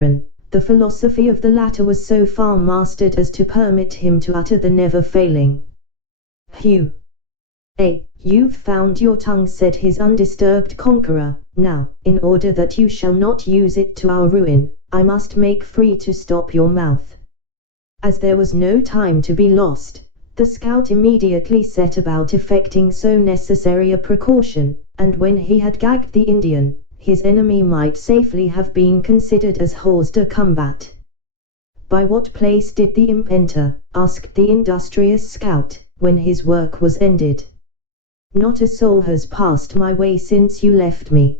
The philosophy of the latter was so far mastered as to permit him to utter the never-failing "Hugh! You've found your tongue," said his undisturbed conqueror. "Now, in order that you shall not use it to our ruin, I must make free to stop your mouth." As there was no time to be lost, the scout immediately set about effecting so necessary a precaution, and when he had gagged the Indian, his enemy might safely have been considered as hors de combat. "By what place did the imp enter?" asked the industrious scout, when his work was ended. "Not a soul has passed my way since you left me."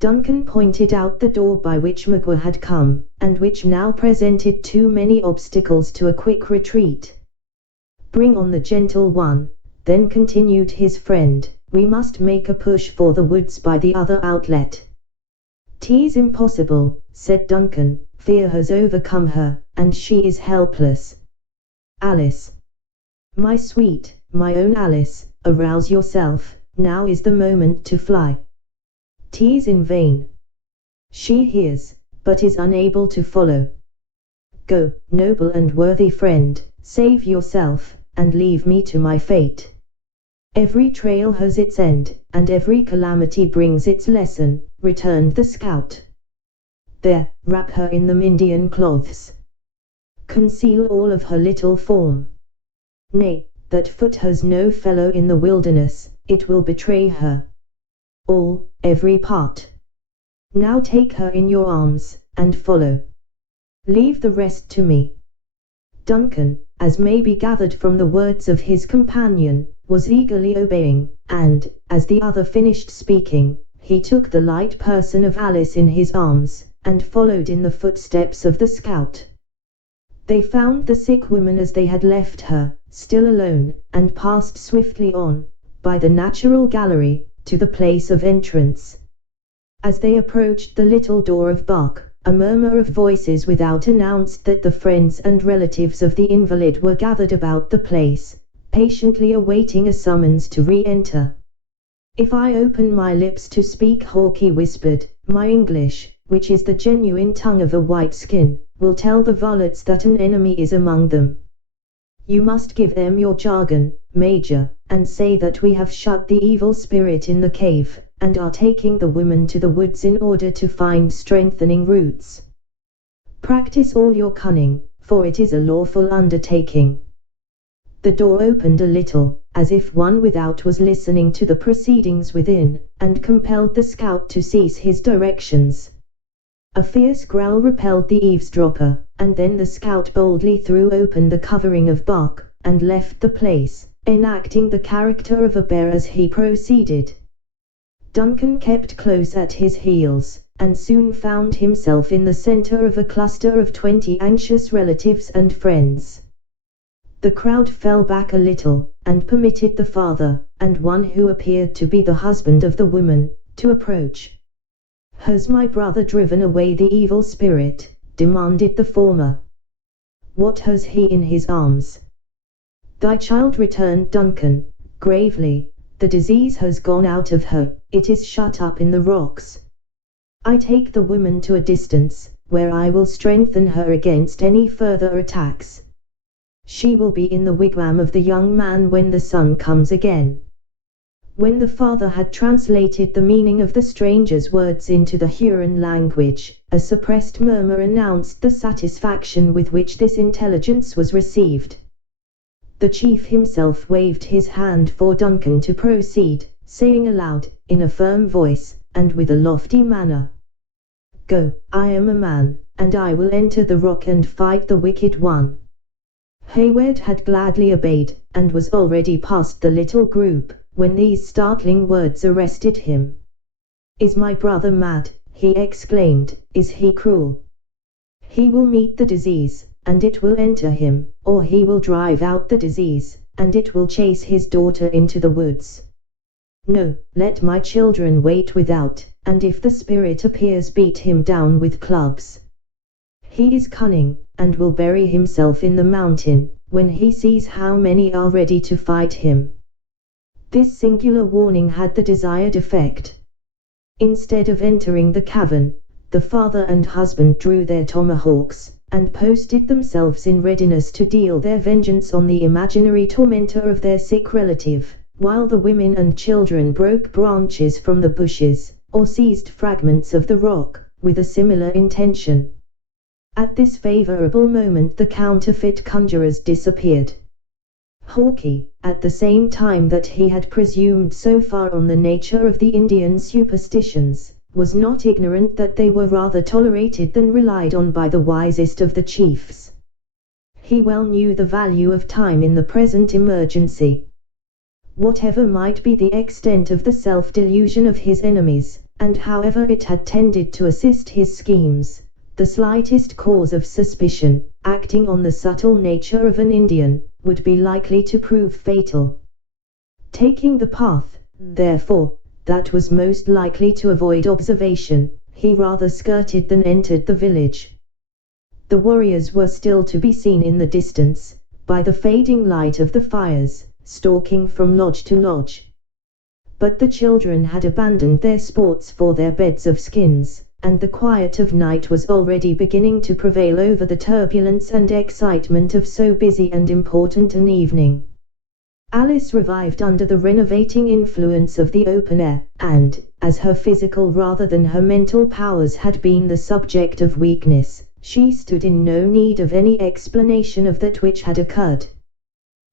Duncan pointed out the door by which Magua had come, and which now presented too many obstacles to a quick retreat. "Bring on the gentle one," then continued his friend. "We must make a push for the woods by the other outlet." "'Tis impossible," said Duncan. "Fear has overcome her, and she is helpless. Alice! My sweet, my own Alice, arouse yourself, now is the moment to fly." "'Tis in vain. She hears, but is unable to follow. Go, noble and worthy friend, save yourself, and leave me to my fate. Every trail has its end, and every calamity brings its lesson," returned the scout. "There, wrap her in the Indian cloths. Conceal all of her little form. Nay, that foot has no fellow in the wilderness, it will betray her. All, every part. Now take her in your arms, and follow. Leave the rest to me." Duncan, as may be gathered from the words of his companion, was eagerly obeying, and, as the other finished speaking, he took the light person of Alice in his arms, and followed in the footsteps of the scout. They found the sick woman as they had left her, still alone, and passed swiftly on, by the natural gallery, to the place of entrance. As they approached the little door of bark, a murmur of voices without announced that the friends and relatives of the invalid were gathered about the place, patiently awaiting a summons to re-enter. "If I open my lips to speak," Hawke whispered, "my English, which is the genuine tongue of a white skin, will tell the varlets that an enemy is among them. You must give them your jargon, Major, and say that we have shut the evil spirit in the cave, and are taking the woman to the woods in order to find strengthening roots. Practice all your cunning, for it is a lawful undertaking." The door opened a little, as if one without was listening to the proceedings within, and compelled the scout to cease his directions. A fierce growl repelled the eavesdropper, and then the scout boldly threw open the covering of bark, and left the place, enacting the character of a bear as he proceeded. Duncan kept close at his heels, and soon found himself in the center of a cluster of 20 anxious relatives and friends. The crowd fell back a little, and permitted the father, and one who appeared to be the husband of the woman, to approach. "Has my brother driven away the evil spirit?" demanded the former. "What has he in his arms?" "Thy child," returned Duncan, gravely. "The disease has gone out of her, it is shut up in the rocks. I take the woman to a distance, where I will strengthen her against any further attacks. She will be in the wigwam of the young man when the sun comes again." When the father had translated the meaning of the stranger's words into the Huron language, a suppressed murmur announced the satisfaction with which this intelligence was received. The chief himself waved his hand for Duncan to proceed, saying aloud, in a firm voice, and with a lofty manner, "Go, I am a man, and I will enter the rock and fight the wicked one." Hayward had gladly obeyed, and was already past the little group, when these startling words arrested him. "Is my brother mad?" he exclaimed. "Is he cruel? He will meet the disease, and it will enter him, or he will drive out the disease, and it will chase his daughter into the woods. No, let my children wait without, and if the spirit appears, beat him down with clubs. He is cunning, and will bury himself in the mountain, when he sees how many are ready to fight him." This singular warning had the desired effect. Instead of entering the cavern, the father and husband drew their tomahawks, and posted themselves in readiness to deal their vengeance on the imaginary tormentor of their sick relative, while the women and children broke branches from the bushes, or seized fragments of the rock, with a similar intention. At this favorable moment the counterfeit conjurers disappeared. Hawkeye, at the same time that he had presumed so far on the nature of the Indian superstitions, was not ignorant that they were rather tolerated than relied on by the wisest of the chiefs. He well knew the value of time in the present emergency. Whatever might be the extent of the self-delusion of his enemies, and however it had tended to assist his schemes, the slightest cause of suspicion, acting on the subtle nature of an Indian, would be likely to prove fatal. Taking the path, therefore, that was most likely to avoid observation, he rather skirted than entered the village. The warriors were still to be seen in the distance, by the fading light of the fires, stalking from lodge to lodge. But the children had abandoned their sports for their beds of skins, and the quiet of night was already beginning to prevail over the turbulence and excitement of so busy and important an evening. Alice revived under the renovating influence of the open air, and, as her physical rather than her mental powers had been the subject of weakness, she stood in no need of any explanation of that which had occurred.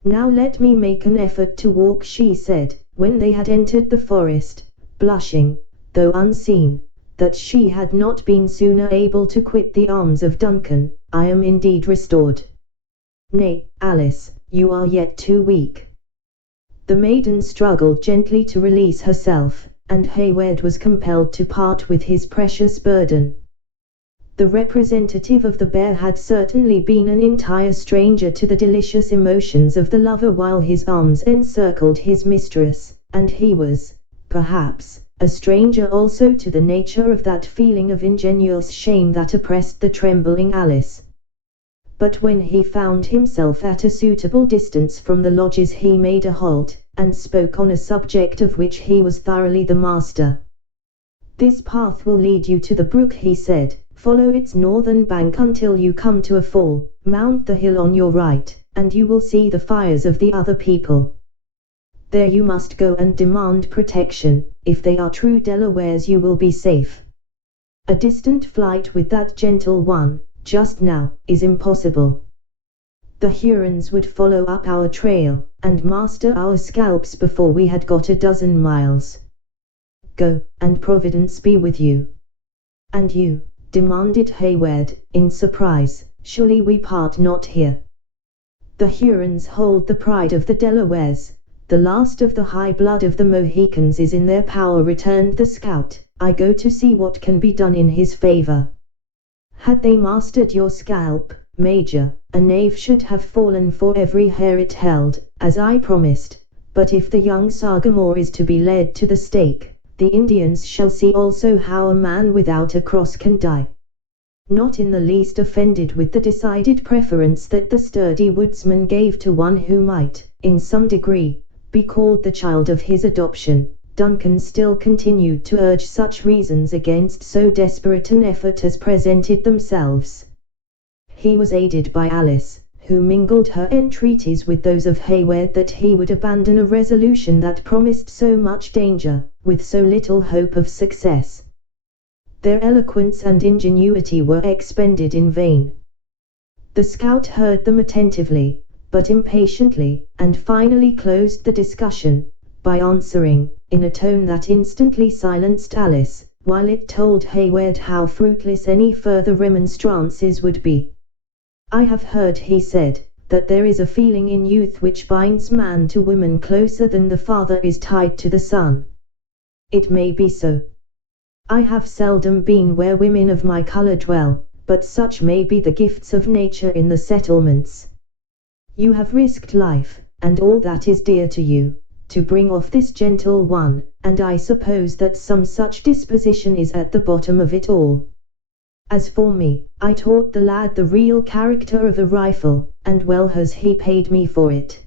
"Now let me make an effort to walk," she said, when they had entered the forest, blushing, though unseen, that she had not been sooner able to quit the arms of Duncan. "I am indeed restored." "Nay, Alice, you are yet too weak." The maiden struggled gently to release herself, and Hayward was compelled to part with his precious burden. The representative of the bear had certainly been an entire stranger to the delicious emotions of the lover while his arms encircled his mistress, and he was, perhaps, a stranger also to the nature of that feeling of ingenuous shame that oppressed the trembling Alice. But when he found himself at a suitable distance from the lodges he made a halt, and spoke on a subject of which he was thoroughly the master. "This path will lead you to the brook," he said. "Follow its northern bank until you come to a fall, mount the hill on your right, and you will see the fires of the other people. There you must go and demand protection. If they are true Delawares you will be safe. A distant flight with that gentle one, just now, is impossible. The Hurons would follow up our trail, and master our scalps before we had got a dozen miles. Go, and Providence be with you." "And you?" demanded Hayward, in surprise. "Surely we part not here." "The Hurons hold the pride of the Delawares. The last of the high blood of the Mohicans is in their power," returned the scout. "I go to see what can be done in his favor. Had they mastered your scalp, Major, a knave should have fallen for every hair it held, as I promised. But if the young Sagamore is to be led to the stake, the Indians shall see also how a man without a cross can die." Not in the least offended with the decided preference that the sturdy woodsman gave to one who might, in some degree, be called the child of his adoption, Duncan still continued to urge such reasons against so desperate an effort as presented themselves. He was aided by Alice, who mingled her entreaties with those of Hayward that he would abandon a resolution that promised so much danger, with so little hope of success. Their eloquence and ingenuity were expended in vain. The scout heard them attentively, but impatiently, and finally closed the discussion, by answering, in a tone that instantly silenced Alice, while it told Hayward how fruitless any further remonstrances would be. "I have heard," he said, "that there is a feeling in youth which binds man to woman closer than the father is tied to the son. It may be so. I have seldom been where women of my color dwell, but such may be the gifts of nature in the settlements. You have risked life, and all that is dear to you, to bring off this gentle one, and I suppose that some such disposition is at the bottom of it all. As for me, I taught the lad the real character of a rifle, and well has he paid me for it.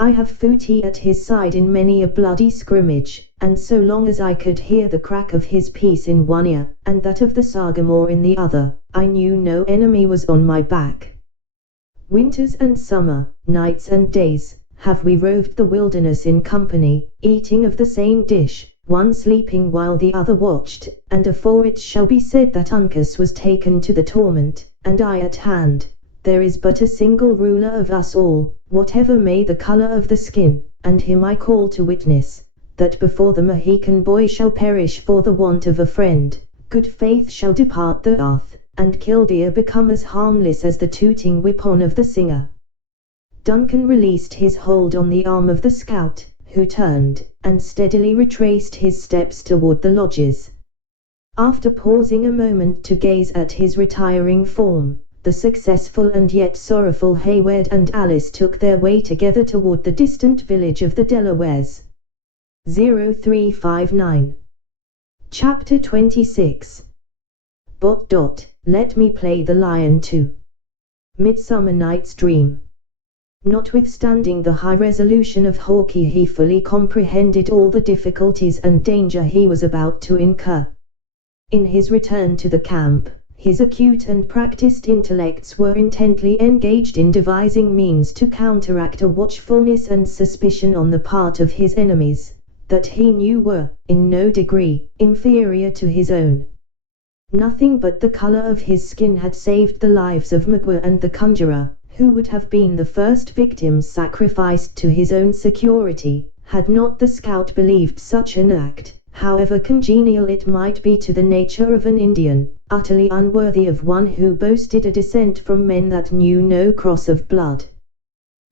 I have fought at his side in many a bloody scrimmage, and so long as I could hear the crack of his piece in one ear, and that of the Sagamore in the other, I knew no enemy was on my back. Winters and summer, nights and days, have we roved the wilderness in company, eating of the same dish, one sleeping while the other watched, and afore it shall be said that Uncas was taken to the torment, and I at hand, there is but a single ruler of us all, whatever may the color of the skin, and him I call to witness, that before the Mohican boy shall perish for the want of a friend, good faith shall depart the earth, and Killdeer become as harmless as the tooting whip-on of the singer. Duncan released his hold on the arm of the scout, who turned, and steadily retraced his steps toward the lodges. After pausing a moment to gaze at his retiring form, the successful and yet sorrowful Hayward and Alice took their way together toward the distant village of the Delawares. 0359. Chapter 26. Let me play the lion too. Midsummer Night's Dream. Notwithstanding the high resolution of Hawkeye, he fully comprehended all the difficulties and danger he was about to incur. In his return to the camp, his acute and practiced intellects were intently engaged in devising means to counteract a watchfulness and suspicion on the part of his enemies, that he knew were, in no degree, inferior to his own. Nothing but the color of his skin had saved the lives of Magua and the conjurer, who would have been the first victims sacrificed to his own security, had not the scout believed such an act, however congenial it might be to the nature of an Indian, utterly unworthy of one who boasted a descent from men that knew no cross of blood.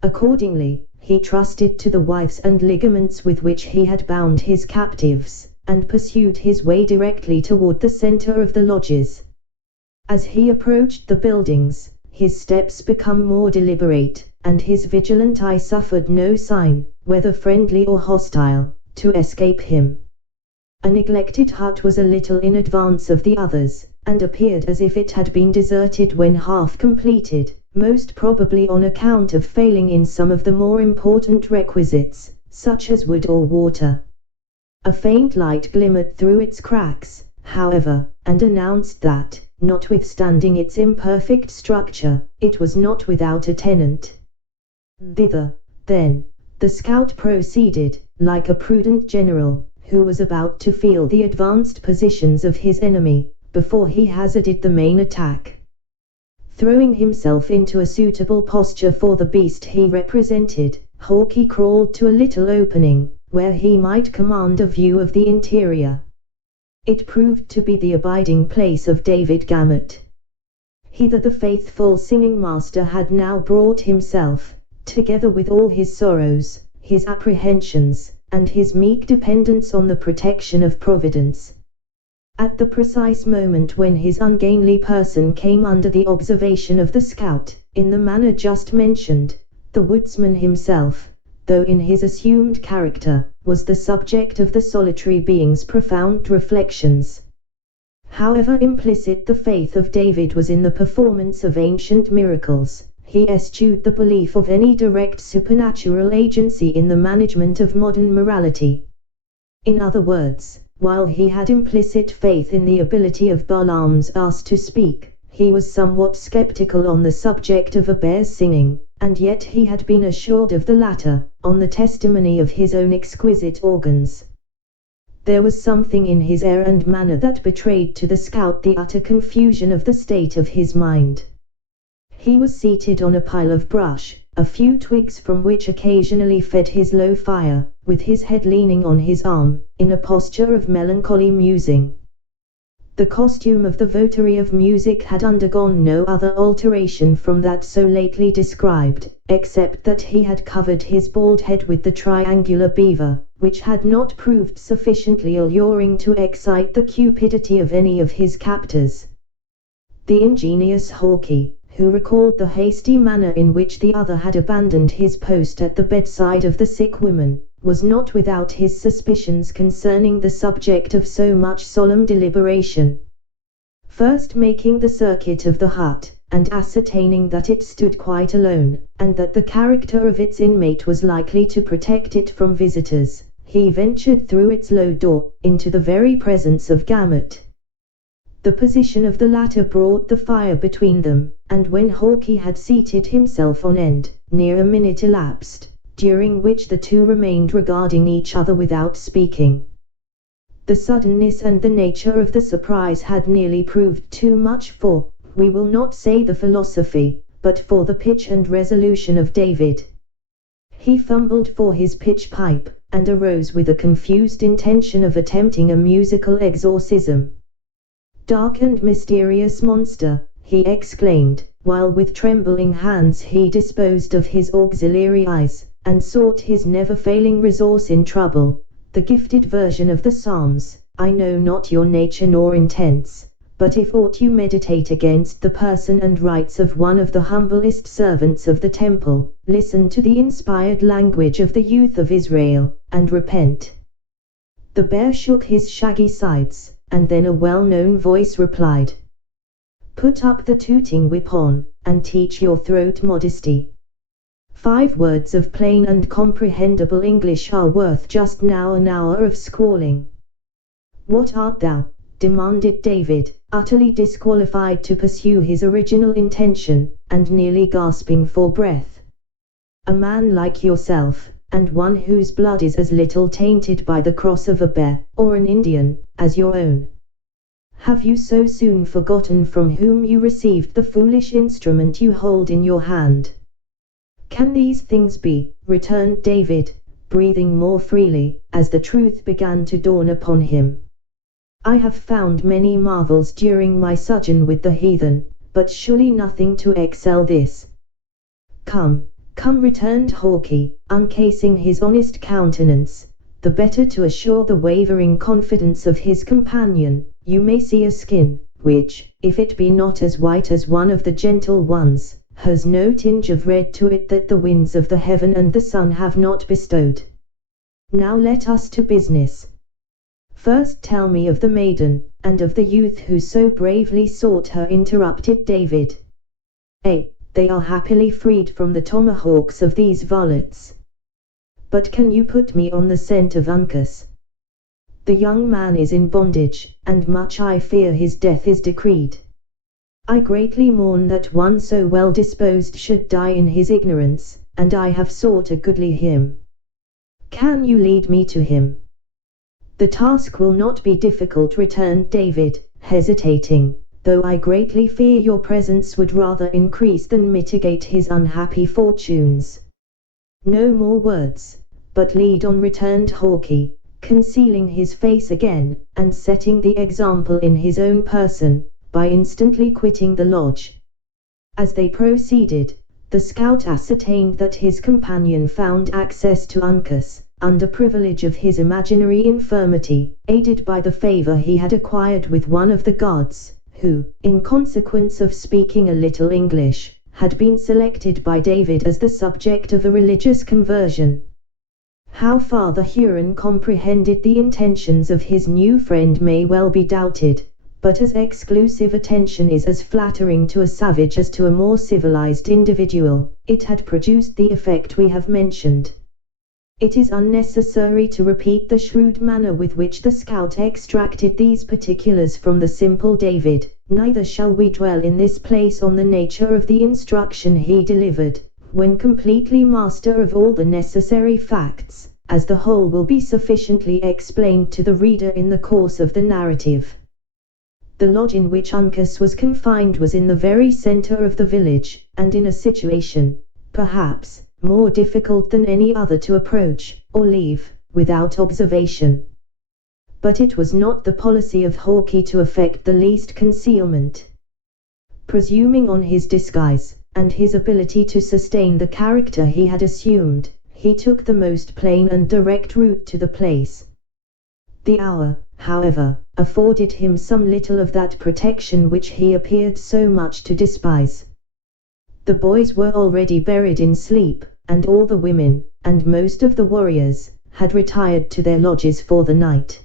Accordingly, he trusted to the withes and ligaments with which he had bound his captives, and pursued his way directly toward the center of the lodges. As he approached the buildings, his steps became more deliberate, and his vigilant eye suffered no sign, whether friendly or hostile, to escape him. A neglected hut was a little in advance of the others, and appeared as if it had been deserted when half completed, most probably on account of failing in some of the more important requisites, such as wood or water. A faint light glimmered through its cracks, however, and announced that, notwithstanding its imperfect structure, it was not without a tenant. Thither, then, the scout proceeded, like a prudent general, who was about to feel the advanced positions of his enemy, before he hazarded the main attack. Throwing himself into a suitable posture for the beast he represented, Hawkeye crawled to a little opening, where he might command a view of the interior. It proved to be the abiding place of David Gamut. Hither the faithful singing master had now brought himself, together with all his sorrows, his apprehensions, and his meek dependence on the protection of Providence. At the precise moment when his ungainly person came under the observation of the scout, in the manner just mentioned, the woodsman himself, though in his assumed character, was the subject of the solitary being's profound reflections. However implicit the faith of David was in the performance of ancient miracles, he eschewed the belief of any direct supernatural agency in the management of modern morality. In other words, while he had implicit faith in the ability of Balaam's ass to speak, he was somewhat skeptical on the subject of a bear's singing, and yet he had been assured of the latter, on the testimony of his own exquisite organs. There was something in his air and manner that betrayed to the scout the utter confusion of the state of his mind. He was seated on a pile of brush, a few twigs from which occasionally fed his low fire, with his head leaning on his arm, in a posture of melancholy musing. The costume of the votary of music had undergone no other alteration from that so lately described, except that he had covered his bald head with the triangular beaver, which had not proved sufficiently alluring to excite the cupidity of any of his captors. The ingenious Hawkeye, who recalled the hasty manner in which the other had abandoned his post at the bedside of the sick woman, was not without his suspicions concerning the subject of so much solemn deliberation. First making the circuit of the hut, and ascertaining that it stood quite alone, and that the character of its inmate was likely to protect it from visitors, he ventured through its low door, into the very presence of Gamut. The position of the latter brought the fire between them, and when Hawkie had seated himself on end, near a minute elapsed, during which the two remained regarding each other without speaking. The suddenness and the nature of the surprise had nearly proved too much for, we will not say the philosophy, but for the pitch and resolution of David. He fumbled for his pitch pipe, and arose with a confused intention of attempting a musical exorcism. "Dark and mysterious monster," he exclaimed, while with trembling hands he disposed of his auxiliary eyes, and sought his never-failing resource in trouble, the gifted version of the Psalms, "I know not your nature nor intents, but if aught you meditate against the person and rights of one of the humblest servants of the temple, listen to the inspired language of the youth of Israel, and repent." The bear shook his shaggy sides, and then a well-known voice replied, "Put up the tooting whip on, and teach your throat modesty." 5 words of plain and comprehensible English are worth just now an hour of squalling. "What art thou?" demanded David, utterly disqualified to pursue his original intention, and nearly gasping for breath. "A man like yourself, and one whose blood is as little tainted by the cross of a bear, or an Indian, as your own. Have you so soon forgotten from whom you received the foolish instrument you hold in your hand?" "Can these things be?" returned David, breathing more freely, as the truth began to dawn upon him. "I have found many marvels during my sojourn with the heathen, but surely nothing to excel this." "Come, come," returned Hawkie, uncasing his honest countenance, the better to assure the wavering confidence of his companion, "you may see a skin, which, if it be not as white as one of the gentle ones, has no tinge of red to it that the winds of the heaven and the sun have not bestowed. Now let us to business. First tell me of the maiden, and of the youth who so bravely sought her," interrupted David. "They are happily freed from the tomahawks of these varlets. But can you put me on the scent of Uncas? The young man is in bondage, and much I fear his death is decreed. I greatly mourn that one so well disposed should die in his ignorance, and I have sought a goodly him. Can you lead me to him?" "The task will not be difficult," returned David, hesitating, "though I greatly fear your presence would rather increase than mitigate his unhappy fortunes." "No more words, but lead on," returned Hawkie, concealing his face again, and setting the example in his own person, by instantly quitting the lodge. As they proceeded, the scout ascertained that his companion found access to Uncas, under privilege of his imaginary infirmity, aided by the favor he had acquired with one of the gods, who, in consequence of speaking a little English, had been selected by David as the subject of a religious conversion. How far the Huron comprehended the intentions of his new friend may well be doubted, but as exclusive attention is as flattering to a savage as to a more civilized individual, it had produced the effect we have mentioned. It is unnecessary to repeat the shrewd manner with which the scout extracted these particulars from the simple David, neither shall we dwell in this place on the nature of the instruction he delivered, when completely master of all the necessary facts, as the whole will be sufficiently explained to the reader in the course of the narrative. The lodge in which Uncas was confined was in the very center of the village, and in a situation, perhaps, more difficult than any other to approach, or leave, without observation. But it was not the policy of Hawkie to affect the least concealment. Presuming on his disguise, and his ability to sustain the character he had assumed, he took the most plain and direct route to the place. The hour, however, afforded him some little of that protection which he appeared so much to despise. The boys were already buried in sleep, and all the women, and most of the warriors, had retired to their lodges for the night.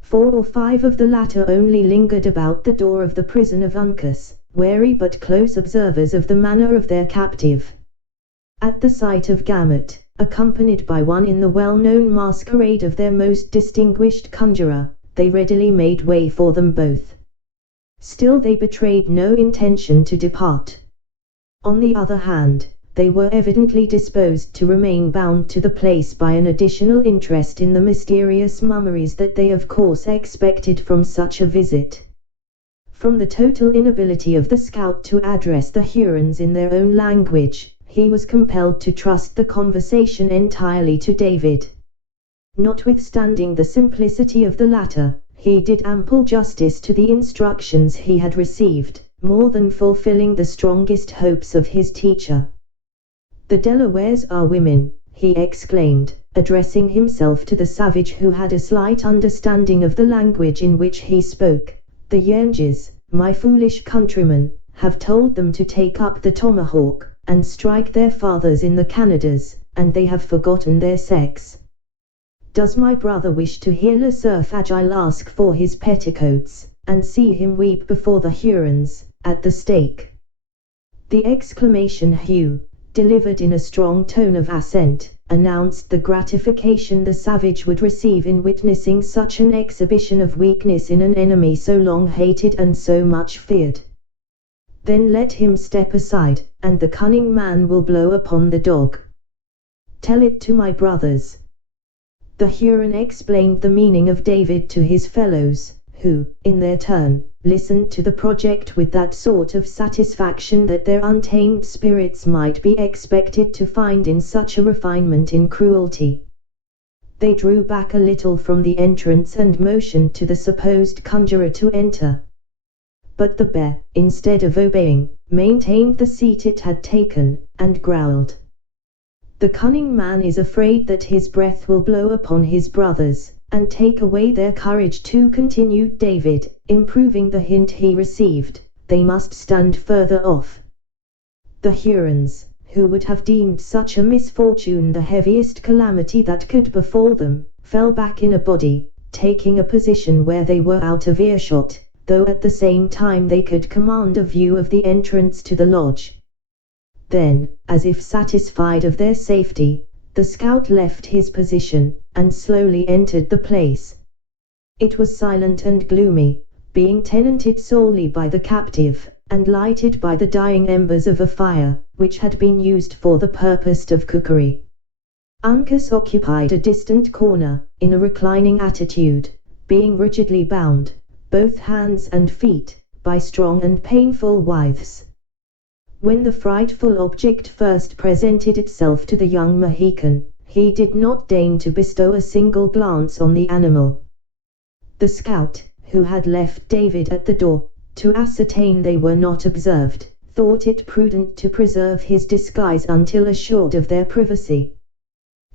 4 or 5 of the latter only lingered about the door of the prison of Uncas, wary but close observers of the manner of their captive. At the sight of Gamut, accompanied by one in the well-known masquerade of their most distinguished conjurer, they readily made way for them both. Still they betrayed no intention to depart. On the other hand, they were evidently disposed to remain bound to the place by an additional interest in the mysterious mummeries that they of course expected from such a visit. From the total inability of the scout to address the Hurons in their own language, he was compelled to trust the conversation entirely to David. Notwithstanding the simplicity of the latter, he did ample justice to the instructions he had received, more than fulfilling the strongest hopes of his teacher. "The Delawares are women," he exclaimed, addressing himself to the savage who had a slight understanding of the language in which he spoke. "The Yanges, my foolish countrymen, have told them to take up the tomahawk, and strike their fathers in the Canadas, and they have forgotten their sex. Does my brother wish to hear Le Cerf Agile ask for his petticoats, and see him weep before the Hurons, at the stake?" The exclamation Hugh, delivered in a strong tone of assent, announced the gratification the savage would receive in witnessing such an exhibition of weakness in an enemy so long hated and so much feared. "Then let him step aside, and the cunning man will blow upon the dog. Tell it to my brothers." The Huron explained the meaning of David to his fellows, who, in their turn, listened to the project with that sort of satisfaction that their untamed spirits might be expected to find in such a refinement in cruelty. They drew back a little from the entrance and motioned to the supposed conjurer to enter. But the bear, instead of obeying, maintained the seat it had taken, and growled. "The cunning man is afraid that his breath will blow upon his brothers, and take away their courage too," continued David, improving the hint he received. "They must stand further off." The Hurons, who would have deemed such a misfortune the heaviest calamity that could befall them, fell back in a body, taking a position where they were out of earshot, though at the same time they could command a view of the entrance to the lodge. Then, as if satisfied of their safety, the scout left his position, and slowly entered the place. It was silent and gloomy, being tenanted solely by the captive, and lighted by the dying embers of a fire, which had been used for the purpose of cookery. Uncas occupied a distant corner, in a reclining attitude, being rigidly bound, both hands and feet, by strong and painful withes. When the frightful object first presented itself to the young Mohican, he did not deign to bestow a single glance on the animal. The scout, who had left David at the door, to ascertain they were not observed, thought it prudent to preserve his disguise until assured of their privacy.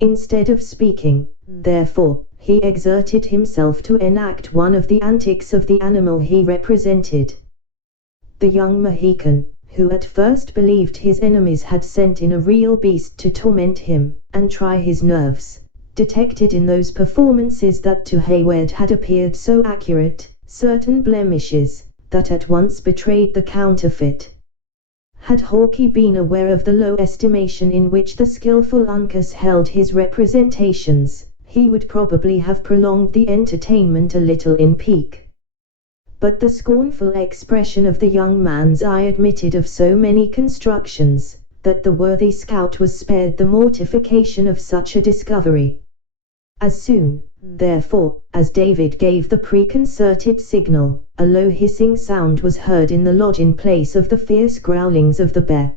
Instead of speaking, therefore, he exerted himself to enact one of the antics of the animal he represented. The young Mohican, who at first believed his enemies had sent in a real beast to torment him, and try his nerves, detected in those performances that to Hayward had appeared so accurate, certain blemishes, that at once betrayed the counterfeit. Had Hawkeye been aware of the low estimation in which the skilful Uncas held his representations, he would probably have prolonged the entertainment a little in pique. But the scornful expression of the young man's eye admitted of so many constructions, that the worthy scout was spared the mortification of such a discovery. As soon, therefore, as David gave the preconcerted signal, a low hissing sound was heard in the lodge in place of the fierce growlings of the bear.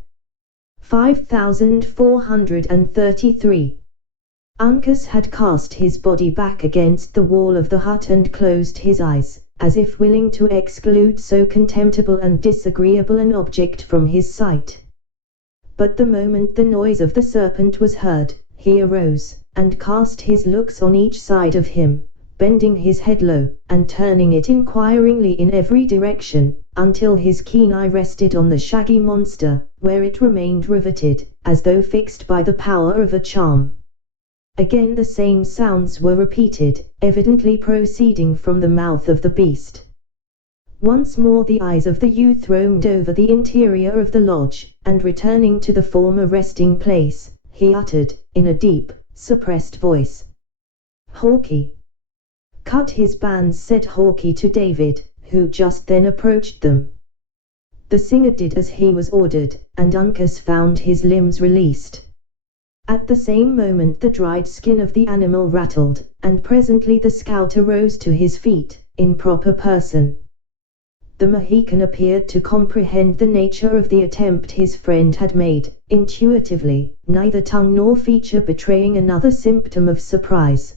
5433. Uncas had cast his body back against the wall of the hut and closed his eyes, as if willing to exclude so contemptible and disagreeable an object from his sight. But the moment the noise of the serpent was heard, he arose, and cast his looks on each side of him, bending his head low, and turning it inquiringly in every direction, until his keen eye rested on the shaggy monster, where it remained riveted, as though fixed by the power of a charm. Again the same sounds were repeated, evidently proceeding from the mouth of the beast. Once more the eyes of the youth roamed over the interior of the lodge, and returning to the former resting place, he uttered, in a deep, suppressed voice, "Hawkie!" "Cut his bands," said Hawkie to David, who just then approached them. The singer did as he was ordered, and Uncas found his limbs released. At the same moment the dried skin of the animal rattled, and presently the scout arose to his feet, in proper person. The Mohican appeared to comprehend the nature of the attempt his friend had made, intuitively, neither tongue nor feature betraying another symptom of surprise.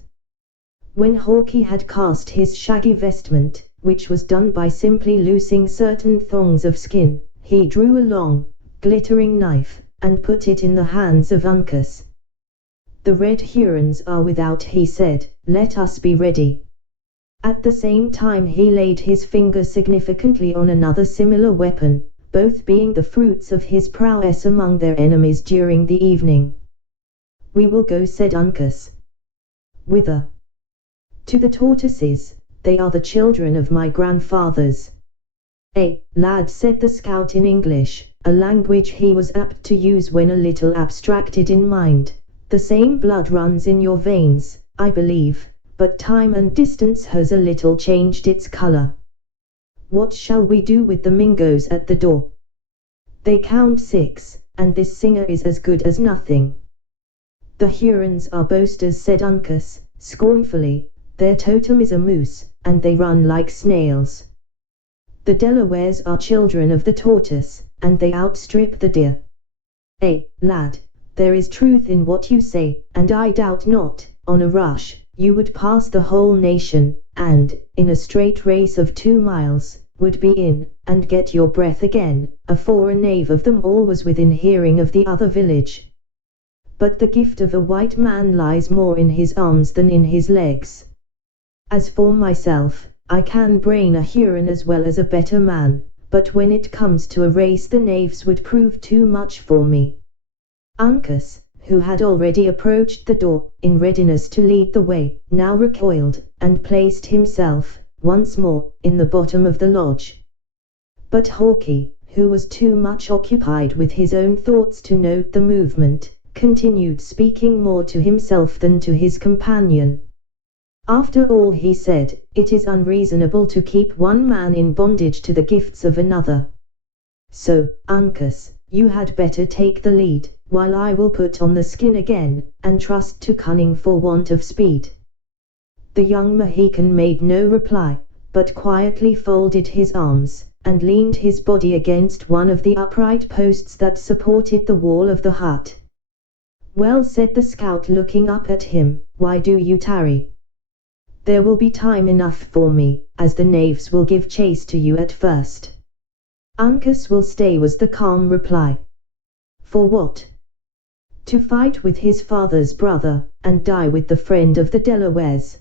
When Hawkie had cast his shaggy vestment, which was done by simply loosing certain thongs of skin, he drew a long, glittering knife, and put it in the hands of Uncas. "The Red Hurons are without," he said, "let us be ready." At the same time he laid his finger significantly on another similar weapon, both being the fruits of his prowess among their enemies during the evening. "We will go," said Uncas. "Whither?" "To the tortoises, they are the children of my grandfathers." Lad," said the scout in English, a language he was apt to use when a little abstracted in mind, "the same blood runs in your veins, I believe, but time and distance has a little changed its color. What shall we do with the Mingoes at the door?" "They count 6, and this singer is as good as nothing." "The Hurons are boasters," said Uncas, scornfully, "their totem is a moose, and they run like snails. The Delawares are children of the tortoise, and they outstrip the deer." Lad, there is truth in what you say, and I doubt not, on a rush, you would pass the whole nation, and, in a straight race of 2 miles, would be in, and get your breath again, afore a knave of them all was within hearing of the other village. But the gift of a white man lies more in his arms than in his legs. As for myself, I can brain a Huron as well as a better man, but when it comes to a race the knaves would prove too much for me." Uncas, who had already approached the door, in readiness to lead the way, now recoiled, and placed himself, once more, in the bottom of the lodge. But Hawkie, who was too much occupied with his own thoughts to note the movement, continued speaking more to himself than to his companion. "After all," he said, "it is unreasonable to keep one man in bondage to the gifts of another. So, Uncas, you had better take the lead, while I will put on the skin again, and trust to cunning for want of speed." The young Mohican made no reply, but quietly folded his arms, and leaned his body against one of the upright posts that supported the wall of the hut. "Well," said the scout looking up at him, "why do you tarry? There will be time enough for me, as the knaves will give chase to you at first." "Uncas will stay," was the calm reply. "For what?" "To fight with his father's brother, and die with the friend of the Delawares."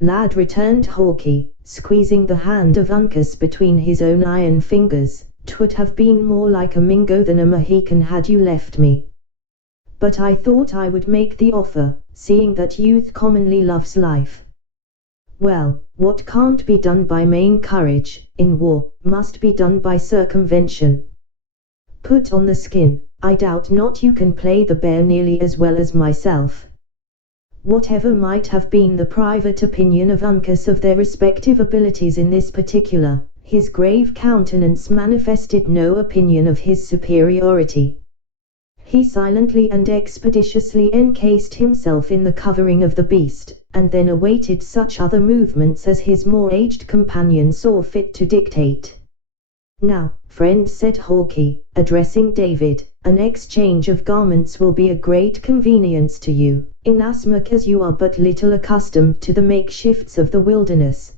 Lad," returned Hawkie, squeezing the hand of Uncas between his own iron fingers, "'twould have been more like a Mingo than a Mohican had you left me. But I thought I would make the offer, seeing that youth commonly loves life. Well, what can't be done by main courage, in war, must be done by circumvention. Put on the skin. I doubt not you can play the bear nearly as well as myself." Whatever might have been the private opinion of Uncas of their respective abilities in this particular, his grave countenance manifested no opinion of his superiority. He silently and expeditiously encased himself in the covering of the beast, and then awaited such other movements as his more aged companion saw fit to dictate. "Now, friend," said Hawkie, addressing David, "an exchange of garments will be a great convenience to you, inasmuch as you are but little accustomed to the makeshifts of the wilderness.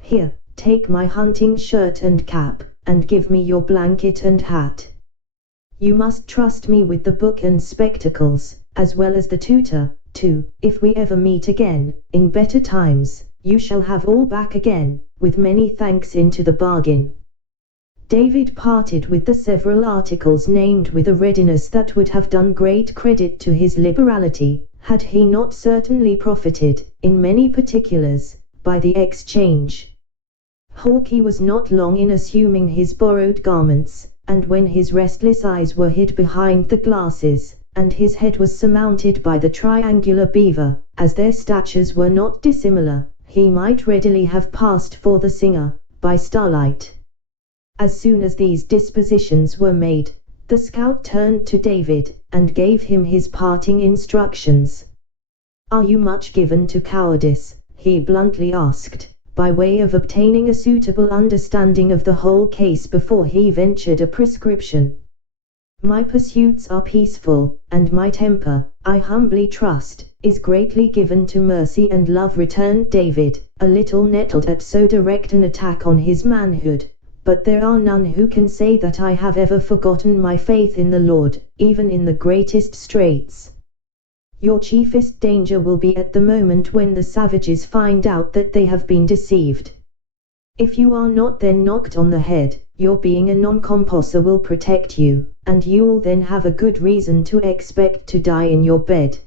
Here, take my hunting shirt and cap, and give me your blanket and hat. You must trust me with the book and spectacles, as well as the tutor, too. If we ever meet again, in better times, you shall have all back again, with many thanks into the bargain." David parted with the several articles named with a readiness that would have done great credit to his liberality, had he not certainly profited, in many particulars, by the exchange. Hawkeye was not long in assuming his borrowed garments, and when his restless eyes were hid behind the glasses, and his head was surmounted by the triangular beaver, as their statures were not dissimilar, he might readily have passed for the singer, by starlight. As soon as these dispositions were made, the scout turned to David, and gave him his parting instructions. "Are you much given to cowardice?" he bluntly asked, by way of obtaining a suitable understanding of the whole case before he ventured a prescription. "My pursuits are peaceful, and my temper, I humbly trust, is greatly given to mercy and love," returned David, a little nettled at so direct an attack on his manhood. "But there are none who can say that I have ever forgotten my faith in the Lord, even in the greatest straits. Your chiefest danger will be at the moment when the savages find out that they have been deceived. If you are not then knocked on the head, your being a non-composer will protect you, and you'll then have a good reason to expect to die in your bed.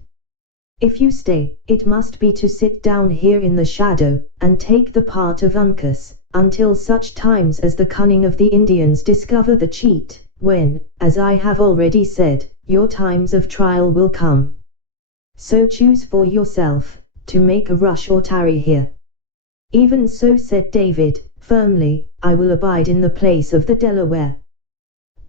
If you stay, it must be to sit down here in the shadow, and take the part of Uncas, until such times as the cunning of the Indians discover the cheat, when, as I have already said, your times of trial will come. So choose for yourself, to make a rush or tarry here." "Even so," said David, firmly, "I will abide in the place of the Delaware.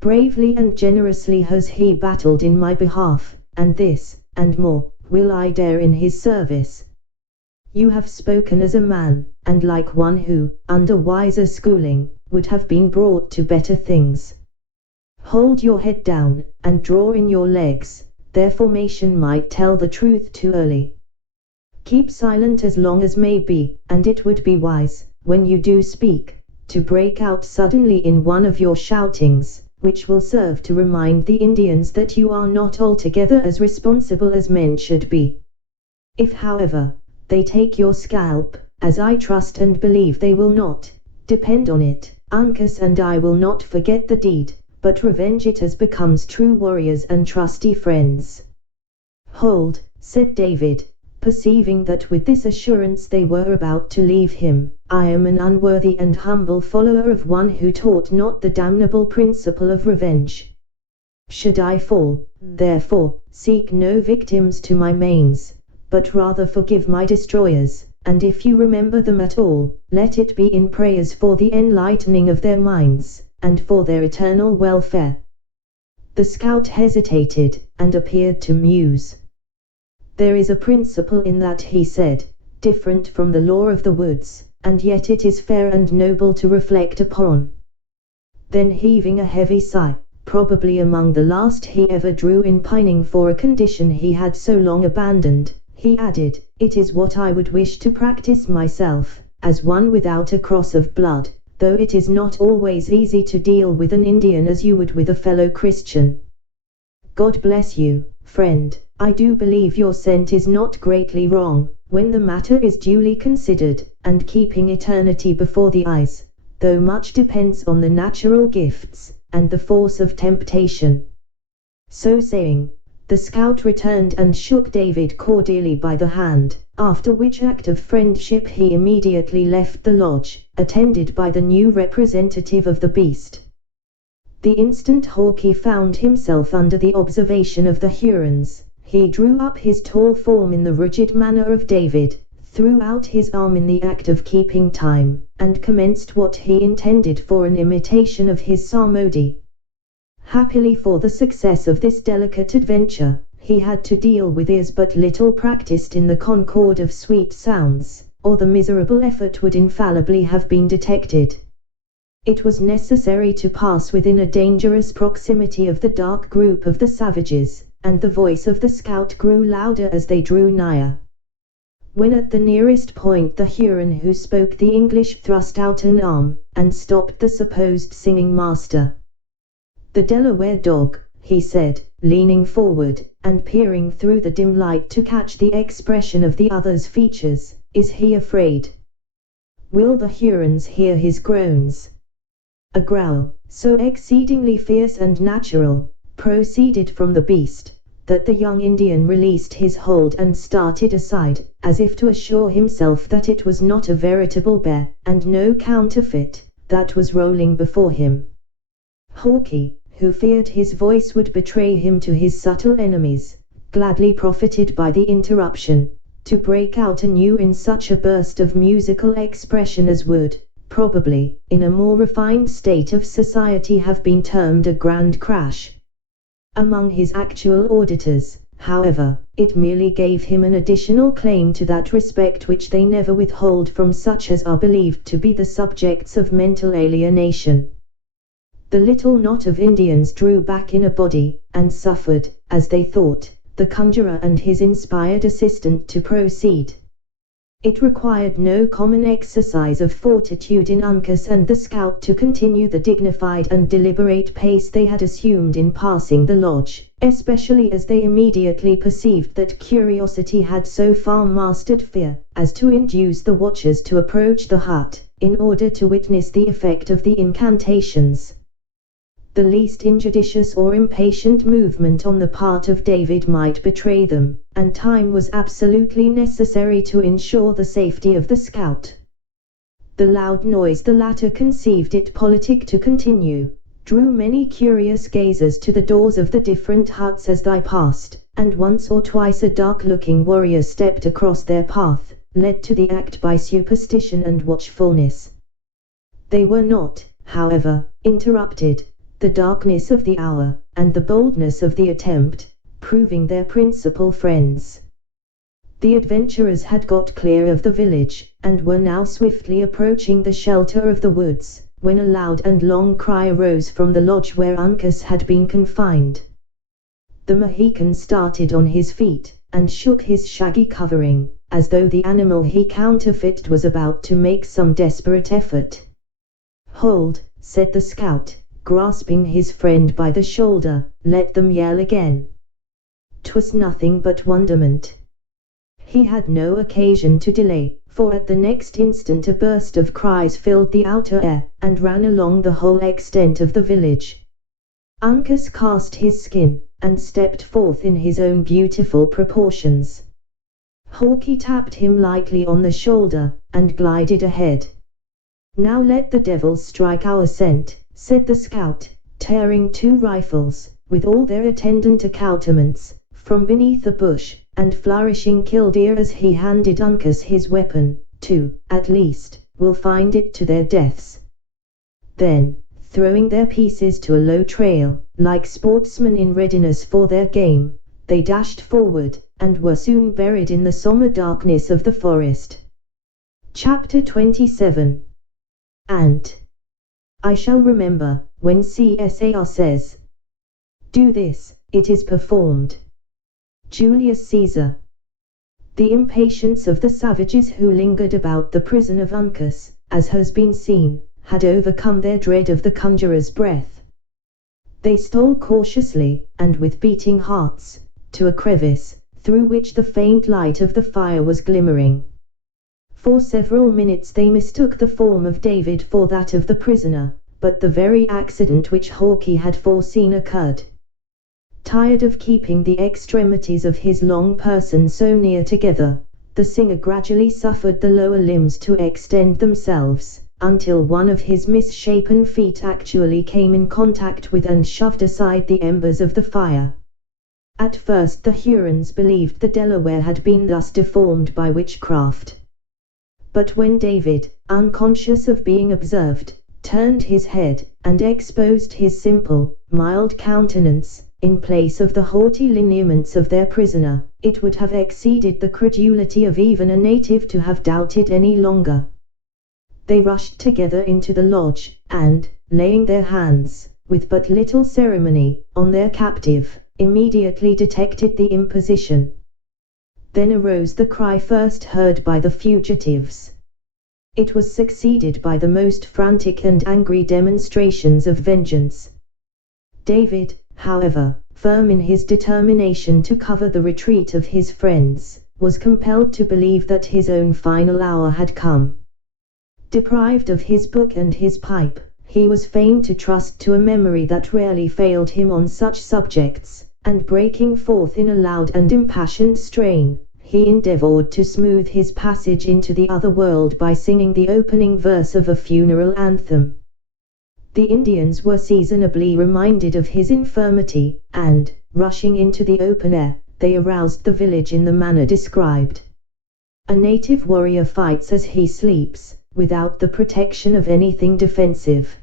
Bravely and generously has he battled in my behalf, and this, and more, will I dare in his service." "You have spoken as a man, and like one who, under wiser schooling, would have been brought to better things. Hold your head down, and draw in your legs. Their formation might tell the truth too early. Keep silent as long as may be, and it would be wise, when you do speak, to break out suddenly in one of your shoutings, which will serve to remind the Indians that you are not altogether as responsible as men should be. If, however, they take your scalp, as I trust and believe they will not, depend on it, Uncas and I will not forget the deed, but revenge it as becomes true warriors and trusty friends." "Hold," said David, perceiving that with this assurance they were about to leave him. "I am an unworthy and humble follower of one who taught not the damnable principle of revenge. Should I fall, therefore, seek no victims to my manes, but rather forgive my destroyers, and if you remember them at all, let it be in prayers for the enlightening of their minds, and for their eternal welfare." The scout hesitated, and appeared to muse. "There is a principle in that," he said, "different from the law of the woods, and yet it is fair and noble to reflect upon." Then heaving a heavy sigh, probably among the last he ever drew in pining for a condition he had so long abandoned, he added, "It is what I would wish to practice myself, as one without a cross of blood, though it is not always easy to deal with an Indian as you would with a fellow Christian. God bless you, friend. I do believe your scent is not greatly wrong, when the matter is duly considered, and keeping eternity before the eyes, though much depends on the natural gifts, and the force of temptation." So saying, the scout returned and shook David cordially by the hand, after which act of friendship he immediately left the lodge, attended by the new representative of the beast. The instant Hawkeye found himself under the observation of the Hurons, he drew up his tall form in the rigid manner of David, threw out his arm in the act of keeping time, and commenced what he intended for an imitation of his psalmody. Happily for the success of this delicate adventure, he had to deal with ears but little practiced in the concord of sweet sounds, or the miserable effort would infallibly have been detected. It was necessary to pass within a dangerous proximity of the dark group of the savages, and the voice of the scout grew louder as they drew nigher. When at the nearest point the Huron who spoke the English thrust out an arm, and stopped the supposed singing master. "The Delaware dog," he said, leaning forward, and peering through the dim light to catch the expression of the other's features, "is he afraid? Will the Hurons hear his groans?" A growl, so exceedingly fierce and natural, proceeded from the beast, that the young Indian released his hold and started aside, as if to assure himself that it was not a veritable bear, and no counterfeit, that was rolling before him. Hawkie, who feared his voice would betray him to his subtle enemies, gladly profited by the interruption, to break out anew in such a burst of musical expression as would, probably, in a more refined state of society have been termed a grand crash. Among his actual auditors, however, it merely gave him an additional claim to that respect which they never withhold from such as are believed to be the subjects of mental alienation. The little knot of Indians drew back in a body, and suffered, as they thought, the conjurer and his inspired assistant to proceed. It required no common exercise of fortitude in Uncas and the scout to continue the dignified and deliberate pace they had assumed in passing the lodge, especially as they immediately perceived that curiosity had so far mastered fear, as to induce the watchers to approach the hut, in order to witness the effect of the incantations. The least injudicious or impatient movement on the part of David might betray them, and time was absolutely necessary to ensure the safety of the scout. The loud noise the latter conceived it politic to continue, drew many curious gazers to the doors of the different huts as they passed, and once or twice a dark-looking warrior stepped across their path, led to the act by superstition and watchfulness. They were not, however, interrupted, the darkness of the hour, and the boldness of the attempt, proving their principal friends. The adventurers had got clear of the village, and were now swiftly approaching the shelter of the woods, when a loud and long cry arose from the lodge where Uncas had been confined. The Mohican started on his feet, and shook his shaggy covering, as though the animal he counterfeited was about to make some desperate effort. "Hold," said the scout, grasping his friend by the shoulder, "let them yell again." 'Twas nothing but wonderment. He had no occasion to delay, for at the next instant a burst of cries filled the outer air, and ran along the whole extent of the village. Uncas cast his skin, and stepped forth in his own beautiful proportions. Hawkie tapped him lightly on the shoulder, and glided ahead. "Now let the devils strike our scent," said the scout, tearing two rifles, with all their attendant accoutrements, from beneath a bush, and flourishing killdeer as he handed Uncas his weapon. "Two, at least, will find it to their deaths." Then, throwing their pieces to a low trail, like sportsmen in readiness for their game, they dashed forward, and were soon buried in the sombre darkness of the forest. Chapter 27. And I shall remember, when Csar says, "Do this," it is performed. Julius Caesar. The impatience of the savages who lingered about the prison of Uncas, as has been seen, had overcome their dread of the conjurer's breath. They stole cautiously, and with beating hearts, to a crevice, through which the faint light of the fire was glimmering. For several minutes they mistook the form of David for that of the prisoner, but the very accident which Hawkie had foreseen occurred. Tired of keeping the extremities of his long person so near together, the singer gradually suffered the lower limbs to extend themselves, until one of his misshapen feet actually came in contact with and shoved aside the embers of the fire. At first the Hurons believed the Delaware had been thus deformed by witchcraft. But when David, unconscious of being observed, turned his head, and exposed his simple, mild countenance, in place of the haughty lineaments of their prisoner, it would have exceeded the credulity of even a native to have doubted any longer. They rushed together into the lodge, and, laying their hands, with but little ceremony, on their captive, immediately detected the imposition. Then arose the cry first heard by the fugitives. It was succeeded by the most frantic and angry demonstrations of vengeance. David, however, firm in his determination to cover the retreat of his friends, was compelled to believe that his own final hour had come. Deprived of his book and his pipe, he was fain to trust to a memory that rarely failed him on such subjects, and breaking forth in a loud and impassioned strain, he endeavored to smooth his passage into the other world by singing the opening verse of a funeral anthem. The Indians were seasonably reminded of his infirmity, and, rushing into the open air, they aroused the village in the manner described. A native warrior fights as he sleeps, without the protection of anything defensive.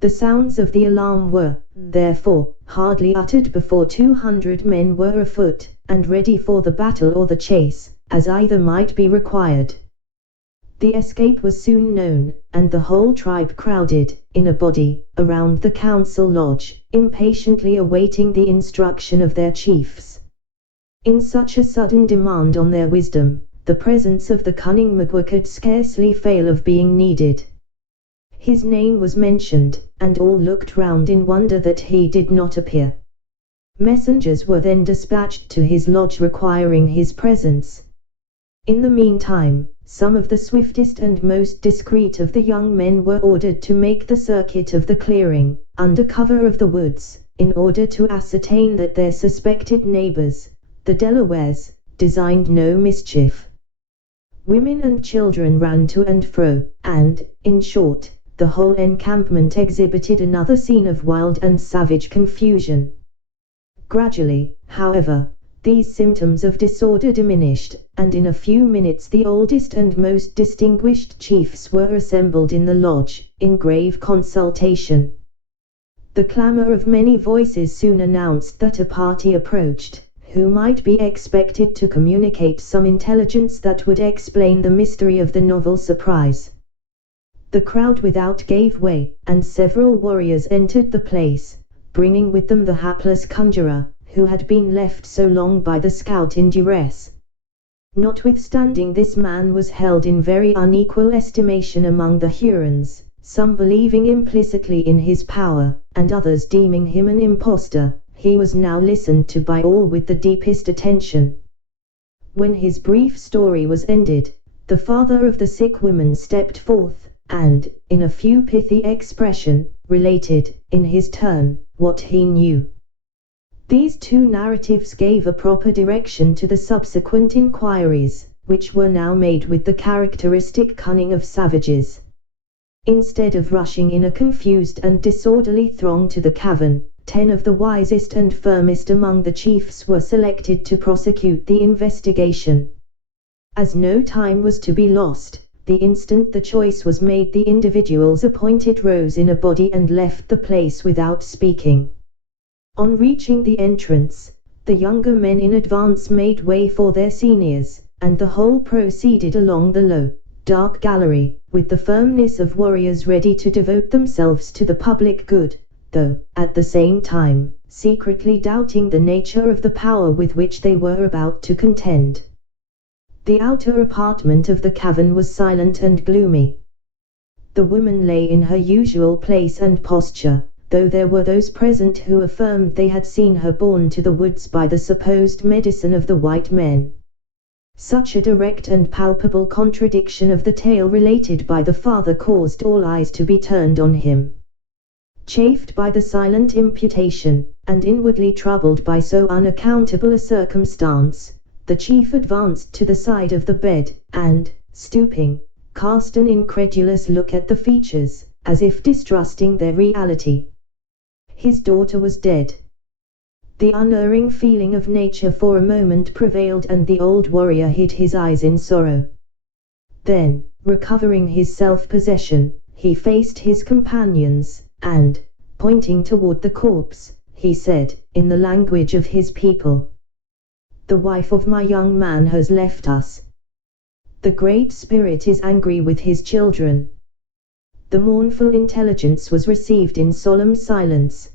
The sounds of the alarm were, therefore, hardly uttered before 200 men were afoot, and ready for the battle or the chase, as either might be required. The escape was soon known, and the whole tribe crowded, in a body, around the council lodge, impatiently awaiting the instruction of their chiefs. In such a sudden demand on their wisdom, the presence of the cunning Magua could scarcely fail of being needed. His name was mentioned, and all looked round in wonder that he did not appear. Messengers were then dispatched to his lodge requiring his presence. In the meantime, some of the swiftest and most discreet of the young men were ordered to make the circuit of the clearing, under cover of the woods, in order to ascertain that their suspected neighbors, the Delawares, designed no mischief. Women and children ran to and fro, and, in short, the whole encampment exhibited another scene of wild and savage confusion. Gradually, however, these symptoms of disorder diminished, and in a few minutes the oldest and most distinguished chiefs were assembled in the lodge, in grave consultation. The clamor of many voices soon announced that a party approached, who might be expected to communicate some intelligence that would explain the mystery of the novel surprise. The crowd without gave way, and several warriors entered the place, bringing with them the hapless conjurer, who had been left so long by the scout in duress. Notwithstanding this man was held in very unequal estimation among the Hurons, some believing implicitly in his power, and others deeming him an impostor. He was now listened to by all with the deepest attention. When his brief story was ended, the father of the sick woman stepped forth, and, in a few pithy expression, related, in his turn, what he knew. These two narratives gave a proper direction to the subsequent inquiries, which were now made with the characteristic cunning of savages. Instead of rushing in a confused and disorderly throng to the cavern, 10 of the wisest and firmest among the chiefs were selected to prosecute the investigation. As no time was to be lost, the instant the choice was made the individuals appointed rose in a body and left the place without speaking. On reaching the entrance, the younger men in advance made way for their seniors, and the whole proceeded along the low, dark gallery, with the firmness of warriors ready to devote themselves to the public good, though, at the same time, secretly doubting the nature of the power with which they were about to contend. The outer apartment of the cavern was silent and gloomy. The woman lay in her usual place and posture, though there were those present who affirmed they had seen her borne to the woods by the supposed medicine of the white men. Such a direct and palpable contradiction of the tale related by the father caused all eyes to be turned on him. Chafed by the silent imputation, and inwardly troubled by so unaccountable a circumstance, the chief advanced to the side of the bed, and, stooping, cast an incredulous look at the features, as if distrusting their reality. His daughter was dead. The unerring feeling of nature for a moment prevailed, and the old warrior hid his eyes in sorrow. Then, recovering his self-possession, he faced his companions, and, pointing toward the corpse, he said, in the language of his people, "The wife of my young man has left us. The Great Spirit is angry with his children." The mournful intelligence was received in solemn silence.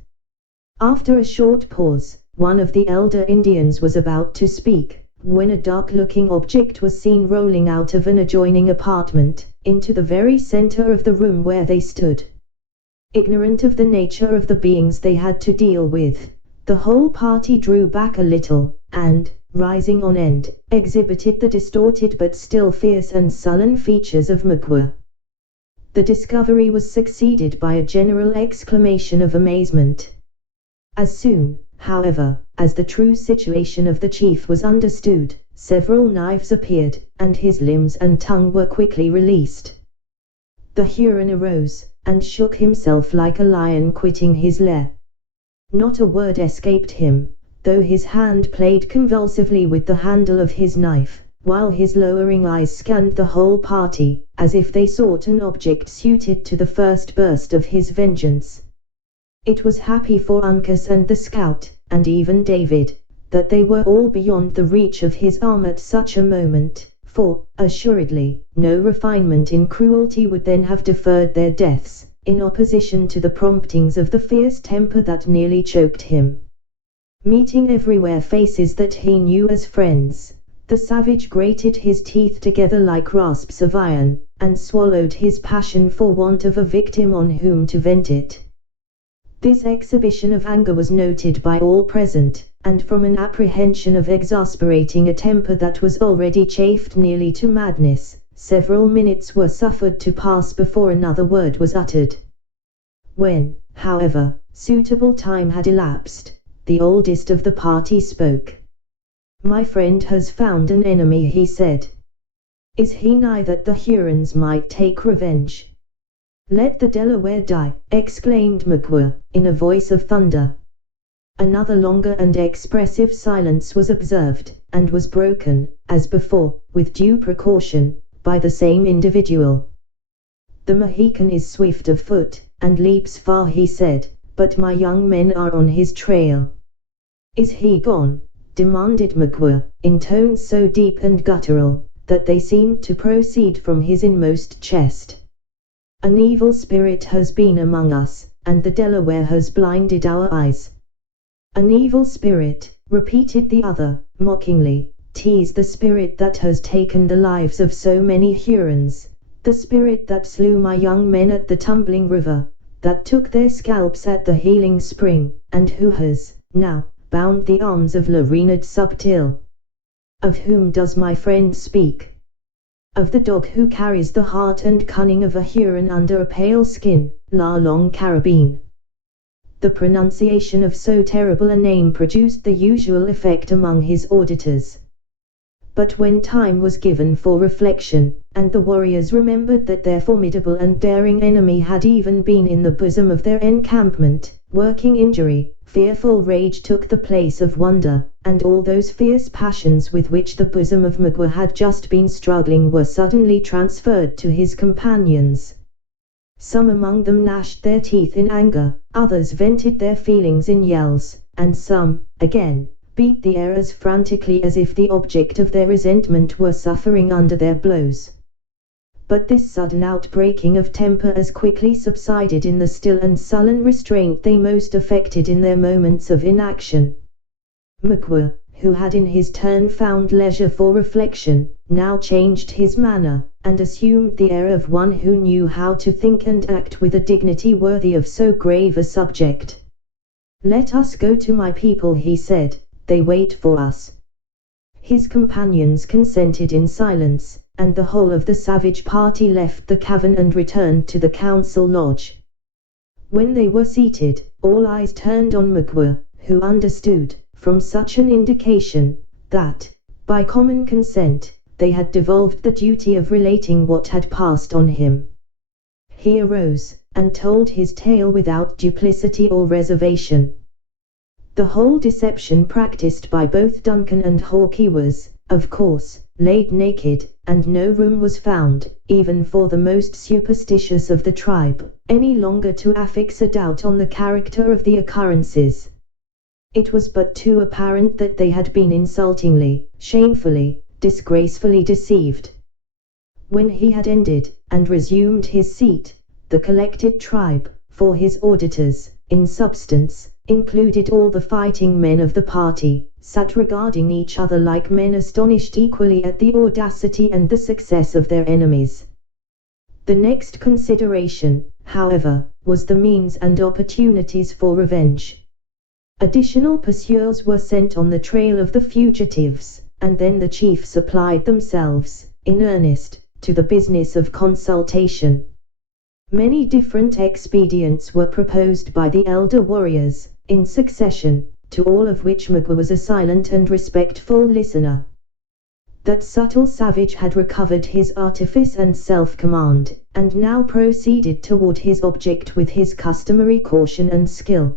After a short pause, one of the elder Indians was about to speak, when a dark-looking object was seen rolling out of an adjoining apartment, into the very center of the room where they stood. Ignorant of the nature of the beings they had to deal with, the whole party drew back a little, and, rising on end, exhibited the distorted but still fierce and sullen features of Magua. The discovery was succeeded by a general exclamation of amazement. As soon, however, as the true situation of the chief was understood, several knives appeared, and his limbs and tongue were quickly released. The Huron arose, and shook himself like a lion quitting his lair. Not a word escaped him, though his hand played convulsively with the handle of his knife, while his lowering eyes scanned the whole party, as if they sought an object suited to the first burst of his vengeance. It was happy for Uncas and the scout, and even David, that they were all beyond the reach of his arm at such a moment, for, assuredly, no refinement in cruelty would then have deferred their deaths, in opposition to the promptings of the fierce temper that nearly choked him. Meeting everywhere faces that he knew as friends, the savage grated his teeth together like rasps of iron, and swallowed his passion for want of a victim on whom to vent it. This exhibition of anger was noted by all present, and from an apprehension of exasperating a temper that was already chafed nearly to madness, several minutes were suffered to pass before another word was uttered. When, however, suitable time had elapsed, the oldest of the party spoke. "My friend has found an enemy," he said. "Is he nigh that the Hurons might take revenge?" "Let the Delaware die," exclaimed Magua, in a voice of thunder. Another longer and expressive silence was observed, and was broken, as before, with due precaution, by the same individual. "The Mohican is swift of foot, and leaps far," he said, "but my young men are on his trail." "Is he gone?" demanded Magua, in tones so deep and guttural, that they seemed to proceed from his inmost chest. "An evil spirit has been among us, and the Delaware has blinded our eyes." "An evil spirit," repeated the other, mockingly. "'Tis the spirit that has taken the lives of so many Hurons, the spirit that slew my young men at the tumbling river, that took their scalps at the healing spring, and who has, now, bound the arms of La Reynard Subtil." "Of whom does my friend speak?" "Of the dog who carries the heart and cunning of a Huron under a pale skin, La Longue Carabine." The pronunciation of so terrible a name produced the usual effect among his auditors. But when time was given for reflection, and the warriors remembered that their formidable and daring enemy had even been in the bosom of their encampment, working injury, fearful rage took the place of wonder, and all those fierce passions with which the bosom of Magua had just been struggling were suddenly transferred to his companions. Some among them gnashed their teeth in anger, others vented their feelings in yells, and some, again, beat the air as frantically as if the object of their resentment were suffering under their blows. But this sudden outbreaking of temper as quickly subsided in the still and sullen restraint they most affected in their moments of inaction. Magua, who had in his turn found leisure for reflection, now changed his manner, and assumed the air of one who knew how to think and act with a dignity worthy of so grave a subject. "Let us go to my people," he said, "they wait for us." His companions consented in silence, and the whole of the savage party left the cavern and returned to the council lodge. When they were seated, all eyes turned on Magua, who understood, from such an indication, that, by common consent, they had devolved the duty of relating what had passed on him. He arose, and told his tale without duplicity or reservation. The whole deception practiced by both Duncan and Hawkeye was, of course, laid naked, and no room was found, even for the most superstitious of the tribe, any longer to affix a doubt on the character of the occurrences. It was but too apparent that they had been insultingly, shamefully, disgracefully deceived. When he had ended, and resumed his seat, the collected tribe, for his auditors, in substance, included all the fighting men of the party, sat regarding each other like men astonished equally at the audacity and the success of their enemies. The next consideration, however, was the means and opportunities for revenge. Additional pursuers were sent on the trail of the fugitives, and then the chiefs applied themselves, in earnest, to the business of consultation. Many different expedients were proposed by the elder warriors, in succession, to all of which Magua was a silent and respectful listener. That subtle savage had recovered his artifice and self-command, and now proceeded toward his object with his customary caution and skill.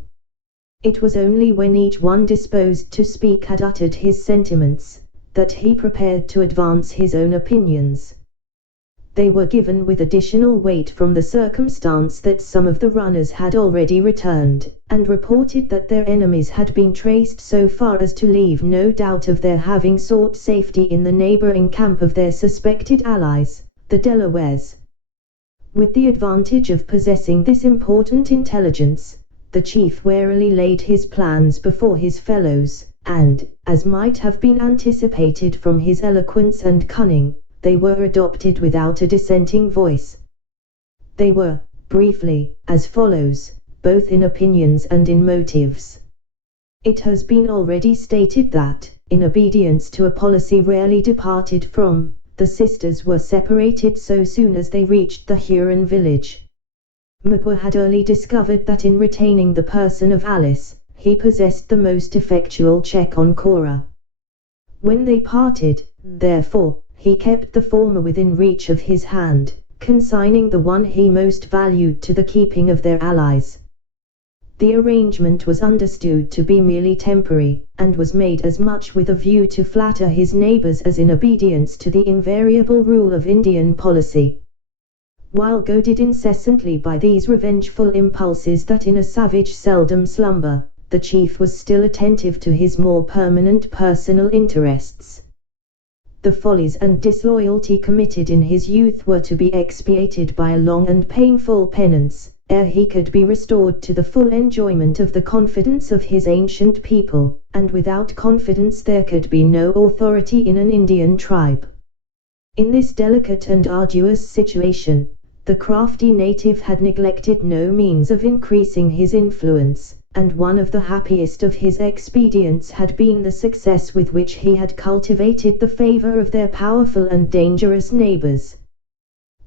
It was only when each one disposed to speak had uttered his sentiments, that he prepared to advance his own opinions. They were given with additional weight from the circumstance that some of the runners had already returned, and reported that their enemies had been traced so far as to leave no doubt of their having sought safety in the neighboring camp of their suspected allies, the Delawares. With the advantage of possessing this important intelligence, the chief warily laid his plans before his fellows, and, as might have been anticipated from his eloquence and cunning, they were adopted without a dissenting voice. They were, briefly, as follows, both in opinions and in motives. It has been already stated that, in obedience to a policy rarely departed from, the sisters were separated so soon as they reached the Huron village. Magua had early discovered that in retaining the person of Alice, he possessed the most effectual check on Cora. When they parted, therefore, he kept the former within reach of his hand, consigning the one he most valued to the keeping of their allies. The arrangement was understood to be merely temporary, and was made as much with a view to flatter his neighbors as in obedience to the invariable rule of Indian policy. While goaded incessantly by these revengeful impulses that in a savage seldom slumber, the chief was still attentive to his more permanent personal interests. The follies and disloyalty committed in his youth were to be expiated by a long and painful penance, ere he could be restored to the full enjoyment of the confidence of his ancient people, and without confidence there could be no authority in an Indian tribe. In this delicate and arduous situation, the crafty native had neglected no means of increasing his influence, and one of the happiest of his expedients had been the success with which he had cultivated the favor of their powerful and dangerous neighbors.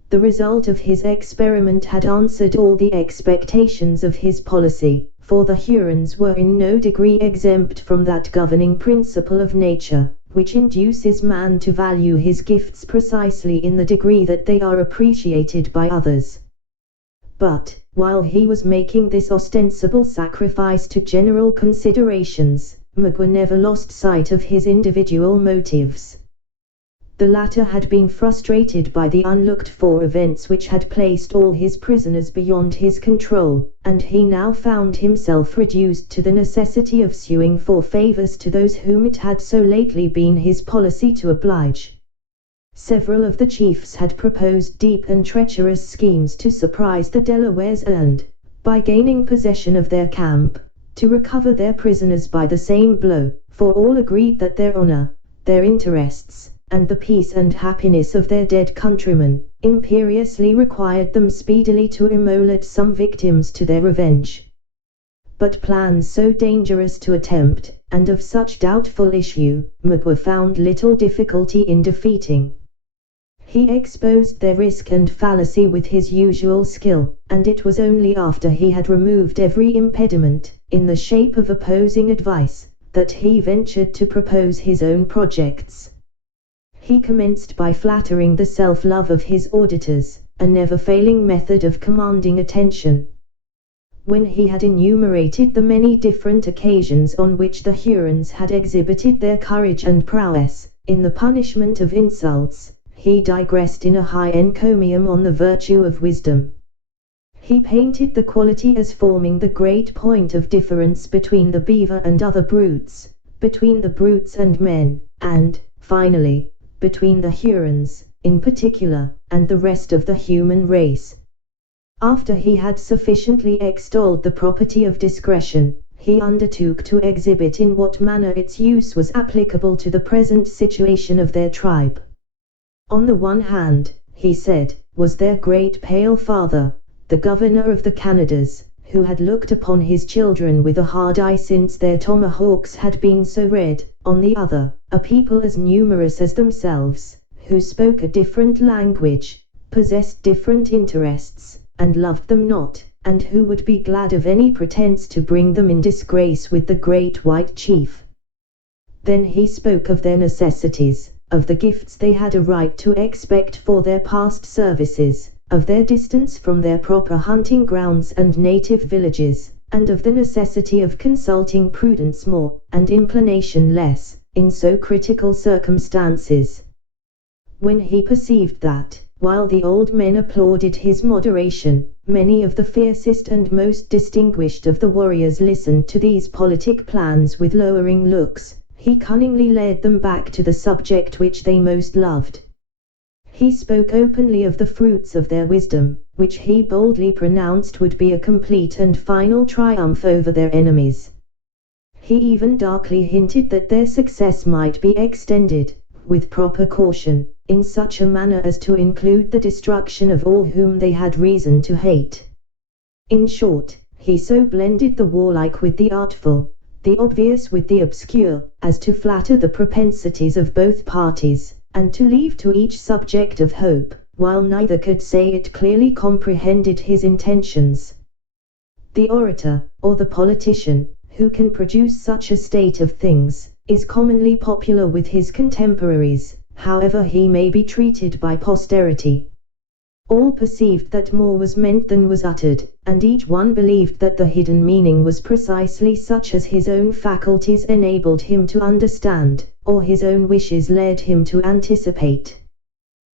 The result of his experiment had answered all the expectations of his policy, for the Hurons were in no degree exempt from that governing principle of nature, which induces man to value his gifts precisely in the degree that they are appreciated by others. But, while he was making this ostensible sacrifice to general considerations, Magua never lost sight of his individual motives. The latter had been frustrated by the unlooked-for events which had placed all his prisoners beyond his control, and he now found himself reduced to the necessity of suing for favors to those whom it had so lately been his policy to oblige. Several of the chiefs had proposed deep and treacherous schemes to surprise the Delawares and, by gaining possession of their camp, to recover their prisoners by the same blow, for all agreed that their honor, their interests, and the peace and happiness of their dead countrymen, imperiously required them speedily to immolate some victims to their revenge. But plans so dangerous to attempt, and of such doubtful issue, Magua found little difficulty in defeating. He exposed their risk and fallacy with his usual skill, and it was only after he had removed every impediment, in the shape of opposing advice, that he ventured to propose his own projects. He commenced by flattering the self-love of his auditors, a never-failing method of commanding attention. When he had enumerated the many different occasions on which the Hurons had exhibited their courage and prowess, in the punishment of insults, he digressed in a high encomium on the virtue of wisdom. He painted the quality as forming the great point of difference between the beaver and other brutes, between the brutes and men, and, finally, between the Hurons, in particular, and the rest of the human race. After he had sufficiently extolled the property of discretion, he undertook to exhibit in what manner its use was applicable to the present situation of their tribe. On the one hand, he said, was their great pale father, the governor of the Canadas, who had looked upon his children with a hard eye since their tomahawks had been so red; on the other, a people as numerous as themselves, who spoke a different language, possessed different interests, and loved them not, and who would be glad of any pretense to bring them in disgrace with the great white chief. Then he spoke of their necessities, of the gifts they had a right to expect for their past services, of their distance from their proper hunting grounds and native villages, and of the necessity of consulting prudence more, and inclination less, in so critical circumstances. When he perceived that, while the old men applauded his moderation, many of the fiercest and most distinguished of the warriors listened to these politic plans with lowering looks, he cunningly led them back to the subject which they most loved. He spoke openly of the fruits of their wisdom, which he boldly pronounced would be a complete and final triumph over their enemies. He even darkly hinted that their success might be extended, with proper caution, in such a manner as to include the destruction of all whom they had reason to hate. In short, he so blended the warlike with the artful, the obvious with the obscure, as to flatter the propensities of both parties, and to leave to each subject of hope, while neither could say it clearly comprehended his intentions. The orator, or the politician, who can produce such a state of things, is commonly popular with his contemporaries, however he may be treated by posterity. All perceived that more was meant than was uttered, and each one believed that the hidden meaning was precisely such as his own faculties enabled him to understand, or his own wishes led him to anticipate.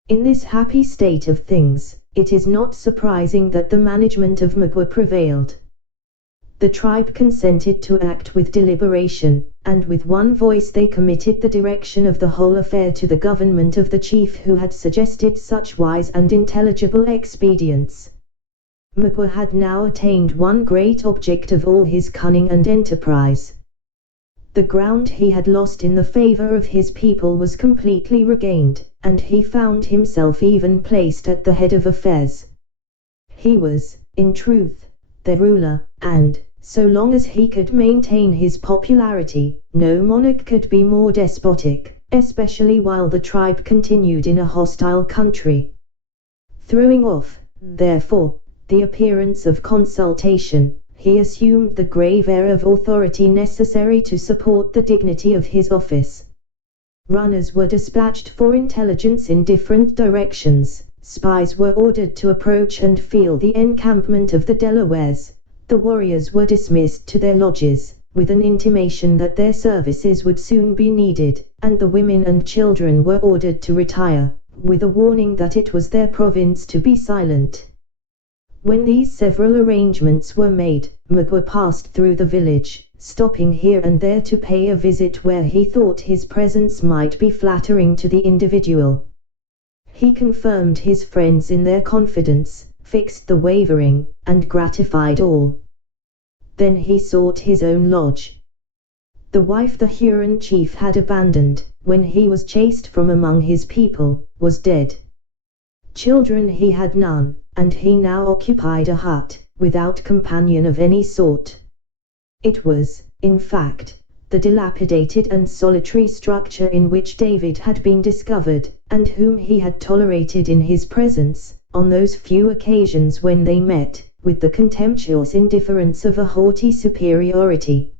In this happy state of things, it is not surprising that the management of Mugwa prevailed. The tribe consented to act with deliberation, and with one voice they committed the direction of the whole affair to the government of the chief who had suggested such wise and intelligible expedients. Mugwa had now attained one great object of all his cunning and enterprise. The ground he had lost in the favor of his people was completely regained, and he found himself even placed at the head of affairs. He was, in truth, their ruler, and, so long as he could maintain his popularity, no monarch could be more despotic, especially while the tribe continued in a hostile country. Throwing off, therefore, the appearance of consultation, he assumed the grave air of authority necessary to support the dignity of his office. Runners were dispatched for intelligence in different directions, spies were ordered to approach and feel the encampment of the Delawares. The warriors were dismissed to their lodges, with an intimation that their services would soon be needed, and the women and children were ordered to retire, with a warning that it was their province to be silent. When these several arrangements were made, Mugwa passed through the village, stopping here and there to pay a visit where he thought his presence might be flattering to the individual. He confirmed his friends in their confidence, fixed the wavering, and gratified all. Then he sought his own lodge. The wife the Huron chief had abandoned, when he was chased from among his people, was dead. Children he had none, and he now occupied a hut, without companion of any sort. It was, in fact, the dilapidated and solitary structure in which David had been discovered, and whom he had tolerated in his presence, on those few occasions when they met, with the contemptuous indifference of a haughty superiority.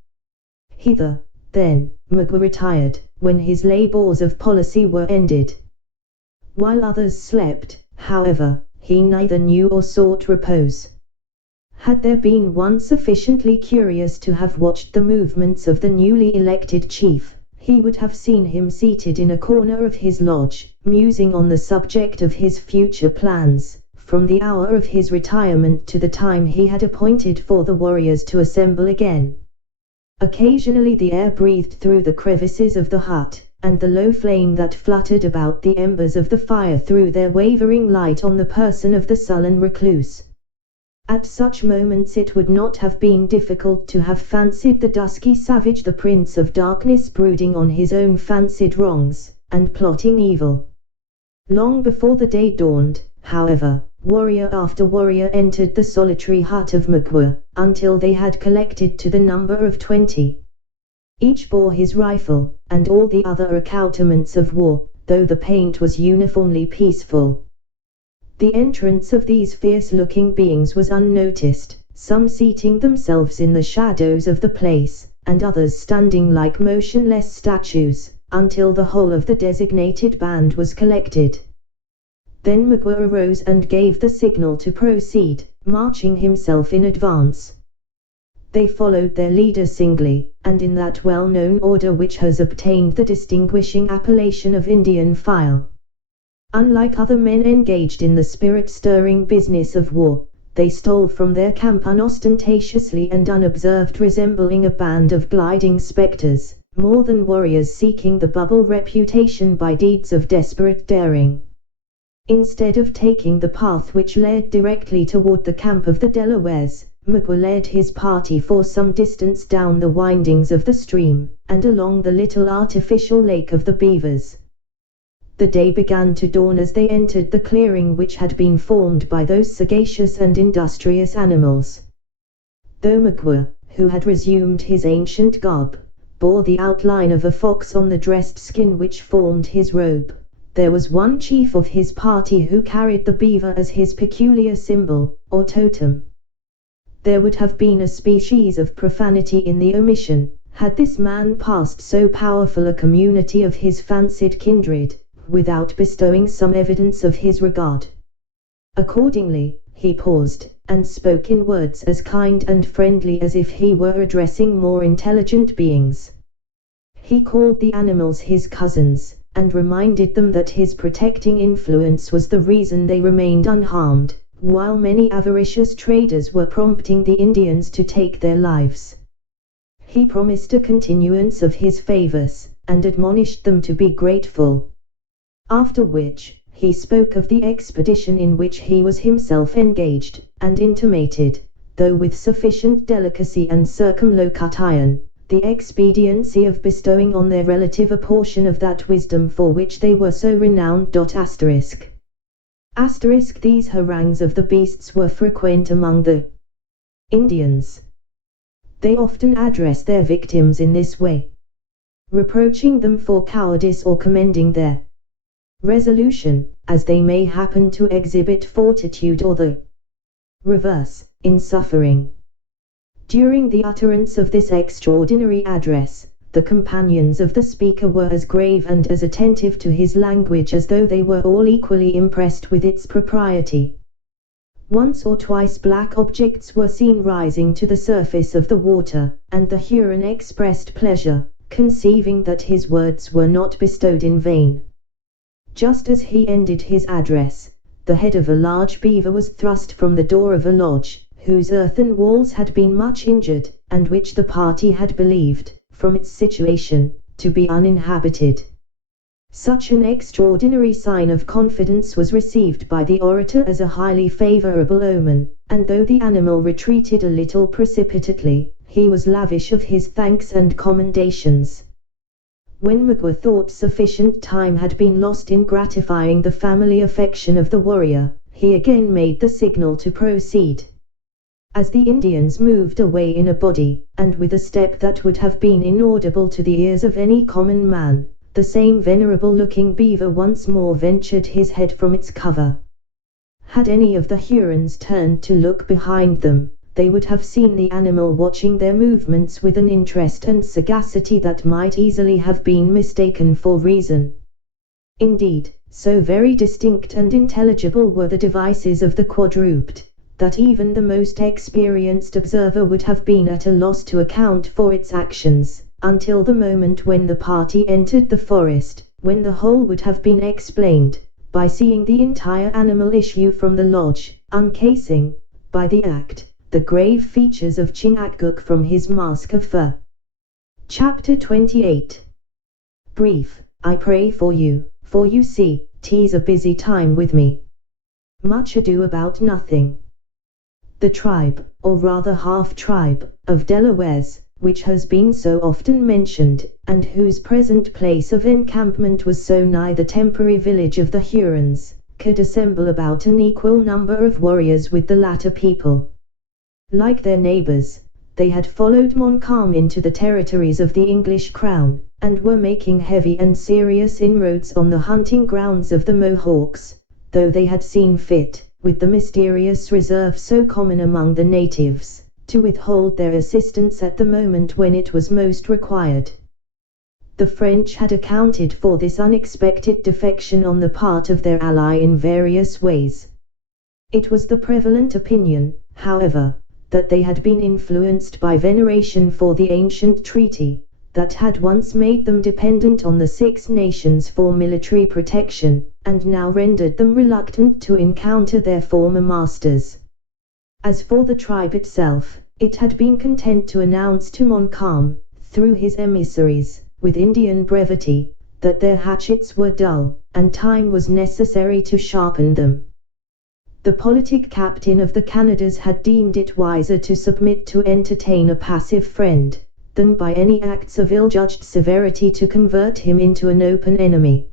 Hither, then, Mugwa retired, when his labours of policy were ended. While others slept, however, he neither knew or sought repose. Had there been one sufficiently curious to have watched the movements of the newly elected chief, he would have seen him seated in a corner of his lodge, musing on the subject of his future plans, from the hour of his retirement to the time he had appointed for the warriors to assemble again. Occasionally the air breathed through the crevices of the hut, and the low flame that fluttered about the embers of the fire threw their wavering light on the person of the sullen recluse. At such moments it would not have been difficult to have fancied the dusky savage the prince of darkness brooding on his own fancied wrongs, and plotting evil. Long before the day dawned, however, warrior after warrior entered the solitary hut of Mugwa, until they had collected to the number of 20. Each bore his rifle, and all the other accoutrements of war, though the paint was uniformly peaceful. The entrance of these fierce-looking beings was unnoticed, some seating themselves in the shadows of the place, and others standing like motionless statues, until the whole of the designated band was collected. Then Magua arose and gave the signal to proceed, marching himself in advance. They followed their leader singly, and in that well-known order which has obtained the distinguishing appellation of Indian file. Unlike other men engaged in the spirit-stirring business of war, they stole from their camp unostentatiously and unobserved, resembling a band of gliding spectres, more than warriors seeking the bubble reputation by deeds of desperate daring. Instead of taking the path which led directly toward the camp of the Delawares, Magua led his party for some distance down the windings of the stream, and along the little artificial lake of the beavers. The day began to dawn as they entered the clearing which had been formed by those sagacious and industrious animals. Though Magua, who had resumed his ancient garb, bore the outline of a fox on the dressed skin which formed his robe, there was one chief of his party who carried the beaver as his peculiar symbol, or totem. There would have been a species of profanity in the omission, had this man passed so powerful a community of his fancied kindred, without bestowing some evidence of his regard. Accordingly, he paused, and spoke in words as kind and friendly as if he were addressing more intelligent beings. He called the animals his cousins, and reminded them that his protecting influence was the reason they remained unharmed, while many avaricious traders were prompting the Indians to take their lives. He promised a continuance of his favors, and admonished them to be grateful. After which, he spoke of the expedition in which he was himself engaged, and intimated, though with sufficient delicacy and circumlocution, the expediency of bestowing on their relative a portion of that wisdom for which they were so renowned. These harangues of the beasts were frequent among the Indians. They often address their victims in this way, reproaching them for cowardice or commending their resolution, as they may happen to exhibit fortitude or the reverse, in suffering. During the utterance of this extraordinary address, the companions of the speaker were as grave and as attentive to his language as though they were all equally impressed with its propriety. Once or twice black objects were seen rising to the surface of the water, and the Huron expressed pleasure, conceiving that his words were not bestowed in vain. Just as he ended his address, the head of a large beaver was thrust from the door of a lodge, whose earthen walls had been much injured, and which the party had believed, from its situation, to be uninhabited. Such an extraordinary sign of confidence was received by the orator as a highly favorable omen, and though the animal retreated a little precipitately, he was lavish of his thanks and commendations. When Magua thought sufficient time had been lost in gratifying the family affection of the warrior, he again made the signal to proceed. As the Indians moved away in a body, and with a step that would have been inaudible to the ears of any common man, the same venerable-looking beaver once more ventured his head from its cover. Had any of the Hurons turned to look behind them, they would have seen the animal watching their movements with an interest and sagacity that might easily have been mistaken for reason. Indeed, so very distinct and intelligible were the devices of the quadruped, that even the most experienced observer would have been at a loss to account for its actions, until the moment when the party entered the forest, when the whole would have been explained, by seeing the entire animal issue from the lodge, uncasing, by the act, the grave features of Chingachgook from his mask of fur. Chapter 28. Brief, I pray for you, for you see, 'tis a busy time with me. Much ado about nothing. The tribe, or rather half-tribe, of Delawares, which has been so often mentioned, and whose present place of encampment was so nigh the temporary village of the Hurons, could assemble about an equal number of warriors with the latter people. Like their neighbors, they had followed Montcalm into the territories of the English crown, and were making heavy and serious inroads on the hunting grounds of the Mohawks, though they had seen fit, with the mysterious reserve so common among the natives, to withhold their assistance at the moment when it was most required. The French had accounted for this unexpected defection on the part of their ally in various ways. It was the prevalent opinion, however, that they had been influenced by veneration for the ancient treaty, that had once made them dependent on the Six Nations for military protection, and now rendered them reluctant to encounter their former masters. As for the tribe itself, it had been content to announce to Montcalm, through his emissaries, with Indian brevity, that their hatchets were dull, and time was necessary to sharpen them. The politic captain of the Canadas had deemed it wiser to submit to entertain a passive friend, than by any acts of ill-judged severity to convert him into an open enemy.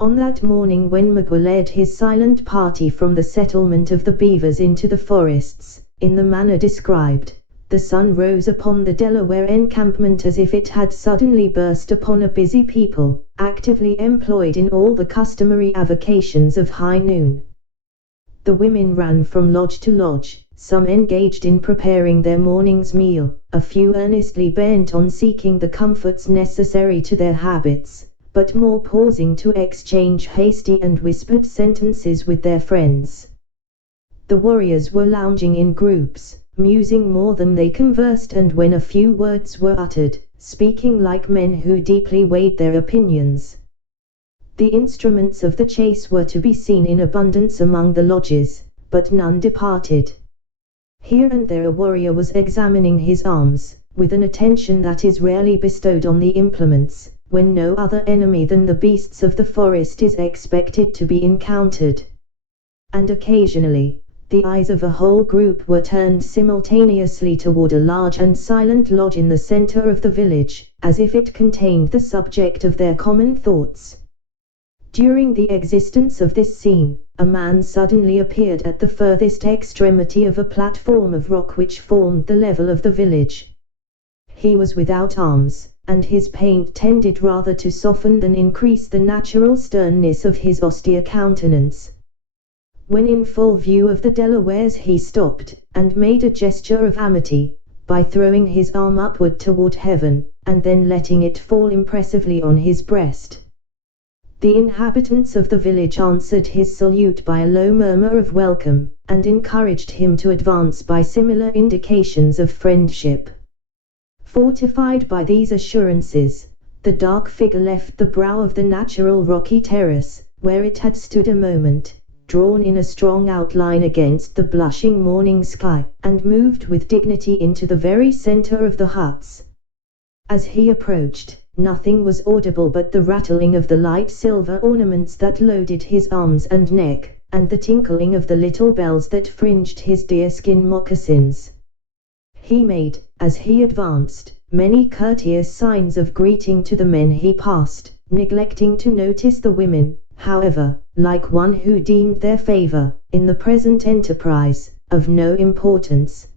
On that morning when Magua led his silent party from the settlement of the Beavers into the forests, in the manner described, the sun rose upon the Delaware encampment as if it had suddenly burst upon a busy people, actively employed in all the customary avocations of high noon. The women ran from lodge to lodge, some engaged in preparing their morning's meal, a few earnestly bent on seeking the comforts necessary to their habits, but more pausing to exchange hasty and whispered sentences with their friends. The warriors were lounging in groups, musing more than they conversed, and when a few words were uttered, speaking like men who deeply weighed their opinions. The instruments of the chase were to be seen in abundance among the lodges, but none departed. Here and there a warrior was examining his arms, with an attention that is rarely bestowed on the implements, when no other enemy than the beasts of the forest is expected to be encountered. And occasionally, the eyes of a whole group were turned simultaneously toward a large and silent lodge in the center of the village, as if it contained the subject of their common thoughts. During the existence of this scene, a man suddenly appeared at the furthest extremity of a platform of rock which formed the level of the village. He was without arms, and his paint tended rather to soften than increase the natural sternness of his austere countenance. When in full view of the Delawares he stopped, and made a gesture of amity, by throwing his arm upward toward heaven, and then letting it fall impressively on his breast. The inhabitants of the village answered his salute by a low murmur of welcome, and encouraged him to advance by similar indications of friendship. Fortified by these assurances, the dark figure left the brow of the natural rocky terrace, where it had stood a moment, drawn in a strong outline against the blushing morning sky, and moved with dignity into the very center of the huts. As he approached, nothing was audible but the rattling of the light silver ornaments that loaded his arms and neck, and the tinkling of the little bells that fringed his deerskin moccasins. He made, as he advanced, many courteous signs of greeting to the men he passed, neglecting to notice the women, however, like one who deemed their favor, in the present enterprise, of no importance.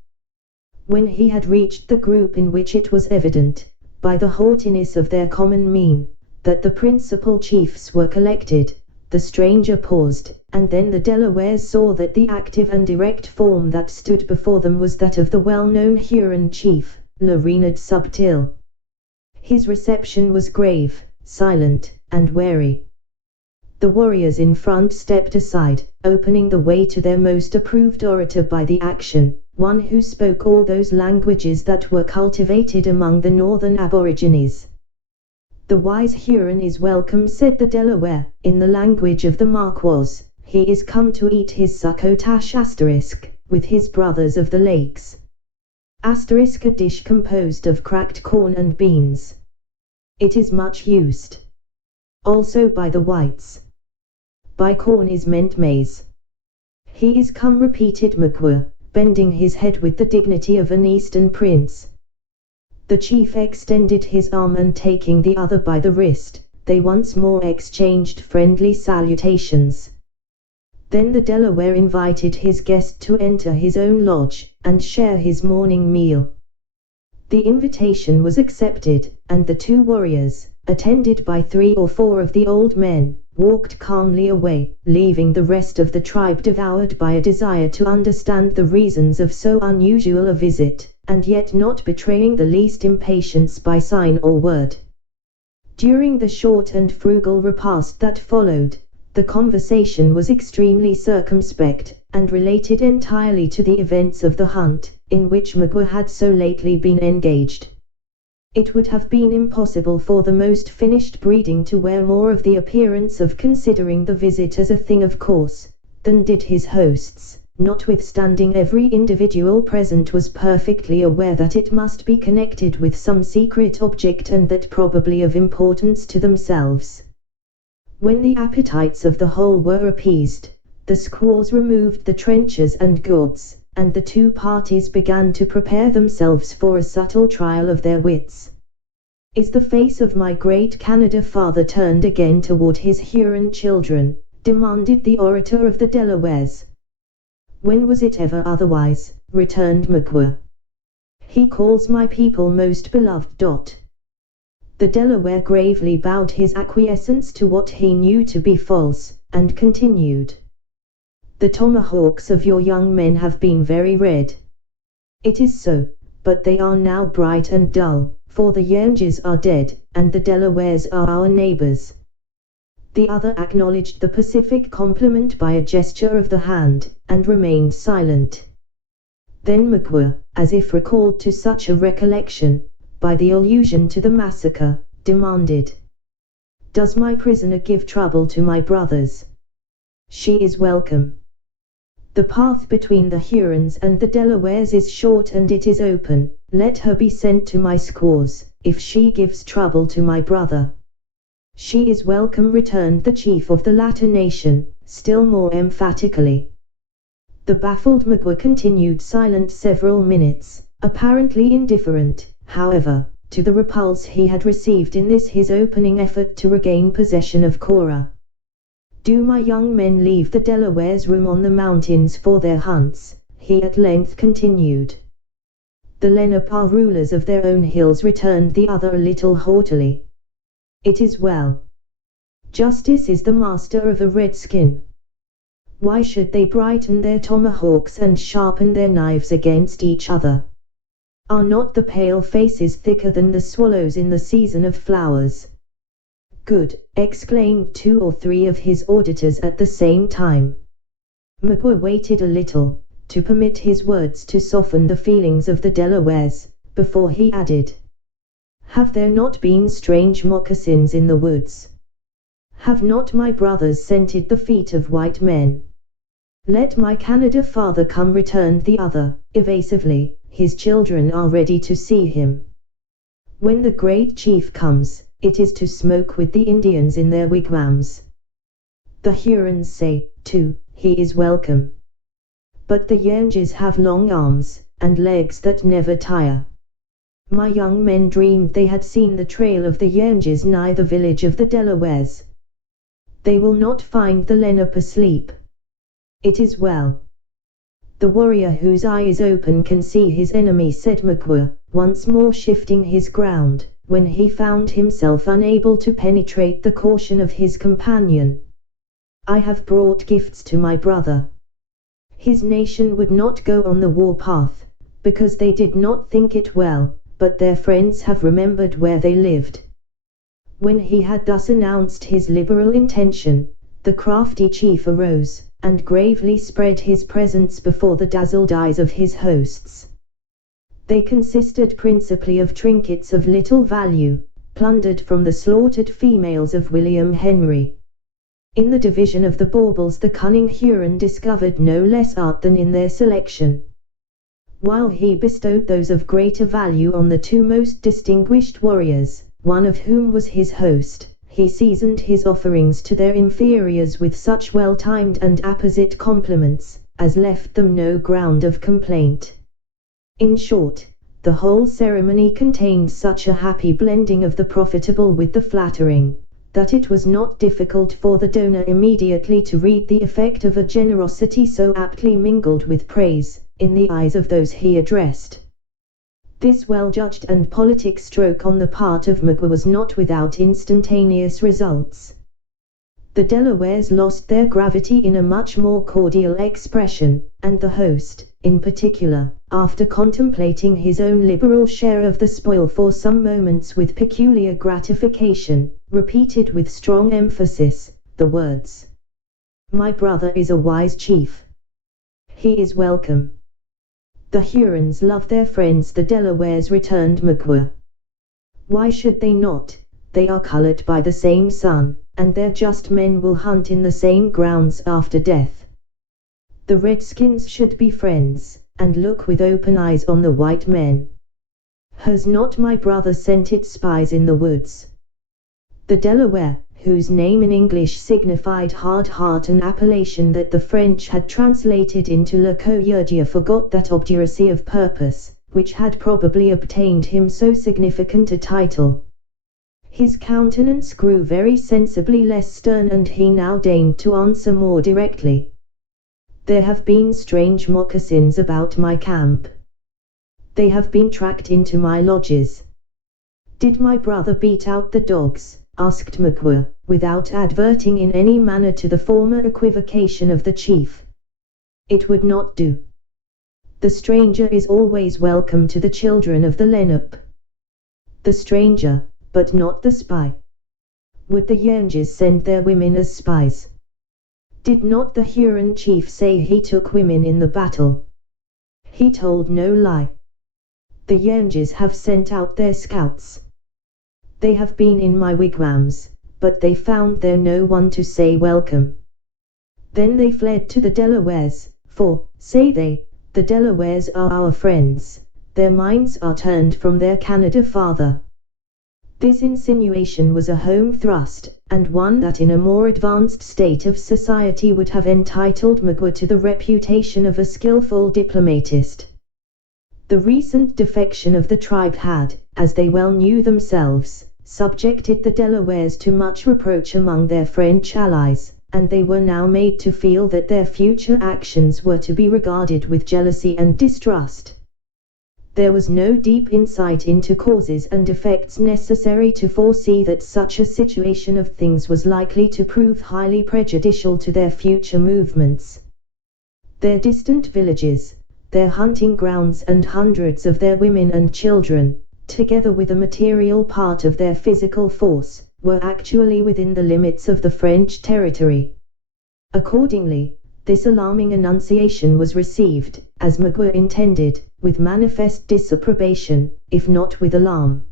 When he had reached the group in which it was evident, by the haughtiness of their common mien, that the principal chiefs were collected, the stranger paused, and then the Delawares saw that the active and erect form that stood before them was that of the well-known Huron chief, Le Renard Subtil. His reception was grave, silent, and wary. The warriors in front stepped aside, opening the way to their most approved orator by the action, one who spoke all those languages that were cultivated among the northern aborigines. "The wise Huron is welcome," said the Delaware, in the language of the Marquas. "He is come to eat his succotash *, with his brothers of the lakes." *, a dish composed of cracked corn and beans. It is much used also by the whites. By corn is meant maize. "He is come," repeated Magua, bending his head with the dignity of an Eastern prince. The chief extended his arm, and taking the other by the wrist, they once more exchanged friendly salutations. Then the Delaware invited his guest to enter his own lodge, and share his morning meal. The invitation was accepted, and the two warriors, attended by 3 or 4 of the old men, walked calmly away, leaving the rest of the tribe devoured by a desire to understand the reasons of so unusual a visit, and yet not betraying the least impatience by sign or word. During the short and frugal repast that followed, the conversation was extremely circumspect, and related entirely to the events of the hunt, in which Magua had so lately been engaged. It would have been impossible for the most finished breeding to wear more of the appearance of considering the visit as a thing of course, than did his hosts, notwithstanding every individual present was perfectly aware that it must be connected with some secret object and that probably of importance to themselves. When the appetites of the whole were appeased, the squaws removed the trenchers and gourds, and the two parties began to prepare themselves for a subtle trial of their wits. Is the face of my great Canada father turned again toward his Huron children? Demanded the orator of the Delawares. When was it ever otherwise? Returned Magua. He calls my people most beloved. The Delaware gravely bowed his acquiescence to what he knew to be false, and continued. The tomahawks of your young men have been very red. It is so, but they are now bright and dull, for the Yanges are dead, and the Delawares are our neighbors. The other acknowledged the pacific compliment by a gesture of the hand, and remained silent. Then Magua, as if recalled to such a recollection, by the allusion to the massacre, demanded, Does my prisoner give trouble to my brothers? She is welcome. The path between the Hurons and the Delawares is short and it is open. Let her be sent to my squaws, if she gives trouble to my brother. She is welcome, returned the chief of the latter nation, still more emphatically. The baffled Magua continued silent several minutes, apparently indifferent, however, to the repulse he had received in this his opening effort to regain possession of Cora. Do my young men leave the Delawares' room on the mountains for their hunts? He at length continued. The Lenape are rulers of their own hills, returned the other a little haughtily. It is well. Justice is the master of a redskin. Why should they brighten their tomahawks and sharpen their knives against each other? Are not the pale faces thicker than the swallows in the season of flowers? Good, exclaimed two or three of his auditors at the same time. Magua waited a little, to permit his words to soften the feelings of the Delawares, before he added, Have there not been strange moccasins in the woods? Have not my brothers scented the feet of white men? Let my Canada father come, returned the other, evasively, his children are ready to see him. When the great chief comes, it is to smoke with the Indians in their wigwams. The Hurons say, too, he is welcome. But the Yanges have long arms, and legs that never tire. My young men dreamed they had seen the trail of the Yanges nigh the village of the Delawares. They will not find the Lenape asleep. It is well. The warrior whose eye is open can see his enemy, said Magua, once more shifting his ground, when he found himself unable to penetrate the caution of his companion. I have brought gifts to my brother. His nation would not go on the war path, because they did not think it well, but their friends have remembered where they lived. When he had thus announced his liberal intention, the crafty chief arose, and gravely spread his presents before the dazzled eyes of his hosts. They consisted principally of trinkets of little value, plundered from the slaughtered females of William Henry. In the division of the baubles the cunning Huron discovered no less art than in their selection. While he bestowed those of greater value on the two most distinguished warriors, one of whom was his host, he seasoned his offerings to their inferiors with such well-timed and apposite compliments, as left them no ground of complaint. In short, the whole ceremony contained such a happy blending of the profitable with the flattering, that it was not difficult for the donor immediately to read the effect of a generosity so aptly mingled with praise, in the eyes of those he addressed. This well-judged and politic stroke on the part of Magua was not without instantaneous results. The Delawares lost their gravity in a much more cordial expression, and the host, in particular, after contemplating his own liberal share of the spoil for some moments with peculiar gratification, repeated with strong emphasis, the words, "My brother is a wise chief. He is welcome." "The Hurons love their friends," the Delawares returned Magua. "Why should they not? They are colored by the same sun, and their just men will hunt in the same grounds after death. The redskins should be friends, and look with open eyes on the white men. Has not my brother scented spies in the woods?" The Delaware, whose name in English signified hard heart, an appellation that the French had translated into Le Coureur, forgot that obduracy of purpose, which had probably obtained him so significant a title. His countenance grew very sensibly less stern, and he now deigned to answer more directly. "There have been strange moccasins about my camp. They have been tracked into my lodges." "Did my brother beat out the dogs?" asked Magua, without adverting in any manner to the former equivocation of the chief. "It would not do. The stranger is always welcome to the children of the Lenape." "The stranger, but not the spy. Would the Yanges send their women as spies?" "Did not the Huron chief say he took women in the battle?" "He told no lie. The Yanges have sent out their scouts. They have been in my wigwams, but they found there no one to say welcome. Then they fled to the Delawares, for, say they, the Delawares are our friends. Their minds are turned from their Canada father." This insinuation was a home thrust, and one that in a more advanced state of society would have entitled Magua to the reputation of a skillful diplomatist. The recent defection of the tribe had, as they well knew themselves, subjected the Delawares to much reproach among their French allies, and they were now made to feel that their future actions were to be regarded with jealousy and distrust. There was no deep insight into causes and effects necessary to foresee that such a situation of things was likely to prove highly prejudicial to their future movements. Their distant villages, their hunting grounds, and hundreds of their women and children, together with a material part of their physical force, were actually within the limits of the French territory. Accordingly, this alarming annunciation was received, as Magua intended, with manifest disapprobation, if not with alarm.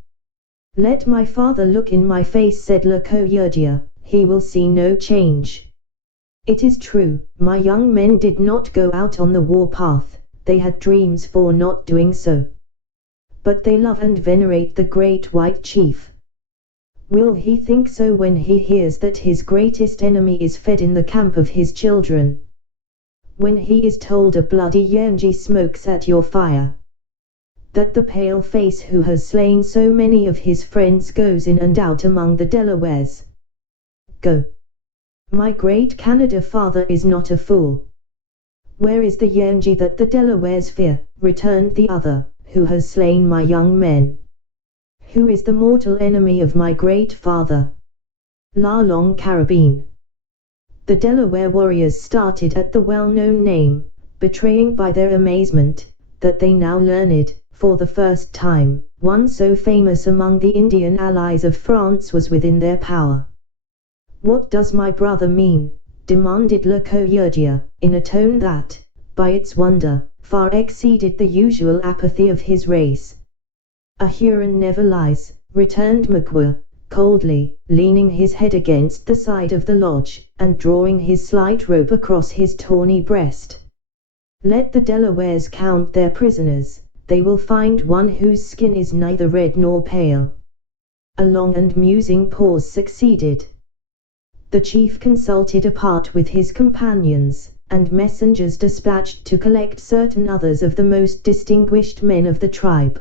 "Let my father look in my face," said Le Coureur, "he will see no change. It is true, my young men did not go out on the war path, they had dreams for not doing so. But they love and venerate the great white chief. Will he think so when he hears that his greatest enemy is fed in the camp of his children? When he is told a bloody Yankee smokes at your fire? That the pale face who has slain so many of his friends goes in and out among the Delawares? Go. My great Canada father is not a fool." "Where is the Yankee that the Delawares fear?" returned the other, "who has slain my young men? Who is the mortal enemy of my great father?" "La Longue Carabine." The Delaware warriors started at the well-known name, betraying by their amazement that they now learned, for the first time, one so famous among the Indian allies of France was within their power. "What does my brother mean?" demanded Le Coureur, in a tone that, by its wonder, far exceeded the usual apathy of his race. "A Huron never lies," returned Magua, coldly, leaning his head against the side of the lodge, and drawing his slight robe across his tawny breast. "Let the Delawares count their prisoners, they will find one whose skin is neither red nor pale." A long and musing pause succeeded. The chief consulted apart with his companions, and messengers dispatched to collect certain others of the most distinguished men of the tribe.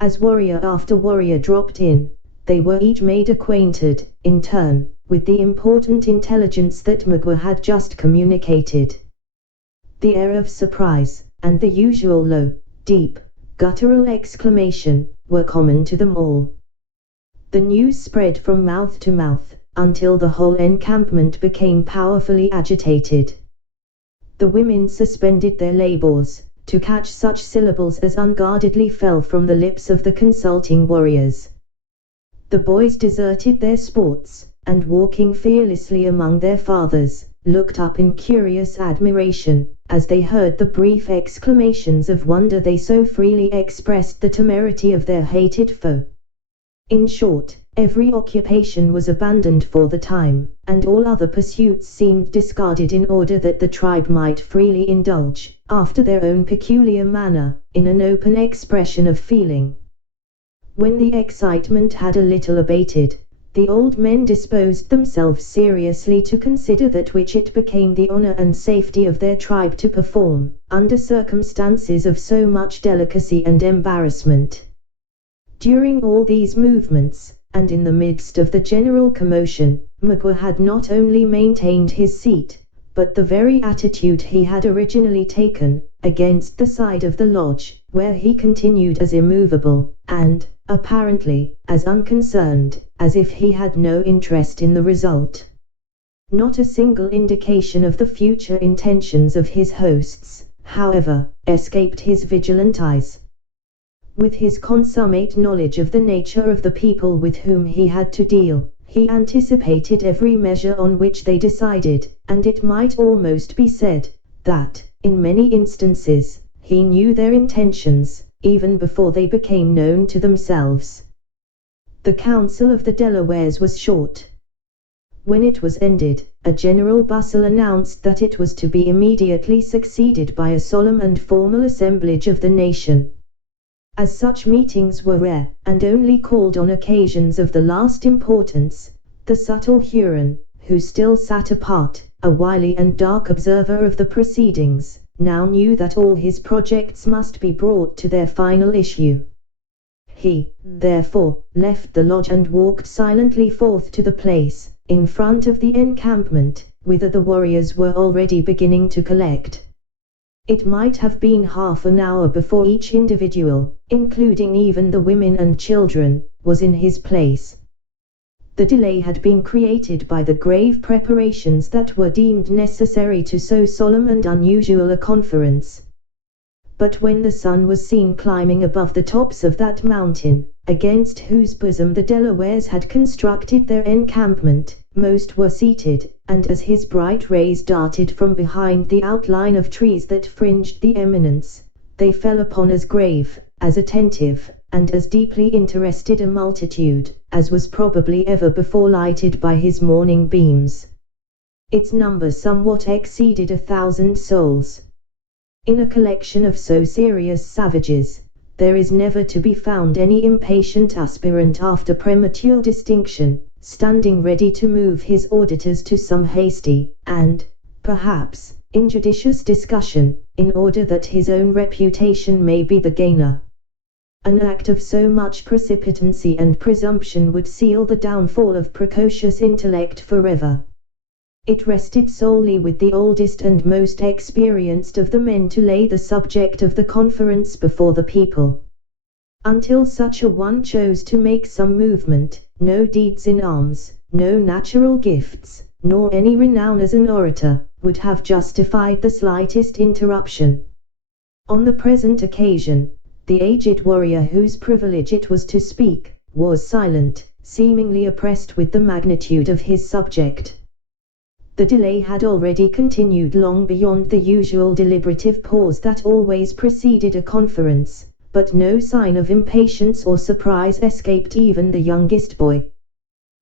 As warrior after warrior dropped in, they were each made acquainted, in turn, with the important intelligence that Magua had just communicated. The air of surprise, and the usual low, deep, guttural exclamation, were common to them all. The news spread from mouth to mouth, until the whole encampment became powerfully agitated. The women suspended their labors, to catch such syllables as unguardedly fell from the lips of the consulting warriors. The boys deserted their sports, and walking fearlessly among their fathers, looked up in curious admiration, as they heard the brief exclamations of wonder they so freely expressed the temerity of their hated foe. In short, every occupation was abandoned for the time, and all other pursuits seemed discarded in order that the tribe might freely indulge, after their own peculiar manner, in an open expression of feeling. When the excitement had a little abated, the old men disposed themselves seriously to consider that which it became the honor and safety of their tribe to perform, under circumstances of so much delicacy and embarrassment. During all these movements, and in the midst of the general commotion, Magua had not only maintained his seat, but the very attitude he had originally taken, against the side of the lodge, where he continued as immovable, and, apparently, as unconcerned, as if he had no interest in the result. Not a single indication of the future intentions of his hosts, however, escaped his vigilant eyes. With his consummate knowledge of the nature of the people with whom he had to deal, he anticipated every measure on which they decided, and it might almost be said, that, in many instances, he knew their intentions, even before they became known to themselves. The council of the Delawares was short. When it was ended, a general bustle announced that it was to be immediately succeeded by a solemn and formal assemblage of the nation. As such meetings were rare, and only called on occasions of the last importance, the subtle Huron, who still sat apart, a wily and dark observer of the proceedings, now knew that all his projects must be brought to their final issue. He, therefore, left the lodge and walked silently forth to the place, in front of the encampment, whither the warriors were already beginning to collect. It might have been half an hour before each individual, including even the women and children, was in his place. The delay had been created by the grave preparations that were deemed necessary to so solemn and unusual a conference. But when the sun was seen climbing above the tops of that mountain, against whose bosom the Delawares had constructed their encampment, most were seated, and as his bright rays darted from behind the outline of trees that fringed the eminence, they fell upon as grave, as attentive, and as deeply interested a multitude, as was probably ever before lighted by his morning beams. Its number somewhat exceeded 1,000 souls. In a collection of so serious savages, there is never to be found any impatient aspirant after premature distinction, standing ready to move his auditors to some hasty, and, perhaps, injudicious discussion, in order that his own reputation may be the gainer. An act of so much precipitancy and presumption would seal the downfall of precocious intellect forever. It rested solely with the oldest and most experienced of the men to lay the subject of the conference before the people. Until such a one chose to make some movement, no deeds in arms, no natural gifts, nor any renown as an orator, would have justified the slightest interruption. On the present occasion, the aged warrior whose privilege it was to speak, was silent, seemingly oppressed with the magnitude of his subject. The delay had already continued long beyond the usual deliberative pause that always preceded a conference, but no sign of impatience or surprise escaped even the youngest boy.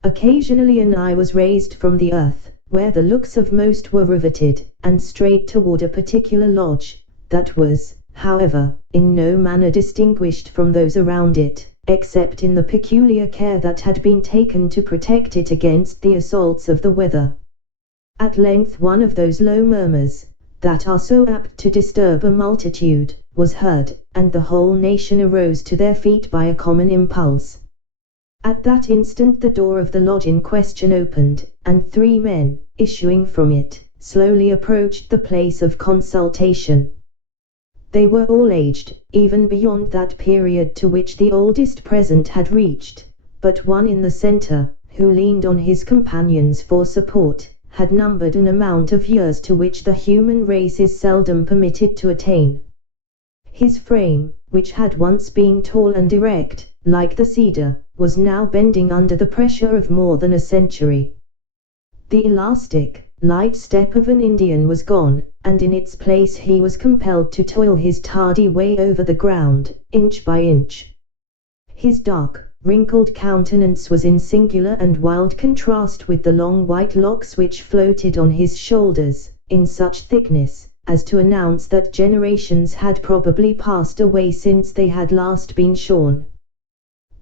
Occasionally an eye was raised from the earth, where the looks of most were riveted, and strayed toward a particular lodge, that was, however, in no manner distinguished from those around it, except in the peculiar care that had been taken to protect it against the assaults of the weather. At length one of those low murmurs, that are so apt to disturb a multitude, was heard, and the whole nation arose to their feet by a common impulse. At that instant the door of the lodge in question opened, and 3 men, issuing from it, slowly approached the place of consultation. They were all aged, even beyond that period to which the oldest present had reached, but one in the center, who leaned on his companions for support, had numbered an amount of years to which the human race is seldom permitted to attain. His frame, which had once been tall and erect, like the cedar, was now bending under the pressure of more than a century. The elastic, light step of an Indian was gone, and in its place he was compelled to toil his tardy way over the ground, inch by inch. His dark, wrinkled countenance was in singular and wild contrast with the long white locks which floated on his shoulders, in such thickness, as to announce that generations had probably passed away since they had last been shorn.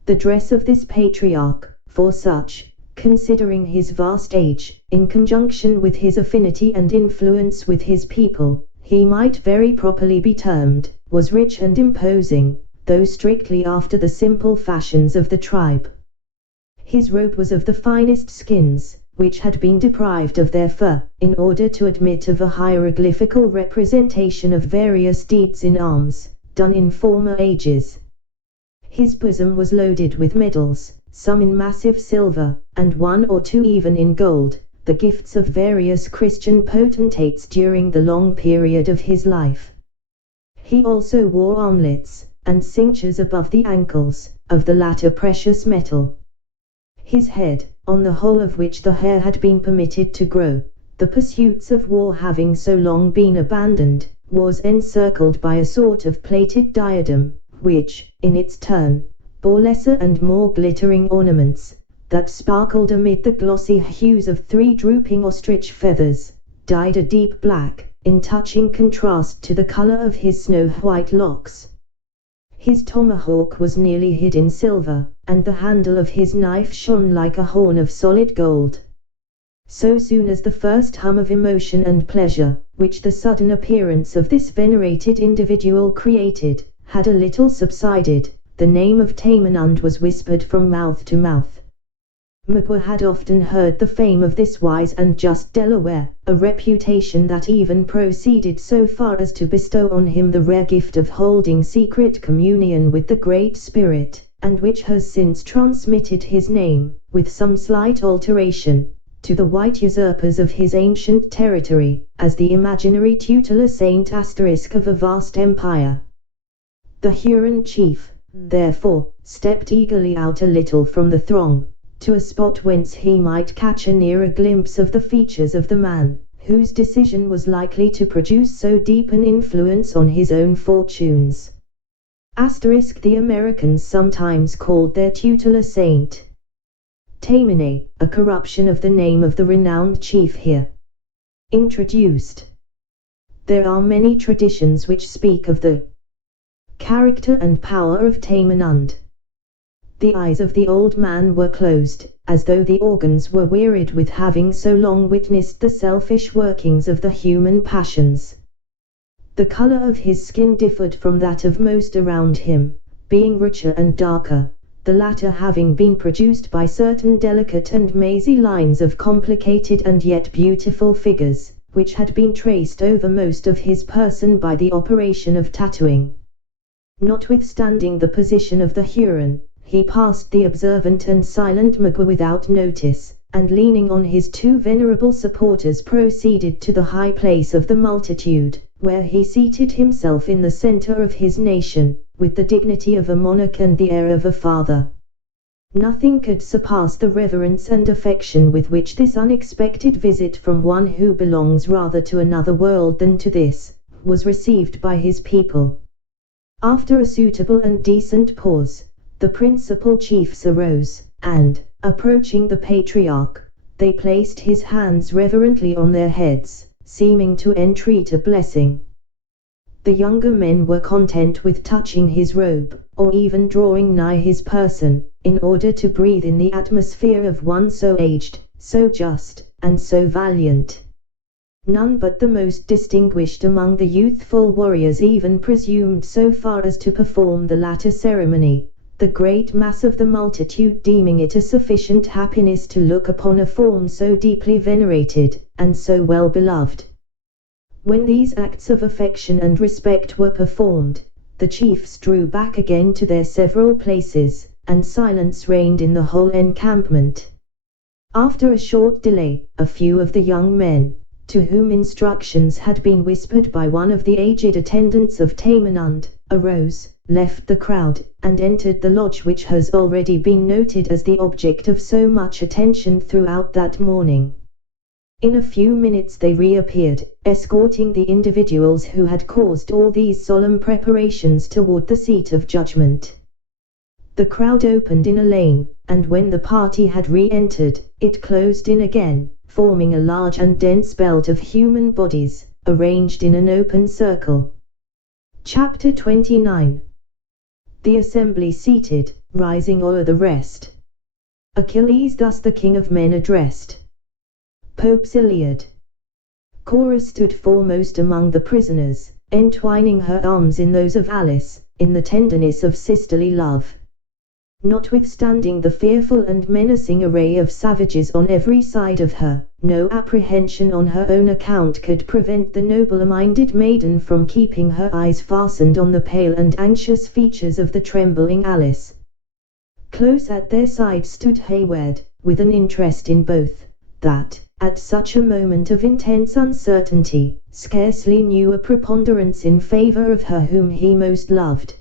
The dress of this patriarch, for such, considering his vast age, in conjunction with his affinity and influence with his people, he might very properly be termed, was rich and imposing, though strictly after the simple fashions of the tribe. His robe was of the finest skins, which had been deprived of their fur, in order to admit of a hieroglyphical representation of various deeds in arms, done in former ages. His bosom was loaded with medals, some in massive silver, and one or two even in gold, the gifts of various Christian potentates during the long period of his life. He also wore armlets, and cinctures above the ankles, of the latter precious metal. His head, on the whole of which the hair had been permitted to grow, the pursuits of war having so long been abandoned, was encircled by a sort of plated diadem, which, in its turn, bore lesser and more glittering ornaments, that sparkled amid the glossy hues of 3 drooping ostrich feathers, dyed a deep black, in touching contrast to the color of his snow-white locks. His tomahawk was nearly hid in silver, and the handle of his knife shone like a horn of solid gold. So soon as the first hum of emotion and pleasure, which the sudden appearance of this venerated individual created, had a little subsided, the name of Tamenund was whispered from mouth to mouth. Magua had often heard the fame of this wise and just Delaware, a reputation that even proceeded so far as to bestow on him the rare gift of holding secret communion with the Great Spirit, and which has since transmitted his name, with some slight alteration, to the white usurpers of his ancient territory, as the imaginary tutelar saint of a vast empire. The Huron chief, therefore, stepped eagerly out a little from the throng, to a spot whence he might catch a nearer glimpse of the features of the man, whose decision was likely to produce so deep an influence on his own fortunes. The Americans sometimes called their tutelar saint Tamine, a corruption of the name of the renowned chief here introduced. There are many traditions which speak of the character and power of Tamenund. The eyes of the old man were closed, as though the organs were wearied with having so long witnessed the selfish workings of the human passions. The color of his skin differed from that of most around him, being richer and darker, the latter having been produced by certain delicate and mazy lines of complicated and yet beautiful figures, which had been traced over most of his person by the operation of tattooing. Notwithstanding the position of the Huron, he passed the observant and silent Magua without notice, and leaning on his 2 venerable supporters proceeded to the high place of the multitude, where he seated himself in the center of his nation, with the dignity of a monarch and the air of a father. Nothing could surpass the reverence and affection with which this unexpected visit from one who belongs rather to another world than to this, was received by his people. After a suitable and decent pause, the principal chiefs arose, and, approaching the patriarch, they placed his hands reverently on their heads, seeming to entreat a blessing. The younger men were content with touching his robe, or even drawing nigh his person, in order to breathe in the atmosphere of one so aged, so just, and so valiant. None but the most distinguished among the youthful warriors even presumed so far as to perform the latter ceremony, the great mass of the multitude deeming it a sufficient happiness to look upon a form so deeply venerated, and so well beloved. When these acts of affection and respect were performed, the chiefs drew back again to their several places, and silence reigned in the whole encampment. After a short delay, a few of the young men, to whom instructions had been whispered by one of the aged attendants of Tamenund, arose, left the crowd, and entered the lodge which has already been noted as the object of so much attention throughout that morning. In a few minutes they reappeared, escorting the individuals who had caused all these solemn preparations toward the seat of judgment. The crowd opened in a lane, and when the party had re-entered, it closed in again, forming a large and dense belt of human bodies, arranged in an open circle. Chapter 29. The assembly seated, rising o'er the rest. Achilles thus the king of men addressed. Pope's Iliad. Cora stood foremost among the prisoners, entwining her arms in those of Alice, in the tenderness of sisterly love. Notwithstanding the fearful and menacing array of savages on every side of her, no apprehension on her own account could prevent the nobler-minded maiden from keeping her eyes fastened on the pale and anxious features of the trembling Alice. Close at their side stood Hayward, with an interest in both, that, at such a moment of intense uncertainty, scarcely knew a preponderance in favor of her whom he most loved.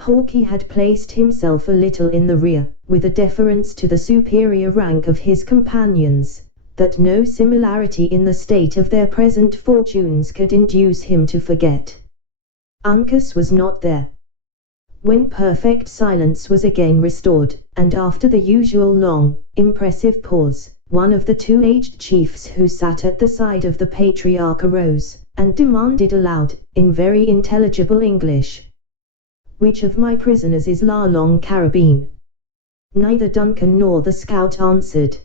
Hawke had placed himself a little in the rear, with a deference to the superior rank of his companions, that no similarity in the state of their present fortunes could induce him to forget. Uncas was not there. When perfect silence was again restored, and after the usual long, impressive pause, one of the two aged chiefs who sat at the side of the patriarch arose, and demanded aloud, in very intelligible English, "Which of my prisoners is La Longue Carabine?" Neither Duncan nor the scout answered.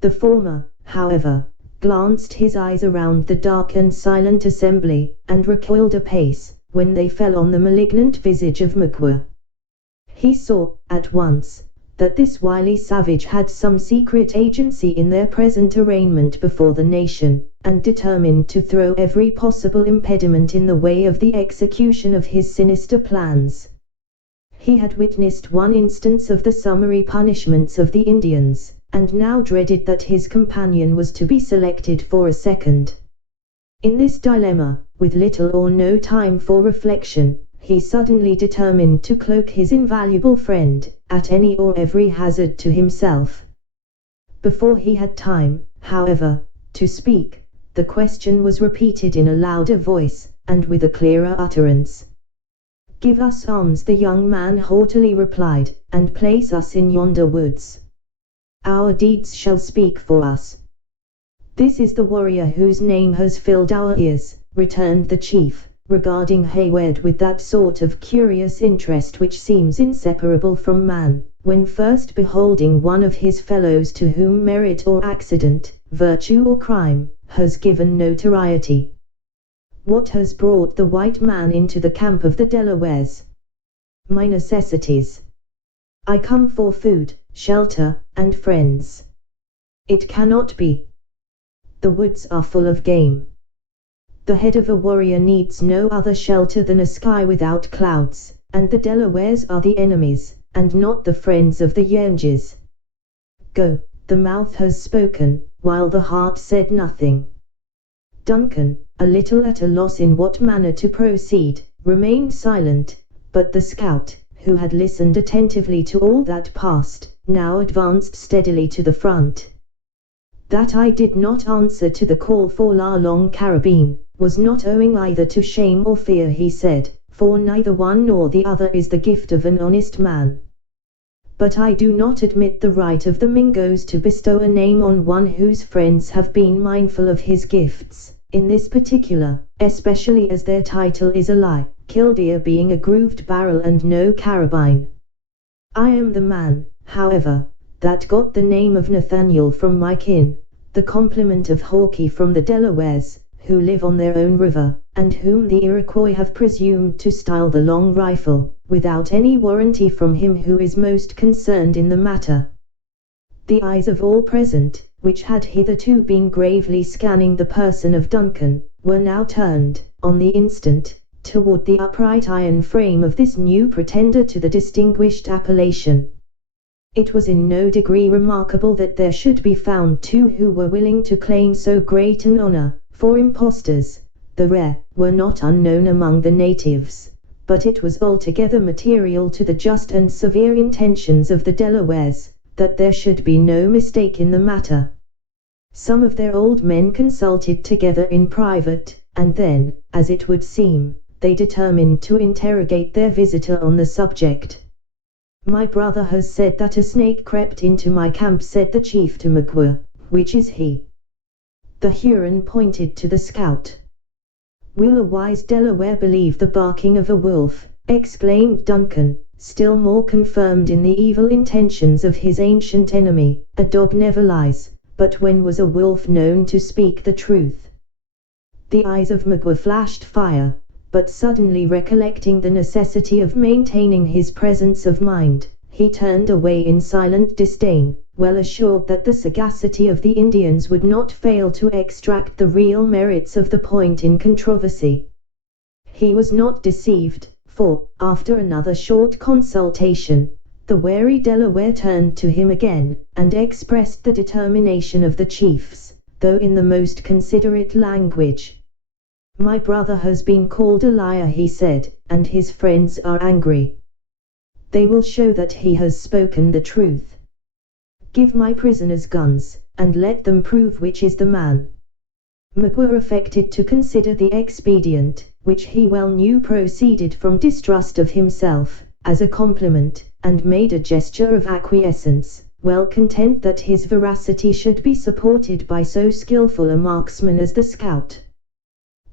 The former, however, glanced his eyes around the dark and silent assembly, and recoiled a pace, when they fell on the malignant visage of Magua. He saw, at once, that this wily savage had some secret agency in their present arraignment before the nation, and determined to throw every possible impediment in the way of the execution of his sinister plans. He had witnessed one instance of the summary punishments of the Indians, and now dreaded that his companion was to be selected for a second. In this dilemma, with little or no time for reflection, he suddenly determined to cloak his invaluable friend, at any or every hazard to himself. Before he had time, however, to speak, the question was repeated in a louder voice, and with a clearer utterance. "Give us arms," the young man haughtily replied, "and place us in yonder woods. Our deeds shall speak for us." "This is the warrior whose name has filled our ears," returned the chief, regarding Hayward with that sort of curious interest which seems inseparable from man, when first beholding one of his fellows to whom merit or accident, virtue or crime, has given notoriety. "What has brought the white man into the camp of the Delawares?" "My necessities. I come for food, shelter, and friends." "It cannot be. The woods are full of game. The head of a warrior needs no other shelter than a sky without clouds, and the Delawares are the enemies, and not the friends of the Yanges. Go, the mouth has spoken, while the heart said nothing." Duncan, a little at a loss in what manner to proceed, remained silent, but the scout, who had listened attentively to all that passed, now advanced steadily to the front. "That I did not answer to the call for La Longue Carabine, was not owing either to shame or fear," he said, "for neither one nor the other is the gift of an honest man. But I do not admit the right of the Mingoes to bestow a name on one whose friends have been mindful of his gifts, in this particular, especially as their title is a lie, killdeer being a grooved barrel and no carabine. I am the man, however, that got the name of Nathaniel from my kin, the complement of Hawke from the Delawares, who live on their own river, and whom the Iroquois have presumed to style the Long Rifle, without any warranty from him who is most concerned in the matter." The eyes of all present, which had hitherto been gravely scanning the person of Duncan, were now turned, on the instant, toward the upright iron frame of this new pretender to the distinguished appellation. It was in no degree remarkable that there should be found two who were willing to claim so great an honor, for impostors, the rare, were not unknown among the natives, but it was altogether material to the just and severe intentions of the Delawares, that there should be no mistake in the matter. Some of their old men consulted together in private, and then, as it would seem, they determined to interrogate their visitor on the subject. "My brother has said that a snake crept into my camp," said the chief to Magua. "Which is he?" The Huron pointed to the scout. "Will a wise Delaware believe the barking of a wolf?" exclaimed Duncan, still more confirmed in the evil intentions of his ancient enemy. "A dog never lies, but when was a wolf known to speak the truth?" The eyes of Magua flashed fire, but suddenly recollecting the necessity of maintaining his presence of mind, he turned away in silent disdain, well assured that the sagacity of the Indians would not fail to extract the real merits of the point in controversy. He was not deceived, for, after another short consultation, the wary Delaware turned to him again, and expressed the determination of the chiefs, though in the most considerate language. "My brother has been called a liar," he said, "and his friends are angry. They will show that he has spoken the truth. Give my prisoners guns, and let them prove which is the man." Magua affected to consider the expedient, which he well knew proceeded from distrust of himself, as a compliment, and made a gesture of acquiescence, well content that his veracity should be supported by so skillful a marksman as the scout.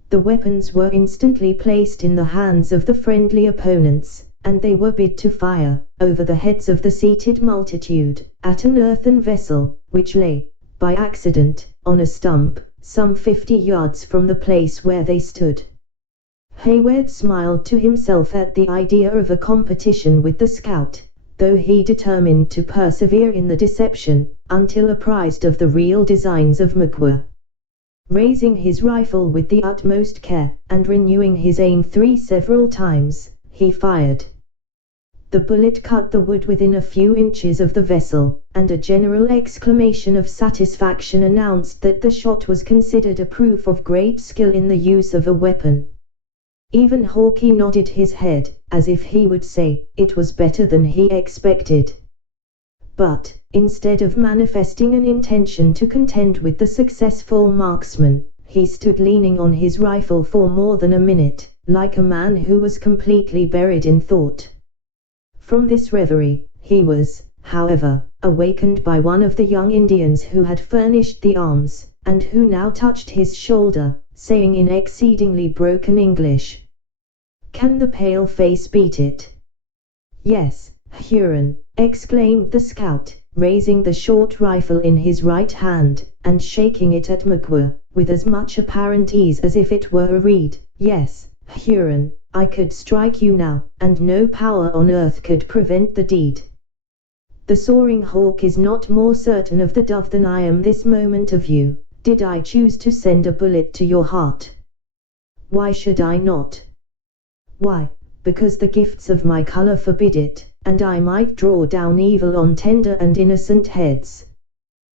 The weapons were instantly placed in the hands of the friendly opponents, and they were bid to fire, over the heads of the seated multitude, at an earthen vessel, which lay, by accident, on a stump, some 50 yards from the place where they stood. Hayward smiled to himself at the idea of a competition with the scout, though he determined to persevere in the deception, until apprised of the real designs of Magua. Raising his rifle with the utmost care, and renewing his aim 3 several times, he fired. The bullet cut the wood within a few inches of the vessel, and a general exclamation of satisfaction announced that the shot was considered a proof of great skill in the use of a weapon. Even Hawkeye nodded his head, as if he would say, it was better than he expected. But, instead of manifesting an intention to contend with the successful marksman, he stood leaning on his rifle for more than a minute, like a man who was completely buried in thought. From this reverie, he was, however, awakened by one of the young Indians who had furnished the arms, and who now touched his shoulder, saying in exceedingly broken English, "Can the pale face beat it?" "Yes, Huron," exclaimed the scout, raising the short rifle in his right hand, and shaking it at Magua, with as much apparent ease as if it were a reed. "Yes, Huron, I could strike you now, and no power on earth could prevent the deed. The soaring hawk is not more certain of the dove than I am this moment of you, did I choose to send a bullet to your heart. Why should I not? Why, because the gifts of my color forbid it, and I might draw down evil on tender and innocent heads.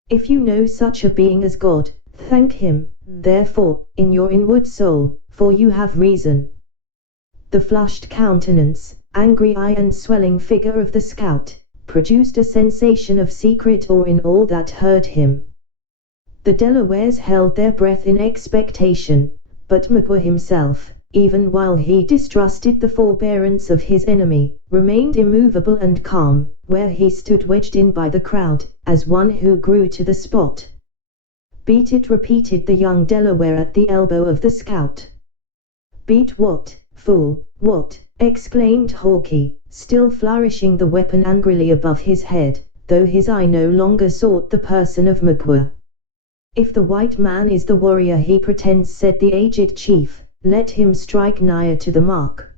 If you know such a being as God, thank him, therefore, in your inward soul, for you have reason." The flushed countenance, angry eye and swelling figure of the scout, produced a sensation of secret awe in all that heard him. The Delawares held their breath in expectation, but Magua himself, even while he distrusted the forbearance of his enemy, remained immovable and calm, where he stood wedged in by the crowd, as one who grew to the spot. "Beat it," repeated the young Delaware at the elbow of the scout. "Beat what, fool, what?" exclaimed Hawkeye, still flourishing the weapon angrily above his head, though his eye no longer sought the person of Magua. "If the white man is the warrior he pretends," said the aged chief, "let him strike nigher to the mark."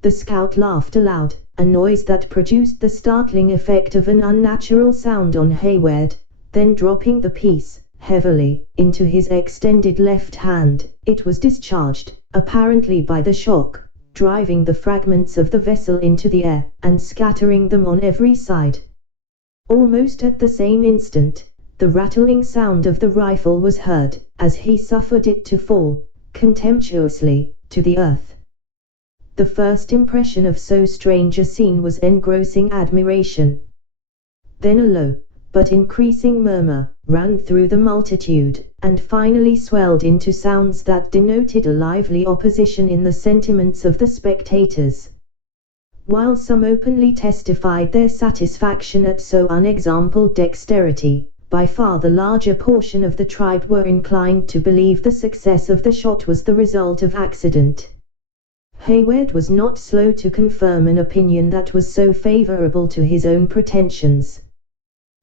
The scout laughed aloud, a noise that produced the startling effect of an unnatural sound on Hayward, then dropping the piece, heavily, into his extended left hand, it was discharged, apparently by the shock, driving the fragments of the vessel into the air, and scattering them on every side. Almost at the same instant, the rattling sound of the rifle was heard, as he suffered it to fall, contemptuously, to the earth. The first impression of so strange a scene was engrossing admiration. Then a low, but increasing murmur, ran through the multitude, and finally swelled into sounds that denoted a lively opposition in the sentiments of the spectators. While some openly testified their satisfaction at so unexampled dexterity, by far the larger portion of the tribe were inclined to believe the success of the shot was the result of accident. Hayward was not slow to confirm an opinion that was so favorable to his own pretensions.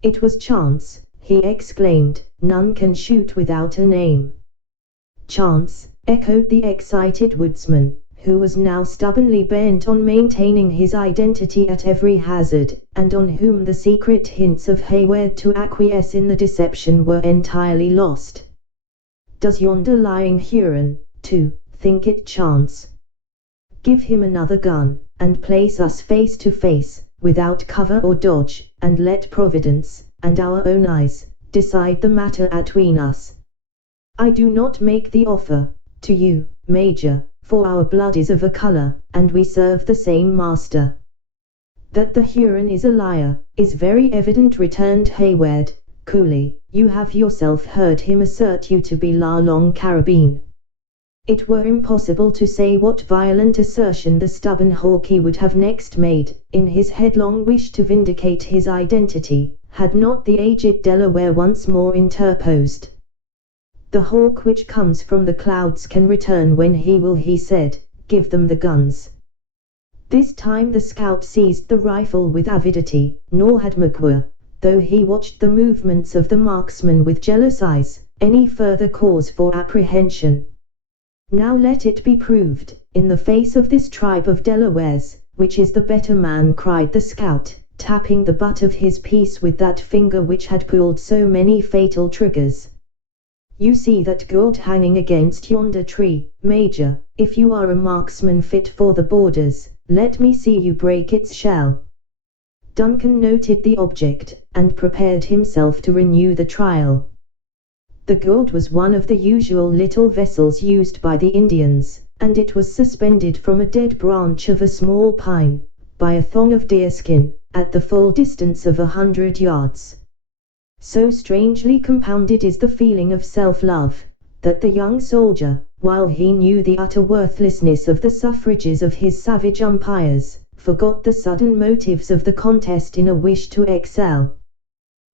"It was chance," he exclaimed, "none can shoot without an aim." "Chance," echoed the excited woodsman, who was now stubbornly bent on maintaining his identity at every hazard, and on whom the secret hints of Hayward to acquiesce in the deception were entirely lost. "Does yonder lying Huron, too, think it chance? Give him another gun, and place us face to face, without cover or dodge, and let Providence, and our own eyes, decide the matter atween us. I do not make the offer to you, Major, for our blood is of a color, and we serve the same master." "That the Huron is a liar, is very evident," returned Hayward, coolly. "You have yourself heard him assert you to be La Longue Carabine." It were impossible to say what violent assertion the stubborn Hawkeye would have next made, in his headlong wish to vindicate his identity, had not the aged Delaware once more interposed. "The hawk which comes from the clouds can return when he will," he said. "Give them the guns." This time the scout seized the rifle with avidity, nor had McWhirr, though he watched the movements of the marksman with jealous eyes, any further cause for apprehension. "Now let it be proved, in the face of this tribe of Delawares, which is the better man," cried the scout, tapping the butt of his piece with that finger which had pulled so many fatal triggers. "You see that gourd hanging against yonder tree, Major. If you are a marksman fit for the borders, let me see you break its shell." Duncan noted the object, and prepared himself to renew the trial. The gourd was one of the usual little vessels used by the Indians, and it was suspended from a dead branch of a small pine, by a thong of deerskin, at the full distance of 100 yards. So strangely compounded is the feeling of self-love, that the young soldier, while he knew the utter worthlessness of the suffrages of his savage umpires, forgot the sudden motives of the contest in a wish to excel.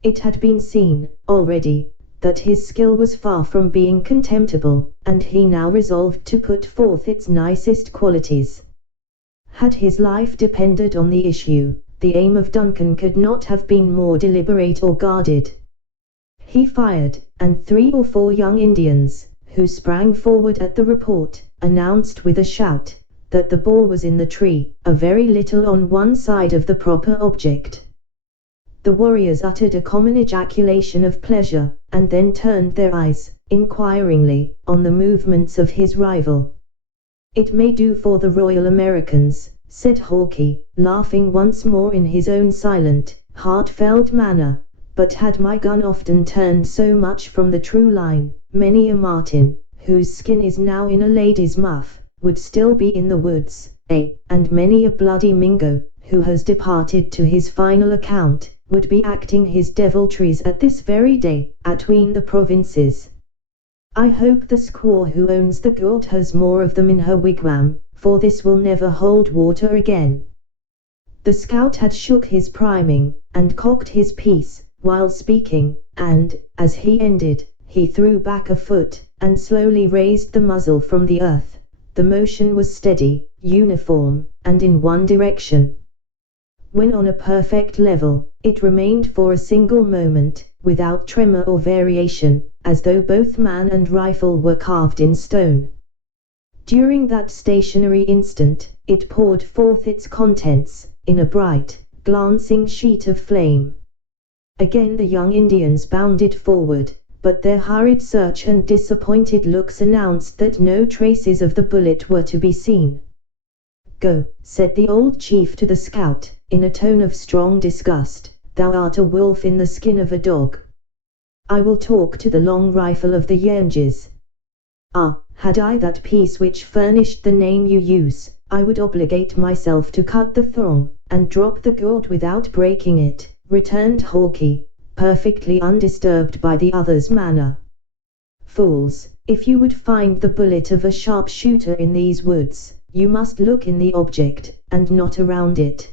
It had been seen, already, that his skill was far from being contemptible, and he now resolved to put forth its nicest qualities. Had his life depended on the issue, the aim of Duncan could not have been more deliberate or guarded. He fired, and 3 or 4 young Indians, who sprang forward at the report, announced with a shout, that the ball was in the tree, a very little on one side of the proper object. The warriors uttered a common ejaculation of pleasure, and then turned their eyes, inquiringly, on the movements of his rival. "It may do for the Royal Americans," said Hawkeye, laughing once more in his own silent, heartfelt manner, "but had my gun often turned so much from the true line, many a marten, whose skin is now in a lady's muff, would still be in the woods, and many a bloody Mingo, who has departed to his final account, would be acting his deviltries at this very day, atween the provinces. I hope the squaw who owns the gourd has more of them in her wigwam, for this will never hold water again." The scout had shook his priming, and cocked his piece, while speaking, and, as he ended, he threw back a foot, and slowly raised the muzzle from the earth. The motion was steady, uniform, and in one direction. When on a perfect level, it remained for a single moment, without tremor or variation, as though both man and rifle were carved in stone. During that stationary instant, it poured forth its contents, in a bright, glancing sheet of flame. Again the young Indians bounded forward, but their hurried search and disappointed looks announced that no traces of the bullet were to be seen. "Go," said the old chief to the scout, in a tone of strong disgust, thou art a wolf in the skin of a dog. I will talk to the long rifle of the Yenges. Ah, had I that piece which furnished the name you use, I would obligate myself to cut the thong, and drop the gourd without breaking it, returned Hawkeye, perfectly undisturbed by the other's manner. Fools, if you would find the bullet of a sharpshooter in these woods, you must look in the object, and not around it.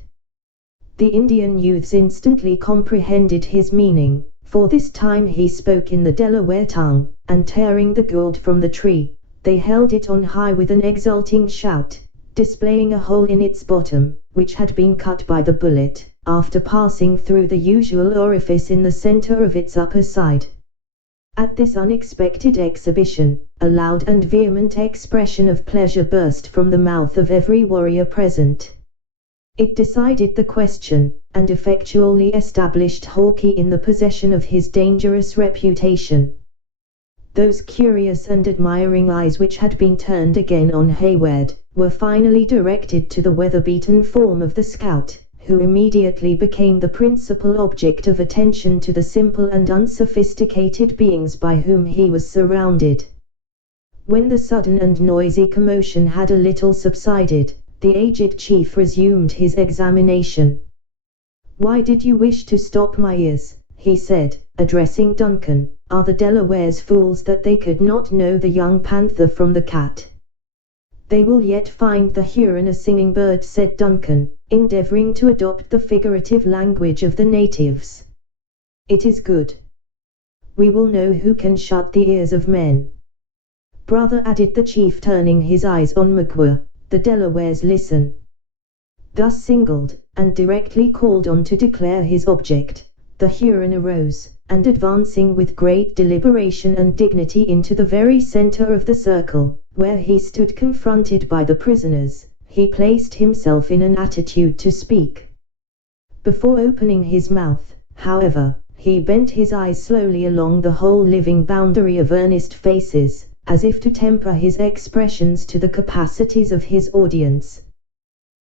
The Indian youths instantly comprehended his meaning, for this time he spoke in the Delaware tongue, and tearing the gourd from the tree, they held it on high with an exulting shout, displaying a hole in its bottom, which had been cut by the bullet, after passing through the usual orifice in the center of its upper side. At this unexpected exhibition, a loud and vehement expression of pleasure burst from the mouth of every warrior present. It decided the question, and effectually established Hawkeye in the possession of his dangerous reputation. Those curious and admiring eyes which had been turned again on Hayward, were finally directed to the weather-beaten form of the scout, who immediately became the principal object of attention to the simple and unsophisticated beings by whom he was surrounded. When the sudden and noisy commotion had a little subsided, the aged chief resumed his examination. "Why did you wish to stop my ears?" he said, addressing Duncan. "Are the Delawares fools that they could not know the young panther from the cat?" "They will yet find the Huron a singing bird," said Duncan, endeavoring to adopt the figurative language of the natives. "It is good. We will know who can shut the ears of men." "Brother," added the chief, turning his eyes on Magua, "the Delawares listen." Thus singled, and directly called on to declare his object, the Huron arose, and advancing with great deliberation and dignity into the very center of the circle, where he stood confronted by the prisoners, he placed himself in an attitude to speak. Before opening his mouth, however, he bent his eyes slowly along the whole living boundary of earnest faces, as if to temper his expressions to the capacities of his audience.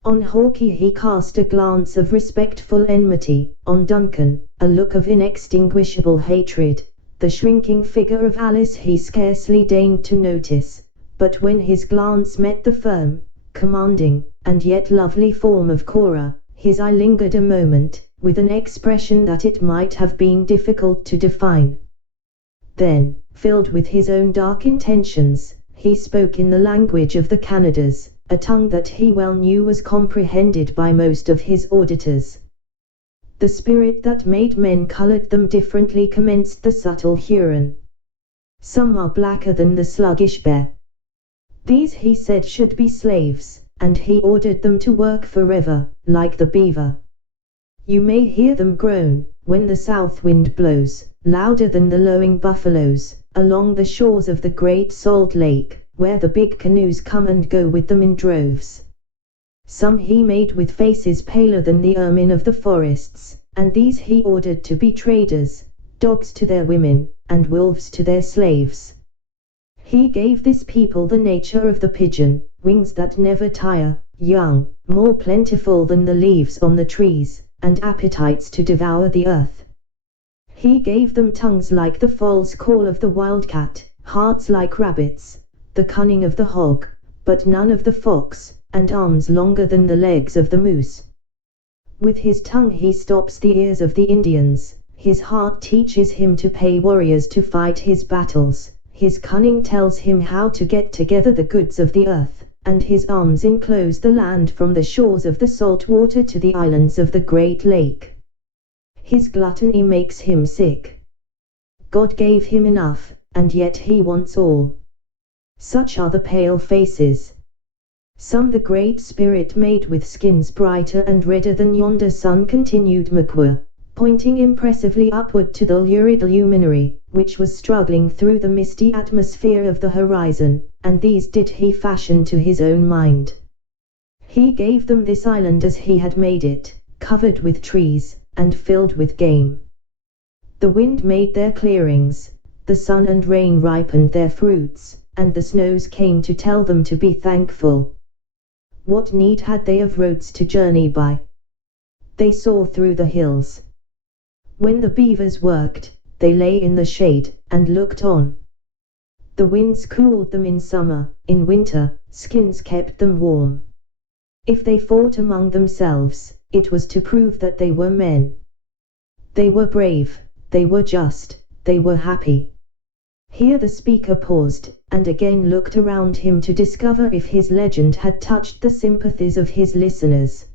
On Hawkeye he cast a glance of respectful enmity, on Duncan, a look of inextinguishable hatred, the shrinking figure of Alice he scarcely deigned to notice, but when his glance met the firm, commanding, and yet lovely form of Cora, his eye lingered a moment, with an expression that it might have been difficult to define. Then, filled with his own dark intentions, he spoke in the language of the Canadas, a tongue that he well knew was comprehended by most of his auditors. "The spirit that made men colored them differently," commenced the subtle Huron. "Some are blacker than the sluggish bear. These, he said, should be slaves, and he ordered them to work forever, like the beaver. You may hear them groan, when the south wind blows, louder than the lowing buffaloes, along the shores of the Great Salt Lake, where the big canoes come and go with them in droves. Some he made with faces paler than the ermine of the forests, and these he ordered to be traders, dogs to their women, and wolves to their slaves. He gave this people the nature of the pigeon, wings that never tire, young, more plentiful than the leaves on the trees, and appetites to devour the earth. He gave them tongues like the false call of the wildcat, hearts like rabbits, the cunning of the hog, but none of the fox, and arms longer than the legs of the moose. With his tongue he stops the ears of the Indians, his heart teaches him to pay warriors to fight his battles, his cunning tells him how to get together the goods of the earth, and his arms enclose the land from the shores of the salt water to the islands of the Great Lake. His gluttony makes him sick. God gave him enough, and yet he wants all. Such are the pale faces. Some the Great Spirit made with skins brighter and redder than yonder sun," continued Magua, pointing impressively upward to the lurid luminary, which was struggling through the misty atmosphere of the horizon, "and these did he fashion to his own mind. He gave them this island as he had made it, covered with trees, and filled with game. The wind made their clearings, the sun and rain ripened their fruits, and the snows came to tell them to be thankful. What need had they of roads to journey by? They saw through the hills. When the beavers worked, they lay in the shade, and looked on. The winds cooled them in summer, in winter, skins kept them warm. If they fought among themselves, it was to prove that they were men. They were brave, they were just, they were happy. Here the speaker paused, and again looked around him to discover if his legend had touched the sympathies of his listeners.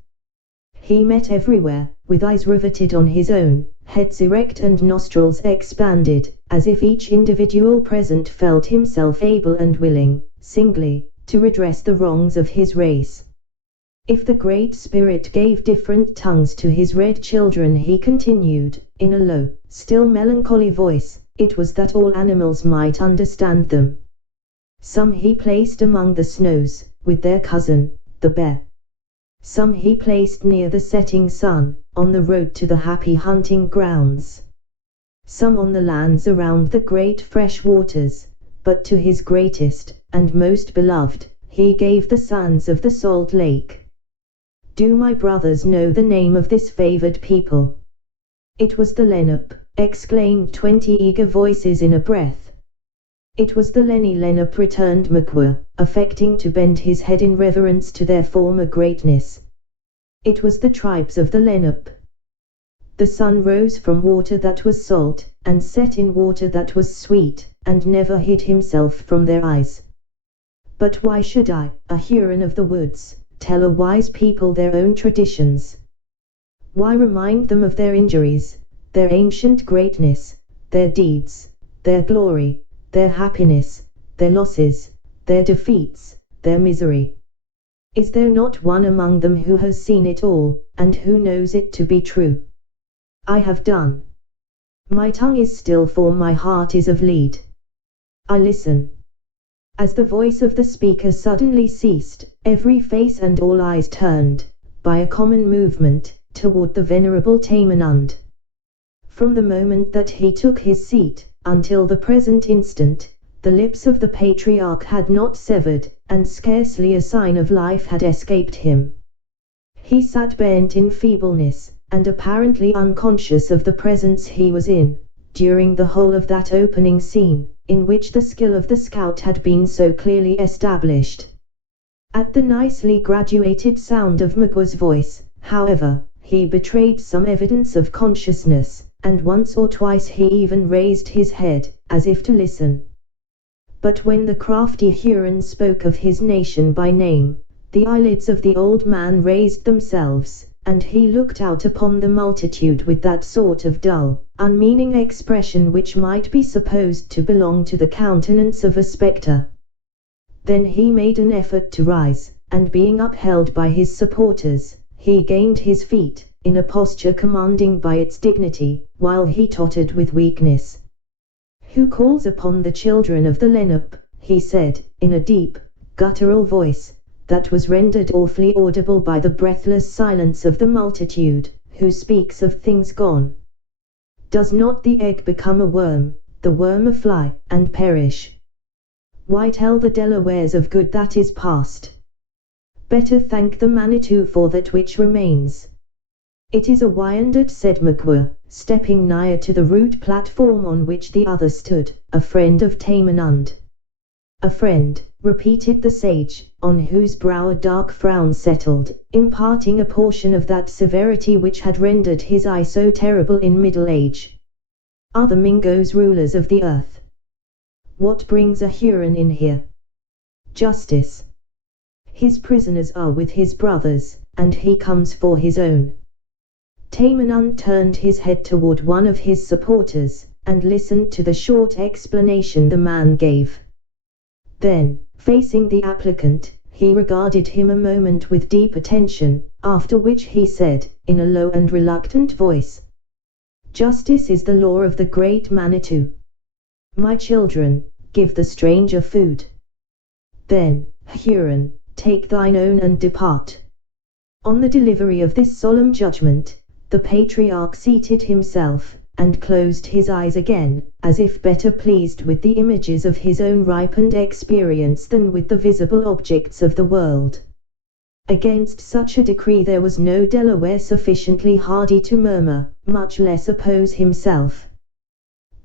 He met everywhere, with eyes riveted on his own, heads erect and nostrils expanded, as if each individual present felt himself able and willing, singly, to redress the wrongs of his race. If the Great Spirit gave different tongues to his red children, he continued, in a low, still melancholy voice, it was that all animals might understand them. Some he placed among the snows, with their cousin, the bear. Some he placed near the setting sun, on the road to the happy hunting grounds. Some on the lands around the great fresh waters, but to his greatest, and most beloved, he gave the sons of the salt lake. Do my brothers know the name of this favored people? It was the Lenape, exclaimed 20 eager voices in a breath. It was the Lenni Lenape, returned Magua, affecting to bend his head in reverence to their former greatness. It was the tribes of the Lenape. The sun rose from water that was salt, and set in water that was sweet, and never hid himself from their eyes. But why should I, a Huron of the woods, tell a wise people their own traditions? Why remind them of their injuries, their ancient greatness, their deeds, their glory, their happiness, their losses, their defeats, their misery? Is there not one among them who has seen it all, and who knows it to be true? I have done. My tongue is still, for my heart is of lead. I listen. As the voice of the speaker suddenly ceased, every face and all eyes turned, by a common movement, toward the venerable Tamenund. From the moment that he took his seat, until the present instant, the lips of the patriarch had not severed, and scarcely a sign of life had escaped him. He sat bent in feebleness, and apparently unconscious of the presence he was in, during the whole of that opening scene, in which the skill of the scout had been so clearly established. At the nicely graduated sound of Magua's voice, however, he betrayed some evidence of consciousness, and once or twice he even raised his head, as if to listen. But when the crafty Huron spoke of his nation by name, the eyelids of the old man raised themselves, and he looked out upon the multitude with that sort of dull, unmeaning expression which might be supposed to belong to the countenance of a spectre. Then he made an effort to rise, and being upheld by his supporters, he gained his feet, in a posture commanding by its dignity, while he tottered with weakness. Who calls upon the children of the Lenape, he said, in a deep, guttural voice, that was rendered awfully audible by the breathless silence of the multitude, who speaks of things gone? Does not the egg become a worm, the worm a fly, and perish? Why tell the Delawares of good that is past? Better thank the Manitou for that which remains. It is a Wyandot, said Magua, stepping nigher to the rude platform on which the other stood, a friend of Tamenund. A friend, repeated the sage, on whose brow a dark frown settled, imparting a portion of that severity which had rendered his eye so terrible in middle age. Are the Mingos rulers of the earth? What brings a Huron in here? Justice. His prisoners are with his brothers, and he comes for his own. Tamenund turned his head toward one of his supporters, and listened to the short explanation the man gave. Then, facing the applicant, he regarded him a moment with deep attention, after which he said, in a low and reluctant voice, "Justice is the law of the great Manitou. My children, give the stranger food. Then, Huron, take thine own and depart." On the delivery of this solemn judgment, the patriarch seated himself, and closed his eyes again, as if better pleased with the images of his own ripened experience than with the visible objects of the world. Against such a decree there was no Delaware sufficiently hardy to murmur, much less oppose himself.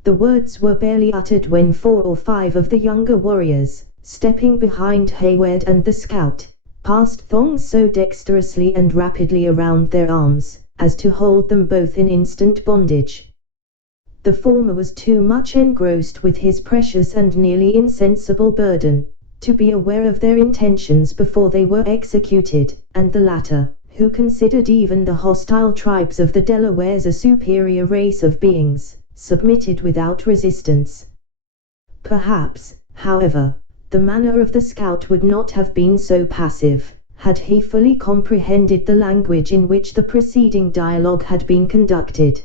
The words were barely uttered when 4 or 5 of the younger warriors, stepping behind Hayward and the scout, passed thongs so dexterously and rapidly around their arms, as to hold them both in instant bondage. The former was too much engrossed with his precious and nearly insensible burden, to be aware of their intentions before they were executed, and the latter, who considered even the hostile tribes of the Delawares a superior race of beings, submitted without resistance. Perhaps, however, the manner of the scout would not have been so passive, had he fully comprehended the language in which the preceding dialogue had been conducted.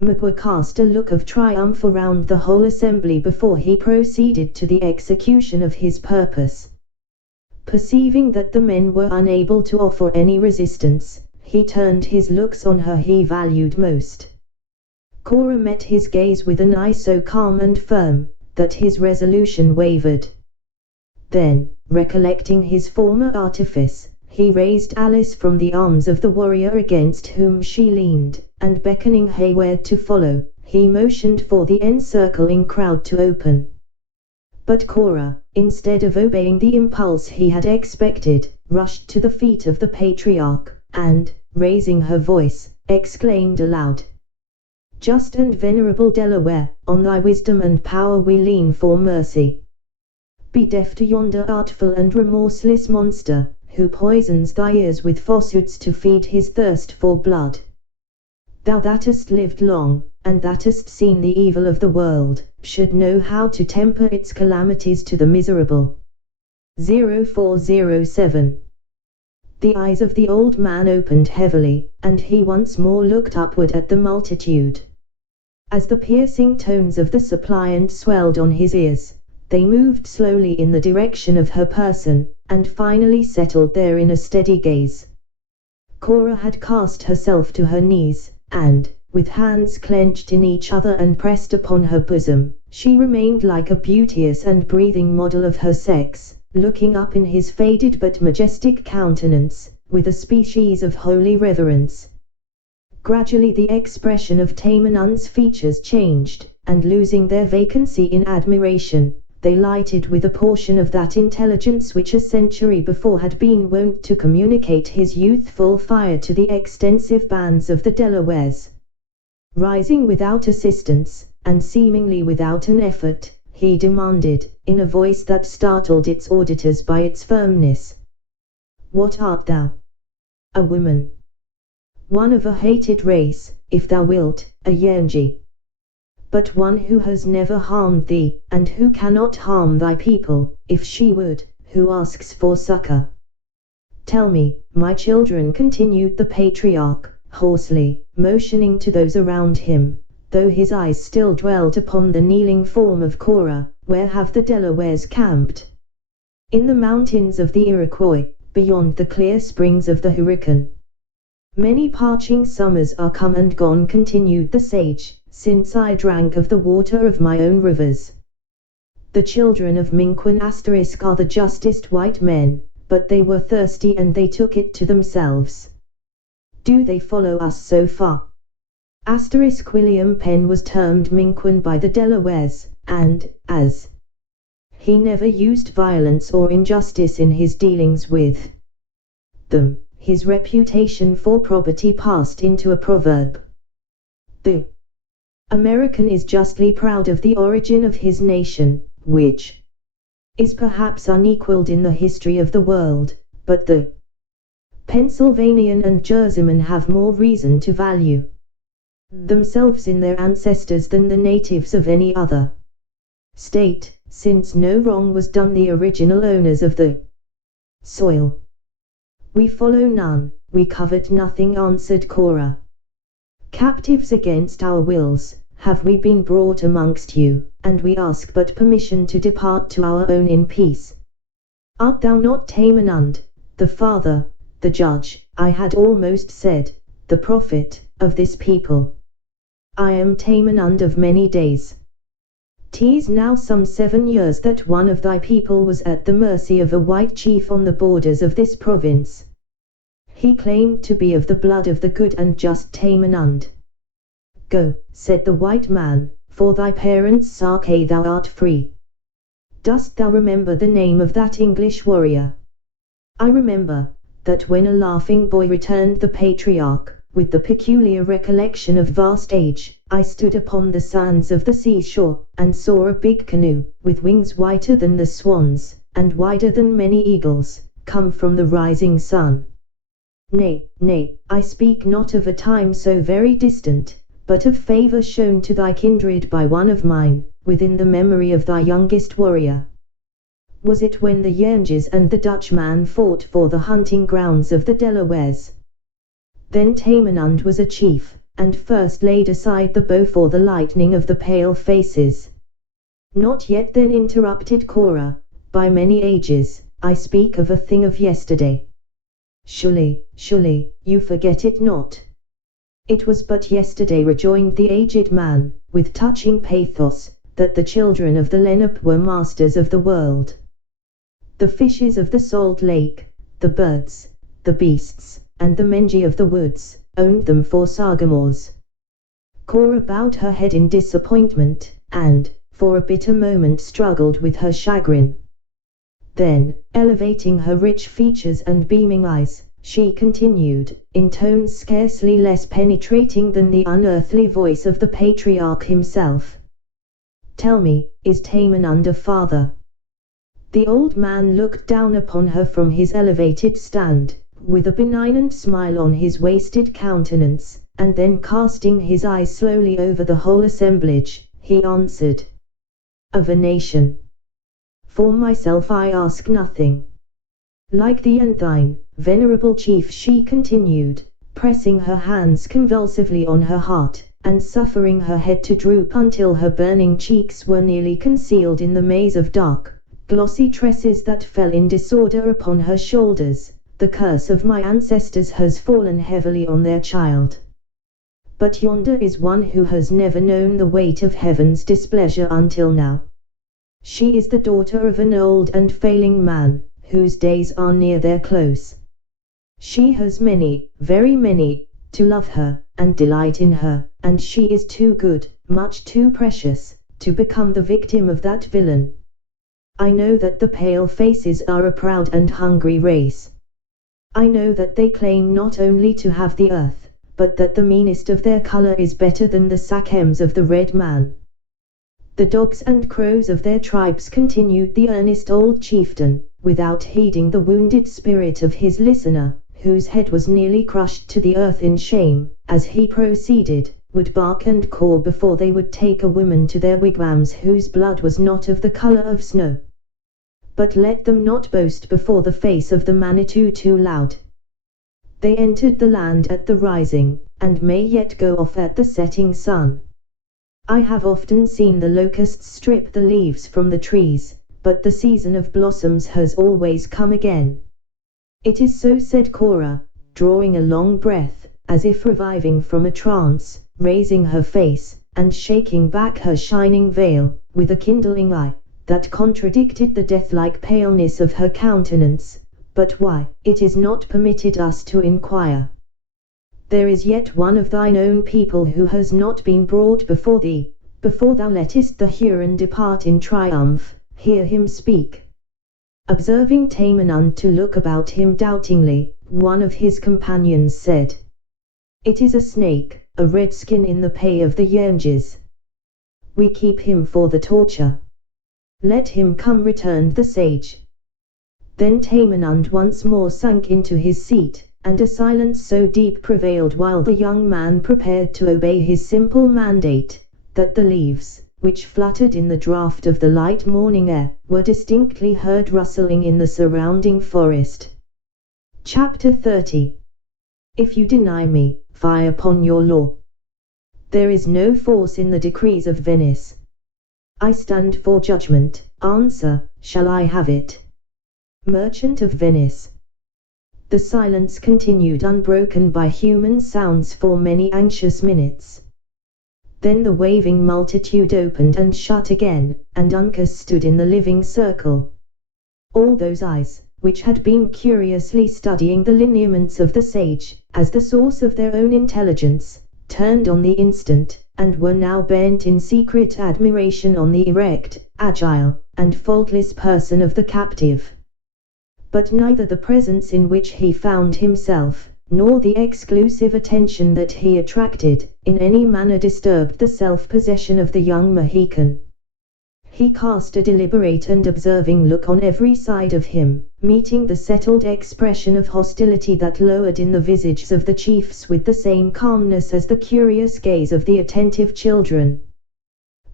Magua cast a look of triumph around the whole assembly before he proceeded to the execution of his purpose. Perceiving that the men were unable to offer any resistance, he turned his looks on her he valued most. Cora met his gaze with an eye so calm and firm, that his resolution wavered. Then, recollecting his former artifice, he raised Alice from the arms of the warrior against whom she leaned, and beckoning Hayward to follow, he motioned for the encircling crowd to open. But Cora, instead of obeying the impulse he had expected, rushed to the feet of the patriarch, and, raising her voice, exclaimed aloud, "Just and venerable Delaware, on thy wisdom and power we lean for mercy. Be deaf to yonder artful and remorseless monster, who poisons thy ears with falsehoods to feed his thirst for blood. Thou that hast lived long, and that hast seen the evil of the world, should know how to temper its calamities to the miserable." 0407. The eyes of the old man opened heavily, and he once more looked upward at the multitude. As the piercing tones of the suppliant swelled on his ears, they moved slowly in the direction of her person, and finally settled there in a steady gaze. Cora had cast herself to her knees, and, with hands clenched in each other and pressed upon her bosom, she remained like a beauteous and breathing model of her sex, looking up in his faded but majestic countenance, with a species of holy reverence. Gradually the expression of Tamenund's features changed, and losing their vacancy in admiration, they lighted with a portion of that intelligence which a century before had been wont to communicate his youthful fire to the extensive bands of the Delawares. Rising without assistance, and seemingly without an effort, he demanded, in a voice that startled its auditors by its firmness, "What art thou?" "A woman. One of a hated race, if thou wilt, a Yanji. But one who has never harmed thee, and who cannot harm thy people, if she would, who asks for succor. Tell me, my children," continued the patriarch, hoarsely, motioning to those around him, though his eyes still dwelt upon the kneeling form of Cora, "where have the Delawares camped?" "In the mountains of the Iroquois, beyond the clear springs of the Hurricane. Many parching summers are come and gone," continued the sage, "since I drank of the water of my own rivers. The children of Minquin * are the justest white men, but they were thirsty and they took it to themselves. Do they follow us so far?" William Penn was termed Minquin by the Delawares, and, as he never used violence or injustice in his dealings with them, his reputation for probity passed into a proverb. The American is justly proud of the origin of his nation, which is perhaps unequaled in the history of the world, but the Pennsylvanian and Jerseyman have more reason to value themselves in their ancestors than the natives of any other state, since no wrong was done the original owners of the soil. "We follow none, we covet nothing," answered Cora. "Captives against our wills, have we been brought amongst you, and we ask but permission to depart to our own in peace. Art thou not Tamenund, the father, the judge, I had almost said, the prophet, of this people?" "I am Tamenund of many days." 'Tis now some 7 years that one of thy people was at the mercy of a white chief on the borders of this province. He claimed to be of the blood of the good and just Tamenund. Go, said the white man, for thy parents' sake thou art free. Dost thou remember the name of that English warrior? I remember, that when a laughing boy returned the patriarch, with the peculiar recollection of vast age, I stood upon the sands of the seashore, and saw a big canoe, with wings whiter than the swans, and wider than many eagles, come from the rising sun. Nay, nay, I speak not of a time so very distant, but of favour shown to thy kindred by one of mine, within the memory of thy youngest warrior. Was it when the Yernges and the Dutchman fought for the hunting grounds of the Delawares? Then Tamenund was a chief, and first laid aside the bow for the lightning of the pale faces. Not yet then, interrupted Cora, by many ages, I speak of a thing of yesterday. Surely, surely, you forget it not. It was but yesterday, rejoined the aged man, with touching pathos, that the children of the Lenape were masters of the world. The fishes of the salt lake, the birds, the beasts, and the mengi of the woods, owned them for sagamores. Cora bowed her head in disappointment, and, for a bitter moment, struggled with her chagrin. Then, elevating her rich features and beaming eyes, she continued, in tones scarcely less penetrating than the unearthly voice of the patriarch himself. Tell me, is Tamenund a father? The old man looked down upon her from his elevated stand, with a benignant smile on his wasted countenance, and then casting his eyes slowly over the whole assemblage, he answered, of a nation. For myself I ask nothing. Like thee and thine, venerable chief, she continued, pressing her hands convulsively on her heart, and suffering her head to droop until her burning cheeks were nearly concealed in the maze of dark, glossy tresses that fell in disorder upon her shoulders. The curse of my ancestors has fallen heavily on their child. But yonder is one who has never known the weight of heaven's displeasure until now. She is the daughter of an old and failing man, whose days are near their close. She has many, very many, to love her, and delight in her, and she is too good, much too precious, to become the victim of that villain. I know that the pale faces are a proud and hungry race. I know that they claim not only to have the earth, but that the meanest of their color is better than the Sachems of the red man. The dogs and crows of their tribes, continued the earnest old chieftain, without heeding the wounded spirit of his listener, whose head was nearly crushed to the earth in shame, as he proceeded, would bark and caw before they would take a woman to their wigwams whose blood was not of the color of snow. But let them not boast before the face of the Manitou too loud. They entered the land at the rising, and may yet go off at the setting sun. I have often seen the locusts strip the leaves from the trees, but the season of blossoms has always come again. It is so, said Cora, drawing a long breath, as if reviving from a trance, raising her face, and shaking back her shining veil, with a kindling eye, that contradicted the death-like paleness of her countenance. But why, it is not permitted us to inquire. There is yet one of thine own people who has not been brought before thee, before thou lettest the Huron depart in triumph. Hear him speak. Observing Tamenund to look about him doubtingly, one of his companions said, It is a snake, a redskin in the pay of the Yernges. We keep him for the torture. Let him come, returned the sage. Then Tamenund once more sunk into his seat, and a silence so deep prevailed while the young man prepared to obey his simple mandate, that the leaves, which fluttered in the draught of the light morning air, were distinctly heard rustling in the surrounding forest. Chapter 30. If you deny me, fie upon your law. There is no force in the decrees of Venice. I stand for judgment. Answer, shall I have it? Merchant of Venice. The silence continued unbroken by human sounds for many anxious minutes. Then the waving multitude opened and shut again, and Uncas stood in the living circle. All those eyes, which had been curiously studying the lineaments of the sage, as the source of their own intelligence, turned on the instant, and were now bent in secret admiration on the erect, agile, and faultless person of the captive. But neither the presence in which he found himself, nor the exclusive attention that he attracted, in any manner disturbed the self-possession of the young Mohican. He cast a deliberate and observing look on every side of him, meeting the settled expression of hostility that lowered in the visages of the chiefs with the same calmness as the curious gaze of the attentive children.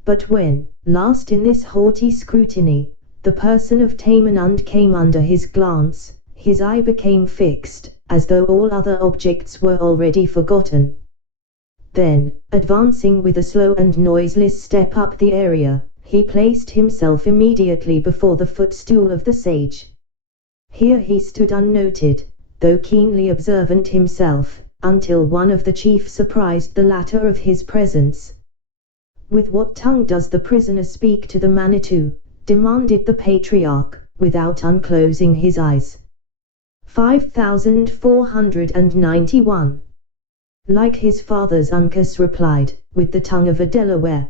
But when, last in this haughty scrutiny, the person of Tamenund came under his glance, his eye became fixed, as though all other objects were already forgotten. Then, advancing with a slow and noiseless step up the area, he placed himself immediately before the footstool of the sage. Here he stood unnoted, though keenly observant himself, until one of the chiefs apprised the latter of his presence. "With what tongue does the prisoner speak to the Manitou?" demanded the patriarch, without unclosing his eyes. 5491. Like his fathers, Uncas replied, with the tongue of a Delaware.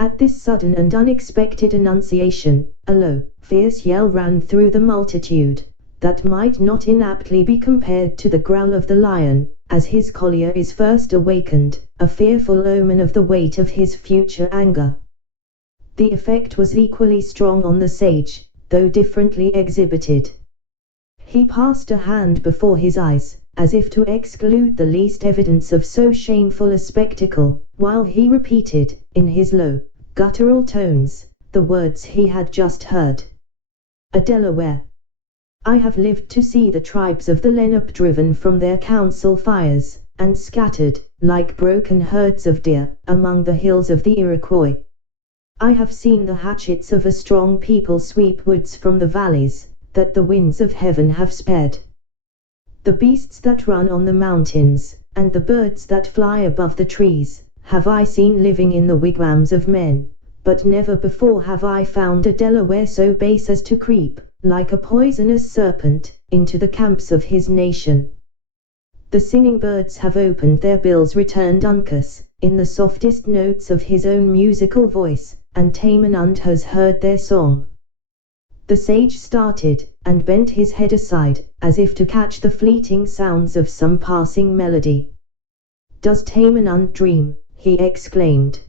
At this sudden and unexpected annunciation, a low, fierce yell ran through the multitude, that might not inaptly be compared to the growl of the lion, as his collier is first awakened, a fearful omen of the weight of his future anger. The effect was equally strong on the sage, though differently exhibited. He passed a hand before his eyes, as if to exclude the least evidence of so shameful a spectacle, while he repeated, in his low, guttural tones, the words he had just heard. "A Delaware. I have lived to see the tribes of the Lenape driven from their council fires, and scattered, like broken herds of deer, among the hills of the Iroquois. I have seen the hatchets of a strong people sweep woods from the valleys, that the winds of heaven have spared. The beasts that run on the mountains, and the birds that fly above the trees, have I seen living in the wigwams of men, but never before have I found a Delaware so base as to creep, like a poisonous serpent, into the camps of his nation." "The singing birds have opened their bills," returned Uncas, in the softest notes of his own musical voice, "and Tamenund has heard their song." The sage started, and bent his head aside, as if to catch the fleeting sounds of some passing melody. "Does Tamenund dream?" he exclaimed.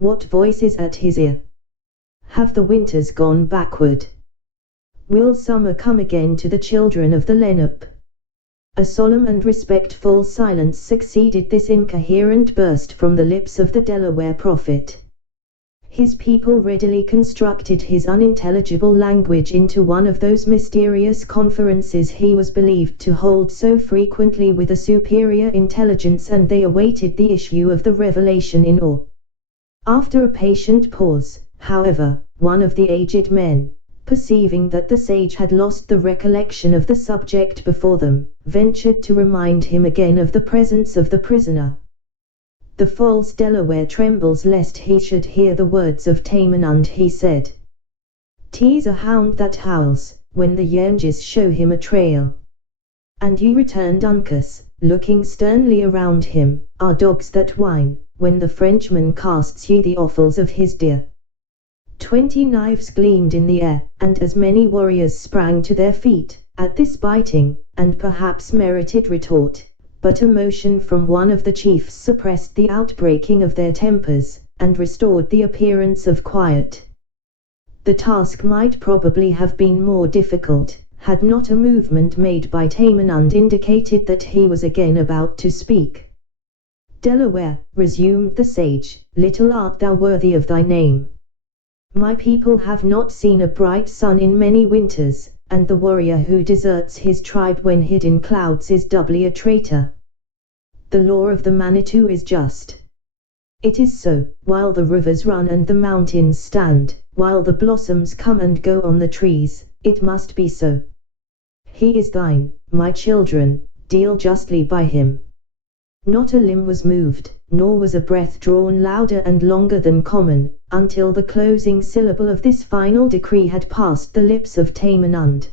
"What voice is at his ear? Have the winters gone backward? Will summer come again to the children of the Lenape?" A solemn and respectful silence succeeded this incoherent burst from the lips of the Delaware prophet. His people readily constructed his unintelligible language into one of those mysterious conferences he was believed to hold so frequently with a superior intelligence, and they awaited the issue of the revelation in awe. After a patient pause, however, one of the aged men, perceiving that the sage had lost the recollection of the subject before them, ventured to remind him again of the presence of the prisoner. "The false Delaware trembles lest he should hear the words of Tamenund," he said. "'Tis a hound that howls, when the Yanges show him a trail." "And you," returned Uncas, looking sternly around him, "are dogs that whine, when the Frenchman casts you the offals of his deer." 20 knives gleamed in the air, and as many warriors sprang to their feet, at this biting, and perhaps merited retort. But a motion from one of the chiefs suppressed the outbreaking of their tempers, and restored the appearance of quiet. The task might probably have been more difficult, had not a movement made by Tamenund indicated that he was again about to speak. "Delaware," resumed the sage, "little art thou worthy of thy name. My people have not seen a bright sun in many winters, and the warrior who deserts his tribe when hid in clouds is doubly a traitor. The law of the Manitou is just. It is so, while the rivers run and the mountains stand, while the blossoms come and go on the trees, it must be so. He is thine, my children, deal justly by him. Not a limb was moved, nor was a breath drawn louder and longer than common, until the closing syllable of this final decree had passed the lips of Tamenund.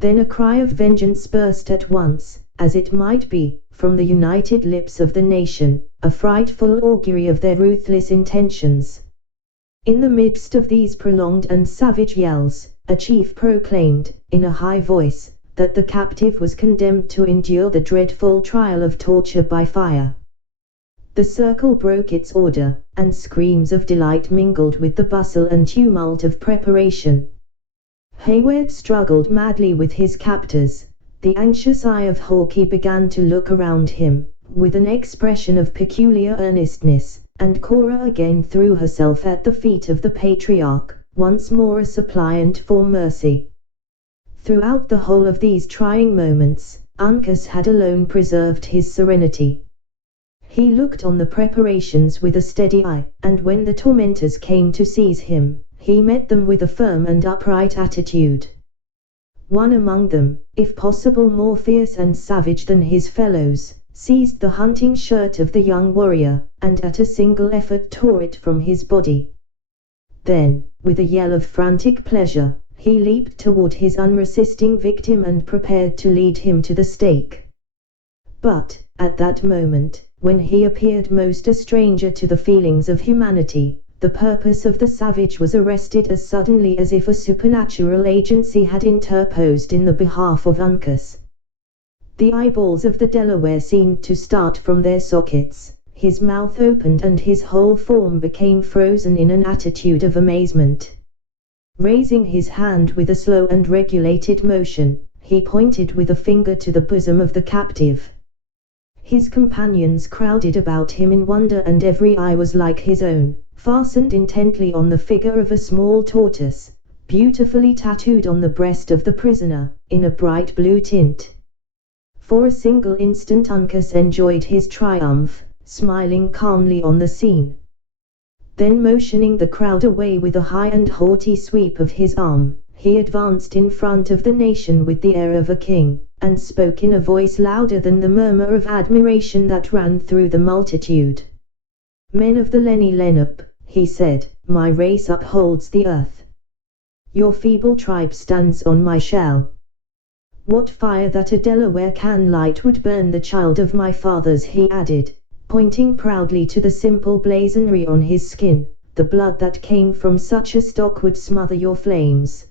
Then a cry of vengeance burst at once, as it might be, from the united lips of the nation, a frightful augury of their ruthless intentions. In the midst of these prolonged and savage yells, a chief proclaimed, in a high voice, that the captive was condemned to endure the dreadful trial of torture by fire. The circle broke its order, and screams of delight mingled with the bustle and tumult of preparation. Hayward struggled madly with his captors. The anxious eye of Hawkeye began to look around him, with an expression of peculiar earnestness, and Cora again threw herself at the feet of the patriarch, once more a suppliant for mercy. Throughout the whole of these trying moments, Uncas had alone preserved his serenity. He looked on the preparations with a steady eye, and when the tormentors came to seize him, he met them with a firm and upright attitude. One among them, if possible more fierce and savage than his fellows, seized the hunting shirt of the young warrior, and at a single effort tore it from his body. Then, with a yell of frantic pleasure, he leaped toward his unresisting victim and prepared to lead him to the stake. But, at that moment, when he appeared most a stranger to the feelings of humanity, the purpose of the savage was arrested as suddenly as if a supernatural agency had interposed in the behalf of Uncas. The eyeballs of the Delaware seemed to start from their sockets, his mouth opened and his whole form became frozen in an attitude of amazement. Raising his hand with a slow and regulated motion, he pointed with a finger to the bosom of the captive. His companions crowded about him in wonder, and every eye was like his own, fastened intently on the figure of a small tortoise, beautifully tattooed on the breast of the prisoner, in a bright blue tint. For a single instant Uncas enjoyed his triumph, smiling calmly on the scene. Then motioning the crowd away with a high and haughty sweep of his arm, he advanced in front of the nation with the air of a king, and spoke in a voice louder than the murmur of admiration that ran through the multitude. "Men of the Lenni Lenape," he said, "my race upholds the earth. Your feeble tribe stands on my shell. What fire that a Delaware can light would burn the child of my fathers," he added, pointing proudly to the simple blazonry on his skin. "The blood that came from such a stock would smother your flames.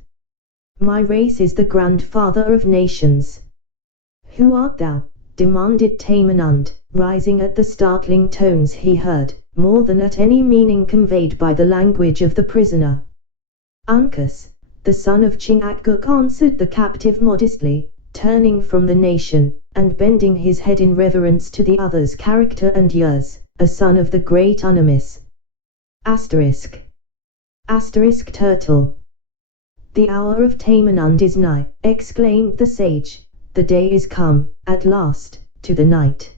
My race is the grandfather of nations." "Who art thou?" demanded Tamenund, rising at the startling tones he heard, more than at any meaning conveyed by the language of the prisoner. "Uncas, the son of Chingachgook," answered the captive modestly, turning from the nation, and bending his head in reverence to the other's character and years, "a son of the great Unamis. Asterisk. Asterisk turtle." "The hour of Tamenund is nigh," exclaimed the sage. "The day is come, at last, to the night.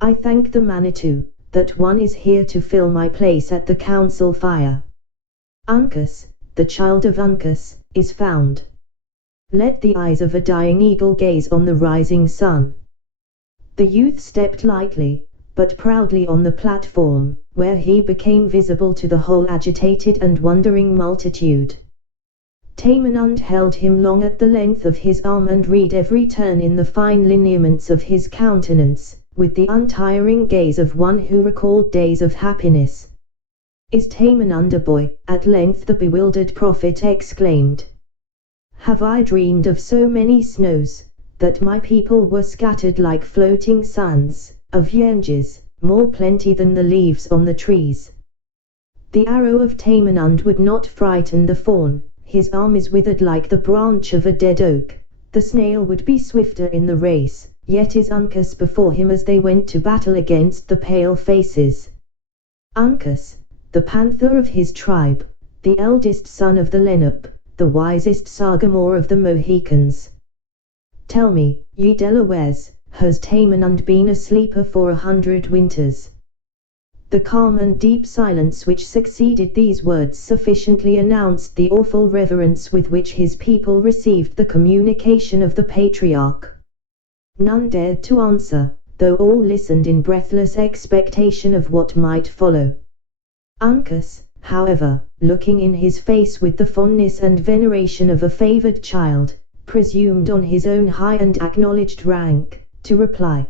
I thank the Manitou, that one is here to fill my place at the council fire. Uncas, the child of Uncas, is found. Let the eyes of a dying eagle gaze on the rising sun." The youth stepped lightly, but proudly on the platform, where he became visible to the whole agitated and wondering multitude. Tamenund held him long at the length of his arm and read every turn in the fine lineaments of his countenance, with the untiring gaze of one who recalled days of happiness. "Is Tamenund a boy?" at length the bewildered prophet exclaimed. "Have I dreamed of so many snows, that my people were scattered like floating sands, of Yenges, more plenty than the leaves on the trees? The arrow of Tamenund would not frighten the fawn, his arm is withered like the branch of a dead oak, the snail would be swifter in the race, yet is Uncas before him as they went to battle against the pale faces. Uncas, the panther of his tribe, the eldest son of the Lenape, the wisest Sagamore of the Mohicans. Tell me, ye Delawares, has Tamenund been a sleeper for 100 winters?" The calm and deep silence which succeeded these words sufficiently announced the awful reverence with which his people received the communication of the patriarch. None dared to answer, though all listened in breathless expectation of what might follow. Uncas, however, looking in his face with the fondness and veneration of a favored child, presumed on his own high and acknowledged rank, to reply.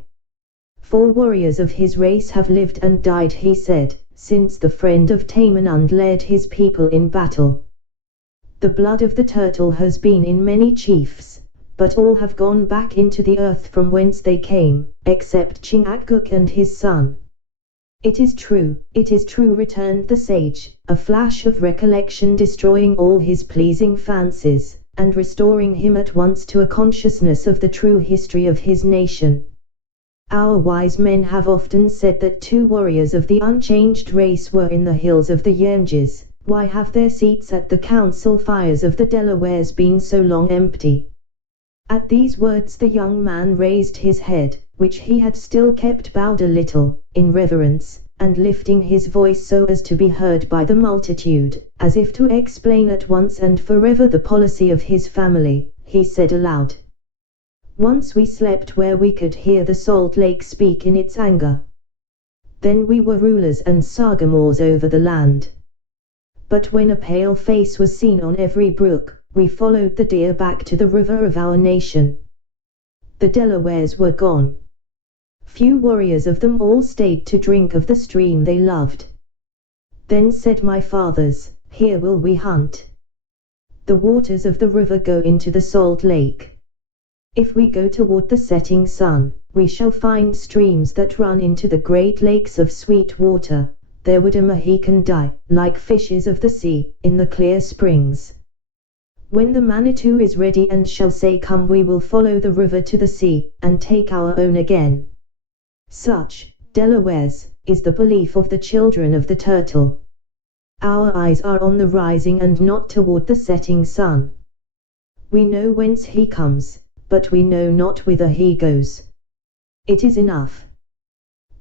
4 warriors of his race have lived and died, he said, since the friend of Tamenund led his people in battle. The blood of the turtle has been in many chiefs, but all have gone back into the earth from whence they came, except Chingachgook and his son. It is true, returned the sage, a flash of recollection destroying all his pleasing fancies, and restoring him at once to a consciousness of the true history of his nation. Our wise men have often said that 2 warriors of the unchanged race were in the hills of the Ganges. Why have their seats at the council fires of the Delawares been so long empty? At these words the young man raised his head, which he had still kept bowed a little, in reverence, and lifting his voice so as to be heard by the multitude, as if to explain at once and forever the policy of his family, he said aloud. Once we slept where we could hear the salt lake speak in its anger. Then we were rulers and sagamores over the land. But when a pale face was seen on every brook, we followed the deer back to the river of our nation. The Delawares were gone. Few warriors of them all stayed to drink of the stream they loved. Then said my fathers, here will we hunt. The waters of the river go into the salt lake. If we go toward the setting sun, we shall find streams that run into the great lakes of sweet water. There would a Mohican die, like fishes of the sea, in the clear springs. When the Manitou is ready and shall say come, we will follow the river to the sea, and take our own again. Such, Delawares, is the belief of the children of the turtle. Our eyes are on the rising and not toward the setting sun. We know whence he comes, but we know not whither he goes. It is enough.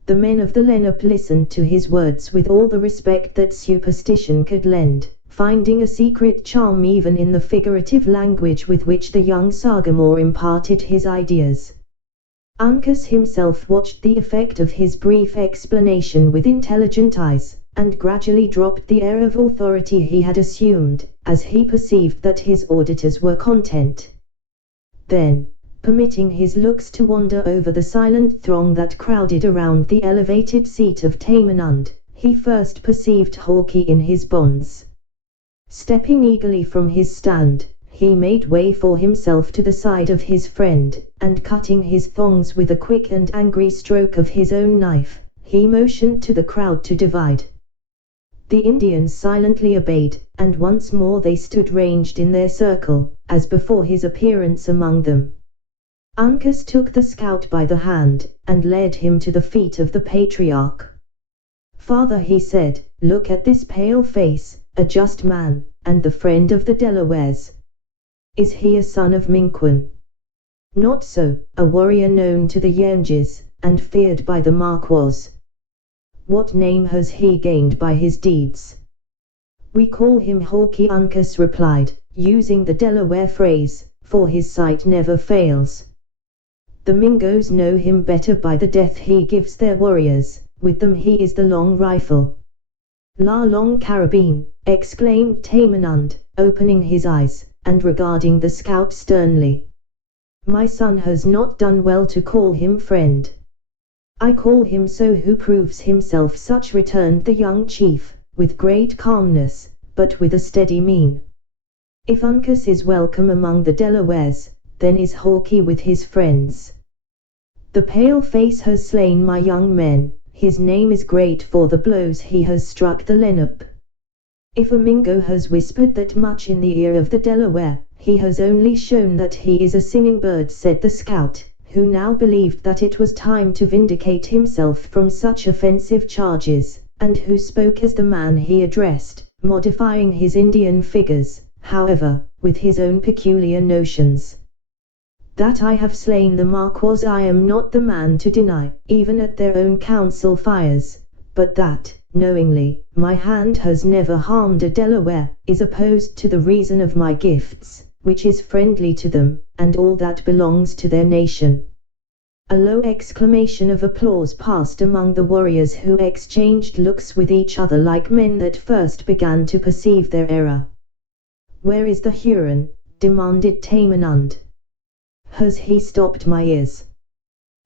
The men of the Lenape listened to his words with all the respect that superstition could lend, finding a secret charm even in the figurative language with which the young Sagamore imparted his ideas. Uncas himself watched the effect of his brief explanation with intelligent eyes, and gradually dropped the air of authority he had assumed, as he perceived that his auditors were content. Then, permitting his looks to wander over the silent throng that crowded around the elevated seat of Tamenund, he first perceived Hawkeye in his bonds. Stepping eagerly from his stand, he made way for himself to the side of his friend, and cutting his thongs with a quick and angry stroke of his own knife, he motioned to the crowd to divide. The Indians silently obeyed, and once more they stood ranged in their circle, as before his appearance among them. Uncas took the scout by the hand, and led him to the feet of the patriarch. Father, he said, look at this pale face, a just man, and the friend of the Delawares. Is he a son of Minquin? Not so, a warrior known to the Ganges, and feared by the Marquas. What name has he gained by his deeds? We call him Hawkeye, Uncas replied, using the Delaware phrase, for his sight never fails. The Mingoes know him better by the death he gives their warriors, with them he is the long rifle. La long carabine, exclaimed Tamenund, opening his eyes, and regarding the scout sternly. My son has not done well to call him friend. I call him so who proves himself such, returned the young chief, with great calmness, but with a steady mien. If Uncas is welcome among the Delawares, then is Hawkeye with his friends. The pale face has slain my young men, his name is great for the blows he has struck the Lenape. If a Mingo has whispered that much in the ear of the Delaware, he has only shown that he is a singing bird, said the scout, who now believed that it was time to vindicate himself from such offensive charges, and who spoke as the man he addressed, modifying his Indian figures, however, with his own peculiar notions. That I have slain the Marquas I am not the man to deny, even at their own council fires, but that, knowingly, my hand has never harmed a Delaware, is opposed to the reason of my gifts, which is friendly to them, and all that belongs to their nation. A low exclamation of applause passed among the warriors, who exchanged looks with each other like men that first began to perceive their error. "Where is the Huron?" demanded Tamenund. "Has he stopped my ears?"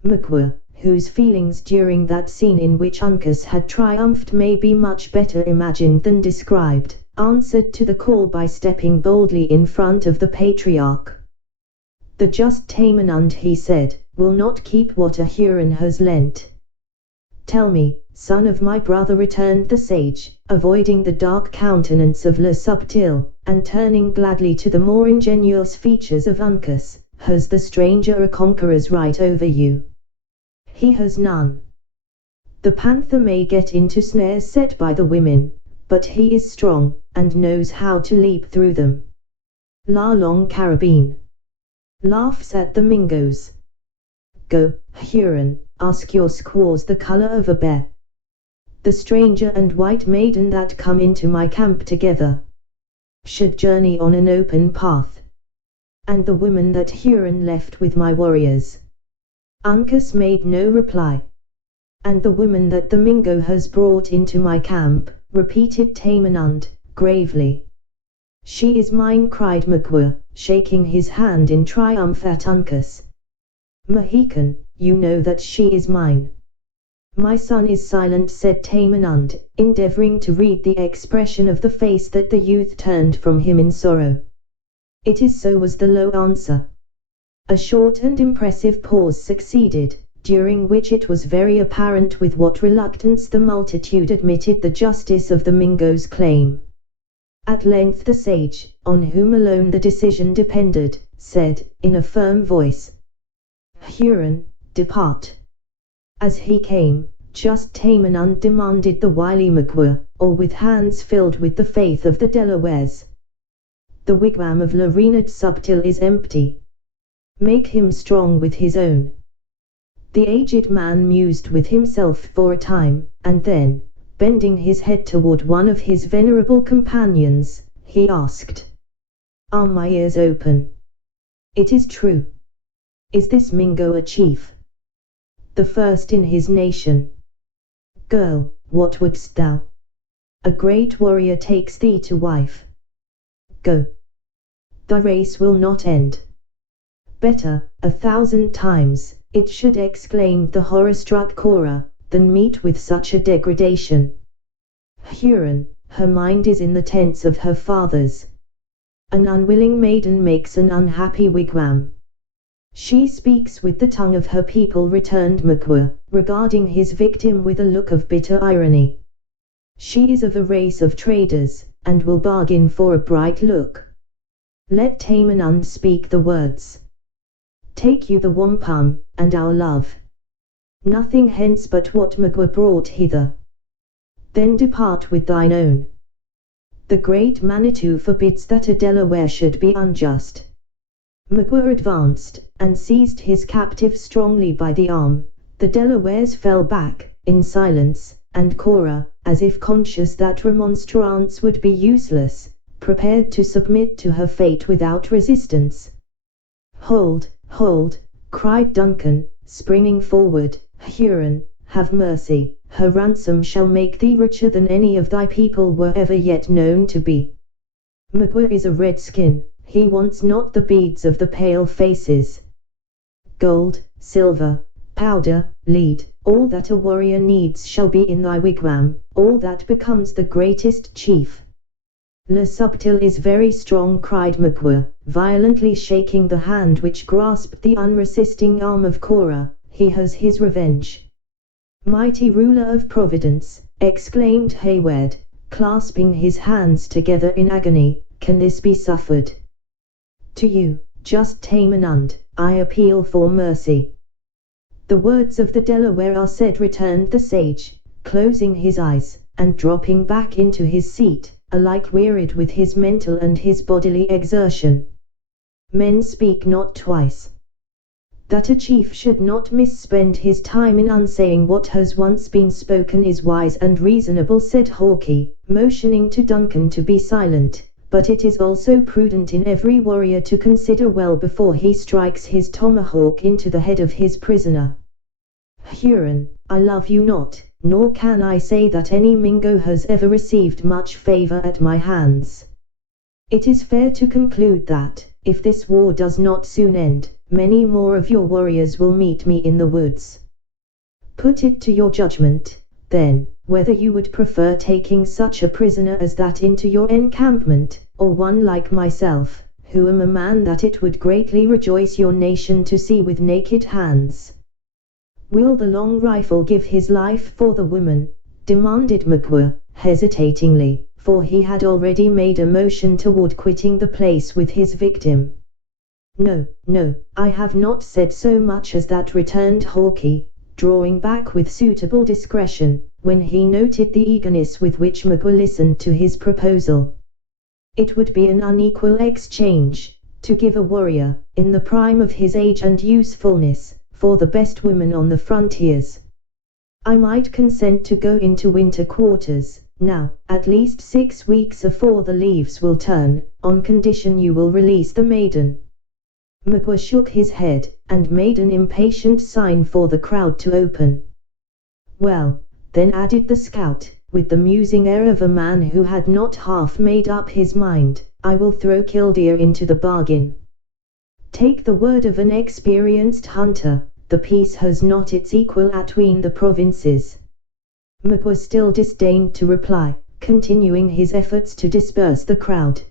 Magua, whose feelings during that scene in which Uncas had triumphed may be much better imagined than described, answered to the call by stepping boldly in front of the patriarch. "The just Tamenund," he said, "will not keep what a Huron has lent." "Tell me, son of my brother," returned the sage, avoiding the dark countenance of Le Subtil, and turning gladly to the more ingenuous features of Uncas, "has the stranger a conqueror's right over you?" "He has none. The panther may get into snares set by the women, but he is strong, and knows how to leap through them. La Long Carabine laughs at the Mingoes. Go, Huron, ask your squaws the color of a bear. The stranger and white maiden that come into my camp together should journey on an open path, and the woman that Huron left with my warriors." Uncas made no reply. "And the woman that the Mingo has brought into my camp," repeated Tamenund, gravely. "She is mine," cried Magua, shaking his hand in triumph at Uncas. "Mohican, you know that she is mine." "My son is silent," said Tamenund, endeavoring to read the expression of the face that the youth turned from him in sorrow. "It is so," was the low answer. A short and impressive pause succeeded, during which it was very apparent with what reluctance the multitude admitted the justice of the Mingo's claim. At length the sage, on whom alone the decision depended, said, in a firm voice, "Huron, depart." As he came, just Tamenund demanded the wily Magua, or with hands filled with the faith of the Delawares. "The wigwam of Le Renard Subtil is empty. Make him strong with his own." The aged man mused with himself for a time, and then, bending his head toward one of his venerable companions, he asked, "Are my ears open? It is true. Is this Mingo a chief? The first in his nation? Girl, what wouldst thou? A great warrior takes thee to wife. Go. Thy race will not end." "Better, 1,000 times, it should," exclaimed the horror-struck Cora, "than meet with such a degradation. Huron, her mind is in the tents of her fathers. An unwilling maiden makes an unhappy wigwam." "She speaks with the tongue of her people," returned Magua, regarding his victim with a look of bitter irony. "She is of a race of traders, and will bargain for a bright look. Let Tamenund speak the words. Take you the wampum, and our love. Nothing hence but what Magua brought hither. Then depart with thine own. The great Manitou forbids that a Delaware should be unjust." Magua advanced, and seized his captive strongly by the arm. The Delawares fell back, in silence, and Cora, as if conscious that remonstrance would be useless, prepared to submit to her fate without resistance. "Hold, hold," cried Duncan, springing forward, "Huron, have mercy, her ransom shall make thee richer than any of thy people were ever yet known to be. Magua is a redskin, he wants not the beads of the pale faces. Gold, silver, powder, lead, all that a warrior needs shall be in thy wigwam, all that becomes the greatest chief." "Le Subtil is very strong," cried Magua, violently shaking the hand which grasped the unresisting arm of Cora. "He has his revenge." "Mighty ruler of Providence," exclaimed Hayward, clasping his hands together in agony, "can this be suffered? To you, just Tamenund, I appeal for mercy." "The words of the Delaware are said," returned the sage, closing his eyes, and dropping back into his seat, alike wearied with his mental and his bodily exertion. "Men speak not twice. That a chief should not misspend his time in unsaying what has once been spoken is wise and reasonable," said Hawkeye, motioning to Duncan to be silent, but it is also prudent in every warrior to consider well before he strikes his tomahawk into the head of his prisoner. Huron, I love you not, nor can I say that any Mingo has ever received much favor at my hands. It is fair to conclude that, if this war does not soon end, many more of your warriors will meet me in the woods. Put it to your judgment, then, whether you would prefer taking such a prisoner as that into your encampment, or one like myself, who am a man that it would greatly rejoice your nation to see with naked hands. Will the long rifle give his life for the woman? Demanded Magua, hesitatingly, for he had already made a motion toward quitting the place with his victim. No, no, I have not said so much as that, returned Hawkeye, drawing back with suitable discretion, when he noted the eagerness with which Magua listened to his proposal. It would be an unequal exchange, to give a warrior, in the prime of his age and usefulness, for the best women on the frontiers. I might consent to go into winter quarters, now, at least 6 weeks afore the leaves will turn, on condition you will release the maiden. Magua shook his head, and made an impatient sign for the crowd to open. Well, then, added the scout, with the musing air of a man who had not half made up his mind, I will throw Killdeer into the bargain. Take the word of an experienced hunter, the peace has not its equal atween the provinces. Magua still disdained to reply, continuing his efforts to disperse the crowd.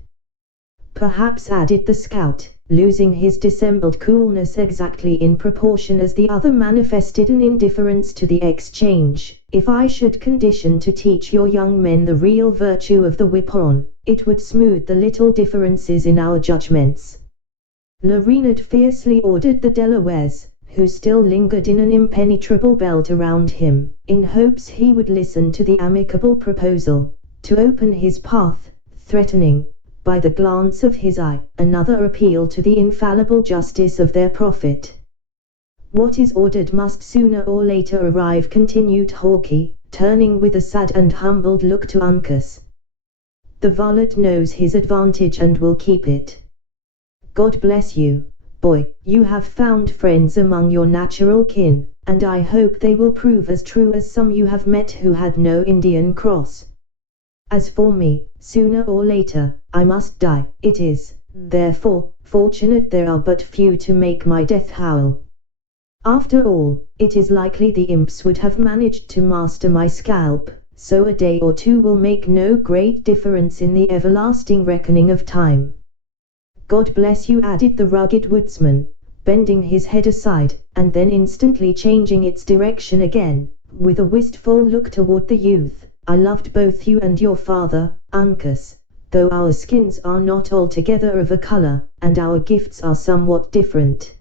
Perhaps, added the scout, losing his dissembled coolness exactly in proportion as the other manifested an indifference to the exchange, if I should condition to teach your young men the real virtue of the whip-on, it would smooth the little differences in our judgments. Le Renard fiercely ordered the Delawares, who still lingered in an impenetrable belt around him, in hopes he would listen to the amicable proposal, to open his path, threatening, by the glance of his eye, another appeal to the infallible justice of their prophet. What is ordered must sooner or later arrive, continued Hawkeye, turning with a sad and humbled look to Uncas. The varlet knows his advantage and will keep it. God bless you, boy, you have found friends among your natural kin, and I hope they will prove as true as some you have met who had no Indian cross. As for me, sooner or later, I must die. It is, therefore, fortunate there are but few to make my death howl. After all, it is likely the imps would have managed to master my scalp, so a day or two will make no great difference in the everlasting reckoning of time. God bless you, added the rugged woodsman, bending his head aside, and then instantly changing its direction again, with a wistful look toward the youth. I loved both you and your father, Uncas, though our skins are not altogether of a color, and our gifts are somewhat different.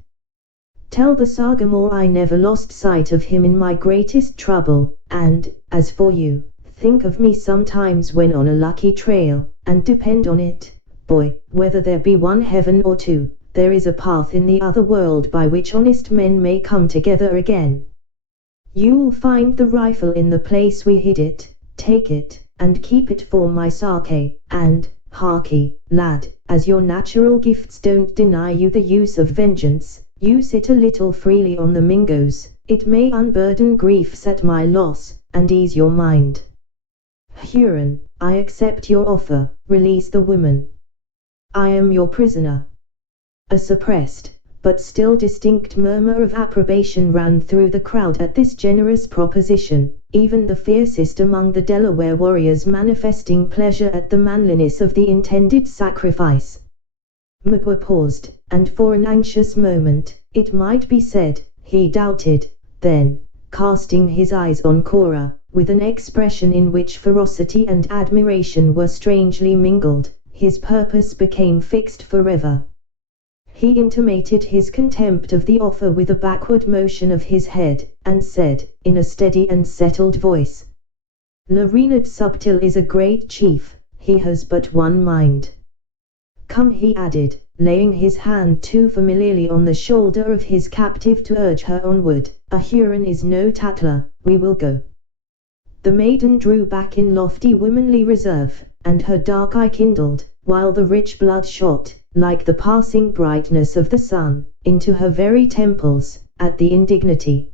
Tell the Sagamore I never lost sight of him in my greatest trouble, and, as for you, think of me sometimes when on a lucky trail, and depend on it, boy, whether there be one heaven or two, there is a path in the other world by which honest men may come together again. You'll find the rifle in the place we hid it. Take it, and keep it for my sake, and, harkee, lad, as your natural gifts don't deny you the use of vengeance, use it a little freely on the Mingoes, it may unburden griefs at my loss, and ease your mind. Huron, I accept your offer, release the woman. I am your prisoner. A suppressed, but still distinct murmur of approbation ran through the crowd at this generous proposition, even the fiercest among the Delaware warriors manifesting pleasure at the manliness of the intended sacrifice. Magua paused, and for an anxious moment, it might be said, he doubted, then, casting his eyes on Cora, with an expression in which ferocity and admiration were strangely mingled, his purpose became fixed forever. He intimated his contempt of the offer with a backward motion of his head, and said, in a steady and settled voice, Le Renard Subtil is a great chief, he has but one mind. Come, he added, laying his hand too familiarly on the shoulder of his captive to urge her onward, a Huron is no tattler, we will go. The maiden drew back in lofty womanly reserve, and her dark eye kindled, while the rich blood shot, like the passing brightness of the sun, into her very temples, at the indignity.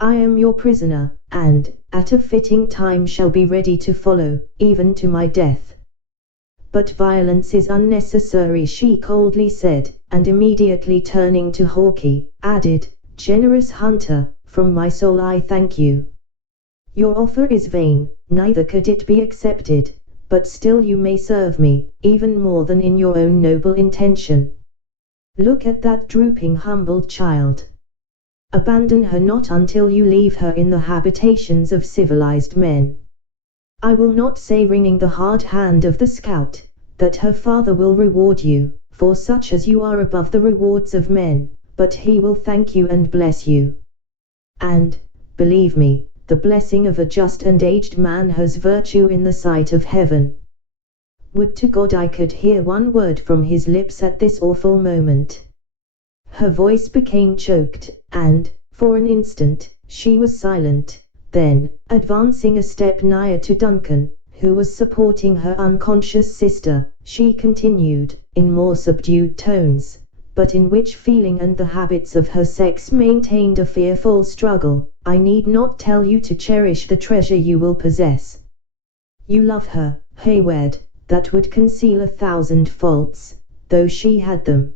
I am your prisoner, and, at a fitting time shall be ready to follow, even to my death. But violence is unnecessary, she coldly said, and immediately turning to Hawke, added, Generous hunter, from my soul I thank you. Your offer is vain, neither could it be accepted, but still you may serve me, even more than in your own noble intention. Look at that drooping humbled child. Abandon her not until you leave her in the habitations of civilized men. I will not say, wringing the hard hand of the scout, that her father will reward you, for such as you are above the rewards of men, but he will thank you and bless you. And, believe me, the blessing of a just and aged man has virtue in the sight of heaven. Would to God I could hear one word from his lips at this awful moment. Her voice became choked, and, for an instant, she was silent. Then, advancing a step nigher to Duncan, who was supporting her unconscious sister, she continued, in more subdued tones, but in which feeling and the habits of her sex maintained a fearful struggle, I need not tell you to cherish the treasure you will possess. You love her, Hayward, that would conceal 1,000 faults, though she had them.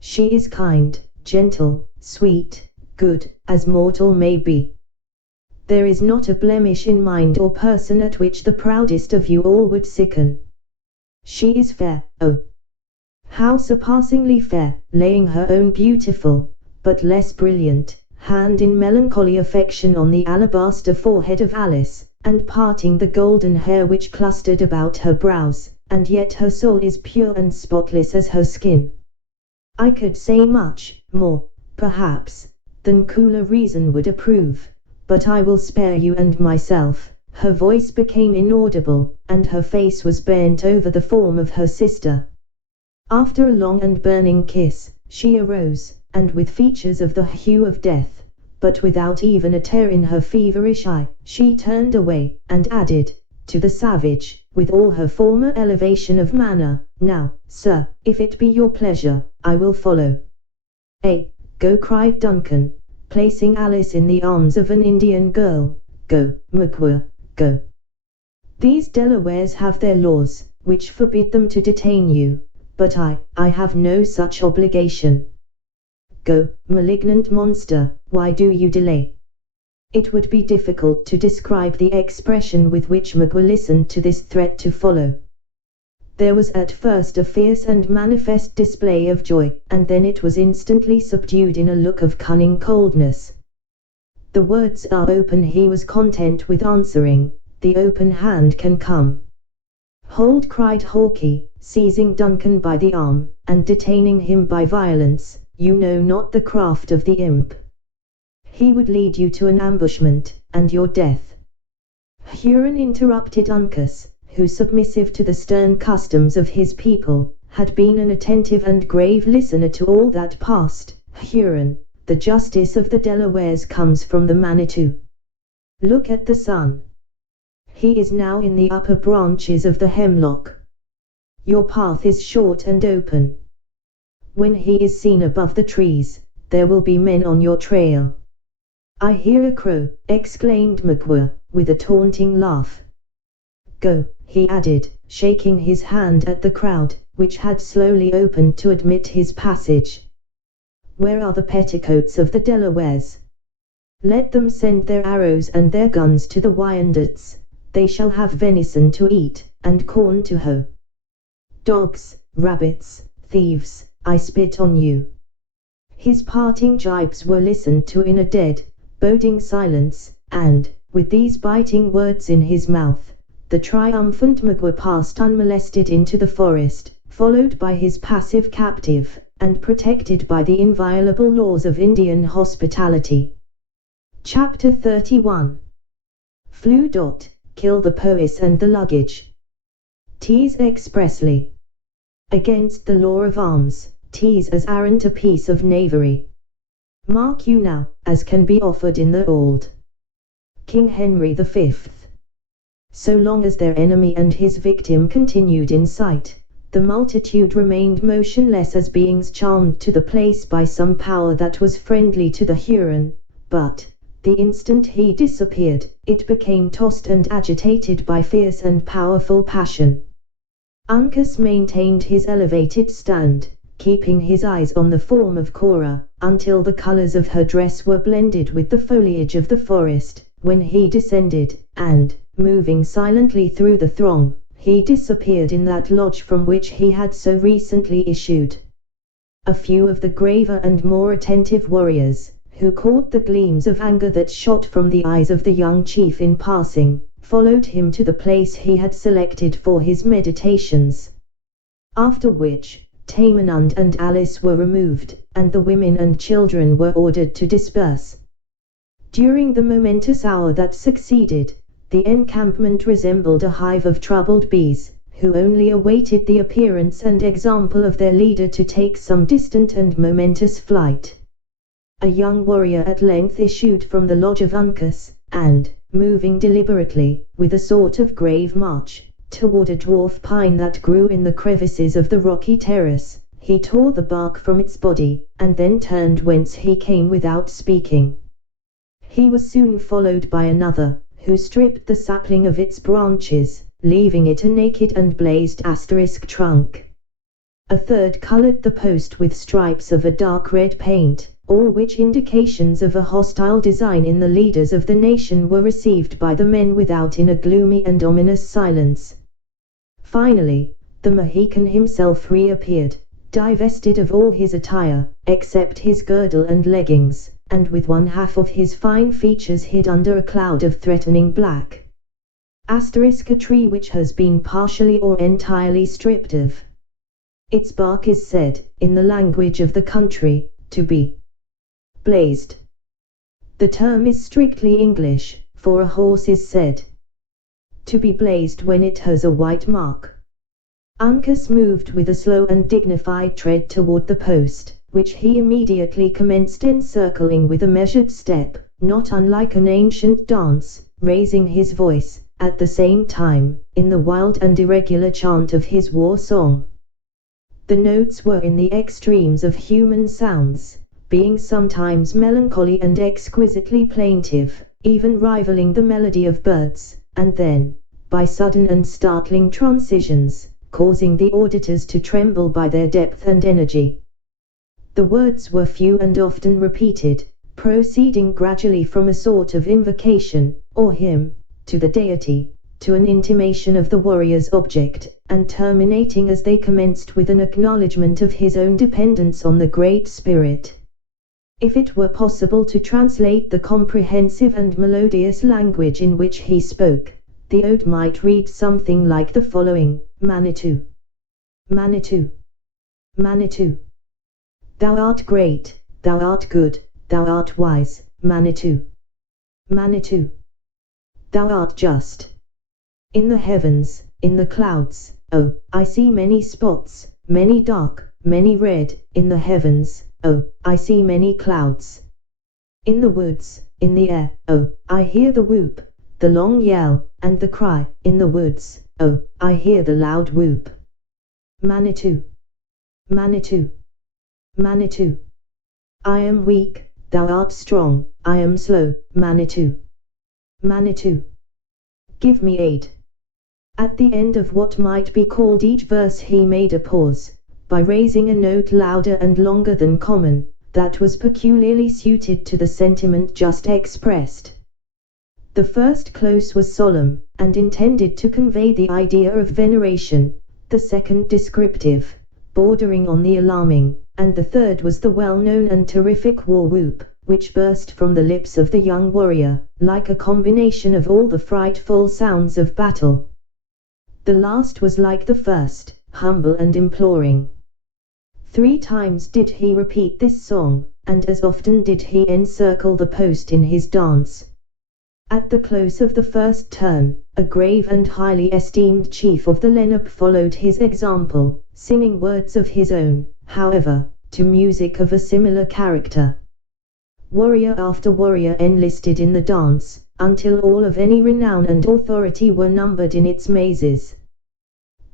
She is kind, gentle, sweet, good, as mortal may be. There is not a blemish in mind or person at which the proudest of you all would sicken. She is fair, oh, how surpassingly fair, laying her own beautiful, but less brilliant, hand in melancholy affection on the alabaster forehead of Alice, and parting the golden hair which clustered about her brows, and yet her soul is pure and spotless as her skin. I could say much more, perhaps, than cooler reason would approve, but I will spare you and myself. Her voice became inaudible, and her face was bent over the form of her sister. After a long and burning kiss, she arose, and with features of the hue of death, but without even a tear in her feverish eye, she turned away, and added, to the savage, with all her former elevation of manner, Now, sir, if it be your pleasure, I will follow. Go, cried Duncan, placing Alice in the arms of an Indian girl. Go, Magua, go. These Delawares have their laws, which forbid them to detain you, but I have no such obligation. Go, malignant monster, why do you delay? It would be difficult to describe the expression with which Magua listened to this threat to follow. There was at first a fierce and manifest display of joy, and then it was instantly subdued in a look of cunning coldness. The words are open he was content with answering, the open hand can come. Hold, cried Hawke, seizing Duncan by the arm, and detaining him by violence, you know not the craft of the imp. He would lead you to an ambushment, and your death. Huron interrupted Uncas, who, submissive to the stern customs of his people, had been an attentive and grave listener to all that passed. Huron, the justice of the Delawares comes from the Manitou. Look at the sun. He is now in the upper branches of the hemlock. Your path is short and open. When he is seen above the trees, there will be men on your trail. I hear a crow, exclaimed Magua, with a taunting laugh. Go, he added, shaking his hand at the crowd, which had slowly opened to admit his passage. Where are the petticoats of the Delawares? Let them send their arrows and their guns to the Wyandots. They shall have venison to eat, and corn to hoe. Dogs, rabbits, thieves, I spit on you. His parting jibes were listened to in a dead, boding silence, and, with these biting words in his mouth, the triumphant Magua passed unmolested into the forest, followed by his passive captive, and protected by the inviolable laws of Indian hospitality. Chapter 31. Flew. Kill the Powys and the luggage. Tease expressly. Against the law of arms, tease as arrant a piece of knavery. Mark you now, as can be offered in the old King Henry the Fifth. So long as their enemy and his victim continued in sight, the multitude remained motionless as beings charmed to the place by some power that was friendly to the Huron, but, the instant he disappeared, it became tossed and agitated by fierce and powerful passion. Uncas maintained his elevated stand, keeping his eyes on the form of Cora, until the colors of her dress were blended with the foliage of the forest, when he descended, and, moving silently through the throng, he disappeared in that lodge from which he had so recently issued. A few of the graver and more attentive warriors, who caught the gleams of anger that shot from the eyes of the young chief in passing, followed him to the place he had selected for his meditations. After which, Tamenund and Alice were removed, and the women and children were ordered to disperse. During the momentous hour that succeeded, the encampment resembled a hive of troubled bees, who only awaited the appearance and example of their leader to take some distant and momentous flight. A young warrior at length issued from the lodge of Uncas, and, moving deliberately, with a sort of grave march, toward a dwarf pine that grew in the crevices of the rocky terrace, he tore the bark from its body, and then turned whence he came without speaking. He was soon followed by another, who stripped the sapling of its branches, leaving it a naked and blazed trunk. A third colored the post with stripes of a dark red paint, all which indications of a hostile design in the leaders of the nation were received by the men without in a gloomy and ominous silence. Finally, the Mohican himself reappeared, divested of all his attire, except his girdle and leggings, and with one half of his fine features hid under a cloud of threatening black. A tree which has been partially or entirely stripped of its bark is said, in the language of the country, to be blazed. The term is strictly English, for a horse is said to be blazed when it has a white mark. Uncas moved with a slow and dignified tread toward the post, which he immediately commenced encircling with a measured step, not unlike an ancient dance, raising his voice, at the same time, in the wild and irregular chant of his war song. The notes were in the extremes of human sounds, being sometimes melancholy and exquisitely plaintive, even rivaling the melody of birds, and then, by sudden and startling transitions, causing the auditors to tremble by their depth and energy. The words were few and often repeated, proceeding gradually from a sort of invocation, or hymn, to the deity, to an intimation of the warrior's object, and terminating as they commenced with an acknowledgment of his own dependence on the Great Spirit. If it were possible to translate the comprehensive and melodious language in which he spoke, the ode might read something like the following: Manitou, Manitou, Manitou. Thou art great, thou art good, thou art wise, Manitou, Manitou. Thou art just. In the heavens, in the clouds, oh, I see many spots, many dark, many red, in the heavens, oh, I see many clouds. In the woods, in the air, oh, I hear the whoop, the long yell, and the cry. In the woods, oh, I hear the loud whoop. Manitou, Manitou, Manitou. I am weak, thou art strong, I am slow, Manitou, Manitou. Give me aid. At the end of what might be called each verse he made a pause, by raising a note louder and longer than common, that was peculiarly suited to the sentiment just expressed. The first close was solemn, and intended to convey the idea of veneration, the second descriptive, bordering on the alarming, and the third was the well-known and terrific war whoop, which burst from the lips of the young warrior, like a combination of all the frightful sounds of battle. The last was like the first, humble and imploring. 3 times did he repeat this song, and as often did he encircle the post in his dance. At the close of the first turn, a grave and highly esteemed chief of the Lenape followed his example, singing words of his own, however, to music of a similar character. Warrior after warrior enlisted in the dance, until all of any renown and authority were numbered in its mazes.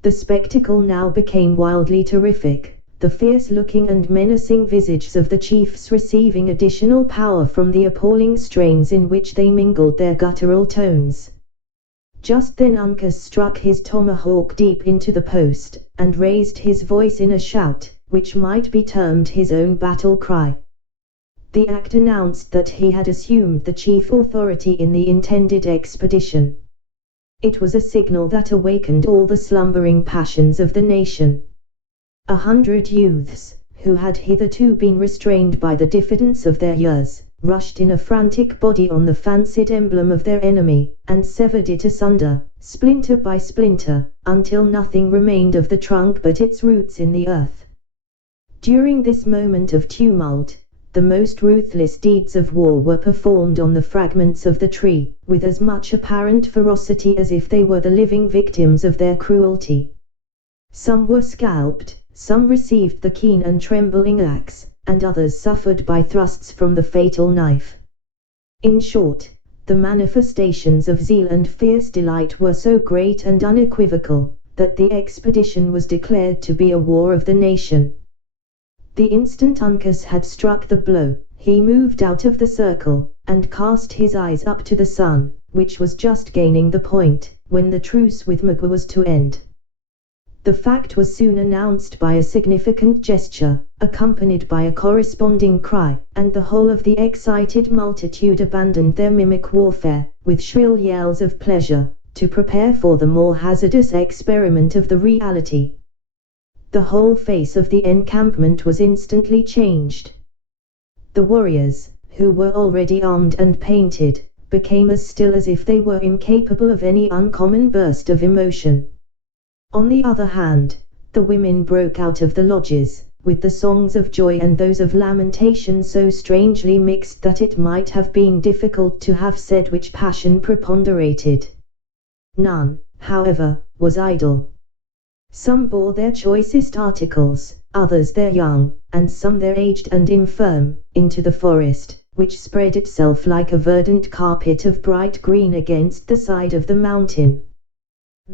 The spectacle now became wildly terrific, the fierce-looking and menacing visages of the chiefs receiving additional power from the appalling strains in which they mingled their guttural tones. Just then Uncas struck his tomahawk deep into the post, and raised his voice in a shout, which might be termed his own battle cry. The act announced that he had assumed the chief authority in the intended expedition. It was a signal that awakened all the slumbering passions of the nation. 100 youths, who had hitherto been restrained by the diffidence of their years, rushed in a frantic body on the fancied emblem of their enemy, and severed it asunder, splinter by splinter, until nothing remained of the trunk but its roots in the earth. During this moment of tumult, the most ruthless deeds of war were performed on the fragments of the tree, with as much apparent ferocity as if they were the living victims of their cruelty. Some were scalped, some received the keen and trembling axe, and others suffered by thrusts from the fatal knife. In short, the manifestations of zeal and fierce delight were so great and unequivocal, that the expedition was declared to be a war of the nation. The instant Uncas had struck the blow, he moved out of the circle, and cast his eyes up to the sun, which was just gaining the point, when the truce with Magua was to end. The fact was soon announced by a significant gesture, accompanied by a corresponding cry, and the whole of the excited multitude abandoned their mimic warfare, with shrill yells of pleasure, to prepare for the more hazardous experiment of the reality. The whole face of the encampment was instantly changed. The warriors, who were already armed and painted, became as still as if they were incapable of any uncommon burst of emotion. On the other hand, the women broke out of the lodges, with the songs of joy and those of lamentation so strangely mixed that it might have been difficult to have said which passion preponderated. None, however, was idle. Some bore their choicest articles, others their young, and some their aged and infirm, into the forest, which spread itself like a verdant carpet of bright green against the side of the mountain.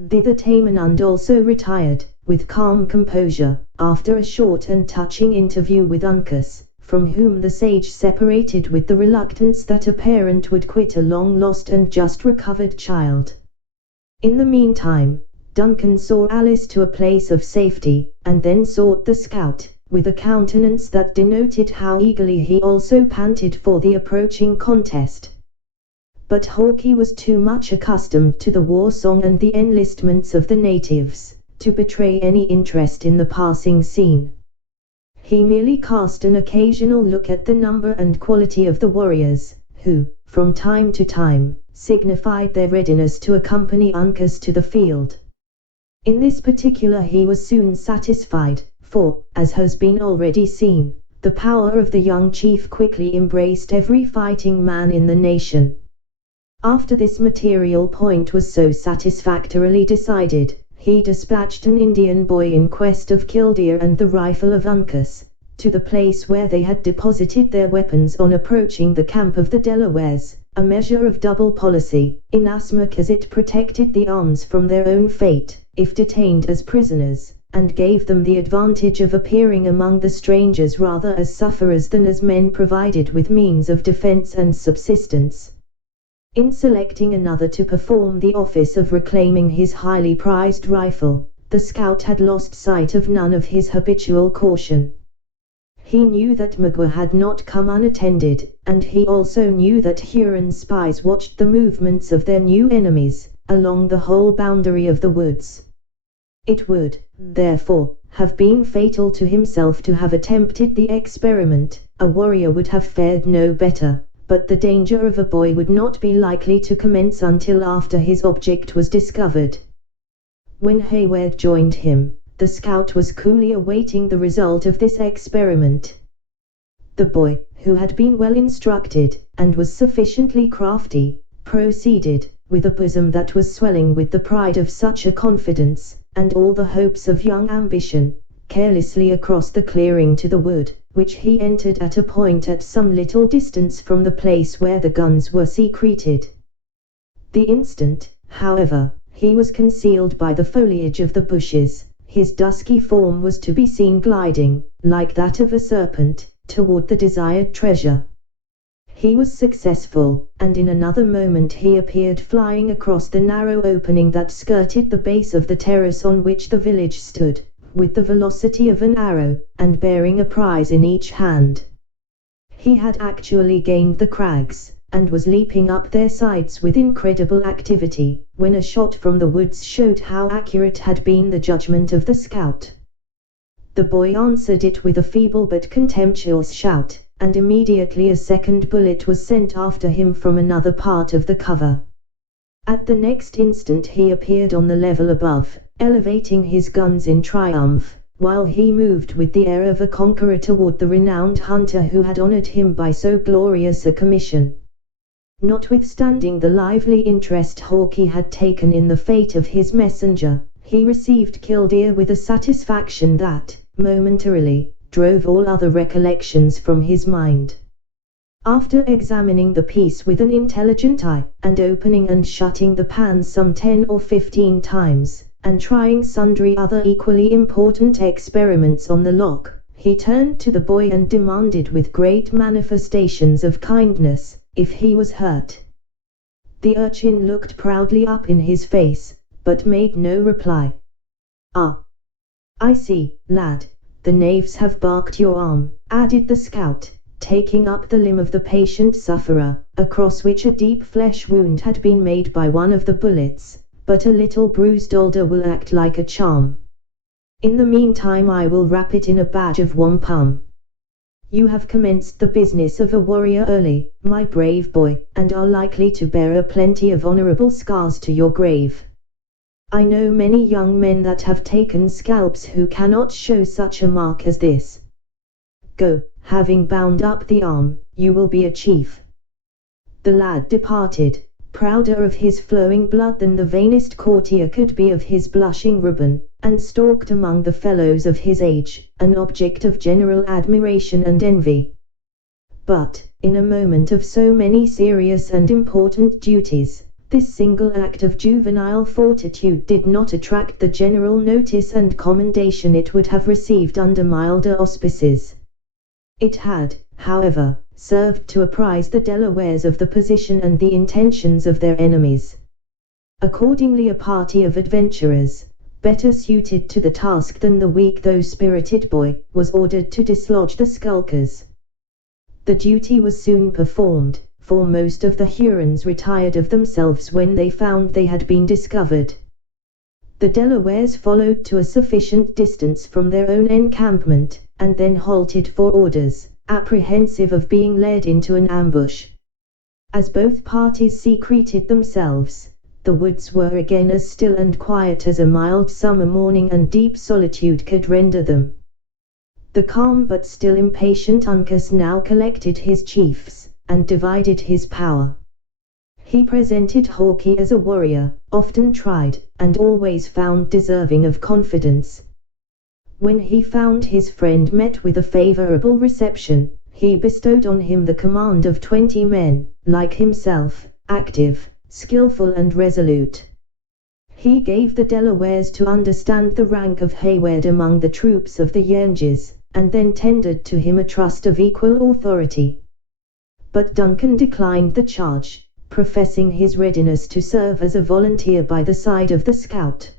Thither Tamenund also retired, with calm composure, after a short and touching interview with Uncas, from whom the sage separated with the reluctance that a parent would quit a long-lost and just recovered child. In the meantime, Duncan saw Alice to a place of safety, and then sought the scout, with a countenance that denoted how eagerly he also panted for the approaching contest. But Hawkeye was too much accustomed to the war song and the enlistments of the natives, to betray any interest in the passing scene. He merely cast an occasional look at the number and quality of the warriors, who, from time to time, signified their readiness to accompany Uncas to the field. In this particular he was soon satisfied, for, as has been already seen, the power of the young chief quickly embraced every fighting man in the nation. After this material point was so satisfactorily decided, he dispatched an Indian boy in quest of killdeer and the rifle of Uncas, to the place where they had deposited their weapons on approaching the camp of the Delawares, a measure of double policy, inasmuch as it protected the arms from their own fate, if detained as prisoners, and gave them the advantage of appearing among the strangers rather as sufferers than as men provided with means of defense and subsistence. In selecting another to perform the office of reclaiming his highly prized rifle, the scout had lost sight of none of his habitual caution. He knew that Magua had not come unattended, and he also knew that Huron spies watched the movements of their new enemies, along the whole boundary of the woods. It would, therefore, have been fatal to himself to have attempted the experiment. A warrior would have fared no better, but the danger of a boy would not be likely to commence until after his object was discovered. When Hayward joined him, the scout was coolly awaiting the result of this experiment. The boy, who had been well instructed, and was sufficiently crafty, proceeded, with a bosom that was swelling with the pride of such a confidence, and all the hopes of young ambition, carelessly across the clearing to the wood, which he entered at a point at some little distance from the place where the guns were secreted. The instant, however, he was concealed by the foliage of the bushes, his dusky form was to be seen gliding, like that of a serpent, toward the desired treasure. He was successful, and in another moment he appeared flying across the narrow opening that skirted the base of the terrace on which the village stood, with the velocity of an arrow, and bearing a prize in each hand. He had actually gained the crags, and was leaping up their sides with incredible activity, when a shot from the woods showed how accurate had been the judgment of the scout. The boy answered it with a feeble but contemptuous shout, and immediately a second bullet was sent after him from another part of the cover. At the next instant he appeared on the level above, elevating his guns in triumph, while he moved with the air of a conqueror toward the renowned hunter who had honored him by so glorious a commission. Notwithstanding the lively interest Hawkeye had taken in the fate of his messenger, he received Killdeer with a satisfaction that, momentarily, drove all other recollections from his mind. After examining the piece with an intelligent eye, and opening and shutting the pan some 10 or 15 times, and trying sundry other equally important experiments on the lock, he turned to the boy and demanded with great manifestations of kindness, if he was hurt. The urchin looked proudly up in his face, but made no reply. "Ah, I see, lad, the knaves have barked your arm," added the scout, taking up the limb of the patient sufferer, across which a deep flesh wound had been made by one of the bullets, "but a little bruised alder will act like a charm. In the meantime I will wrap it in a badge of wampum. You have commenced the business of a warrior early, my brave boy, and are likely to bear a plenty of honorable scars to your grave. I know many young men that have taken scalps who cannot show such a mark as this. Go, having bound up the arm, you will be a chief." The lad departed, prouder of his flowing blood than the vainest courtier could be of his blushing ribbon, and stalked among the fellows of his age, an object of general admiration and envy. But, in a moment of so many serious and important duties, this single act of juvenile fortitude did not attract the general notice and commendation it would have received under milder auspices. It had, however, served to apprise the Delawares of the position and the intentions of their enemies. Accordingly a party of adventurers, better suited to the task than the weak though spirited boy, was ordered to dislodge the skulkers. The duty was soon performed, for most of the Hurons retired of themselves when they found they had been discovered. The Delawares followed to a sufficient distance from their own encampment, and then halted for orders, apprehensive of being led into an ambush. As both parties secreted themselves, the woods were again as still and quiet as a mild summer morning and deep solitude could render them. The calm but still impatient Uncas now collected his chiefs, and divided his power. He presented Hawkeye as a warrior, often tried, and always found deserving of confidence. When he found his friend met with a favorable reception, he bestowed on him the command of 20 men, like himself, active, skillful and resolute. He gave the Delawares to understand the rank of Hayward among the troops of the Yankees, and then tendered to him a trust of equal authority. But Duncan declined the charge, professing his readiness to serve as a volunteer by the side of the scout.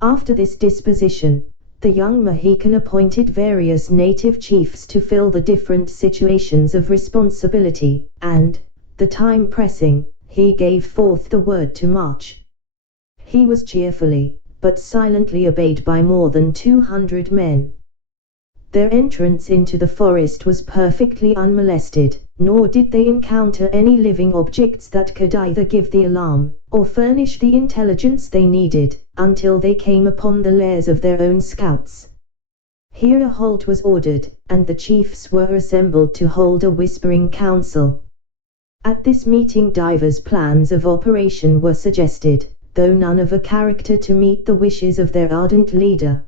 After this disposition, the young Mohican appointed various native chiefs to fill the different situations of responsibility, and, the time pressing, he gave forth the word to march. He was cheerfully, but silently obeyed by more than 200 men. Their entrance into the forest was perfectly unmolested, nor did they encounter any living objects that could either give the alarm, or furnish the intelligence they needed, until they came upon the lairs of their own scouts. Here a halt was ordered, and the chiefs were assembled to hold a whispering council. At this meeting divers plans of operation were suggested, though none of a character to meet the wishes of their ardent leader.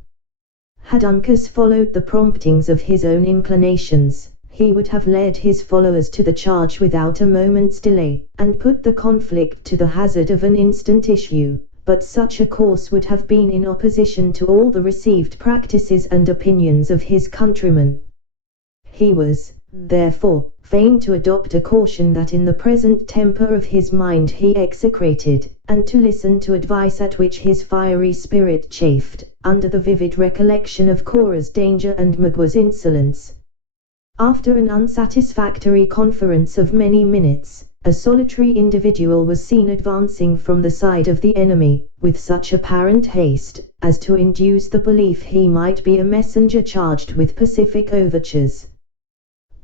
Had Uncas followed the promptings of his own inclinations, he would have led his followers to the charge without a moment's delay, and put the conflict to the hazard of an instant issue, but such a course would have been in opposition to all the received practices and opinions of his countrymen. He was, therefore, fain to adopt a caution that in the present temper of his mind he execrated, and to listen to advice at which his fiery spirit chafed, under the vivid recollection of Cora's danger and Magua's insolence. After an unsatisfactory conference of many minutes, a solitary individual was seen advancing from the side of the enemy, with such apparent haste, as to induce the belief he might be a messenger charged with pacific overtures.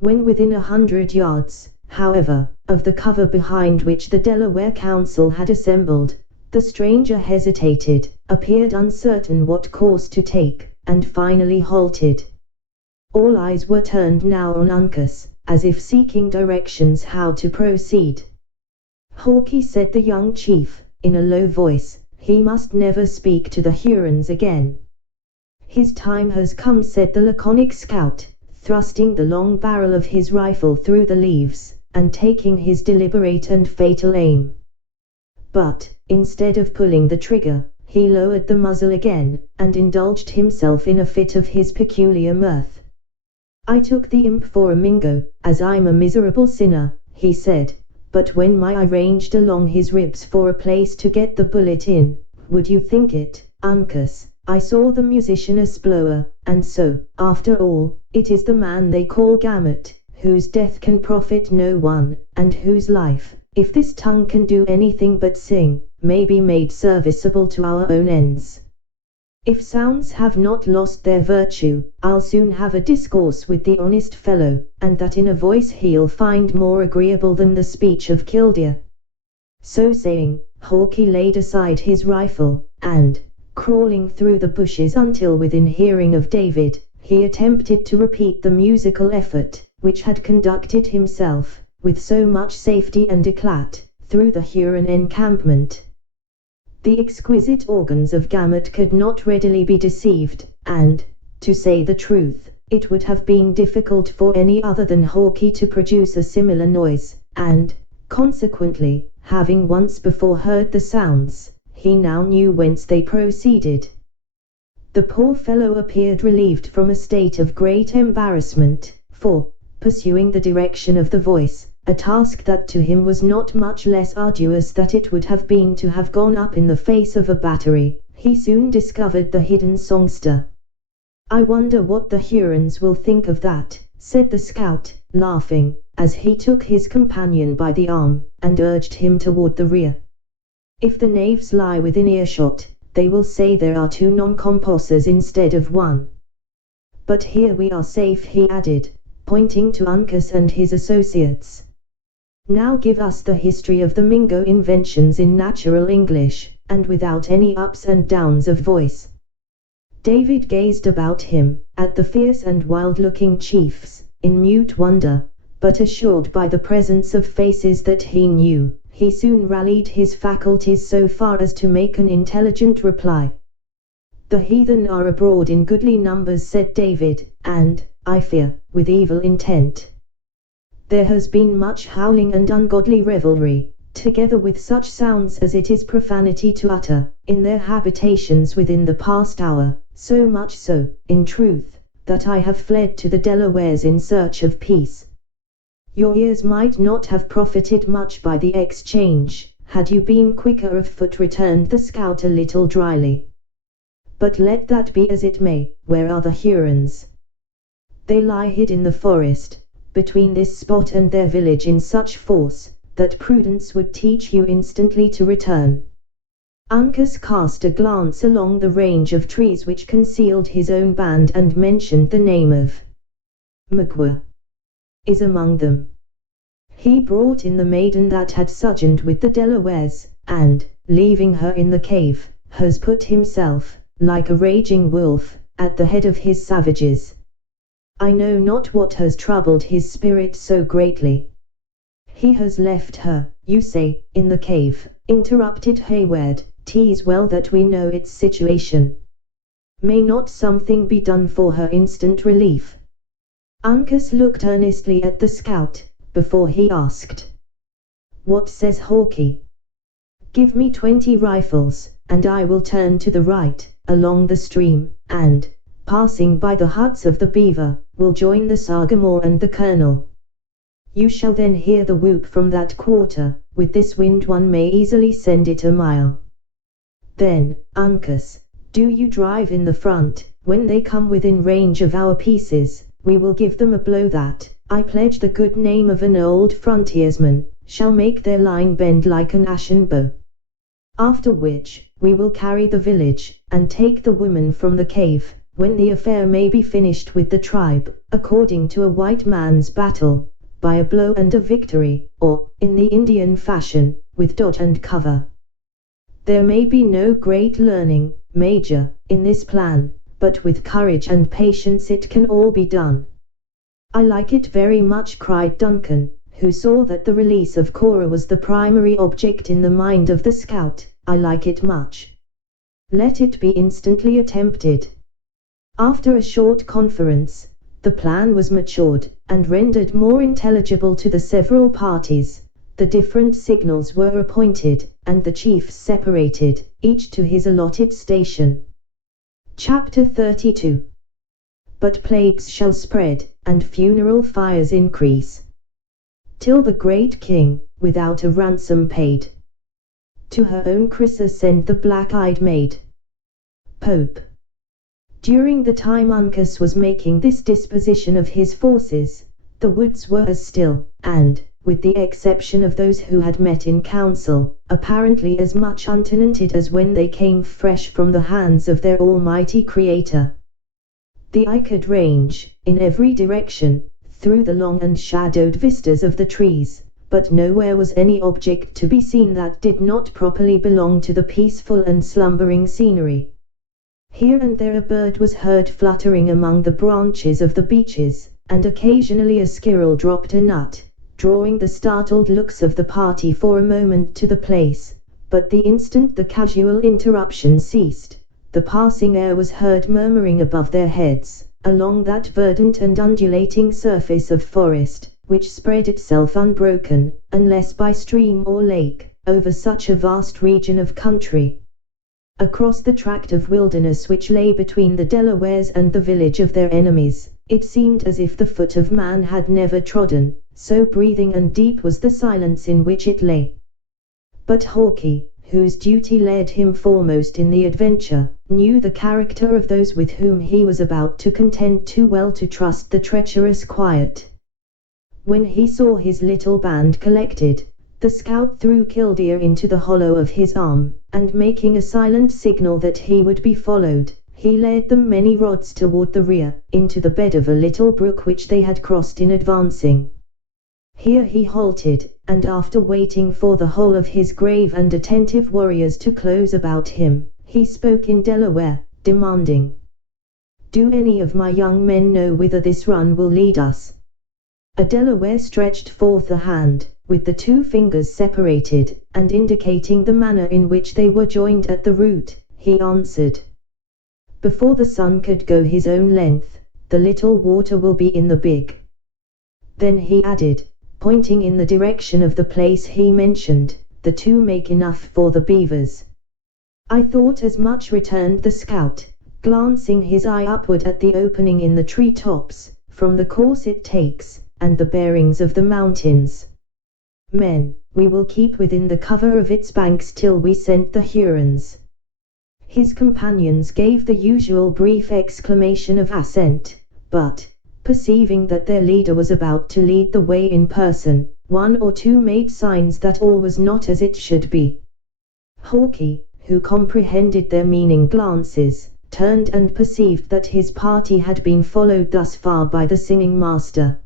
When within 100 yards, however, of the cover behind which the Delaware council had assembled, the stranger hesitated, appeared uncertain what course to take, and finally halted. All eyes were turned now on Uncas, as if seeking directions how to proceed. "Hawkeye," said the young chief, in a low voice, "he must never speak to the Hurons again." "His time has come," said the laconic scout, thrusting the long barrel of his rifle through the leaves, and taking his deliberate and fatal aim. But, instead of pulling the trigger, he lowered the muzzle again, and indulged himself in a fit of his peculiar mirth. "I took the imp for a Mingo, as I'm a miserable sinner," he said, "but when my eye ranged along his ribs for a place to get the bullet in, would you think it, Uncas, I saw the musician as blower, and so, after all, it is the man they call Gamut, whose death can profit no one, and whose life, if this tongue can do anything but sing, may be made serviceable to our own ends. If sounds have not lost their virtue, I'll soon have a discourse with the honest fellow, and that in a voice he'll find more agreeable than the speech of Killdeer." So saying, Hawkeye laid aside his rifle, and, crawling through the bushes until within hearing of David, he attempted to repeat the musical effort, which had conducted himself, with so much safety and eclat, through the Huron encampment. The exquisite organs of Gamut could not readily be deceived, and, to say the truth, it would have been difficult for any other than Hawkeye to produce a similar noise, and, consequently, having once before heard the sounds, he now knew whence they proceeded. The poor fellow appeared relieved from a state of great embarrassment, for, pursuing the direction of the voice, a task that to him was not much less arduous than it would have been to have gone up in the face of a battery, he soon discovered the hidden songster. "I wonder what the Hurons will think of that," said the scout, laughing, as he took his companion by the arm, and urged him toward the rear. "If the knaves lie within earshot, they will say there are two non-compossers instead of one. But here we are safe," he added, pointing to Uncas and his associates. "Now give us the history of the Mingo inventions in natural English, and without any ups and downs of voice." David gazed about him, at the fierce and wild-looking chiefs, in mute wonder, but assured by the presence of faces that he knew, he soon rallied his faculties so far as to make an intelligent reply. "The heathen are abroad in goodly numbers," said David, "and, I fear, with evil intent. There has been much howling and ungodly revelry, together with such sounds as it is profanity to utter, in their habitations within the past hour, so much so, in truth, that I have fled to the Delawares in search of peace. Your ears might not have profited much by the exchange, had you been quicker of foot," returned the scout a little dryly. "But let that be as it may, where are the Hurons?" "They lie hid in the forest, between this spot and their village in such force, that prudence would teach you instantly to return." Uncas cast a glance along the range of trees which concealed his own band and mentioned the name of Magua. "Is among them. He brought in the maiden that had sojourned with the Delawares, and, leaving her in the cave, has put himself, like a raging wolf, at the head of his savages. I know not what has troubled his spirit so greatly." "He has left her, you say, in the cave," interrupted Hayward. "'Tis well that we know its situation. May not something be done for her instant relief?" Uncas looked earnestly at the scout, before he asked, "What says Hawkeye?" "Give me 20 rifles, and I will turn to the right, along the stream, and, passing by the huts of the beaver, will join the Sagamore and the colonel. You shall then hear the whoop from that quarter. With this wind one may easily send it a mile. Then, Uncas, do you drive in the front. When they come within range of our pieces, we will give them a blow that, I pledge the good name of an old frontiersman, shall make their line bend like an ashen bow. After which, we will carry the village, and take the woman from the cave, when the affair may be finished with the tribe, according to a white man's battle, by a blow and a victory, or, in the Indian fashion, with dodge and cover. There may be no great learning, Major, in this plan, but with courage and patience it can all be done." "I like it very much," cried Duncan, who saw that the release of Cora was the primary object in the mind of the scout. "I like it much. Let it be instantly attempted." After a short conference, the plan was matured, and rendered more intelligible to the several parties. The different signals were appointed, and the chiefs separated, each to his allotted station. Chapter 32. But plagues shall spread, and funeral fires increase, till the great king, without a ransom paid, to her own Chrysa sent the black-eyed maid. Pope. During the time Uncas was making this disposition of his forces, the woods were as still, and, with the exception of those who had met in council, apparently as much untenanted as when they came fresh from the hands of their almighty Creator. The eye could range, in every direction, through the long and shadowed vistas of the trees, but nowhere was any object to be seen that did not properly belong to the peaceful and slumbering scenery. Here and there a bird was heard fluttering among the branches of the beeches, and occasionally a squirrel dropped a nut, drawing the startled looks of the party for a moment to the place, but the instant the casual interruption ceased, the passing air was heard murmuring above their heads, along that verdant and undulating surface of forest, which spread itself unbroken, unless by stream or lake, over such a vast region of country. Across the tract of wilderness which lay between the Delawares and the village of their enemies, it seemed as if the foot of man had never trodden, so breathing and deep was the silence in which it lay. But Hawkeye, whose duty led him foremost in the adventure, knew the character of those with whom he was about to contend too well to trust the treacherous quiet. When he saw his little band collected, the scout threw Killdeer into the hollow of his arm, and making a silent signal that he would be followed, he led them many rods toward the rear, into the bed of a little brook which they had crossed in advancing. Here he halted, and after waiting for the whole of his grave and attentive warriors to close about him, he spoke in Delaware, demanding, "Do any of my young men know whither this run will lead us?" A Delaware stretched forth a hand, with the two fingers separated, and indicating the manner in which they were joined at the root, he answered, "Before the sun could go his own length, the little water will be in the big." Then he added, pointing in the direction of the place he mentioned, "The two make enough for the beavers." "I thought as much," returned the scout, glancing his eye upward at the opening in the tree tops, "from the course it takes, and the bearings of the mountains. Men, we will keep within the cover of its banks till we scent the Hurons." His companions gave the usual brief exclamation of assent, but, perceiving that their leader was about to lead the way in person, one or two made signs that all was not as it should be. Hawkeye, who comprehended their meaning glances, turned and perceived that his party had been followed thus far by the singing master.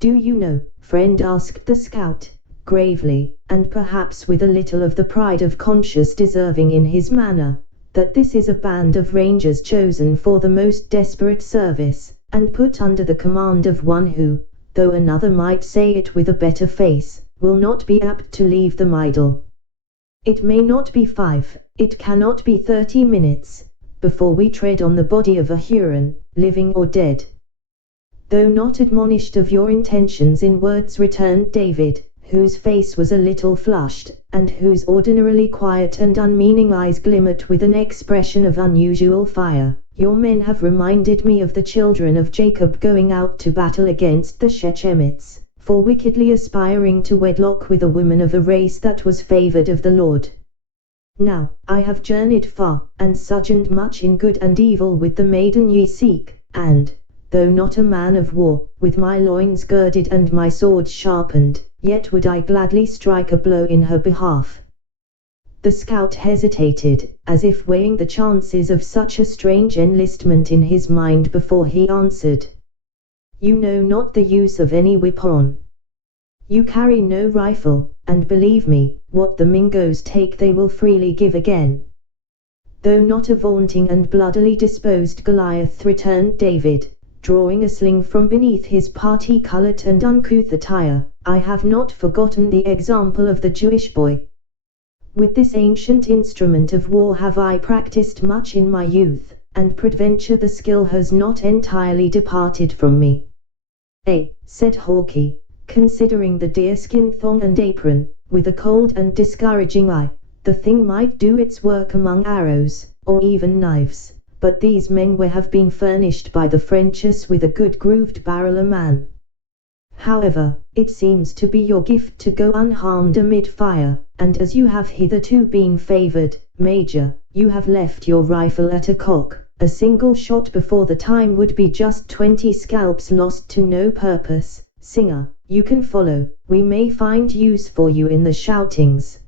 "Do you know, friend," asked the scout, gravely, and perhaps with a little of the pride of conscious deserving in his manner, "that this is a band of rangers chosen for the most desperate service, and put under the command of one who, though another might say it with a better face, will not be apt to leave them idle. It may not be 5, it cannot be 30 minutes, before we tread on the body of a Huron, living or dead. though not admonished of your intentions in words, returned David, whose face was a little flushed, and whose ordinarily quiet and unmeaning eyes glimmered with an expression of unusual fire. Your men have reminded me of the children of Jacob going out to battle against the Shechemites, for wickedly aspiring to wedlock with a woman of a race that was favored of the Lord. Now, I have journeyed far, and sojourned much in good and evil with the maiden ye seek, and, though not a man of war, with my loins girded and my sword sharpened, yet would I gladly strike a blow in her behalf. The scout hesitated, as if weighing the chances of such a strange enlistment in his mind before he answered. You know not the use of any weapon. You carry no rifle, and believe me, what the Mingoes take they will freely give again. Though not a vaunting and bloodily disposed Goliath, returned David, drawing a sling from beneath his parti-colored and uncouth attire, I have not forgotten the example of the Jewish boy. With this ancient instrument of war have I practiced much in my youth, and peradventure the skill has not entirely departed from me. Said Hawkeye, considering the deerskin thong and apron, with a cold and discouraging eye, the thing might do its work among arrows, or even knives, but these men have been furnished by the Frenchers with a good grooved barrel a man. However, it seems to be your gift to go unharmed amid fire, and as you have hitherto been favored, Major, you have left your rifle at a cock. A single shot before the time would be just 20 scalps lost to no purpose. Singer, you can follow, we may find use for you in the shoutings.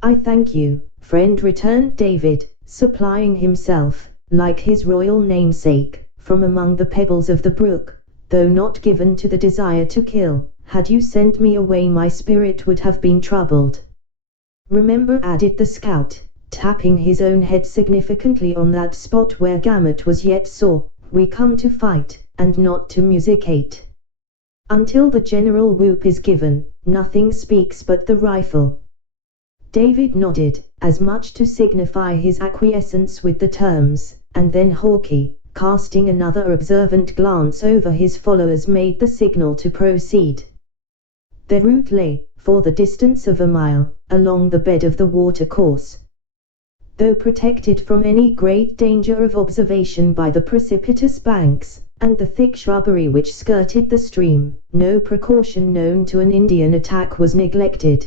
I thank you, friend, returned David, supplying himself, like his royal namesake, from among the pebbles of the brook. Though not given to the desire to kill, had you sent me away my spirit would have been troubled. Remember, added the scout, tapping his own head significantly on that spot where Gamut was yet sore, we come to fight, and not to musicate. Until the general whoop is given, nothing speaks but the rifle. David nodded, as much to signify his acquiescence with the terms, and then Hawkeye, casting another observant glance over his followers, made the signal to proceed. Their route lay, for the distance of a mile, along the bed of the watercourse. Though protected from any great danger of observation by the precipitous banks, and the thick shrubbery which skirted the stream, no precaution known to an Indian attack was neglected.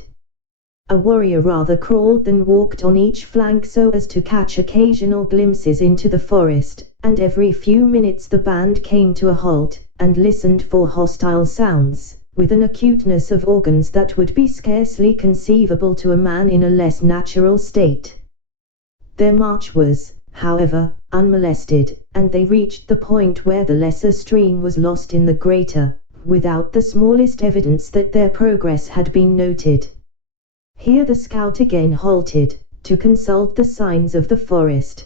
A warrior rather crawled than walked on each flank so as to catch occasional glimpses into the forest, and every few minutes the band came to a halt, and listened for hostile sounds, with an acuteness of organs that would be scarcely conceivable to a man in a less natural state. Their march was, however, unmolested, and they reached the point where the lesser stream was lost in the greater, without the smallest evidence that their progress had been noted. Here the scout again halted, to consult the signs of the forest.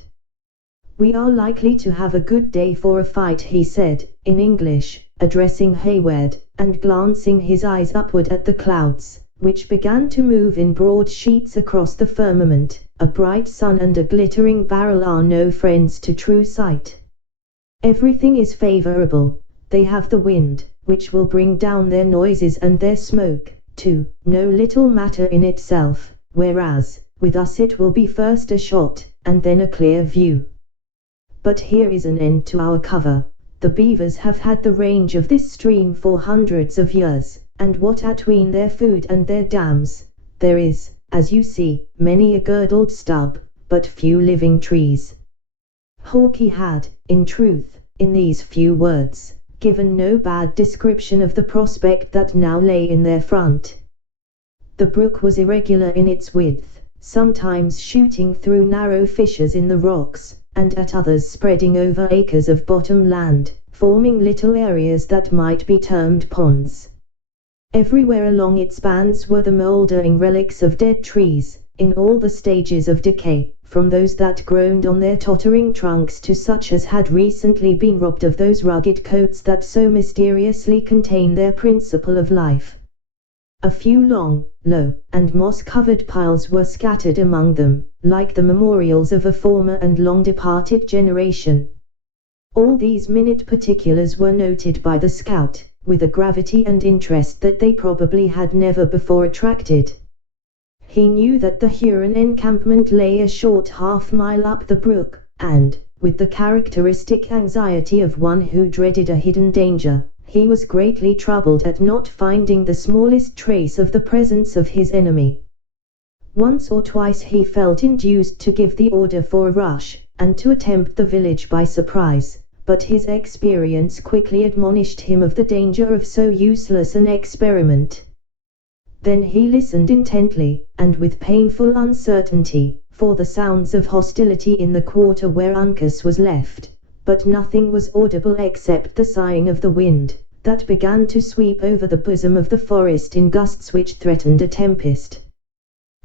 We are likely to have a good day for a fight, he said, in English, addressing Hayward, and glancing his eyes upward at the clouds, which began to move in broad sheets across the firmament. A bright sun and a glittering barrel are no friends to true sight. Everything is favorable. They have the wind, which will bring down their noises and their smoke, too, no little matter in itself, whereas, with us it will be first a shot, and then a clear view. But here is an end to our cover. The beavers have had the range of this stream for hundreds of years, and what atween their food and their dams, there is, as you see, many a girdled stub, but few living trees. Hawkeye had, in truth, in these few words, given no bad description of the prospect that now lay in their front. The brook was irregular in its width, sometimes shooting through narrow fissures in the rocks, and at others spreading over acres of bottom land, forming little areas that might be termed ponds. Everywhere along its bands were the mouldering relics of dead trees, in all the stages of decay, from those that groaned on their tottering trunks to such as had recently been robbed of those rugged coats that so mysteriously contain their principle of life. A few long, low, and moss-covered piles were scattered among them, like the memorials of a former and long-departed generation. All these minute particulars were noted by the scout, with a gravity and interest that they probably had never before attracted. He knew that the Huron encampment lay a short half-mile up the brook, and, with the characteristic anxiety of one who dreaded a hidden danger, he was greatly troubled at not finding the smallest trace of the presence of his enemy. Once or twice he felt induced to give the order for a rush, and to attempt the village by surprise, but his experience quickly admonished him of the danger of so useless an experiment. Then he listened intently, and with painful uncertainty, for the sounds of hostility in the quarter where Uncas was left, but nothing was audible except the sighing of the wind, that began to sweep over the bosom of the forest in gusts which threatened a tempest.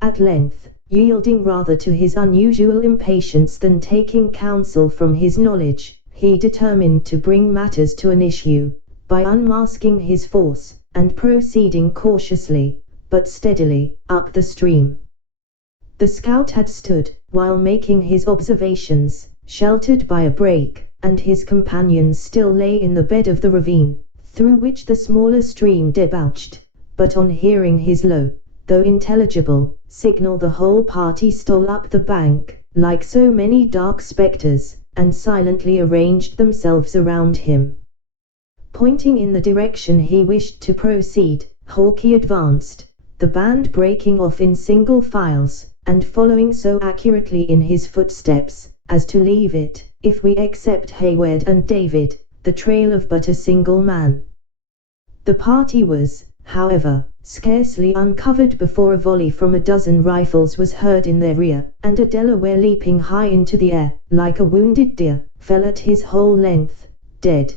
At length, yielding rather to his unusual impatience than taking counsel from his knowledge, he determined to bring matters to an issue, by unmasking his force, and proceeding cautiously, but steadily, up the stream. The scout had stood, while making his observations, sheltered by a brake, and his companions still lay in the bed of the ravine, through which the smaller stream debouched, but on hearing his low, though intelligible, signal the whole party stole up the bank, like so many dark spectres, and silently arranged themselves around him. Pointing in the direction he wished to proceed, Hawkeye advanced, the band breaking off in single files, and following so accurately in his footsteps, as to leave it, if we except Hayward and David, the trail of but a single man. The party was, however, scarcely uncovered before a volley from a dozen rifles was heard in their rear, and a Delaware leaping high into the air, like a wounded deer, fell at his whole length, dead.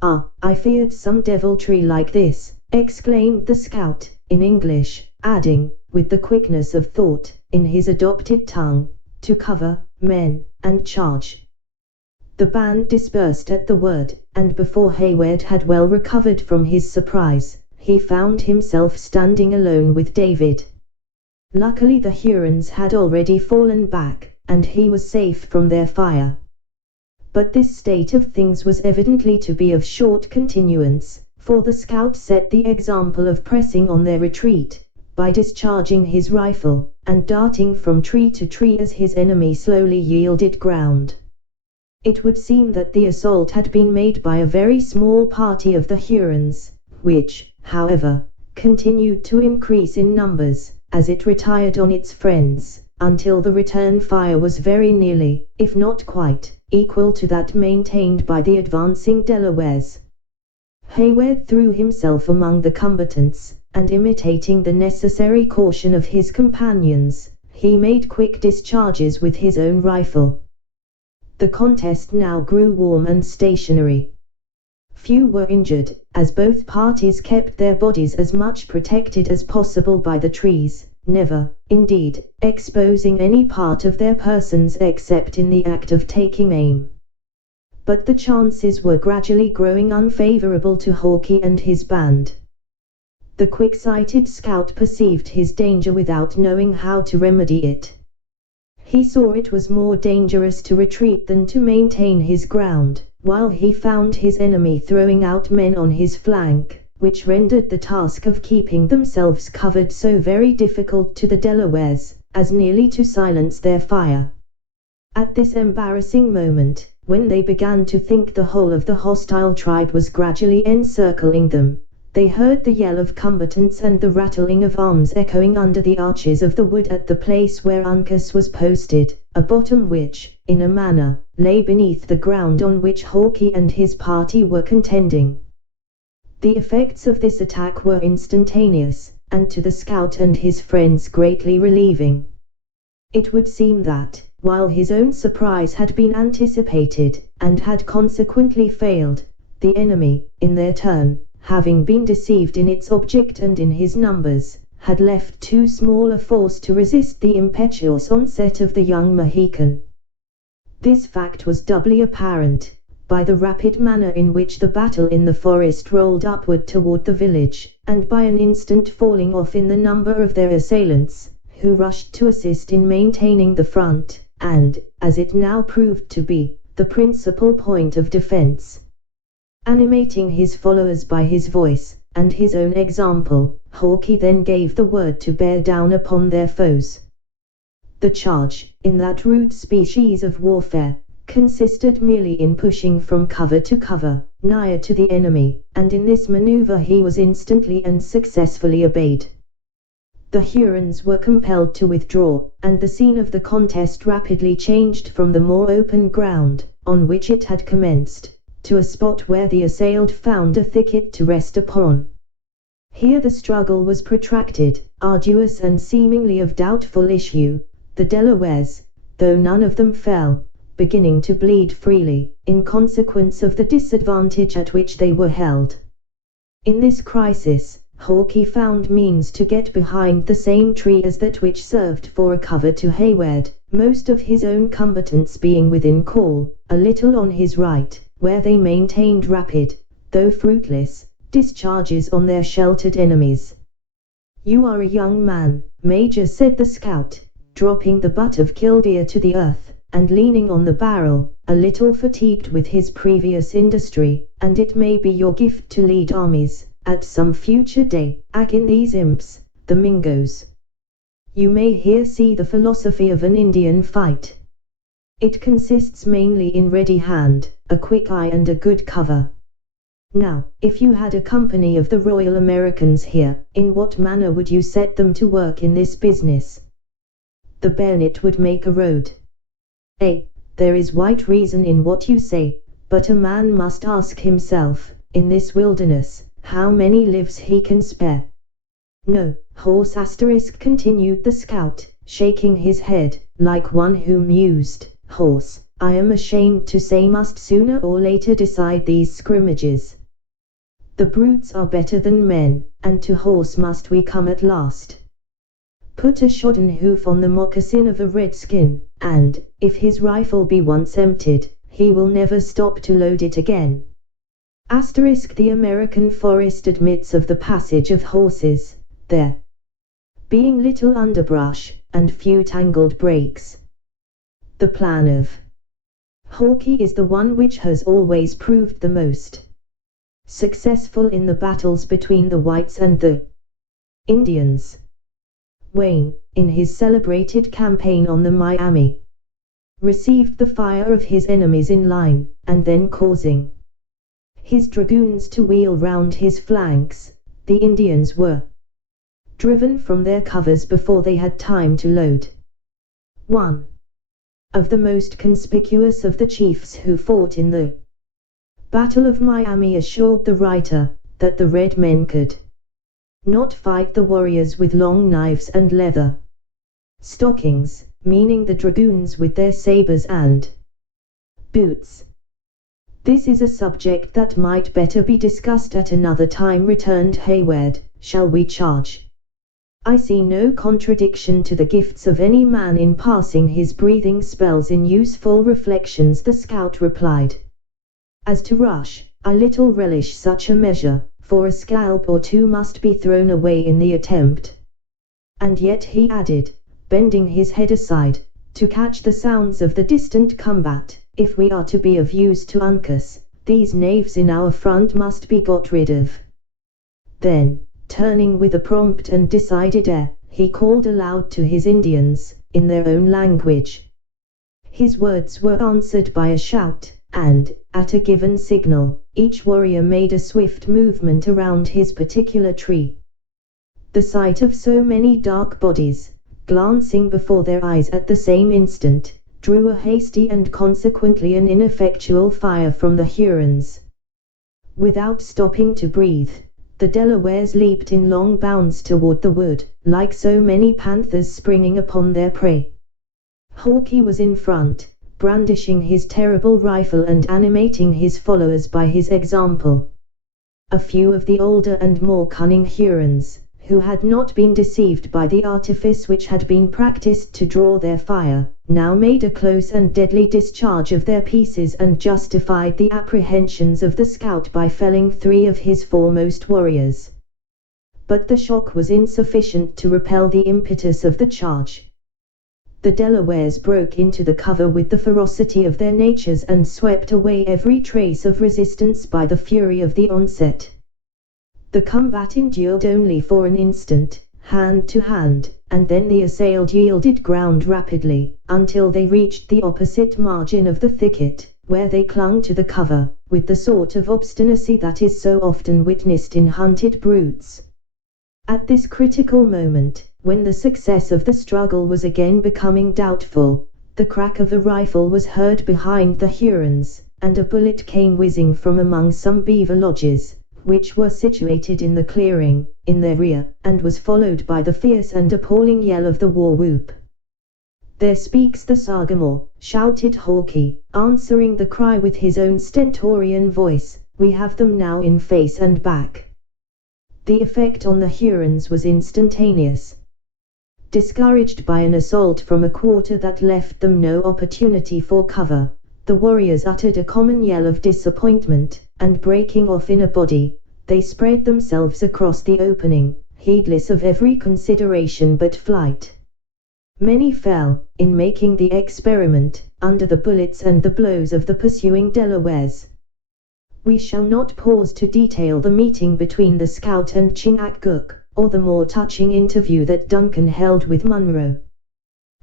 "Ah, I feared some deviltry like this," exclaimed the scout, in English, adding, with the quickness of thought, in his adopted tongue, "To cover, men, and charge." The band dispersed at the word, and before Hayward had well recovered from his surprise, he found himself standing alone with David. Luckily the Hurons had already fallen back, and he was safe from their fire. But this state of things was evidently to be of short continuance, for the scout set the example of pressing on their retreat, by discharging his rifle, and darting from tree to tree as his enemy slowly yielded ground. It would seem that the assault had been made by a very small party of the Hurons, which, however, continued to increase in numbers, as it retired on its friends, until the return fire was very nearly, if not quite, equal to that maintained by the advancing Delawares. Hayward threw himself among the combatants, and imitating the necessary caution of his companions, he made quick discharges with his own rifle. The contest now grew warm and stationary. Few were injured, as both parties kept their bodies as much protected as possible by the trees, never, indeed, exposing any part of their persons except in the act of taking aim. But the chances were gradually growing unfavorable to Hawkeye and his band. The quick-sighted scout perceived his danger without knowing how to remedy it. He saw it was more dangerous to retreat than to maintain his ground, while he found his enemy throwing out men on his flank, which rendered the task of keeping themselves covered so very difficult to the Delawares, as nearly to silence their fire. At this embarrassing moment, when they began to think the whole of the hostile tribe was gradually encircling them, they heard the yell of combatants and the rattling of arms echoing under the arches of the wood at the place where Uncas was posted, a bottom which, in a manner, lay beneath the ground on which Hawkeye and his party were contending. The effects of this attack were instantaneous, and to the scout and his friends greatly relieving. It would seem that, while his own surprise had been anticipated, and had consequently failed, the enemy, in their turn, having been deceived in its object and in his numbers, had left too small a force to resist the impetuous onset of the young Mohican. This fact was doubly apparent, by the rapid manner in which the battle in the forest rolled upward toward the village, and by an instant falling off in the number of their assailants, who rushed to assist in maintaining the front, and, as it now proved to be, the principal point of defense. Animating his followers by his voice and his own example, Hawkeye then gave the word to bear down upon their foes. The charge, in that rude species of warfare, consisted merely in pushing from cover to cover, nigher to the enemy, and in this maneuver he was instantly and successfully obeyed. The Hurons were compelled to withdraw, and the scene of the contest rapidly changed from the more open ground, on which it had commenced, to a spot where the assailed found a thicket to rest upon. Here the struggle was protracted, arduous and seemingly of doubtful issue, the Delawares, though none of them fell, beginning to bleed freely, in consequence of the disadvantage at which they were held. In this crisis, Hawkeye found means to get behind the same tree as that which served for a cover to Hayward, most of his own combatants being within call, a little on his right, where they maintained rapid, though fruitless, discharges on their sheltered enemies. "You are a young man, Major," said the scout, dropping the butt of killdeer to the earth, and leaning on the barrel, a little fatigued with his previous industry, "and it may be your gift to lead armies, at some future day, in these imps, the Mingoes. You may here see the philosophy of an Indian fight. It consists mainly in ready hand, a quick eye and a good cover. Now, if you had a company of the Royal Americans here, in what manner would you set them to work in this business? The bayonet would make a road. There is white reason in what you say, but a man must ask himself, in this wilderness, how many lives he can spare. No, horse *, continued the scout, shaking his head, like one who mused, horse, I am ashamed to say must sooner or later decide these scrimmages. The brutes are better than men, and to horse must we come at last. Put a shodden hoof on the moccasin of a redskin, and, if his rifle be once emptied, he will never stop to load it again. The American forest admits of the passage of horses, there being little underbrush, and few tangled brakes. The plan of Hawkeye is the one which has always proved the most successful in the battles between the whites and the Indians. Wayne, in his celebrated campaign on the Miami, received the fire of his enemies in line, and then causing his dragoons to wheel round his flanks, the Indians were driven from their covers before they had time to load. One of the most conspicuous of the chiefs who fought in the Battle of Miami assured the writer that the red men could not fight the warriors with long knives and leather stockings, meaning the dragoons with their sabers and boots. This is a subject that might better be discussed at another time, returned Hayward. Shall we charge? I see no contradiction to the gifts of any man in passing his breathing spells in useful reflections, the scout replied. As to rush, I little relish such a measure, for a scalp or two must be thrown away in the attempt. And yet, he added, bending his head aside, to catch the sounds of the distant combat, if we are to be of use to Uncas, these knaves in our front must be got rid of. Then, turning with a prompt and decided air, he called aloud to his Indians, in their own language. His words were answered by a shout, and, at a given signal, each warrior made a swift movement around his particular tree. The sight of so many dark bodies, glancing before their eyes at the same instant, drew a hasty and consequently an ineffectual fire from the Hurons. Without stopping to breathe, the Delawares leaped in long bounds toward the wood, like so many panthers springing upon their prey. Hawkeye was in front, brandishing his terrible rifle and animating his followers by his example. A few of the older and more cunning Hurons, who had not been deceived by the artifice which had been practiced to draw their fire, now made a close and deadly discharge of their pieces and justified the apprehensions of the scout by felling 3 of his foremost warriors. But the shock was insufficient to repel the impetus of the charge. The Delawares broke into the cover with the ferocity of their natures and swept away every trace of resistance by the fury of the onset. The combat endured only for an instant, hand to hand, and then the assailed yielded ground rapidly, until they reached the opposite margin of the thicket, where they clung to the cover, with the sort of obstinacy that is so often witnessed in hunted brutes. At this critical moment, when the success of the struggle was again becoming doubtful, the crack of a rifle was heard behind the Hurons, and a bullet came whizzing from among some beaver lodges, which were situated in the clearing, in their rear, and was followed by the fierce and appalling yell of the war whoop. "There speaks the Sagamore," shouted Hawkeye, answering the cry with his own stentorian voice. "We have them now in face and back." The effect on the Hurons was instantaneous. Discouraged by an assault from a quarter that left them no opportunity for cover, the warriors uttered a common yell of disappointment, and breaking off in a body, they spread themselves across the opening, heedless of every consideration but flight. Many fell, in making the experiment, under the bullets and the blows of the pursuing Delawares. We shall not pause to detail the meeting between the scout and Chingachgook, or the more touching interview that Duncan held with Munro.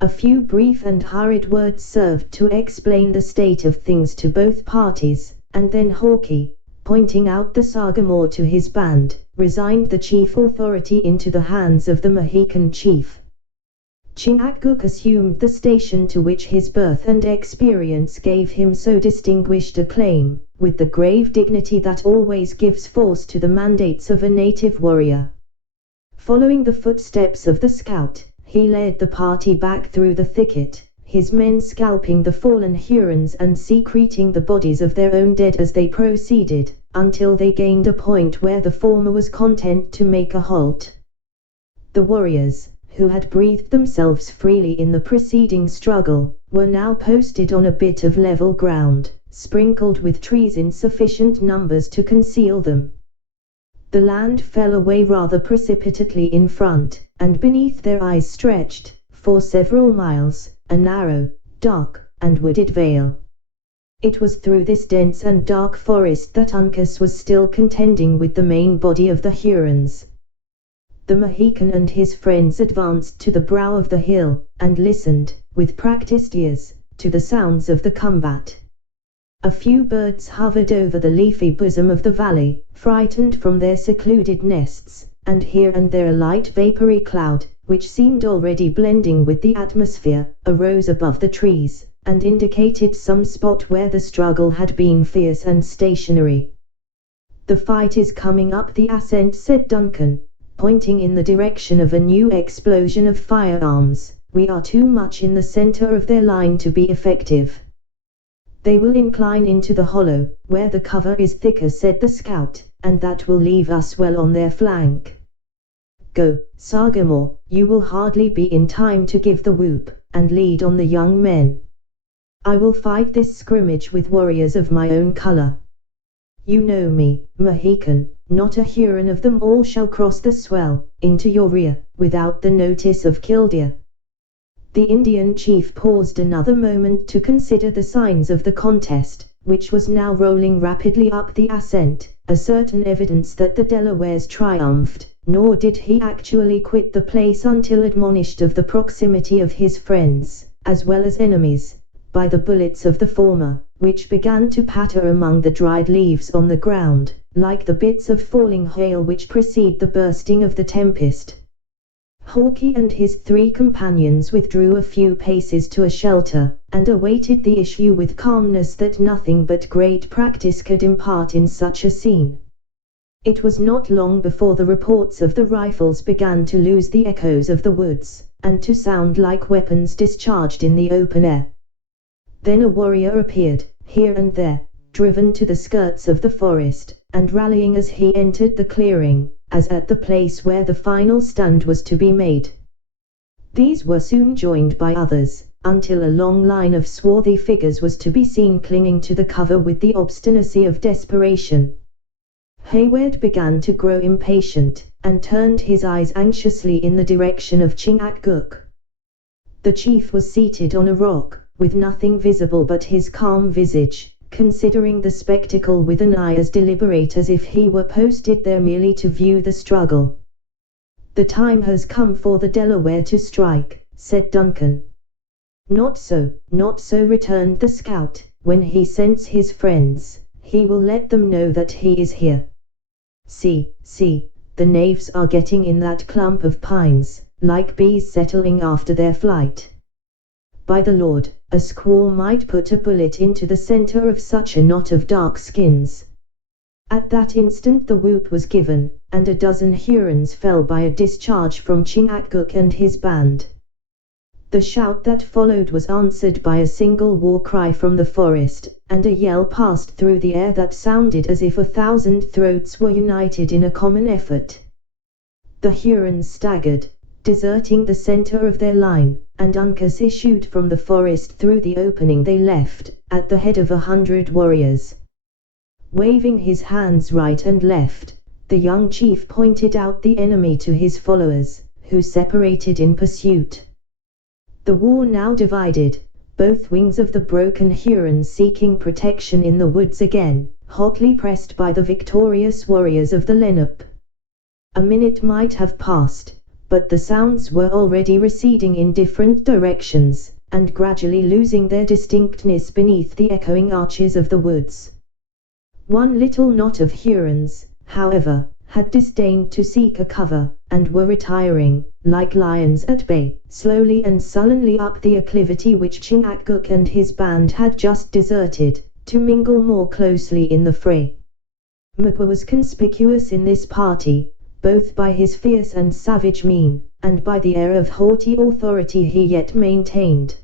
A few brief and hurried words served to explain the state of things to both parties, and then Hawkeye, pointing out the Sagamore to his band, resigned the chief authority into the hands of the Mohican chief. Chingachgook assumed the station to which his birth and experience gave him so distinguished a claim, with the grave dignity that always gives force to the mandates of a native warrior. Following the footsteps of the scout, he led the party back through the thicket, his men scalping the fallen Hurons and secreting the bodies of their own dead as they proceeded, until they gained a point where the former was content to make a halt. The warriors, who had breathed themselves freely in the preceding struggle, were now posted on a bit of level ground, sprinkled with trees in sufficient numbers to conceal them. The land fell away rather precipitately in front, and beneath their eyes stretched, for several miles, a narrow, dark, and wooded vale. It was through this dense and dark forest that Uncas was still contending with the main body of the Hurons. The Mohican and his friends advanced to the brow of the hill, and listened, with practiced ears, to the sounds of the combat. A few birds hovered over the leafy bosom of the valley, frightened from their secluded nests, and here and there a light vapory cloud, which seemed already blending with the atmosphere, arose above the trees, and indicated some spot where the struggle had been fierce and stationary. "The fight is coming up the ascent," said Duncan, pointing in the direction of a new explosion of firearms. "We are too much in the center of their line to be effective." "They will incline into the hollow, where the cover is thicker," said the scout, "and that will leave us well on their flank. Go, Sagamore, you will hardly be in time to give the whoop, and lead on the young men. I will fight this scrimmage with warriors of my own color. You know me, Mohican, not a Huron of them all shall cross the swell, into your rear, without the notice of Killdeer." The Indian chief paused another moment to consider the signs of the contest, which was now rolling rapidly up the ascent, a certain evidence that the Delawares triumphed, nor did he actually quit the place until admonished of the proximity of his friends, as well as enemies, by the bullets of the former, which began to patter among the dried leaves on the ground, like the bits of falling hail which precede the bursting of the tempest. Hawkeye and his 3 companions withdrew a few paces to a shelter, and awaited the issue with calmness that nothing but great practice could impart in such a scene. It was not long before the reports of the rifles began to lose the echoes of the woods, and to sound like weapons discharged in the open air. Then a warrior appeared, here and there, driven to the skirts of the forest, and rallying as he entered the clearing, as at the place where the final stand was to be made. These were soon joined by others, until a long line of swarthy figures was to be seen clinging to the cover with the obstinacy of desperation. Hayward began to grow impatient, and turned his eyes anxiously in the direction of Chingachgook. The chief was seated on a rock, with nothing visible but his calm visage, considering the spectacle with an eye as deliberate as if he were posted there merely to view the struggle. "The time has come for the Delaware to strike," said Duncan. Not so," returned the scout. "When he scents his friends, he will let them know that he is here. See, the knaves are getting in that clump of pines, like bees settling after their flight. By the Lord, a squaw might put a bullet into the center of such a knot of dark skins." At that instant the whoop was given, and a dozen Hurons fell by a discharge from Chingachgook and his band. The shout that followed was answered by a single war cry from the forest, and a yell passed through the air that sounded as if 1,000 throats were united in a common effort. The Hurons staggered, deserting the center of their line, and Uncas issued from the forest through the opening they left, at the head of 100 warriors. Waving his hands right and left, the young chief pointed out the enemy to his followers, who separated in pursuit. The war now divided, both wings of the broken Hurons seeking protection in the woods again, hotly pressed by the victorious warriors of the Lenape. A minute might have passed, but the sounds were already receding in different directions, and gradually losing their distinctness beneath the echoing arches of the woods. One little knot of Hurons, however, had disdained to seek a cover, and were retiring, like lions at bay, slowly and sullenly up the acclivity which Chingachgook and his band had just deserted, to mingle more closely in the fray. Magua was conspicuous in this party, both by his fierce and savage mien, and by the air of haughty authority he yet maintained.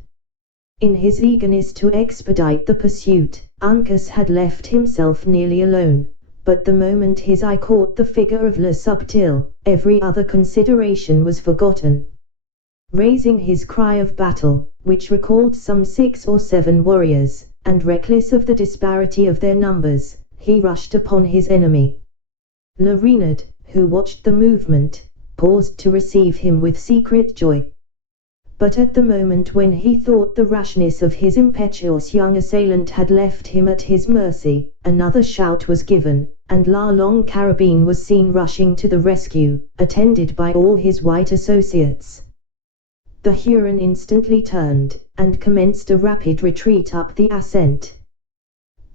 In his eagerness to expedite the pursuit, Uncas had left himself nearly alone, but the moment his eye caught the figure of Le Subtil, every other consideration was forgotten. Raising his cry of battle, which recalled some 6 or 7 warriors, and reckless of the disparity of their numbers, he rushed upon his enemy. Le Renard, who watched the movement, paused to receive him with secret joy. But at the moment when he thought the rashness of his impetuous young assailant had left him at his mercy, another shout was given, and La Longue Carabine was seen rushing to the rescue, attended by all his white associates. The Huron instantly turned, and commenced a rapid retreat up the ascent.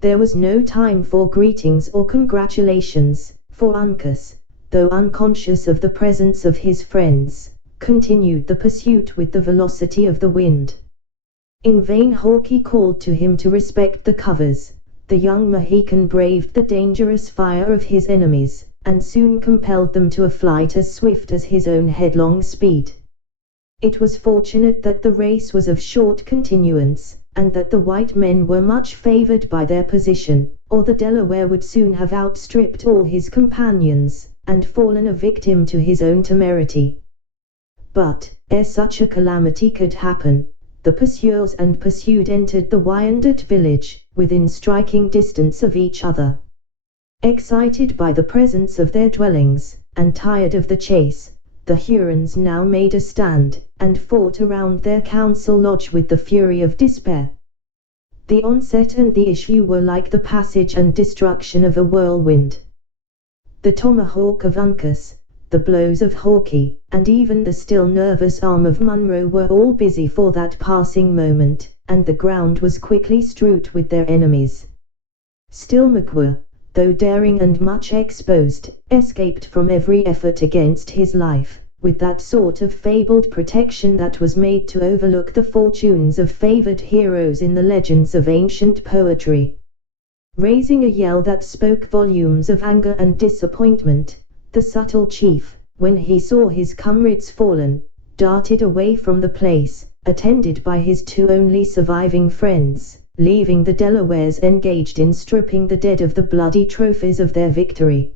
There was no time for greetings or congratulations, for Uncas, though unconscious of the presence of his friends, continued the pursuit with the velocity of the wind. In vain Hawkeye called to him to respect the covers. The young Mohican braved the dangerous fire of his enemies, and soon compelled them to a flight as swift as his own headlong speed. It was fortunate that the race was of short continuance, and that the white men were much favored by their position, or the Delaware would soon have outstripped all his companions, and fallen a victim to his own temerity. But, ere such a calamity could happen, the pursuers and pursued entered the Wyandot village, within striking distance of each other. Excited by the presence of their dwellings, and tired of the chase, the Hurons now made a stand, and fought around their council lodge with the fury of despair. The onset and the issue were like the passage and destruction of a whirlwind. The tomahawk of Uncas, the blows of Hawkeye, and even the still nervous arm of Munro were all busy for that passing moment, and the ground was quickly strewed with their enemies. Still Magua, though daring and much exposed, escaped from every effort against his life, with that sort of fabled protection that was made to overlook the fortunes of favored heroes in the legends of ancient poetry. Raising a yell that spoke volumes of anger and disappointment, the subtle chief, when he saw his comrades fallen, darted away from the place, attended by his 2 only surviving friends, leaving the Delawares engaged in stripping the dead of the bloody trophies of their victory.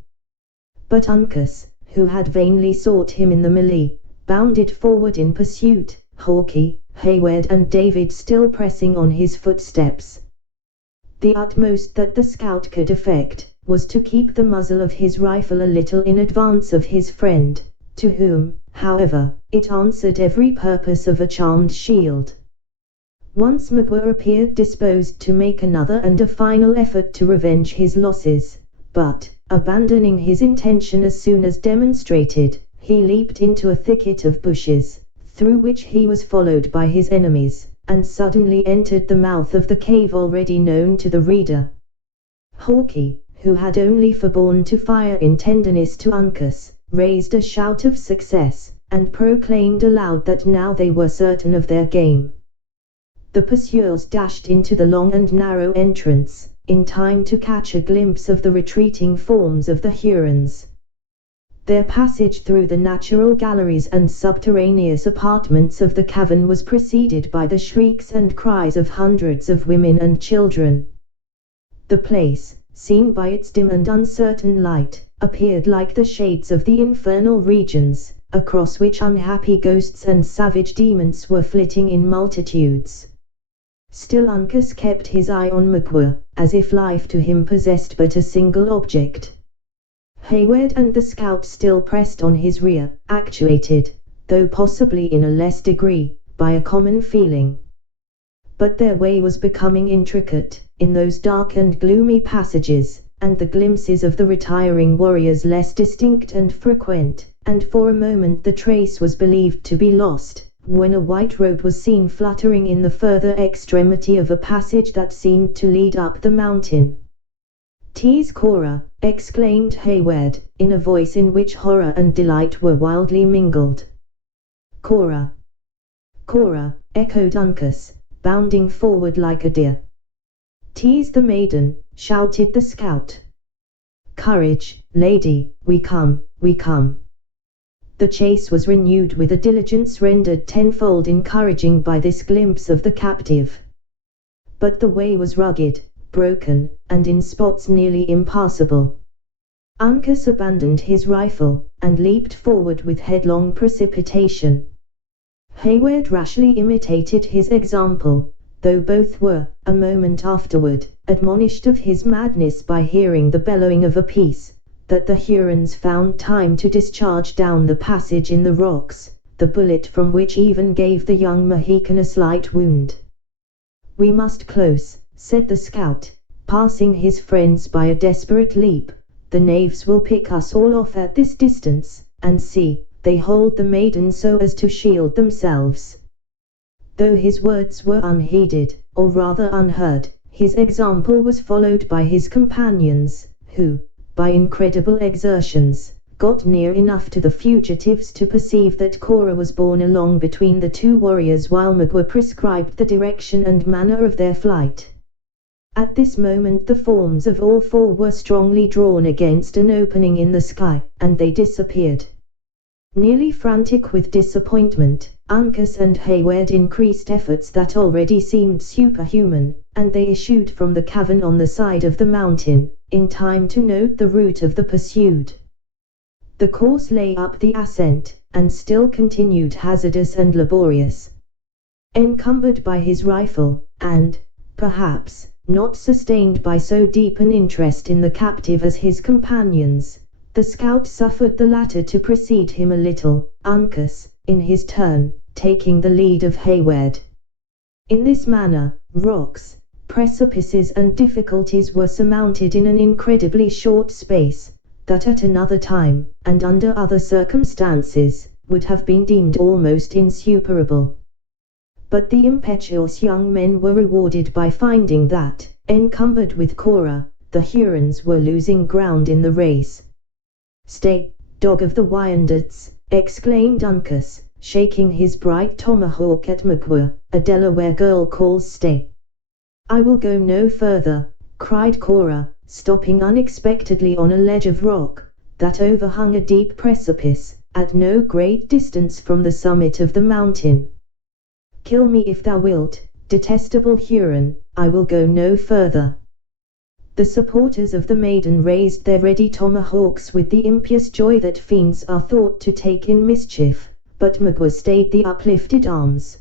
But Uncas, who had vainly sought him in the melee, bounded forward in pursuit, Hawkeye, Hayward and David still pressing on his footsteps. The utmost that the scout could effect, was to keep the muzzle of his rifle a little in advance of his friend, to whom, However, it answered every purpose of a charmed shield. Once Magua appeared disposed to make another and a final effort to revenge his losses, but, abandoning his intention as soon as demonstrated, he leaped into a thicket of bushes, through which he was followed by his enemies, and suddenly entered the mouth of the cave already known to the reader. Hawkeye, who had only forborne to fire in tenderness to Uncas, raised a shout of success, and proclaimed aloud that now they were certain of their game. The pursuers dashed into the long and narrow entrance, in time to catch a glimpse of the retreating forms of the Hurons. Their passage through the natural galleries and subterraneous apartments of the cavern was preceded by the shrieks and cries of hundreds of women and children. The place, seen by its dim and uncertain light, appeared like the shades of the infernal regions, across which unhappy ghosts and savage demons were flitting in multitudes. Still Uncas kept his eye on Magua, as if life to him possessed but a single object. Heyward and the scout still pressed on his rear, actuated, though possibly in a less degree, by a common feeling. But their way was becoming intricate, in those dark and gloomy passages, and the glimpses of the retiring warriors less distinct and frequent, and for a moment the trace was believed to be lost, when a white robe was seen fluttering in the further extremity of a passage that seemed to lead up the mountain. "'Tis Cora!" exclaimed Heyward, in a voice in which horror and delight were wildly mingled. "Cora! Cora!" echoed Uncas, bounding forward like a deer. "'Tis the maiden!" shouted the scout. "Courage, lady, we come, we come!" The chase was renewed with a diligence rendered tenfold encouraging by this glimpse of the captive. But the way was rugged, broken, and in spots nearly impassable. Uncas abandoned his rifle, and leaped forward with headlong precipitation. Heyward rashly imitated his example, though both were, a moment afterward, admonished of his madness by hearing the bellowing of a piece that the Hurons found time to discharge down the passage in the rocks, the bullet from which even gave the young Mohican a slight wound. "We must close," said the scout, passing his friends by a desperate leap. "The knaves will pick us all off at this distance, and see, they hold the maiden so as to shield themselves." Though his words were unheeded, or rather unheard, his example was followed by his companions, who, by incredible exertions, got near enough to the fugitives to perceive that Cora was borne along between the two warriors while Magua prescribed the direction and manner of their flight. At this moment the forms of all four were strongly drawn against an opening in the sky, and they disappeared. Nearly frantic with disappointment, Uncas and Heyward increased efforts that already seemed superhuman, and they issued from the cavern on the side of the mountain, in time to note the route of the pursued. The course lay up the ascent, and still continued hazardous and laborious. Encumbered by his rifle, and, perhaps, not sustained by so deep an interest in the captive as his companions, the scout suffered the latter to precede him a little, Uncas, in his turn, taking the lead of Heyward. In this manner, rocks, precipices and difficulties were surmounted in an incredibly short space, that at another time, and under other circumstances, would have been deemed almost insuperable. But the impetuous young men were rewarded by finding that, encumbered with Cora, the Hurons were losing ground in the race. "Stay, dog of the Wyandots!" exclaimed Uncas, shaking his bright tomahawk at Magua. "A Delaware girl calls stay." "I will go no further," cried Cora, stopping unexpectedly on a ledge of rock, that overhung a deep precipice, at no great distance from the summit of the mountain. "Kill me if thou wilt, detestable Huron, I will go no further." The supporters of the maiden raised their ready tomahawks with the impious joy that fiends are thought to take in mischief, but Magua stayed the uplifted arms.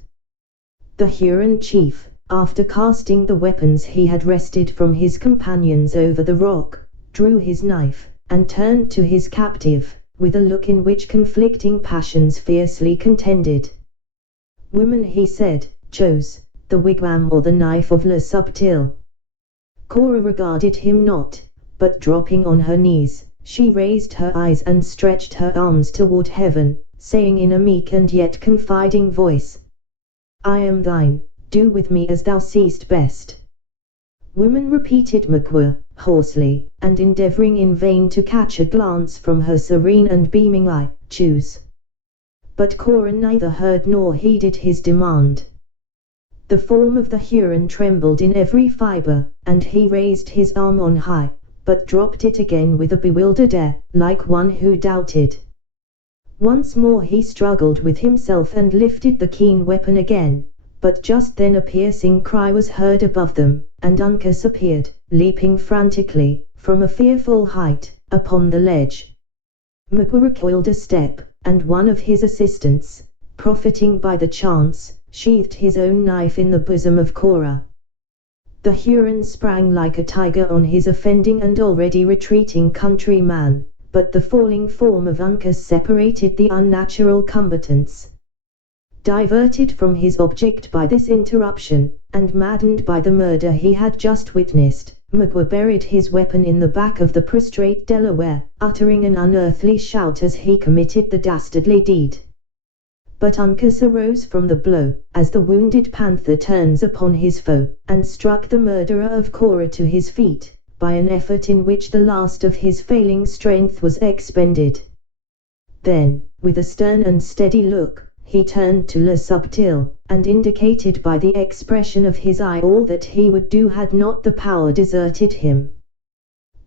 The Huron chief, after casting the weapons he had wrested from his companions over the rock, drew his knife, and turned to his captive, with a look in which conflicting passions fiercely contended. "Woman," he said, "chose the wigwam or the knife of Le Subtil." Cora regarded him not, but dropping on her knees, she raised her eyes and stretched her arms toward heaven, saying in a meek and yet confiding voice, "I am thine, do with me as thou seest best." "Woman," repeated Magua, hoarsely, and endeavoring in vain to catch a glance from her serene and beaming eye, "choose." But Cora neither heard nor heeded his demand. The form of the Huron trembled in every fiber, and he raised his arm on high, but dropped it again with a bewildered air, like one who doubted. Once more he struggled with himself and lifted the keen weapon again, but just then a piercing cry was heard above them, and Uncas appeared, leaping frantically, from a fearful height, upon the ledge. Magua recoiled a step, and one of his assistants, profiting by the chance, sheathed his own knife in the bosom of Cora. The Huron sprang like a tiger on his offending and already retreating countryman, but the falling form of Uncas separated the unnatural combatants. Diverted from his object by this interruption, and maddened by the murder he had just witnessed, Magua buried his weapon in the back of the prostrate Delaware, uttering an unearthly shout as he committed the dastardly deed. But Uncas arose from the blow, as the wounded panther turns upon his foe, and struck the murderer of Cora to his feet, by an effort in which the last of his failing strength was expended. Then, with a stern and steady look, he turned to Le Subtil, and indicated by the expression of his eye all that he would do had not the power deserted him.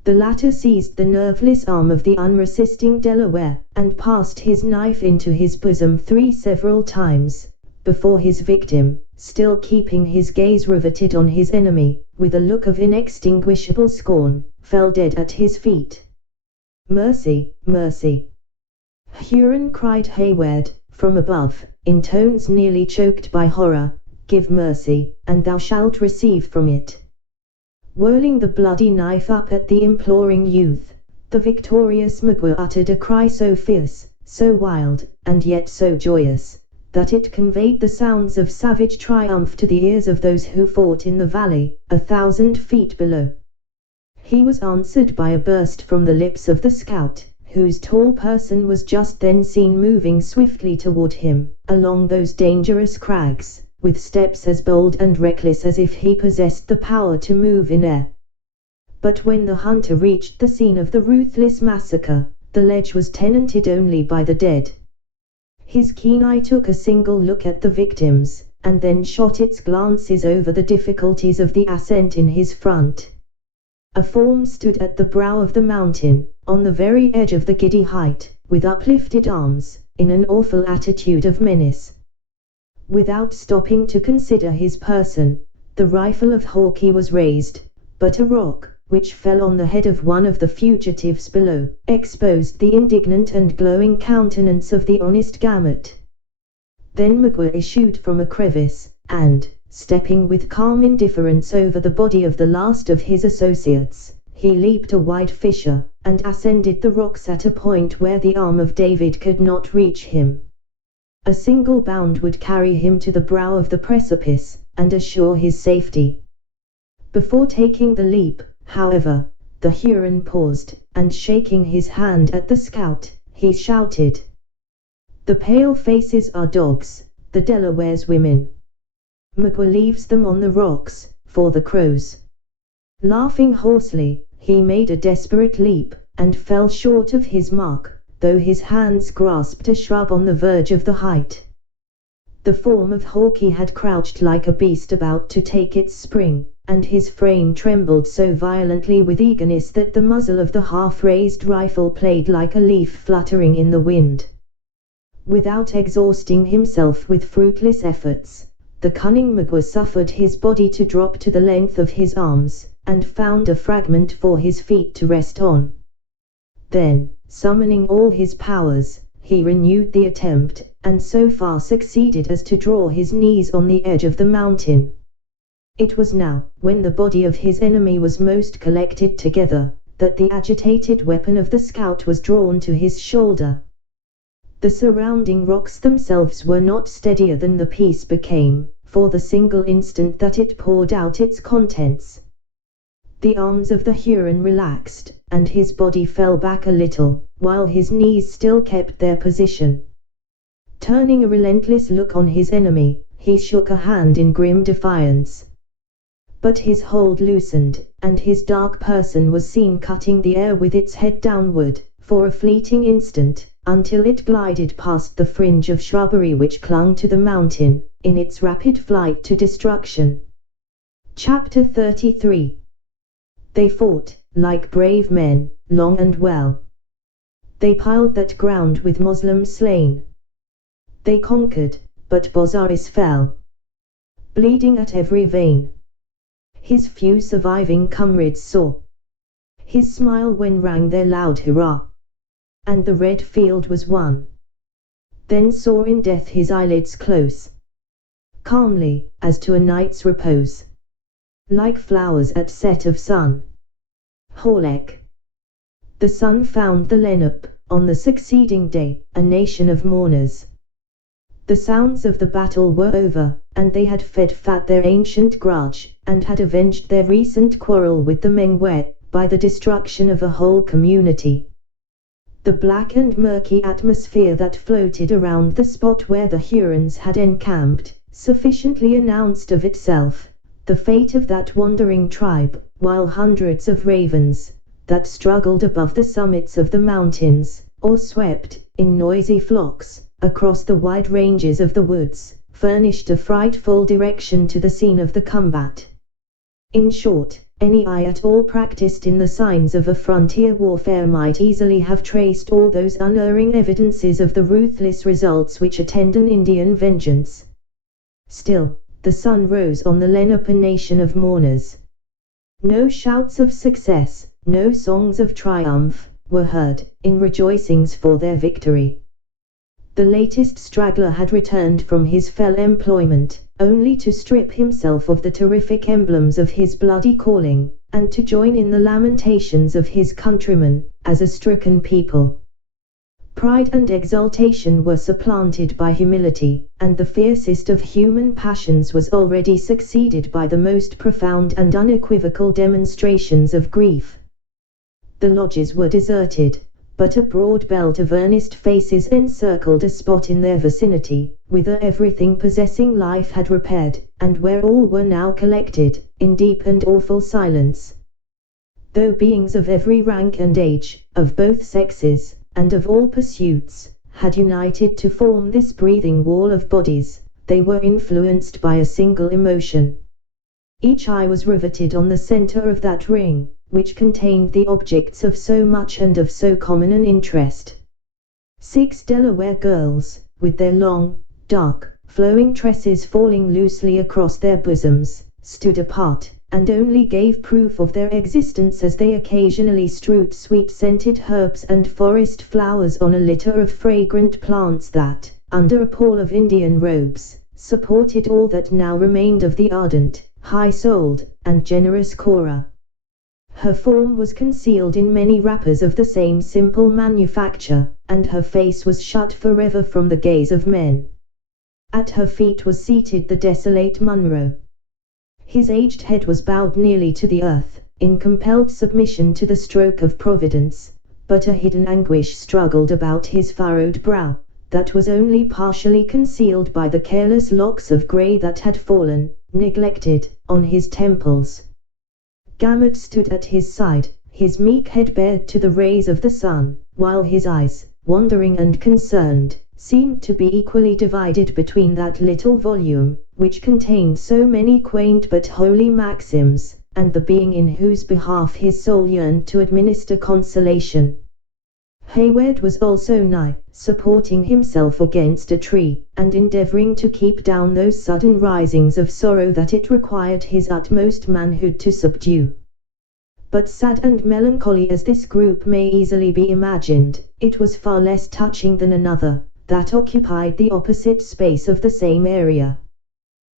The latter seized the nerveless arm of the unresisting Delaware, and passed his knife into his bosom several times, before his victim, still keeping his gaze riveted on his enemy, with a look of inextinguishable scorn, fell dead at his feet. "Mercy, mercy!" Huron cried Hayward, from above, in tones nearly choked by horror, "give mercy, and thou shalt receive from it." Whirling the bloody knife up at the imploring youth, the victorious Magua uttered a cry so fierce, so wild, and yet so joyous, that it conveyed the sounds of savage triumph to the ears of those who fought in the valley, 1,000 feet below. He was answered by a burst from the lips of the scout, whose tall person was just then seen moving swiftly toward him, along those dangerous crags, with steps as bold and reckless as if he possessed the power to move in air. But when the hunter reached the scene of the ruthless massacre, the ledge was tenanted only by the dead. His keen eye took a single look at the victims, and then shot its glances over the difficulties of the ascent in his front. A form stood at the brow of the mountain, on the very edge of the giddy height, with uplifted arms, in an awful attitude of menace. Without stopping to consider his person, the rifle of Hawkeye was raised, but a rock, which fell on the head of one of the fugitives below, exposed the indignant and glowing countenance of the honest Gamut. Then Magua issued from a crevice, and, stepping with calm indifference over the body of the last of his associates, he leaped a wide fissure, and ascended the rocks at a point where the arm of David could not reach him. A single bound would carry him to the brow of the precipice, and assure his safety. Before taking the leap, however, the Huron paused, and shaking his hand at the scout, he shouted, "The pale faces are dogs, the Delawares women. Magua leaves them on the rocks, for the crows." Laughing hoarsely, he made a desperate leap, and fell short of his mark, though his hands grasped a shrub on the verge of the height. The form of Hawkeye had crouched like a beast about to take its spring, and his frame trembled so violently with eagerness that the muzzle of the half-raised rifle played like a leaf fluttering in the wind. Without exhausting himself with fruitless efforts, the cunning Magua suffered his body to drop to the length of his arms, and found a fragment for his feet to rest on. Then, summoning all his powers, he renewed the attempt, and so far succeeded as to draw his knees on the edge of the mountain. It was now, when the body of his enemy was most collected together, that the agitated weapon of the scout was drawn to his shoulder. The surrounding rocks themselves were not steadier than the piece became, for the single instant that it poured out its contents. The arms of the Huron relaxed, and his body fell back a little, while his knees still kept their position. Turning a relentless look on his enemy, he shook a hand in grim defiance. But his hold loosened, and his dark person was seen cutting the air with its head downward, for a fleeting instant, until it glided past the fringe of shrubbery which clung to the mountain, in its rapid flight to destruction. Chapter 33. They fought, like brave men, long and well. They piled that ground with Moslems slain. They conquered, but Bozzaris fell, bleeding at every vein. His few surviving comrades saw his smile when rang their loud hurrah, and the red field was won. Then saw in death his eyelids close, calmly, as to a night's repose, like flowers at set of sun. Horlek. The sun found the Lenape, on the succeeding day, a nation of mourners. The sounds of the battle were over, and they had fed fat their ancient grudge, and had avenged their recent quarrel with the Mengwe, by the destruction of a whole community. The black and murky atmosphere that floated around the spot where the Hurons had encamped, sufficiently announced of itself the fate of that wandering tribe, while hundreds of ravens, that struggled above the summits of the mountains, or swept, in noisy flocks, across the wide ranges of the woods, furnished a frightful direction to the scene of the combat. In short, any eye at all practiced in the signs of a frontier warfare might easily have traced all those unerring evidences of the ruthless results which attend an Indian vengeance. Still, the sun rose on the Lenape, a nation of mourners. No shouts of success, no songs of triumph, were heard, in rejoicings for their victory. The latest straggler had returned from his fell employment, only to strip himself of the terrific emblems of his bloody calling, and to join in the lamentations of his countrymen, as a stricken people. Pride and exultation were supplanted by humility, and the fiercest of human passions was already succeeded by the most profound and unequivocal demonstrations of grief. The lodges were deserted, but a broad belt of earnest faces encircled a spot in their vicinity, whither everything possessing life had repaired, and where all were now collected, in deep and awful silence. Though beings of every rank and age, of both sexes, and of all pursuits, had united to form this breathing wall of bodies, they were influenced by a single emotion. Each eye was riveted on the center of that ring, which contained the objects of so much and of so common an interest. 6 Delaware girls, with their long, dark, flowing tresses falling loosely across their bosoms, stood apart, and only gave proof of their existence as they occasionally strewed sweet-scented herbs and forest flowers on a litter of fragrant plants that, under a pall of Indian robes, supported all that now remained of the ardent, high-souled, and generous Cora. Her form was concealed in many wrappers of the same simple manufacture, and her face was shut forever from the gaze of men. At her feet was seated the desolate Munro. His aged head was bowed nearly to the earth, in compelled submission to the stroke of Providence, but a hidden anguish struggled about his furrowed brow, that was only partially concealed by the careless locks of grey that had fallen, neglected, on his temples. Gamut stood at his side, his meek head bared to the rays of the sun, while his eyes, wandering and concerned, seemed to be equally divided between that little volume, which contained so many quaint but holy maxims, and the being in whose behalf his soul yearned to administer consolation. Hayward was also nigh, supporting himself against a tree, and endeavoring to keep down those sudden risings of sorrow that it required his utmost manhood to subdue. But sad and melancholy as this group may easily be imagined, it was far less touching than another, that occupied the opposite space of the same area.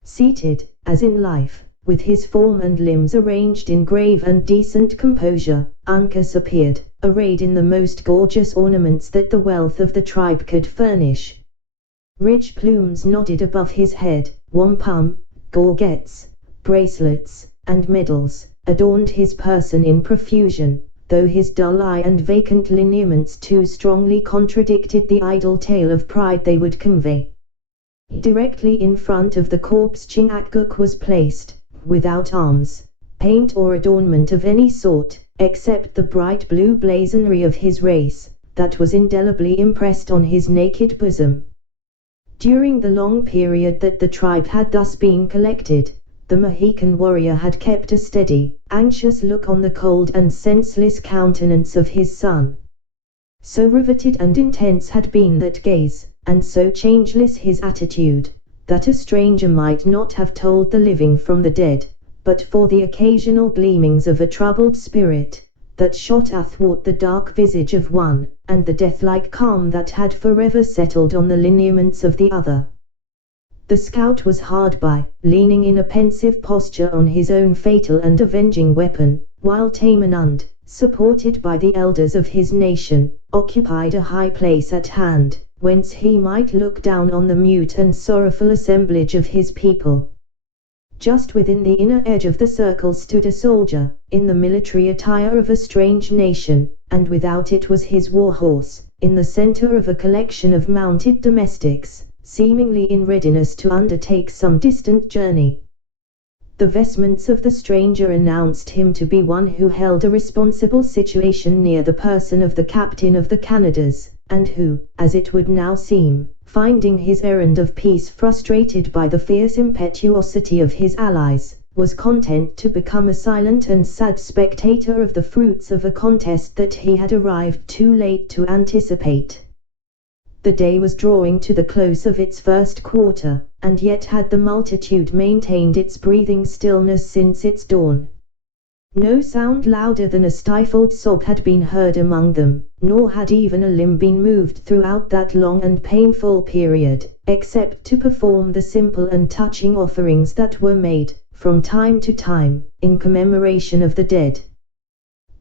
Seated, as in life, with his form and limbs arranged in grave and decent composure, Uncas appeared, arrayed in the most gorgeous ornaments that the wealth of the tribe could furnish. Rich plumes nodded above his head, wampum, gorgets, bracelets, and medals, adorned his person in profusion, though his dull eye and vacant lineaments too strongly contradicted the idle tale of pride they would convey. Directly in front of the corpse Chingachgook was placed, without arms, paint or adornment of any sort, except the bright blue blazonry of his race, that was indelibly impressed on his naked bosom. During the long period that the tribe had thus been collected, the Mohican warrior had kept a steady, anxious look on the cold and senseless countenance of his son. So riveted and intense had been that gaze, and so changeless his attitude, that a stranger might not have told the living from the dead, but for the occasional gleamings of a troubled spirit, that shot athwart the dark visage of one, and the death-like calm that had forever settled on the lineaments of the other. The scout was hard by, leaning in a pensive posture on his own fatal and avenging weapon, while Tamenund, supported by the elders of his nation, occupied a high place at hand, whence he might look down on the mute and sorrowful assemblage of his people. Just within the inner edge of the circle stood a soldier, in the military attire of a strange nation, and without it was his war horse, in the center of a collection of mounted domestics, seemingly in readiness to undertake some distant journey. The vestments of the stranger announced him to be one who held a responsible situation near the person of the captain of the Canadas, and who, as it would now seem, finding his errand of peace frustrated by the fierce impetuosity of his allies, was content to become a silent and sad spectator of the fruits of a contest that he had arrived too late to anticipate. The day was drawing to the close of its first quarter, and yet had the multitude maintained its breathing stillness since its dawn. No sound louder than a stifled sob had been heard among them, nor had even a limb been moved throughout that long and painful period, except to perform the simple and touching offerings that were made, from time to time, in commemoration of the dead.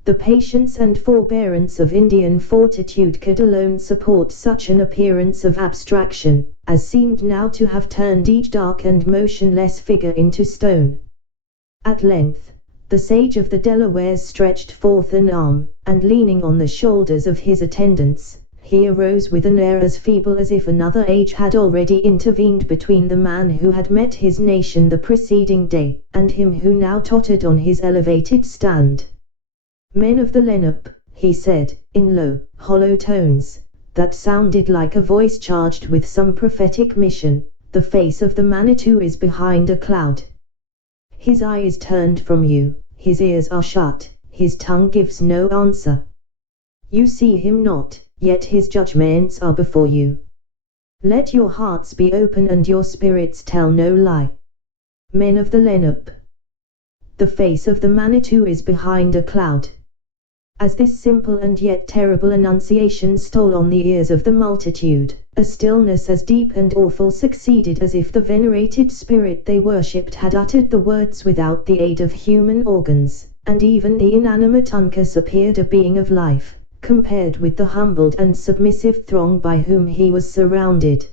The patience and forbearance of Indian fortitude could alone support such an appearance of abstraction, as seemed now to have turned each dark and motionless figure into stone. At length, the sage of the Delawares stretched forth an arm, and leaning on the shoulders of his attendants, he arose with an air as feeble as if another age had already intervened between the man who had met his nation the preceding day, and him who now tottered on his elevated stand. "Men of the Lenape," he said, in low, hollow tones, that sounded like a voice charged with some prophetic mission, "the face of the Manitou is behind a cloud. His eye is turned from you, his ears are shut, his tongue gives no answer. You see him not, yet his judgments are before you. Let your hearts be open and your spirits tell no lie. Men of the Lenape, the face of the Manitou is behind a cloud." As this simple and yet terrible annunciation stole on the ears of the multitude, a stillness as deep and awful succeeded as if the venerated spirit they worshipped had uttered the words without the aid of human organs, and even the inanimate Uncas appeared a being of life, compared with the humbled and submissive throng by whom he was surrounded.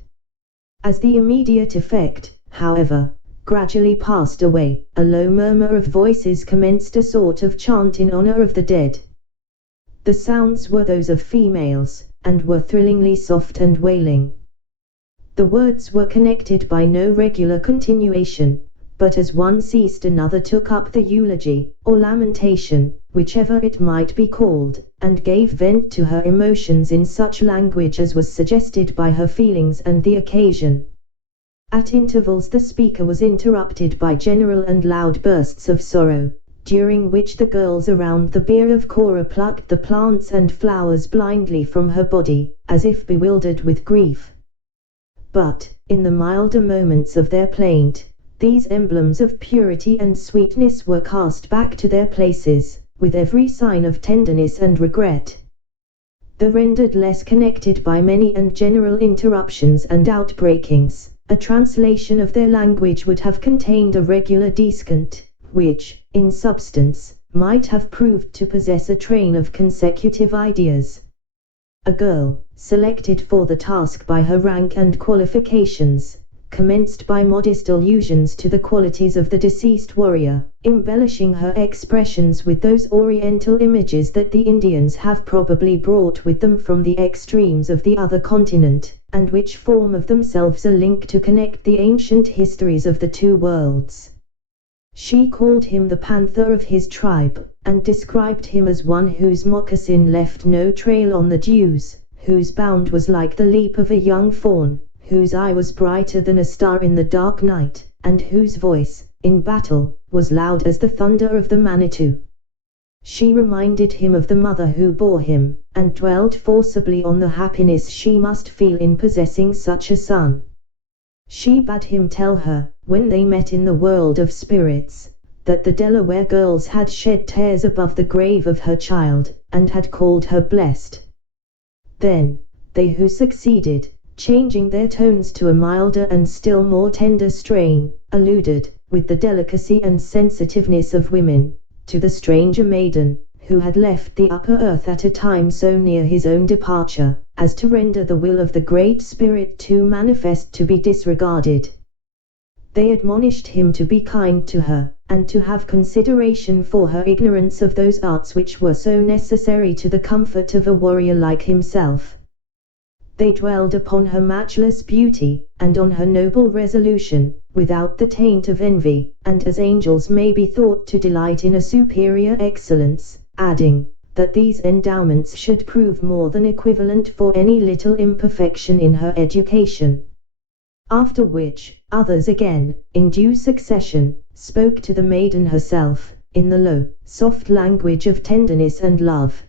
As the immediate effect, however, gradually passed away, a low murmur of voices commenced a sort of chant in honor of the dead. The sounds were those of females, and were thrillingly soft and wailing. The words were connected by no regular continuation, but as one ceased another took up the eulogy, or lamentation, whichever it might be called, and gave vent to her emotions in such language as was suggested by her feelings and the occasion. At intervals the speaker was interrupted by general and loud bursts of sorrow, during which the girls around the bier of Cora plucked the plants and flowers blindly from her body, as if bewildered with grief. But, in the milder moments of their plaint, these emblems of purity and sweetness were cast back to their places, with every sign of tenderness and regret. Though rendered less connected by many and general interruptions and outbreakings, A translation of their language would have contained a regular descant, which, in substance, might have proved to possess a train of consecutive ideas. A girl, selected for the task by her rank and qualifications, commenced by modest allusions to the qualities of the deceased warrior, embellishing her expressions with those oriental images that the Indians have probably brought with them from the extremes of the other continent, and which form of themselves a link to connect the ancient histories of the two worlds. She called him the panther of his tribe, and described him as one whose moccasin left no trail on the dews, whose bound was like the leap of a young fawn, whose eye was brighter than a star in the dark night, and whose voice, in battle, was loud as the thunder of the Manitou. She reminded him of the mother who bore him, and dwelt forcibly on the happiness she must feel in possessing such a son. She bade him tell her, when they met in the world of spirits, that the Delaware girls had shed tears above the grave of her child, and had called her blessed. Then, they who succeeded, changing their tones to a milder and still more tender strain, alluded, with the delicacy and sensitiveness of women, to the stranger maiden, who had left the upper earth at a time so near his own departure, as to render the will of the Great Spirit too manifest to be disregarded. They admonished him to be kind to her, and to have consideration for her ignorance of those arts which were so necessary to the comfort of a warrior like himself. They dwelled upon her matchless beauty, and on her noble resolution, without the taint of envy, and as angels may be thought to delight in a superior excellence, adding, that these endowments should prove more than equivalent for any little imperfection in her education. After which, others again, in due succession, spoke to the maiden herself, in the low, soft language of tenderness and love.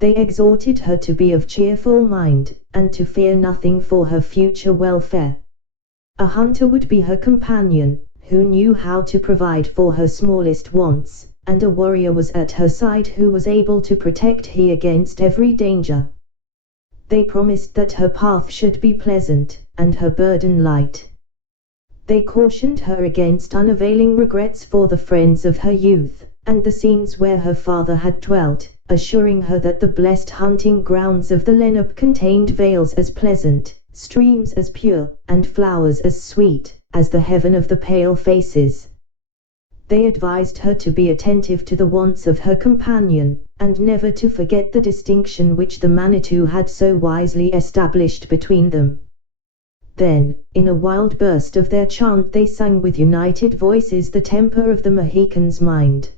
They exhorted her to be of cheerful mind, and to fear nothing for her future welfare. A hunter would be her companion, who knew how to provide for her smallest wants, and a warrior was at her side who was able to protect her against every danger. They promised that her path should be pleasant, and her burden light. They cautioned her against unavailing regrets for the friends of her youth, and the scenes where her father had dwelt, assuring her that the blessed hunting grounds of the Lenape contained vales as pleasant, streams as pure, and flowers as sweet, as the heaven of the pale faces. They advised her to be attentive to the wants of her companion, and never to forget the distinction which the Manitou had so wisely established between them. Then, in a wild burst of their chant they sang with united voices the temper of the Mohicans' mind.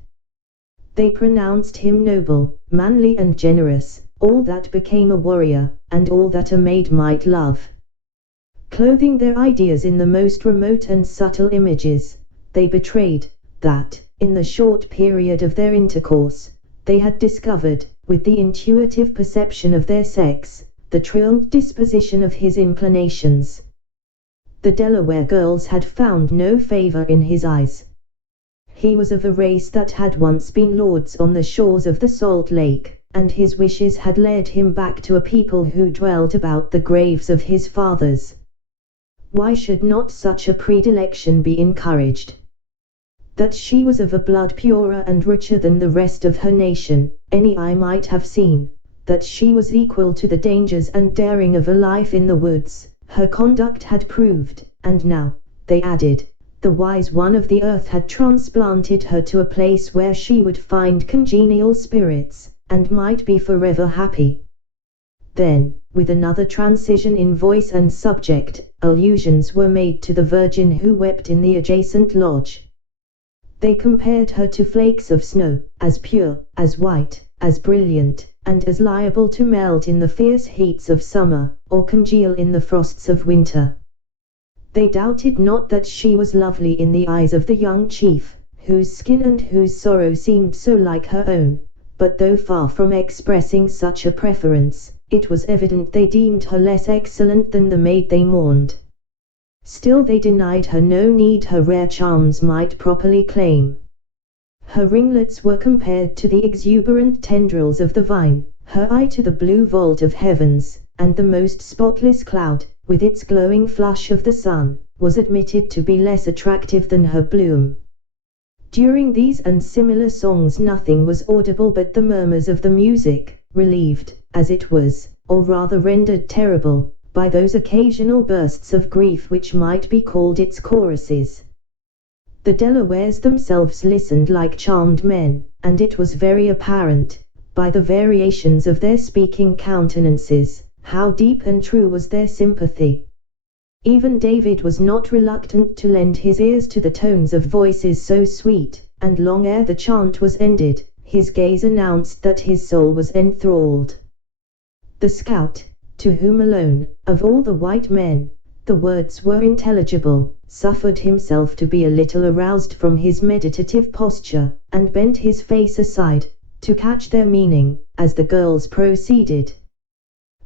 They pronounced him noble, manly and generous, all that became a warrior, and all that a maid might love. Clothing their ideas in the most remote and subtle images, they betrayed, that, in the short period of their intercourse, they had discovered, with the intuitive perception of their sex, the truant disposition of his inclinations. The Delaware girls had found no favor in his eyes. He was of a race that had once been lords on the shores of the Salt Lake, and his wishes had led him back to a people who dwelt about the graves of his fathers. Why should not such a predilection be encouraged? That she was of a blood purer and richer than the rest of her nation, any eye might have seen. That she was equal to the dangers and daring of a life in the woods, her conduct had proved, and now, they added, the wise one of the earth had transplanted her to a place where she would find congenial spirits, and might be forever happy. Then, with another transition in voice and subject, allusions were made to the virgin who wept in the adjacent lodge. They compared her to flakes of snow, as pure, as white, as brilliant, and as liable to melt in the fierce heats of summer, or congeal in the frosts of winter. They doubted not that she was lovely in the eyes of the young chief, whose skin and whose sorrow seemed so like her own, but though far from expressing such a preference, it was evident they deemed her less excellent than the maid they mourned. Still they denied her no need her rare charms might properly claim. Her ringlets were compared to the exuberant tendrils of the vine, her eye to the blue vault of heavens, and the most spotless cloud, with its glowing flush of the sun, was admitted to be less attractive than her bloom. During these and similar songs nothing was audible but the murmurs of the music, relieved, as it was, or rather rendered terrible, by those occasional bursts of grief which might be called its choruses. The Delawares themselves listened like charmed men, and it was very apparent, by the variations of their speaking countenances, how deep and true was their sympathy. Even David was not reluctant to lend his ears to the tones of voices so sweet, and long ere the chant was ended, his gaze announced that his soul was enthralled. The scout, to whom alone, of all the white men, the words were intelligible, suffered himself to be a little aroused from his meditative posture, and bent his face aside, to catch their meaning, as the girls proceeded.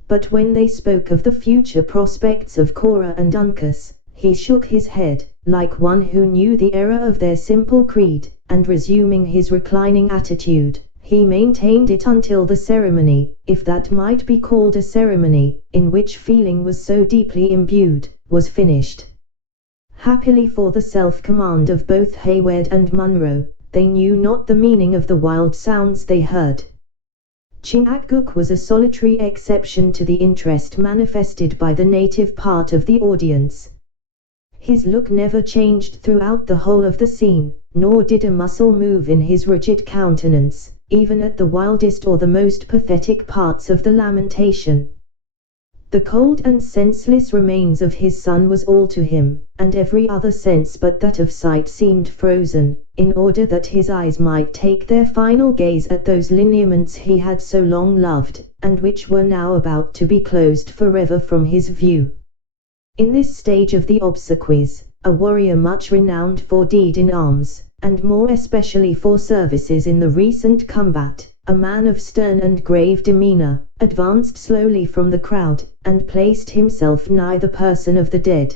But when they spoke of the future prospects of Cora and Uncas, he shook his head, like one who knew the error of their simple creed, and resuming his reclining attitude, he maintained it until the ceremony, if that might be called a ceremony, in which feeling was so deeply imbued, was finished. Happily for the self-command of both Hayward and Munro, they knew not the meaning of the wild sounds they heard. Chingachgook was a solitary exception to the interest manifested by the native part of the audience. His look never changed throughout the whole of the scene, nor did a muscle move in his rigid countenance, even at the wildest or the most pathetic parts of the lamentation. The cold and senseless remains of his son was all to him, and every other sense but that of sight seemed frozen, in order that his eyes might take their final gaze at those lineaments he had so long loved, and which were now about to be closed forever from his view. In this stage of the obsequies, a warrior much renowned for deed in arms, and more especially for services in the recent combat, a man of stern and grave demeanor, advanced slowly from the crowd, and placed himself nigh the person of the dead.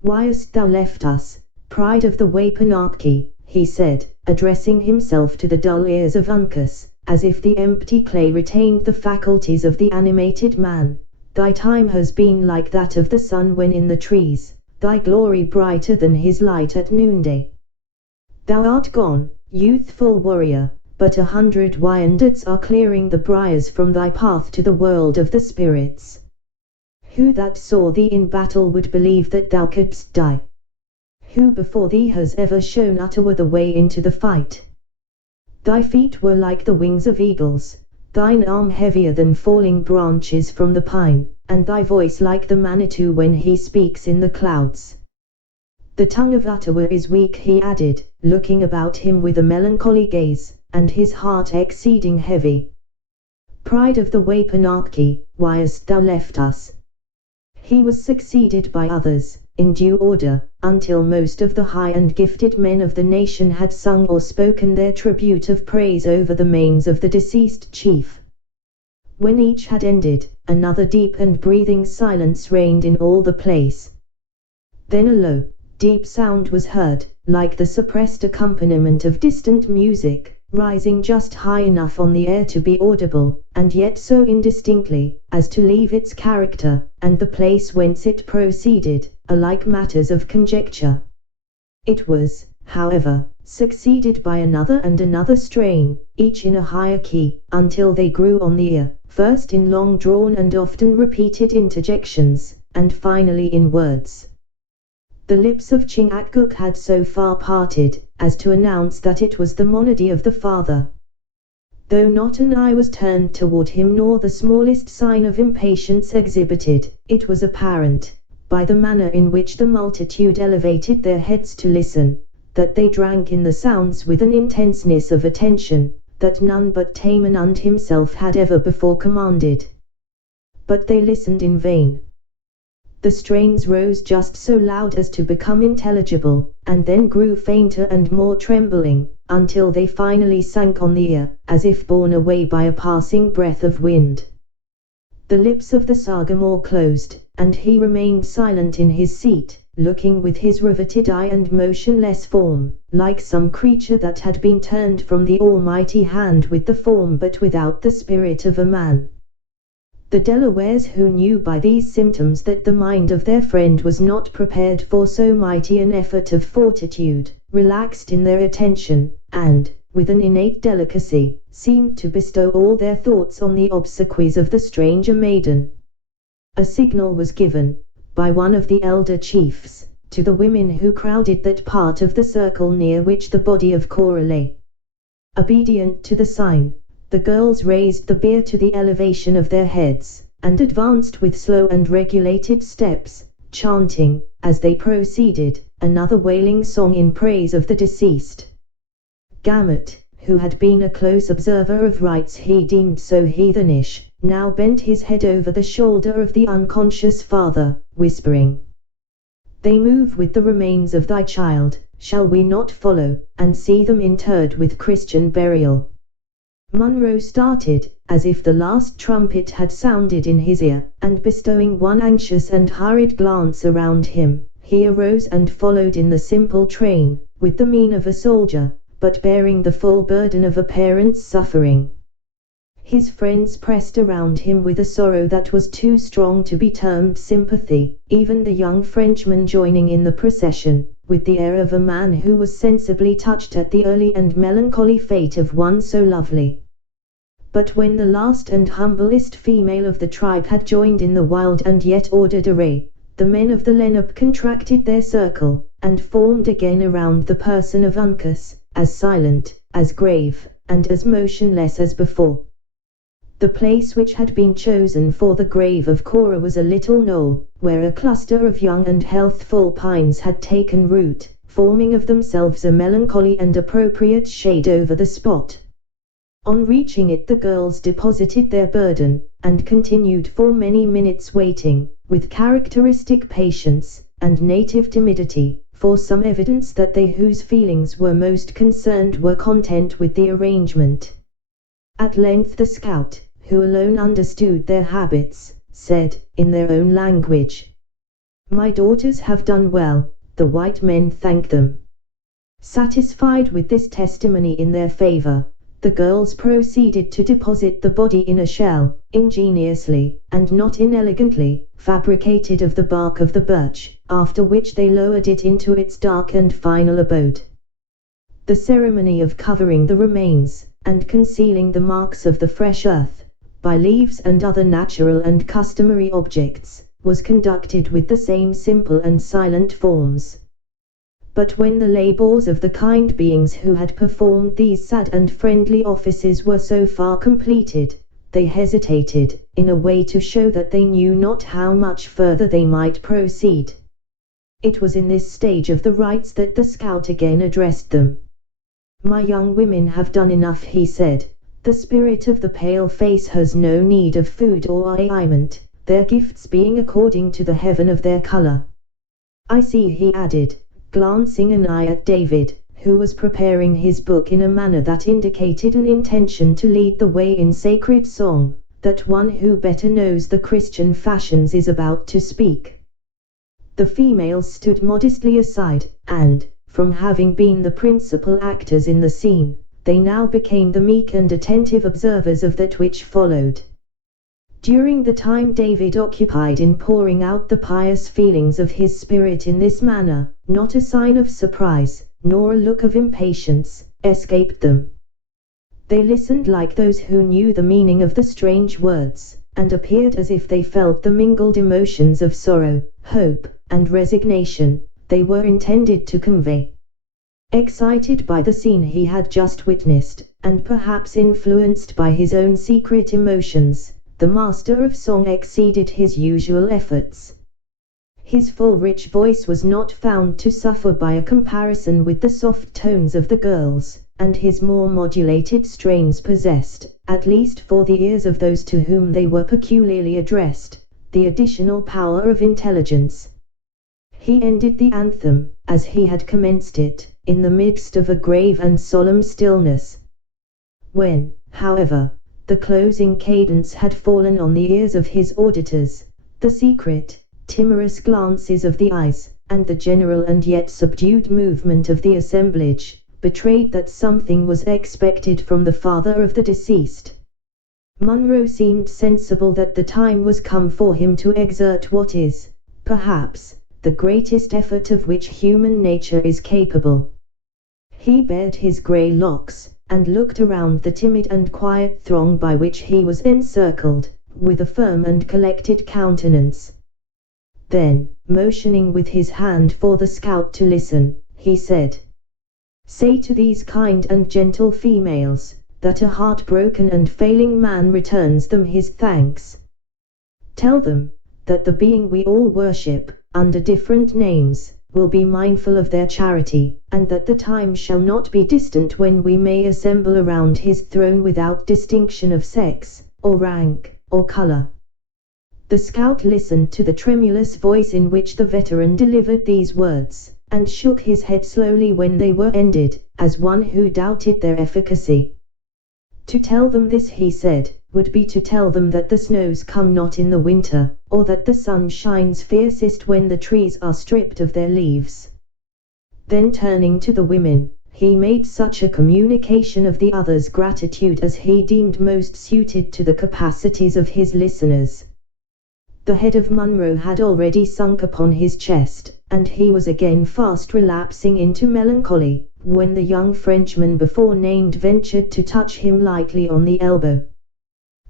"Why hast thou left us, pride of the Wapanaki?" he said, addressing himself to the dull ears of Uncas, as if the empty clay retained the faculties of the animated man. "Thy time has been like that of the sun when in the trees, thy glory brighter than his light at noonday. Thou art gone, youthful warrior, but 100 Wyandiots are clearing the briars from thy path to the world of the spirits. Who that saw thee in battle would believe that thou couldst die? Who before thee has ever shown Ottawa the way into the fight? Thy feet were like the wings of eagles, thine arm heavier than falling branches from the pine, and thy voice like the Manitou when he speaks in the clouds. The tongue of Ottawa is weak," he added, looking about him with a melancholy gaze, and his heart exceeding heavy. "Pride of the Wapanaki, why hast thou left us?" He was succeeded by others, in due order, until most of the high and gifted men of the nation had sung or spoken their tribute of praise over the manes of the deceased chief. When each had ended, another deep and breathing silence reigned in all the place. Then a low, deep sound was heard, like the suppressed accompaniment of distant music, rising just high enough on the air to be audible, and yet so indistinctly, as to leave its character, and the place whence it proceeded, alike matters of conjecture. It was, however, succeeded by another and another strain, each in a higher key, until they grew on the ear, first in long-drawn and often repeated interjections, and finally in words. The lips of Chingachgook had so far parted, as to announce that it was the monody of the father. Though not an eye was turned toward him nor the smallest sign of impatience exhibited, it was apparent, by the manner in which the multitude elevated their heads to listen, that they drank in the sounds with an intenseness of attention, that none but Tamenund himself had ever before commanded. But they listened in vain. The strains rose just so loud as to become intelligible, and then grew fainter and more trembling, until they finally sank on the ear, as if borne away by a passing breath of wind. The lips of the Sagamore closed, and he remained silent in his seat, looking with his riveted eye and motionless form, like some creature that had been turned from the almighty hand with the form but without the spirit of a man. The Delawares, who knew by these symptoms that the mind of their friend was not prepared for so mighty an effort of fortitude, relaxed in their attention, and, with an innate delicacy, seemed to bestow all their thoughts on the obsequies of the stranger maiden. A signal was given, by one of the elder chiefs, to the women who crowded that part of the circle near which the body of Cora lay. Obedient to the sign, the girls raised the bier to the elevation of their heads, and advanced with slow and regulated steps, chanting, as they proceeded, another wailing song in praise of the deceased. Gamut, who had been a close observer of rites he deemed so heathenish, now bent his head over the shoulder of the unconscious father, whispering, "They move with the remains of thy child, shall we not follow, and see them interred with Christian burial?" Munro started, as if the last trumpet had sounded in his ear, and bestowing one anxious and hurried glance around him, he arose and followed in the simple train, with the mien of a soldier, but bearing the full burden of a parent's suffering. His friends pressed around him with a sorrow that was too strong to be termed sympathy, even the young Frenchman joining in the procession, with the air of a man who was sensibly touched at the early and melancholy fate of one so lovely. But when the last and humblest female of the tribe had joined in the wild and yet ordered array, the men of the Lenape contracted their circle, and formed again around the person of Uncas, as silent, as grave, and as motionless as before. The place which had been chosen for the grave of Cora was a little knoll, where a cluster of young and healthful pines had taken root, forming of themselves a melancholy and appropriate shade over the spot. On reaching it, the girls deposited their burden, and continued for many minutes waiting, with characteristic patience, and native timidity, for some evidence that they whose feelings were most concerned were content with the arrangement. At length the scout, who alone understood their habits, said, in their own language, "My daughters have done well, the white men thank them." Satisfied with this testimony in their favor, the girls proceeded to deposit the body in a shell, ingeniously, and not inelegantly, fabricated of the bark of the birch, after which they lowered it into its dark and final abode. The ceremony of covering the remains, and concealing the marks of the fresh earth, by leaves and other natural and customary objects, was conducted with the same simple and silent forms. But when the labors of the kind beings who had performed these sad and friendly offices were so far completed, they hesitated, in a way to show that they knew not how much further they might proceed. It was in this stage of the rites that the scout again addressed them. "My young women have done enough," he said. "The spirit of the pale face has no need of food or aliment, their gifts being according to the heaven of their color. I see," he added, glancing an eye at David, who was preparing his book in a manner that indicated an intention to lead the way in sacred song, "that one who better knows the Christian fashions is about to speak." The females stood modestly aside, and, from having been the principal actors in the scene, they now became the meek and attentive observers of that which followed. During the time David occupied in pouring out the pious feelings of his spirit in this manner, not a sign of surprise, nor a look of impatience, escaped them. They listened like those who knew the meaning of the strange words, and appeared as if they felt the mingled emotions of sorrow, hope, and resignation they were intended to convey. Excited by the scene he had just witnessed, and perhaps influenced by his own secret emotions, the master of song exceeded his usual efforts. His full rich voice was not found to suffer by a comparison with the soft tones of the girls, and his more modulated strains possessed, at least for the ears of those to whom they were peculiarly addressed, the additional power of intelligence. He ended the anthem, as he had commenced it, in the midst of a grave and solemn stillness. When, however, the closing cadence had fallen on the ears of his auditors, the secret, timorous glances of the eyes, and the general and yet subdued movement of the assemblage, betrayed that something was expected from the father of the deceased. Munro seemed sensible that the time was come for him to exert what is, perhaps, the greatest effort of which human nature is capable. He bared his grey locks, and looked around the timid and quiet throng by which he was encircled, with a firm and collected countenance. Then, motioning with his hand for the scout to listen, he said, "Say to these kind and gentle females, that a heartbroken and failing man returns them his thanks. Tell them, that the being we all worship, under different names, will be mindful of their charity, and that the time shall not be distant when we may assemble around his throne without distinction of sex, or rank, or color." The scout listened to the tremulous voice in which the veteran delivered these words, and shook his head slowly when they were ended, as one who doubted their efficacy. "To tell them this," he said, "would be to tell them that the snows come not in the winter, or that the sun shines fiercest when the trees are stripped of their leaves." Then turning to the women, he made such a communication of the others' gratitude as he deemed most suited to the capacities of his listeners. The head of Munro had already sunk upon his chest, and he was again fast relapsing into melancholy, when the young Frenchman before named ventured to touch him lightly on the elbow.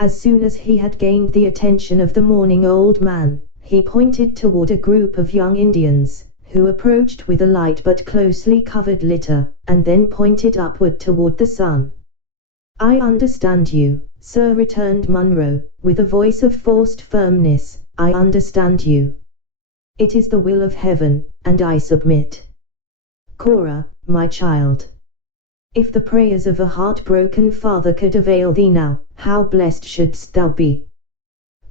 As soon as he had gained the attention of the mourning old man, he pointed toward a group of young Indians, who approached with a light but closely covered litter, and then pointed upward toward the sun. "I understand you, sir," returned Munro, with a voice of forced firmness, "I understand you. It is the will of heaven, and I submit. Cora, my child, if the prayers of a heartbroken father could avail thee now, how blessed shouldst thou be.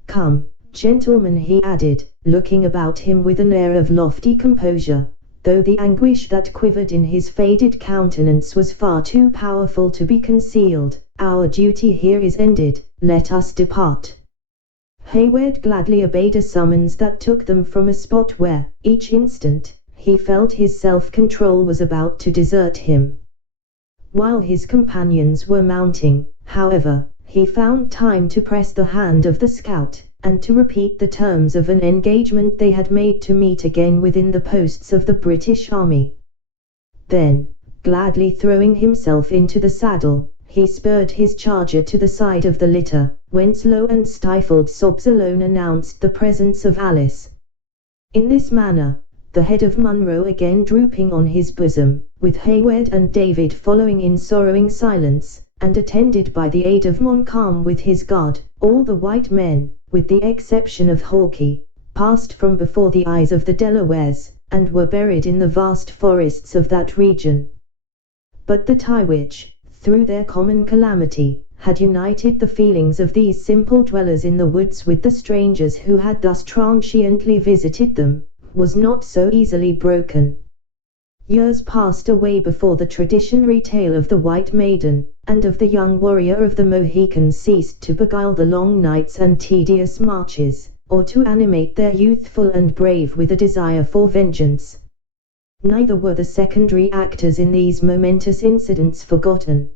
Come, gentlemen," he added, looking about him with an air of lofty composure, though the anguish that quivered in his faded countenance was far too powerful to be concealed, "our duty here is ended, let us depart." Hayward gladly obeyed a summons that took them from a spot where, each instant, he felt his self-control was about to desert him. While his companions were mounting, however, he found time to press the hand of the scout, and to repeat the terms of an engagement they had made to meet again within the posts of the British Army. Then, gladly throwing himself into the saddle, he spurred his charger to the side of the litter, whence low and stifled sobs alone announced the presence of Alice. In this manner, the head of Munro again drooping on his bosom, with Hayward and David following in sorrowing silence, and attended by the aid of Montcalm with his guard, all the white men, with the exception of Hawkeye, passed from before the eyes of the Delawares, and were buried in the vast forests of that region. But the tie which, through their common calamity, had united the feelings of these simple dwellers in the woods with the strangers who had thus transiently visited them, was not so easily broken. Years passed away before the traditionary tale of the White Maiden, and of the young warrior of the Mohicans ceased to beguile the long nights and tedious marches, or to animate their youthful and brave with a desire for vengeance. Neither were the secondary actors in these momentous incidents forgotten.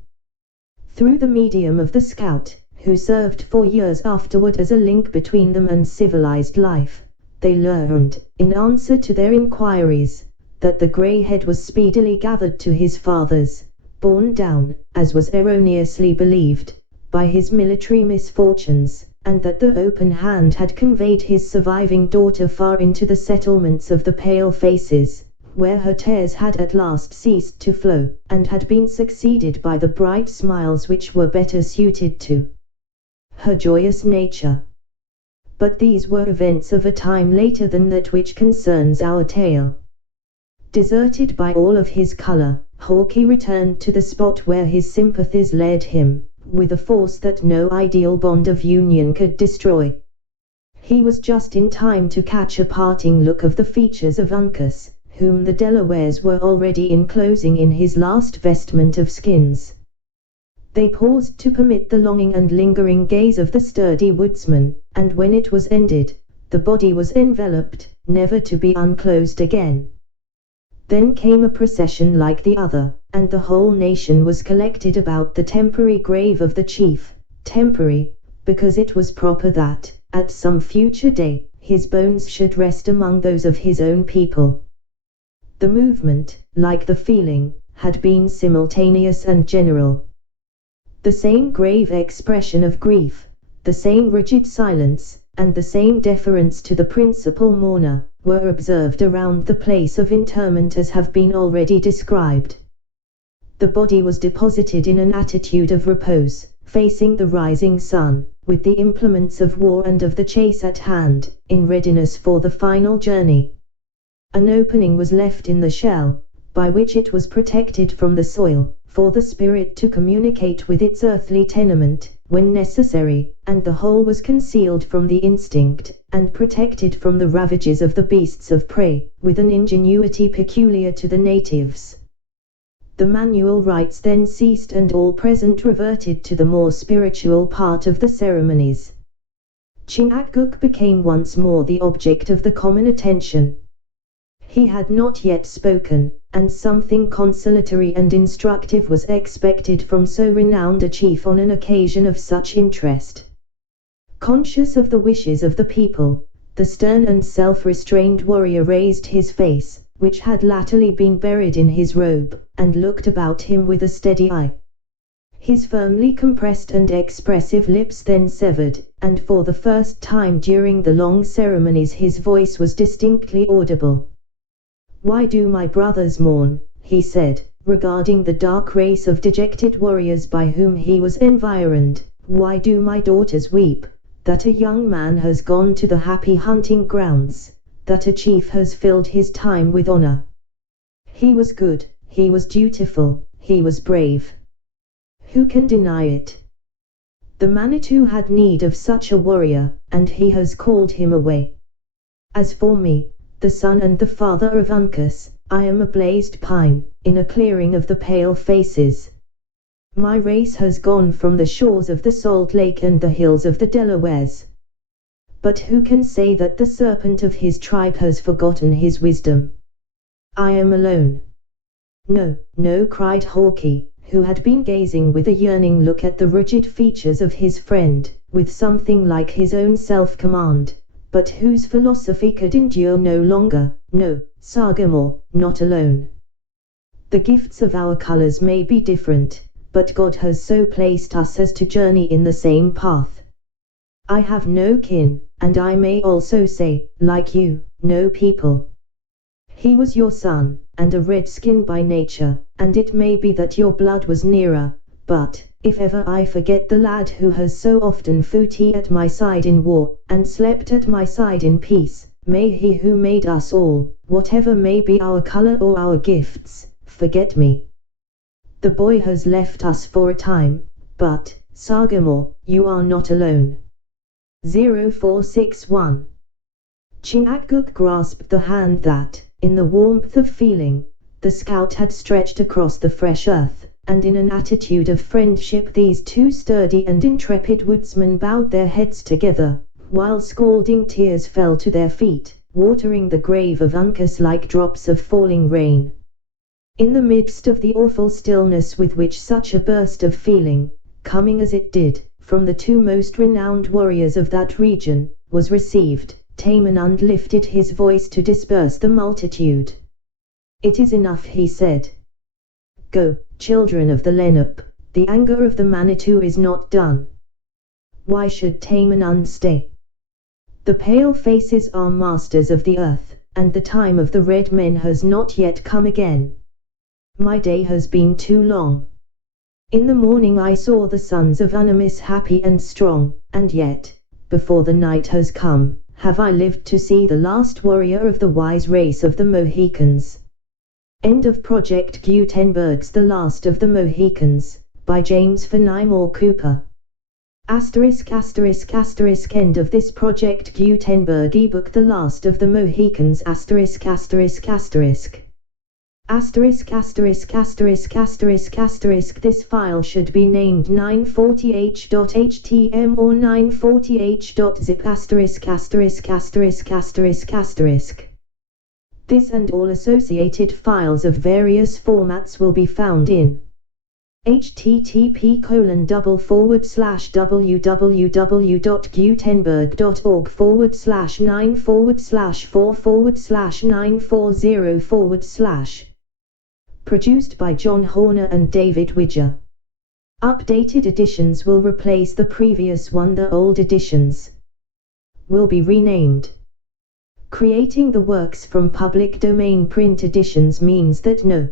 Through the medium of the scout, who served for years afterward as a link between them and civilized life, they learned, in answer to their inquiries, that the grey head was speedily gathered to his fathers, borne down, as was erroneously believed, by his military misfortunes, and that the open hand had conveyed his surviving daughter far into the settlements of the Pale Faces, where her tears had at last ceased to flow, and had been succeeded by the bright smiles which were better suited to her joyous nature. But these were events of a time later than that which concerns our tale. Deserted by all of his color, Hawkeye returned to the spot where his sympathies led him, with a force that no ideal bond of union could destroy. He was just in time to catch a parting look of the features of Uncas, whom the Delawares were already enclosing in his last vestment of skins. They paused to permit the longing and lingering gaze of the sturdy woodsman, and when it was ended, the body was enveloped, never to be unclosed again. Then came a procession like the other, and the whole nation was collected about the temporary grave of the chief, temporary, because it was proper that, at some future day, his bones should rest among those of his own people. The movement, like the feeling, had been simultaneous and general. The same grave expression of grief, the same rigid silence, and the same deference to the principal mourner, were observed around the place of interment as have been already described. The body was deposited in an attitude of repose, facing the rising sun, with the implements of war and of the chase at hand, in readiness for the final journey. An opening was left in the shell, by which it was protected from the soil, for the spirit to communicate with its earthly tenement, when necessary, and the whole was concealed from the instinct, and protected from the ravages of the beasts of prey, with an ingenuity peculiar to the natives. The manual rites then ceased and all present reverted to the more spiritual part of the ceremonies. Chingachgook became once more the object of the common attention. He had not yet spoken, and something consolatory and instructive was expected from so renowned a chief on an occasion of such interest. Conscious of the wishes of the people, the stern and self-restrained warrior raised his face, which had latterly been buried in his robe, and looked about him with a steady eye. His firmly compressed and expressive lips then severed, and for the first time during the long ceremonies his voice was distinctly audible. "Why do my brothers mourn?" he said, regarding the dark race of dejected warriors by whom he was environed. "Why do my daughters weep, that a young man has gone to the happy hunting grounds, that a chief has filled his time with honor? He was good, he was dutiful, he was brave. Who can deny it? The Manitou had need of such a warrior, and he has called him away. As for me, the son and the father of Uncas, I am a blazed pine, in a clearing of the pale faces. My race has gone from the shores of the Salt Lake and the hills of the Delawares. But who can say that the serpent of his tribe has forgotten his wisdom? I am alone." "No, no," cried Hawkeye, who had been gazing with a yearning look at the rigid features of his friend, with something like his own self-command, but whose philosophy could endure no longer. "No, Sagamore, not alone. The gifts of our colors may be different, but God has so placed us as to journey in the same path. I have no kin, and I may also say, like you, no people. He was your son, and a redskin by nature, and it may be that your blood was nearer, but, if ever I forget the lad who has so often fought at my side in war, and slept at my side in peace, may he who made us all, whatever may be our color or our gifts, forget me. The boy has left us for a time, but, Sagamore, you are not alone." 0461. Chingachgook grasped the hand that, in the warmth of feeling, the scout had stretched across the fresh earth, and in an attitude of friendship these two sturdy and intrepid woodsmen bowed their heads together, while scalding tears fell to their feet, watering the grave of Uncas like drops of falling rain. In the midst of the awful stillness with which such a burst of feeling, coming as it did, from the two most renowned warriors of that region, was received, Tamenund lifted his voice to disperse the multitude. "It is enough," he said. "Go, children of the Lenape, the anger of the Manitou is not done. Why should Tamenund stay? The pale faces are masters of the earth, and the time of the red men has not yet come again. My day has been too long. In the morning I saw the sons of Unamis happy and strong, and yet, before the night has come, have I lived to see the last warrior of the wise race of the Mohicans." End of Project Gutenberg's The Last of the Mohicans, by James Fenimore Cooper. ****** End of this Project Gutenberg ebook The Last of the Mohicans ***************************** This file should be named 940h.htm or 940h.zip****************. This and all associated files of various formats will be found in http://www.gutenberg.org/9/4/940/940/. Produced by John Horner and David Widger. Updated editions will replace the previous one. The old editions will be renamed. Creating the works from public domain print editions means that no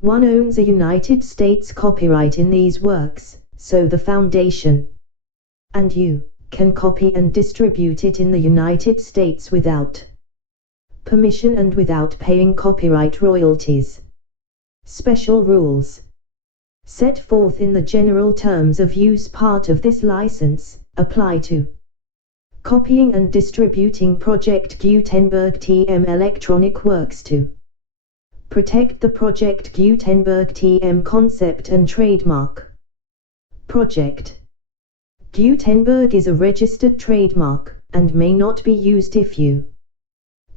one owns a United States copyright in these works, so the Foundation and you can copy and distribute it in the United States without permission and without paying copyright royalties. Special rules set forth in the general terms of use part of this license apply to copying and distributing Project Gutenberg TM electronic works. To protect the Project Gutenberg TM concept and trademark. Project Gutenberg is a registered trademark, and may not be used if you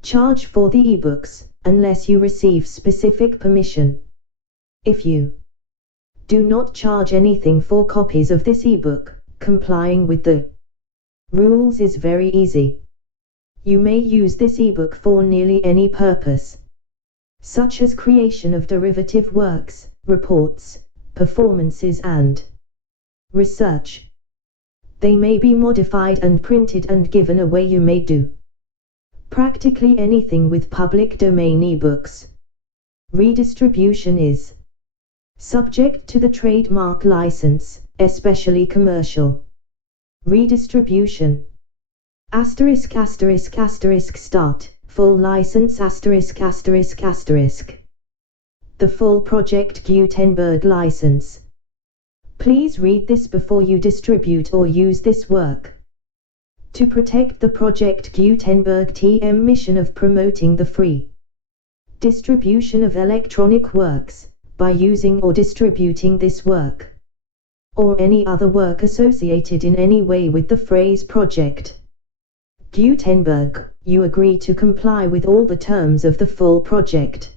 charge for the ebooks, unless you receive specific permission. If you do not charge anything for copies of this ebook, complying with the rules is very easy. You may use this ebook for nearly any purpose, such as creation of derivative works, reports, performances and research. They may be modified and printed and given away. You may do practically anything with public domain ebooks. Redistribution is subject to the trademark license, especially commercial redistribution. *****start, full license *****. The full Project Gutenberg license. Please read this before you distribute or use this work. To protect the Project Gutenberg TM mission of promoting the free distribution of electronic works, by using or distributing this work, or any other work associated in any way with the phrase Project Gutenberg, you agree to comply with all the terms of the full Project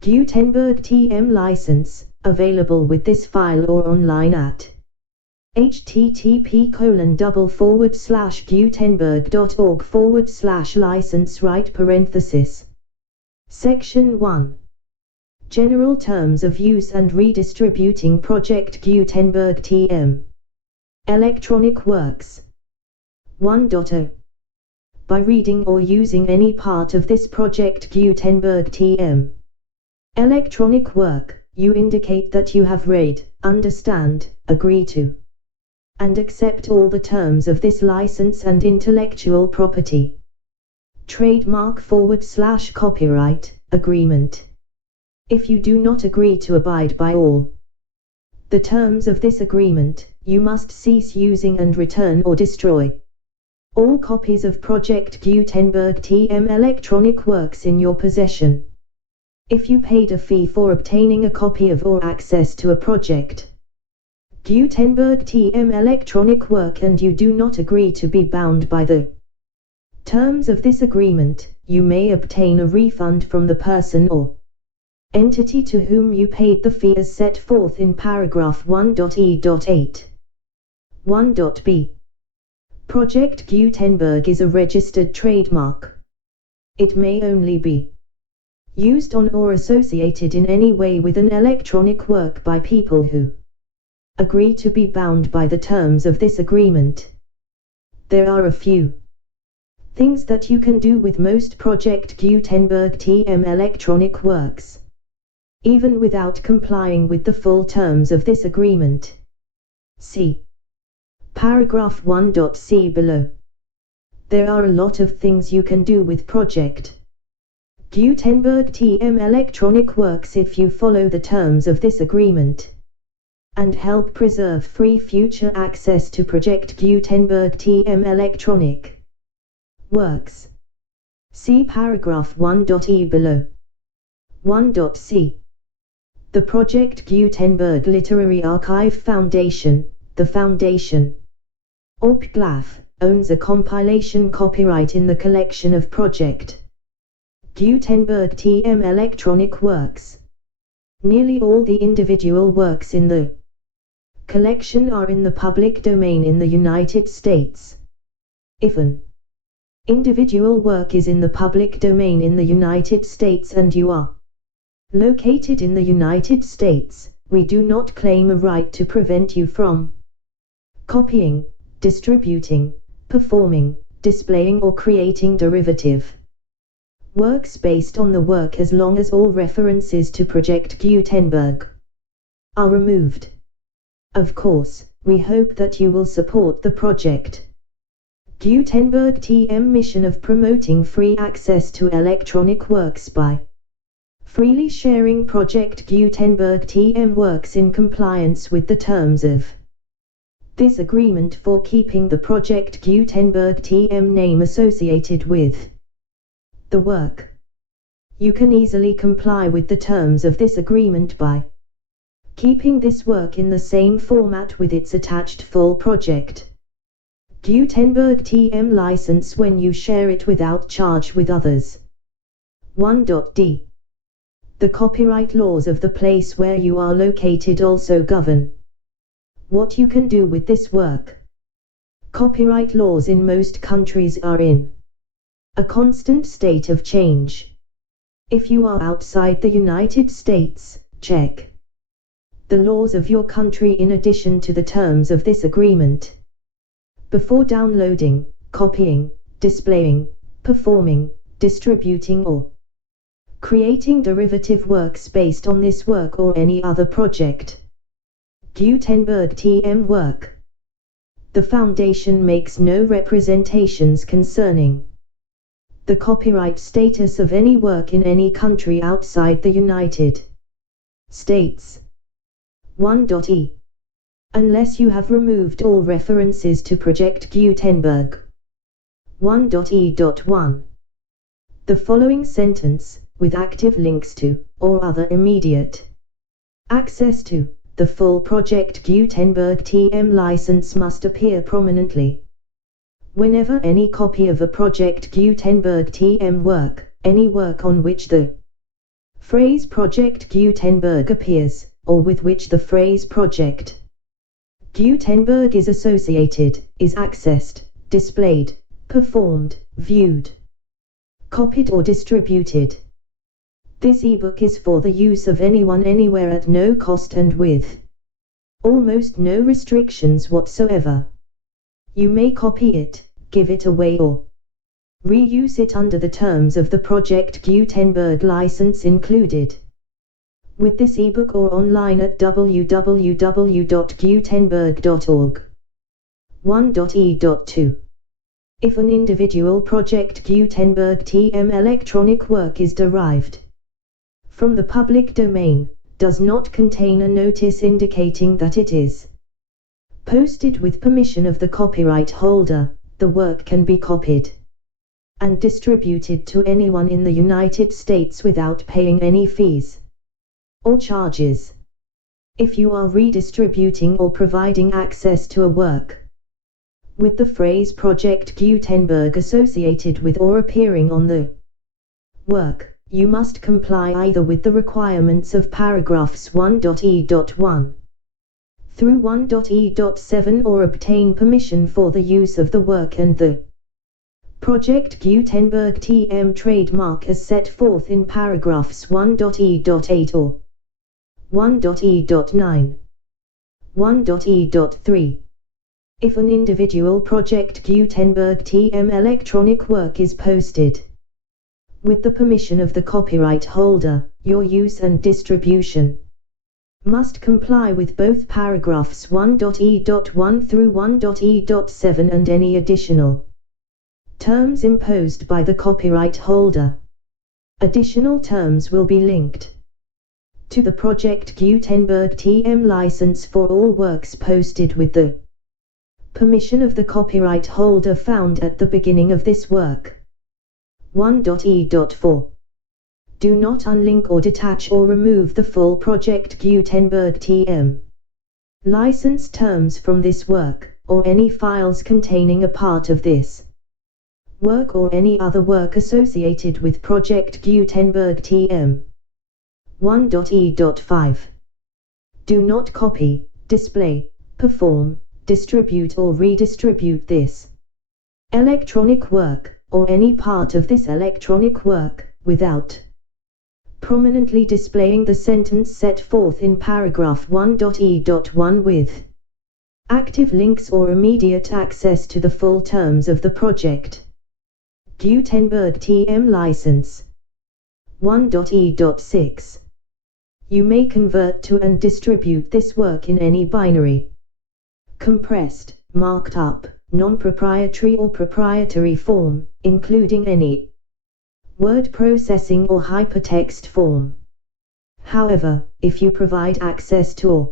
Gutenberg TM license, available with this file or online at http://gutenberg.org/license. Section 1. General Terms of Use and Redistributing Project Gutenberg TM Electronic Works. 1.0. By reading or using any part of this Project Gutenberg TM electronic work, you indicate that you have read, understand, agree to, and accept all the terms of this license and intellectual property, trademark/copyright agreement. If you do not agree to abide by all the terms of this agreement, you must cease using and return or destroy all copies of Project Gutenberg TM electronic works in your possession. If you paid a fee for obtaining a copy of or access to a Project Gutenberg TM electronic work and you do not agree to be bound by the terms of this agreement, you may obtain a refund from the person or entity to whom you paid the fee as set forth in paragraph 1.e.8. 1.b. Project Gutenberg is a registered trademark. It may only be used on or associated in any way with an electronic work by people who agree to be bound by the terms of this agreement. There are a few things that you can do with most Project Gutenberg TM electronic works, even without complying with the full terms of this agreement. See paragraph 1.c below. There are a lot of things you can do with Project Gutenberg TM electronic works if you follow the terms of this agreement, and help preserve free future access to Project Gutenberg TM electronic works. See paragraph 1.e below. 1.c. The Project Gutenberg Literary Archive Foundation, the Foundation OPGLAF, owns a compilation copyright in the collection of Project Gutenberg TM electronic works. Nearly all the individual works in the collection are in the public domain in the United States. If an individual work is in the public domain in the United States and you are located in the United States, we do not claim a right to prevent you from copying, distributing, performing, displaying or creating derivative works based on the work as long as all references to Project Gutenberg are removed. Of course, we hope that you will support the Project Gutenberg TM mission of promoting free access to electronic works by freely sharing Project Gutenberg TM works in compliance with the terms of this agreement for keeping the Project Gutenberg TM name associated with the work. You can easily comply with the terms of this agreement by keeping this work in the same format with its attached full Project Gutenberg TM license when you share it without charge with others. 1.d. The copyright laws of the place where you are located also govern what you can do with this work. Copyright laws in most countries are in a constant state of change. If you are outside the United States, check the laws of your country in addition to the terms of this agreement before downloading, copying, displaying, performing, distributing or creating derivative works based on this work or any other Project Gutenberg TM work. The Foundation makes no representations concerning the copyright status of any work in any country outside the United States. 1.e. Unless you have removed all references to Project Gutenberg. 1.e.1. The following sentence, with active links to, or other immediate access to, the full Project Gutenberg TM license must appear prominently whenever any copy of a Project Gutenberg TM work, any work on which the phrase Project Gutenberg appears, or with which the phrase Project Gutenberg is associated, is accessed, displayed, performed, viewed, copied or distributed. This ebook is for the use of anyone anywhere at no cost and with almost no restrictions whatsoever. You may copy it, give it away or reuse it under the terms of the Project Gutenberg license included with this ebook or online at www.gutenberg.org. 1.e.2. If an individual Project Gutenberg TM electronic work is derived from the public domain, does not contain a notice indicating that it is posted with permission of the copyright holder, the work can be copied and distributed to anyone in the United States without paying any fees or charges. If you are redistributing or providing access to a work with the phrase Project Gutenberg associated with or appearing on the work, you must comply either with the requirements of paragraphs 1.e.1 through 1.e.7 or obtain permission for the use of the work and the Project Gutenberg TM trademark as set forth in paragraphs 1.e.8 or 1.e.9. 1.e.3. If an individual Project Gutenberg TM electronic work is posted with the permission of the copyright holder, your use and distribution must comply with both paragraphs 1.e.1 through 1.e.7 and any additional terms imposed by the copyright holder. Additional terms will be linked to the Project Gutenberg TM license for all works posted with the permission of the copyright holder found at the beginning of this work. 1.e.4. Do not unlink or detach or remove the full Project Gutenberg TM license terms from this work, or any files containing a part of this work or any other work associated with Project Gutenberg TM. 1.e.5. Do not copy, display, perform, distribute or redistribute this electronic work, or any part of this electronic work, without prominently displaying the sentence set forth in paragraph 1.e.1 with active links or immediate access to the full terms of the project. Gutenberg TM license. 1.e.6. You may convert to and distribute this work in any binary, compressed, marked up, non-proprietary or proprietary form, including any word processing or hypertext form. However, if you provide access to or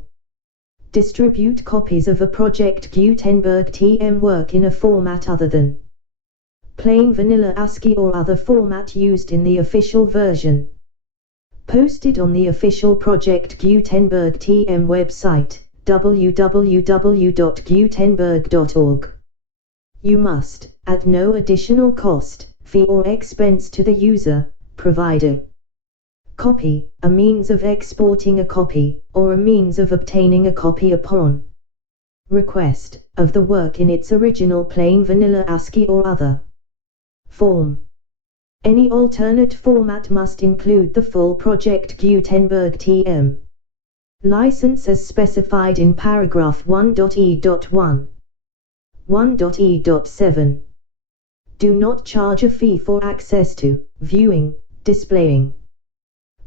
distribute copies of a project Gutenberg TM work in a format other than plain vanilla ASCII or other format used in the official version posted on the official Project Gutenberg TM website, www.gutenberg.org. You must, at no additional cost, fee or expense to the user, provide a copy, a means of exporting a copy, or a means of obtaining a copy upon request, of the work in its original plain vanilla ASCII or other form. Any alternate format must include the full Project Gutenberg TM license as specified in paragraph 1.e.1. 1.e.7. Do not charge a fee for access to, viewing, displaying,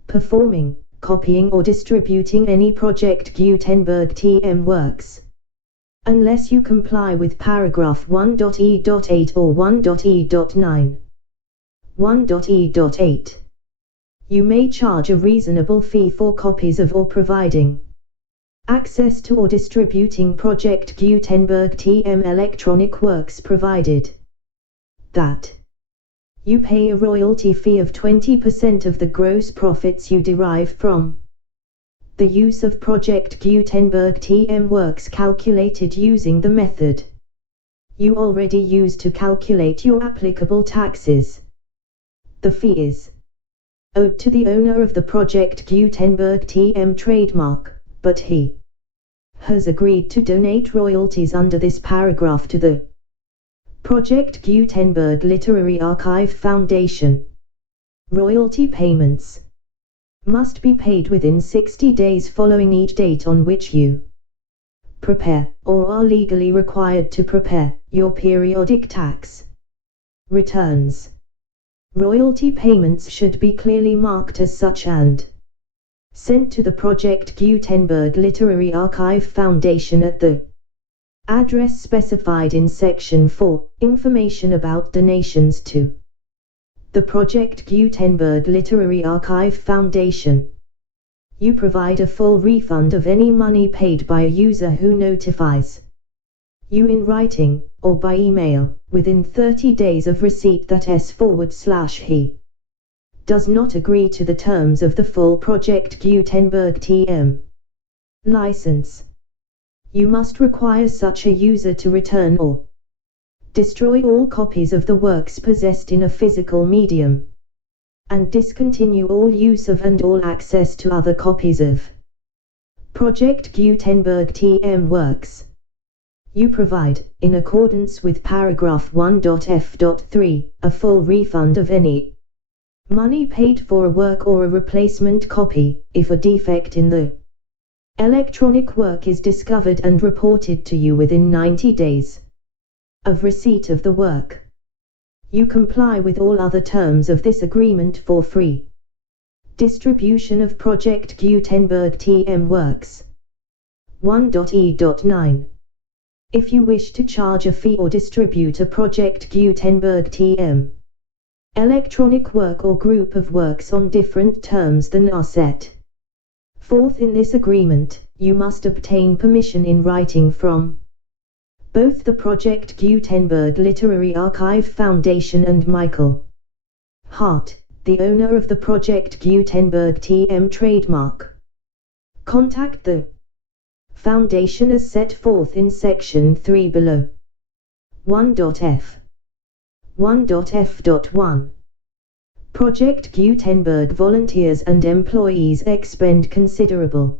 performing, copying or distributing any Project Gutenberg TM works, unless you comply with paragraph 1.e.8 or 1.e.9. 1.e.8. You may charge a reasonable fee for copies of or providing access to or distributing Project Gutenberg TM electronic works provided that you pay a royalty fee of 20% of the gross profits you derive from the use of Project Gutenberg TM works calculated using the method you already use to calculate your applicable taxes. The fee is owed to the owner of the Project Gutenberg TM trademark, but he has agreed to donate royalties under this paragraph to the Project Gutenberg Literary Archive Foundation. Royalty payments must be paid within 60 days following each date on which you prepare, or are legally required to prepare, your periodic tax returns. Royalty payments should be clearly marked as such and sent to the Project Gutenberg Literary Archive Foundation at the address specified in Section 4, Information about donations to the Project Gutenberg Literary Archive Foundation. You provide a full refund of any money paid by a user who notifies you in writing, or by email, within 30 days of receipt that he does not agree to the terms of the full Project Gutenberg TM license. You must require such a user to return or destroy all copies of the works possessed in a physical medium, and discontinue all use of and all access to other copies of Project Gutenberg TM works. You provide, in accordance with paragraph 1.f.3, a full refund of any money paid for a work or a replacement copy, if a defect in the electronic work is discovered and reported to you within 90 days of receipt of the work. You comply with all other terms of this agreement for free distribution of Project Gutenberg TM works. 1.e.9. If you wish to charge a fee or distribute a Project Gutenberg TM electronic work or group of works on different terms than are set forth in this agreement, you must obtain permission in writing from both the Project Gutenberg Literary Archive Foundation and Michael Hart, the owner of the Project Gutenberg TM trademark. Contact the Foundation as set forth in Section 3 below. 1.f. 1.f.1. Project Gutenberg volunteers and employees expend considerable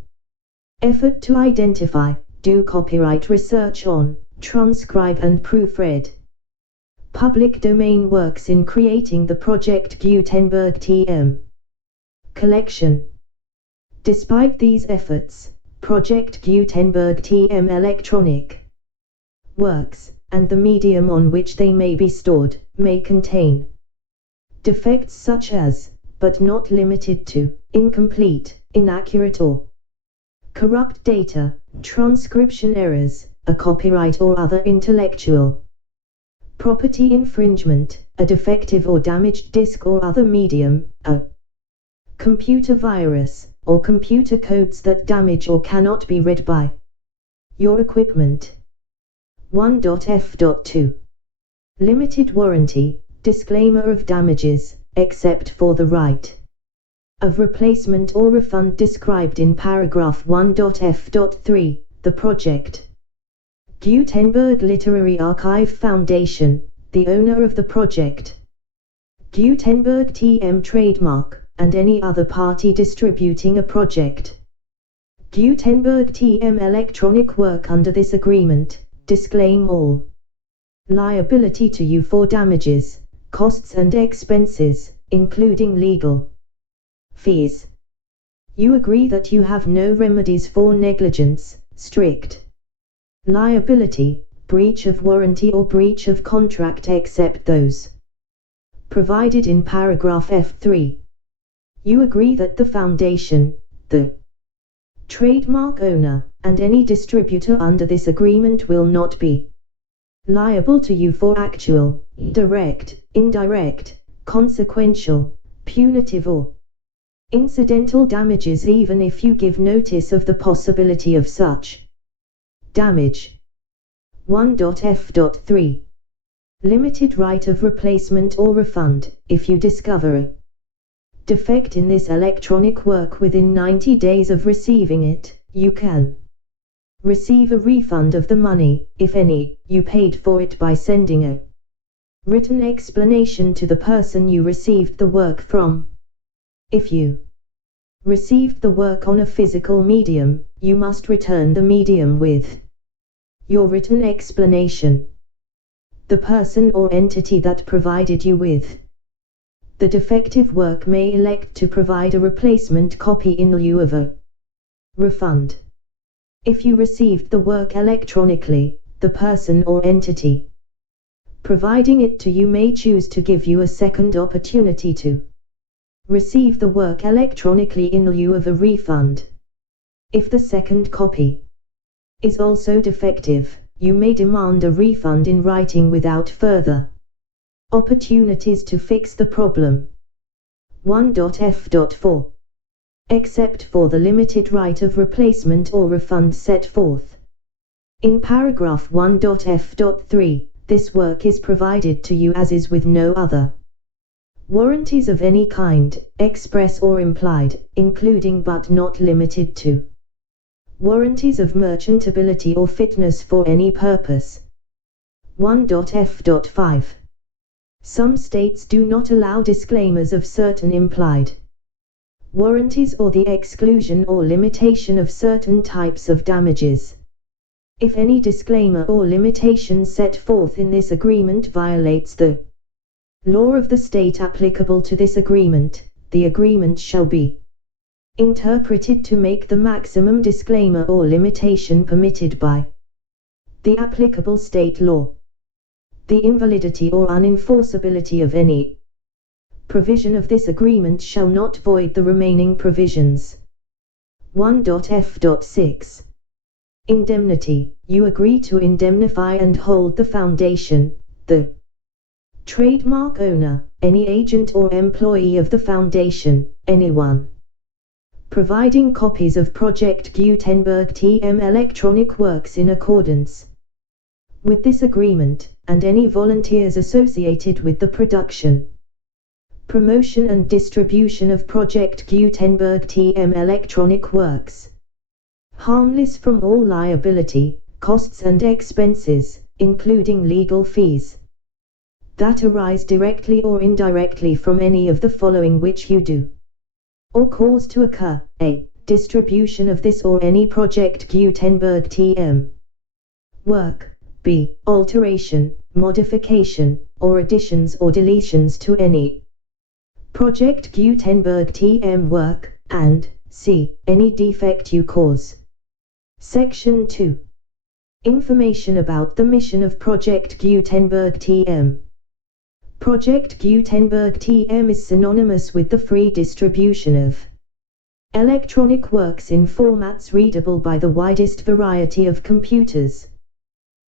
effort to identify, do copyright research on, transcribe and proofread public domain works in creating the Project Gutenberg TM collection. Despite these efforts, Project Gutenberg TM electronic works, and the medium on which they may be stored, may contain defects such as, but not limited to, incomplete, inaccurate or corrupt data, transcription errors, a copyright or other intellectual property infringement, a defective or damaged disk or other medium, a computer virus, or computer codes that damage or cannot be read by your equipment. 1.f.2 Limited warranty, disclaimer of damages, except for the right of replacement or refund described in paragraph 1.f.3, the Project Gutenberg Literary Archive Foundation, the owner of the Project Gutenberg TM trademark, and any other party distributing a Project Gutenberg TM electronic work under this agreement, disclaim all liability to you for damages, costs and expenses, including legal fees. You agree that you have no remedies for negligence, strict liability, breach of warranty or breach of contract except those provided in paragraph F3. You agree that the Foundation, the trademark owner, and any distributor under this agreement will not be liable to you for actual, direct, indirect, consequential, punitive or incidental damages even if you give notice of the possibility of such damage. 1.f.3 Limited right of replacement or refund, if you discover a defect in this electronic work within 90 days of receiving it, you can receive a refund of the money, if any, you paid for it by sending a written explanation to the person you received the work from. If you received the work on a physical medium, you must return the medium with your written explanation. The person or entity that provided you with the defective work may elect to provide a replacement copy in lieu of a refund. If you received the work electronically, the person or entity providing it to you may choose to give you a second opportunity to receive the work electronically in lieu of a refund. If the second copy is also defective, you may demand a refund in writing without further opportunities to fix the problem. 1.f.4 Except for the limited right of replacement or refund set forth in paragraph 1.f.3, this work is provided to you as is with no other warranties of any kind, express or implied, including but not limited to warranties of merchantability or fitness for any purpose. 1.f.5 Some states do not allow disclaimers of certain implied warranties or the exclusion or limitation of certain types of damages. If any disclaimer or limitation set forth in this agreement violates the law of the state applicable to this agreement, the agreement shall be interpreted to make the maximum disclaimer or limitation permitted by the applicable state law. The invalidity or unenforceability of any provision of this agreement shall not void the remaining provisions. 1.f.6 Indemnity. You agree to indemnify and hold the Foundation, the trademark owner, any agent or employee of the Foundation, anyone providing copies of Project Gutenberg TM electronic works in accordance with this agreement, and any volunteers associated with the production, promotion and distribution of Project Gutenberg TM electronic works, harmless from all liability, costs and expenses, including legal fees. that arise directly or indirectly from any of the following which you do or cause to occur: a. Distribution of this or any Project Gutenberg TM work. B. Alteration, modification, or additions or deletions to any Project Gutenberg TM work, and c. Any defect you cause. Section 2. Information about the mission of Project Gutenberg TM. Project Gutenberg TM is synonymous with the free distribution of electronic works in formats readable by the widest variety of computers,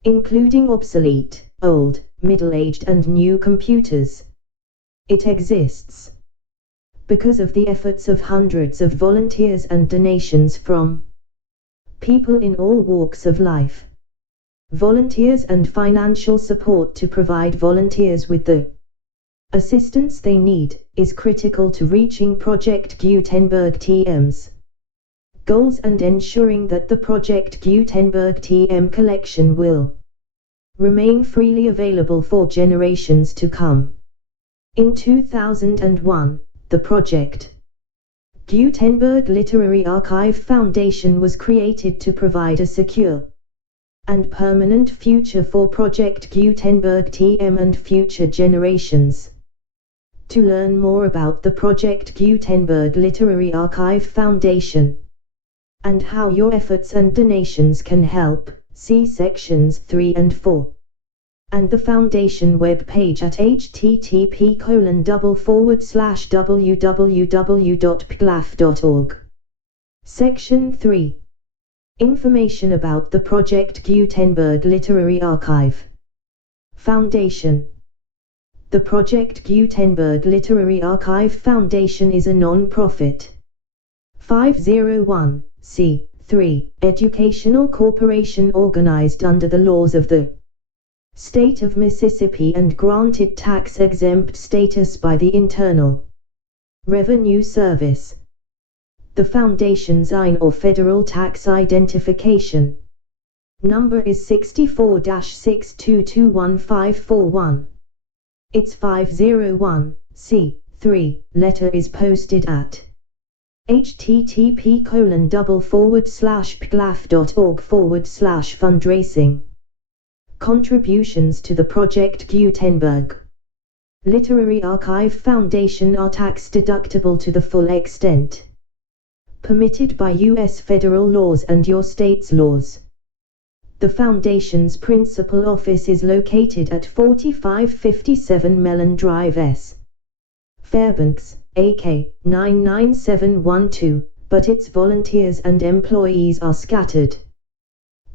including obsolete, old, middle-aged and new computers. It exists because of the efforts of hundreds of volunteers and donations from people in all walks of life. Volunteers and financial support to provide volunteers with the assistance they need is critical to reaching Project Gutenberg TM's goals and ensuring that the Project Gutenberg TM collection will remain freely available for generations to come. In 2001, the Project Gutenberg Literary Archive Foundation was created to provide a secure and permanent future for Project Gutenberg TM and future generations. To learn more about the Project Gutenberg Literary Archive Foundation and how your efforts and donations can help, see sections 3 and 4. And the Foundation webpage at http://www.pglaf.org. Section 3. Information about the Project Gutenberg Literary Archive Foundation. The Project Gutenberg Literary Archive Foundation is a non-profit 501(c)(3) educational corporation organized under the laws of the State of Mississippi and granted tax-exempt status by the Internal Revenue Service. The Foundation's IN or Federal Tax Identification number is 64-6221541. Its 501(c)(3) letter is posted at http://pglaf.org/fundraising. Contributions to the Project Gutenberg Literary Archive Foundation are tax-deductible to the full extent permitted by U.S. federal laws and your state's laws. The Foundation's principal office is located at 4557 Mellon Drive S. Fairbanks, AK 99712, but its volunteers and employees are scattered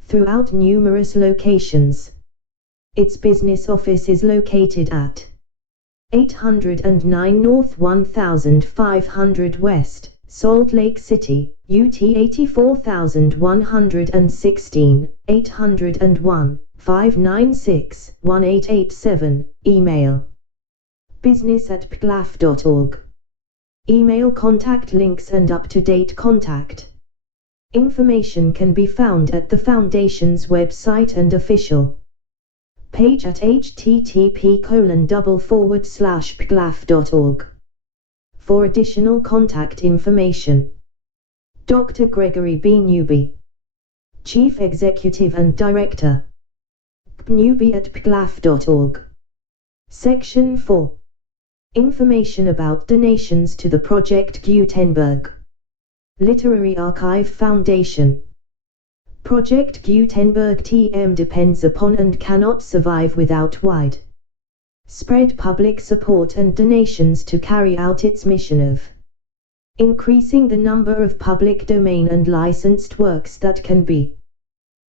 throughout numerous locations. Its business office is located at 809 North 1500 West, Salt Lake City, UT 84116, 801-596-1887, email business@pglaf.org. Email contact links and up-to-date contact information can be found at the Foundation's website and official page at http://pglaf.org. For additional contact information, Dr. Gregory B. Newby, Chief Executive and Director, newby@pglaf.org. Section 4. Information about donations to the Project Gutenberg Literary Archive Foundation. Project Gutenberg TM depends upon and cannot survive without wide spread public support and donations to carry out its mission of increasing the number of public domain and licensed works that can be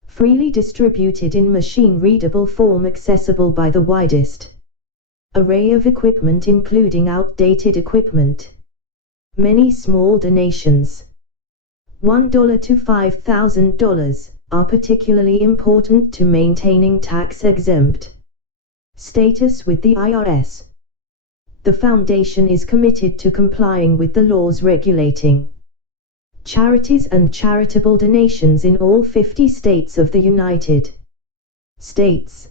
freely distributed in machine-readable form accessible by the widest array of equipment including outdated equipment. Many small donations, $1 to $5,000, are particularly important to maintaining tax-exempt status with the IRS. The Foundation is committed to complying with the laws regulating charities and charitable donations in all 50 states of the United States.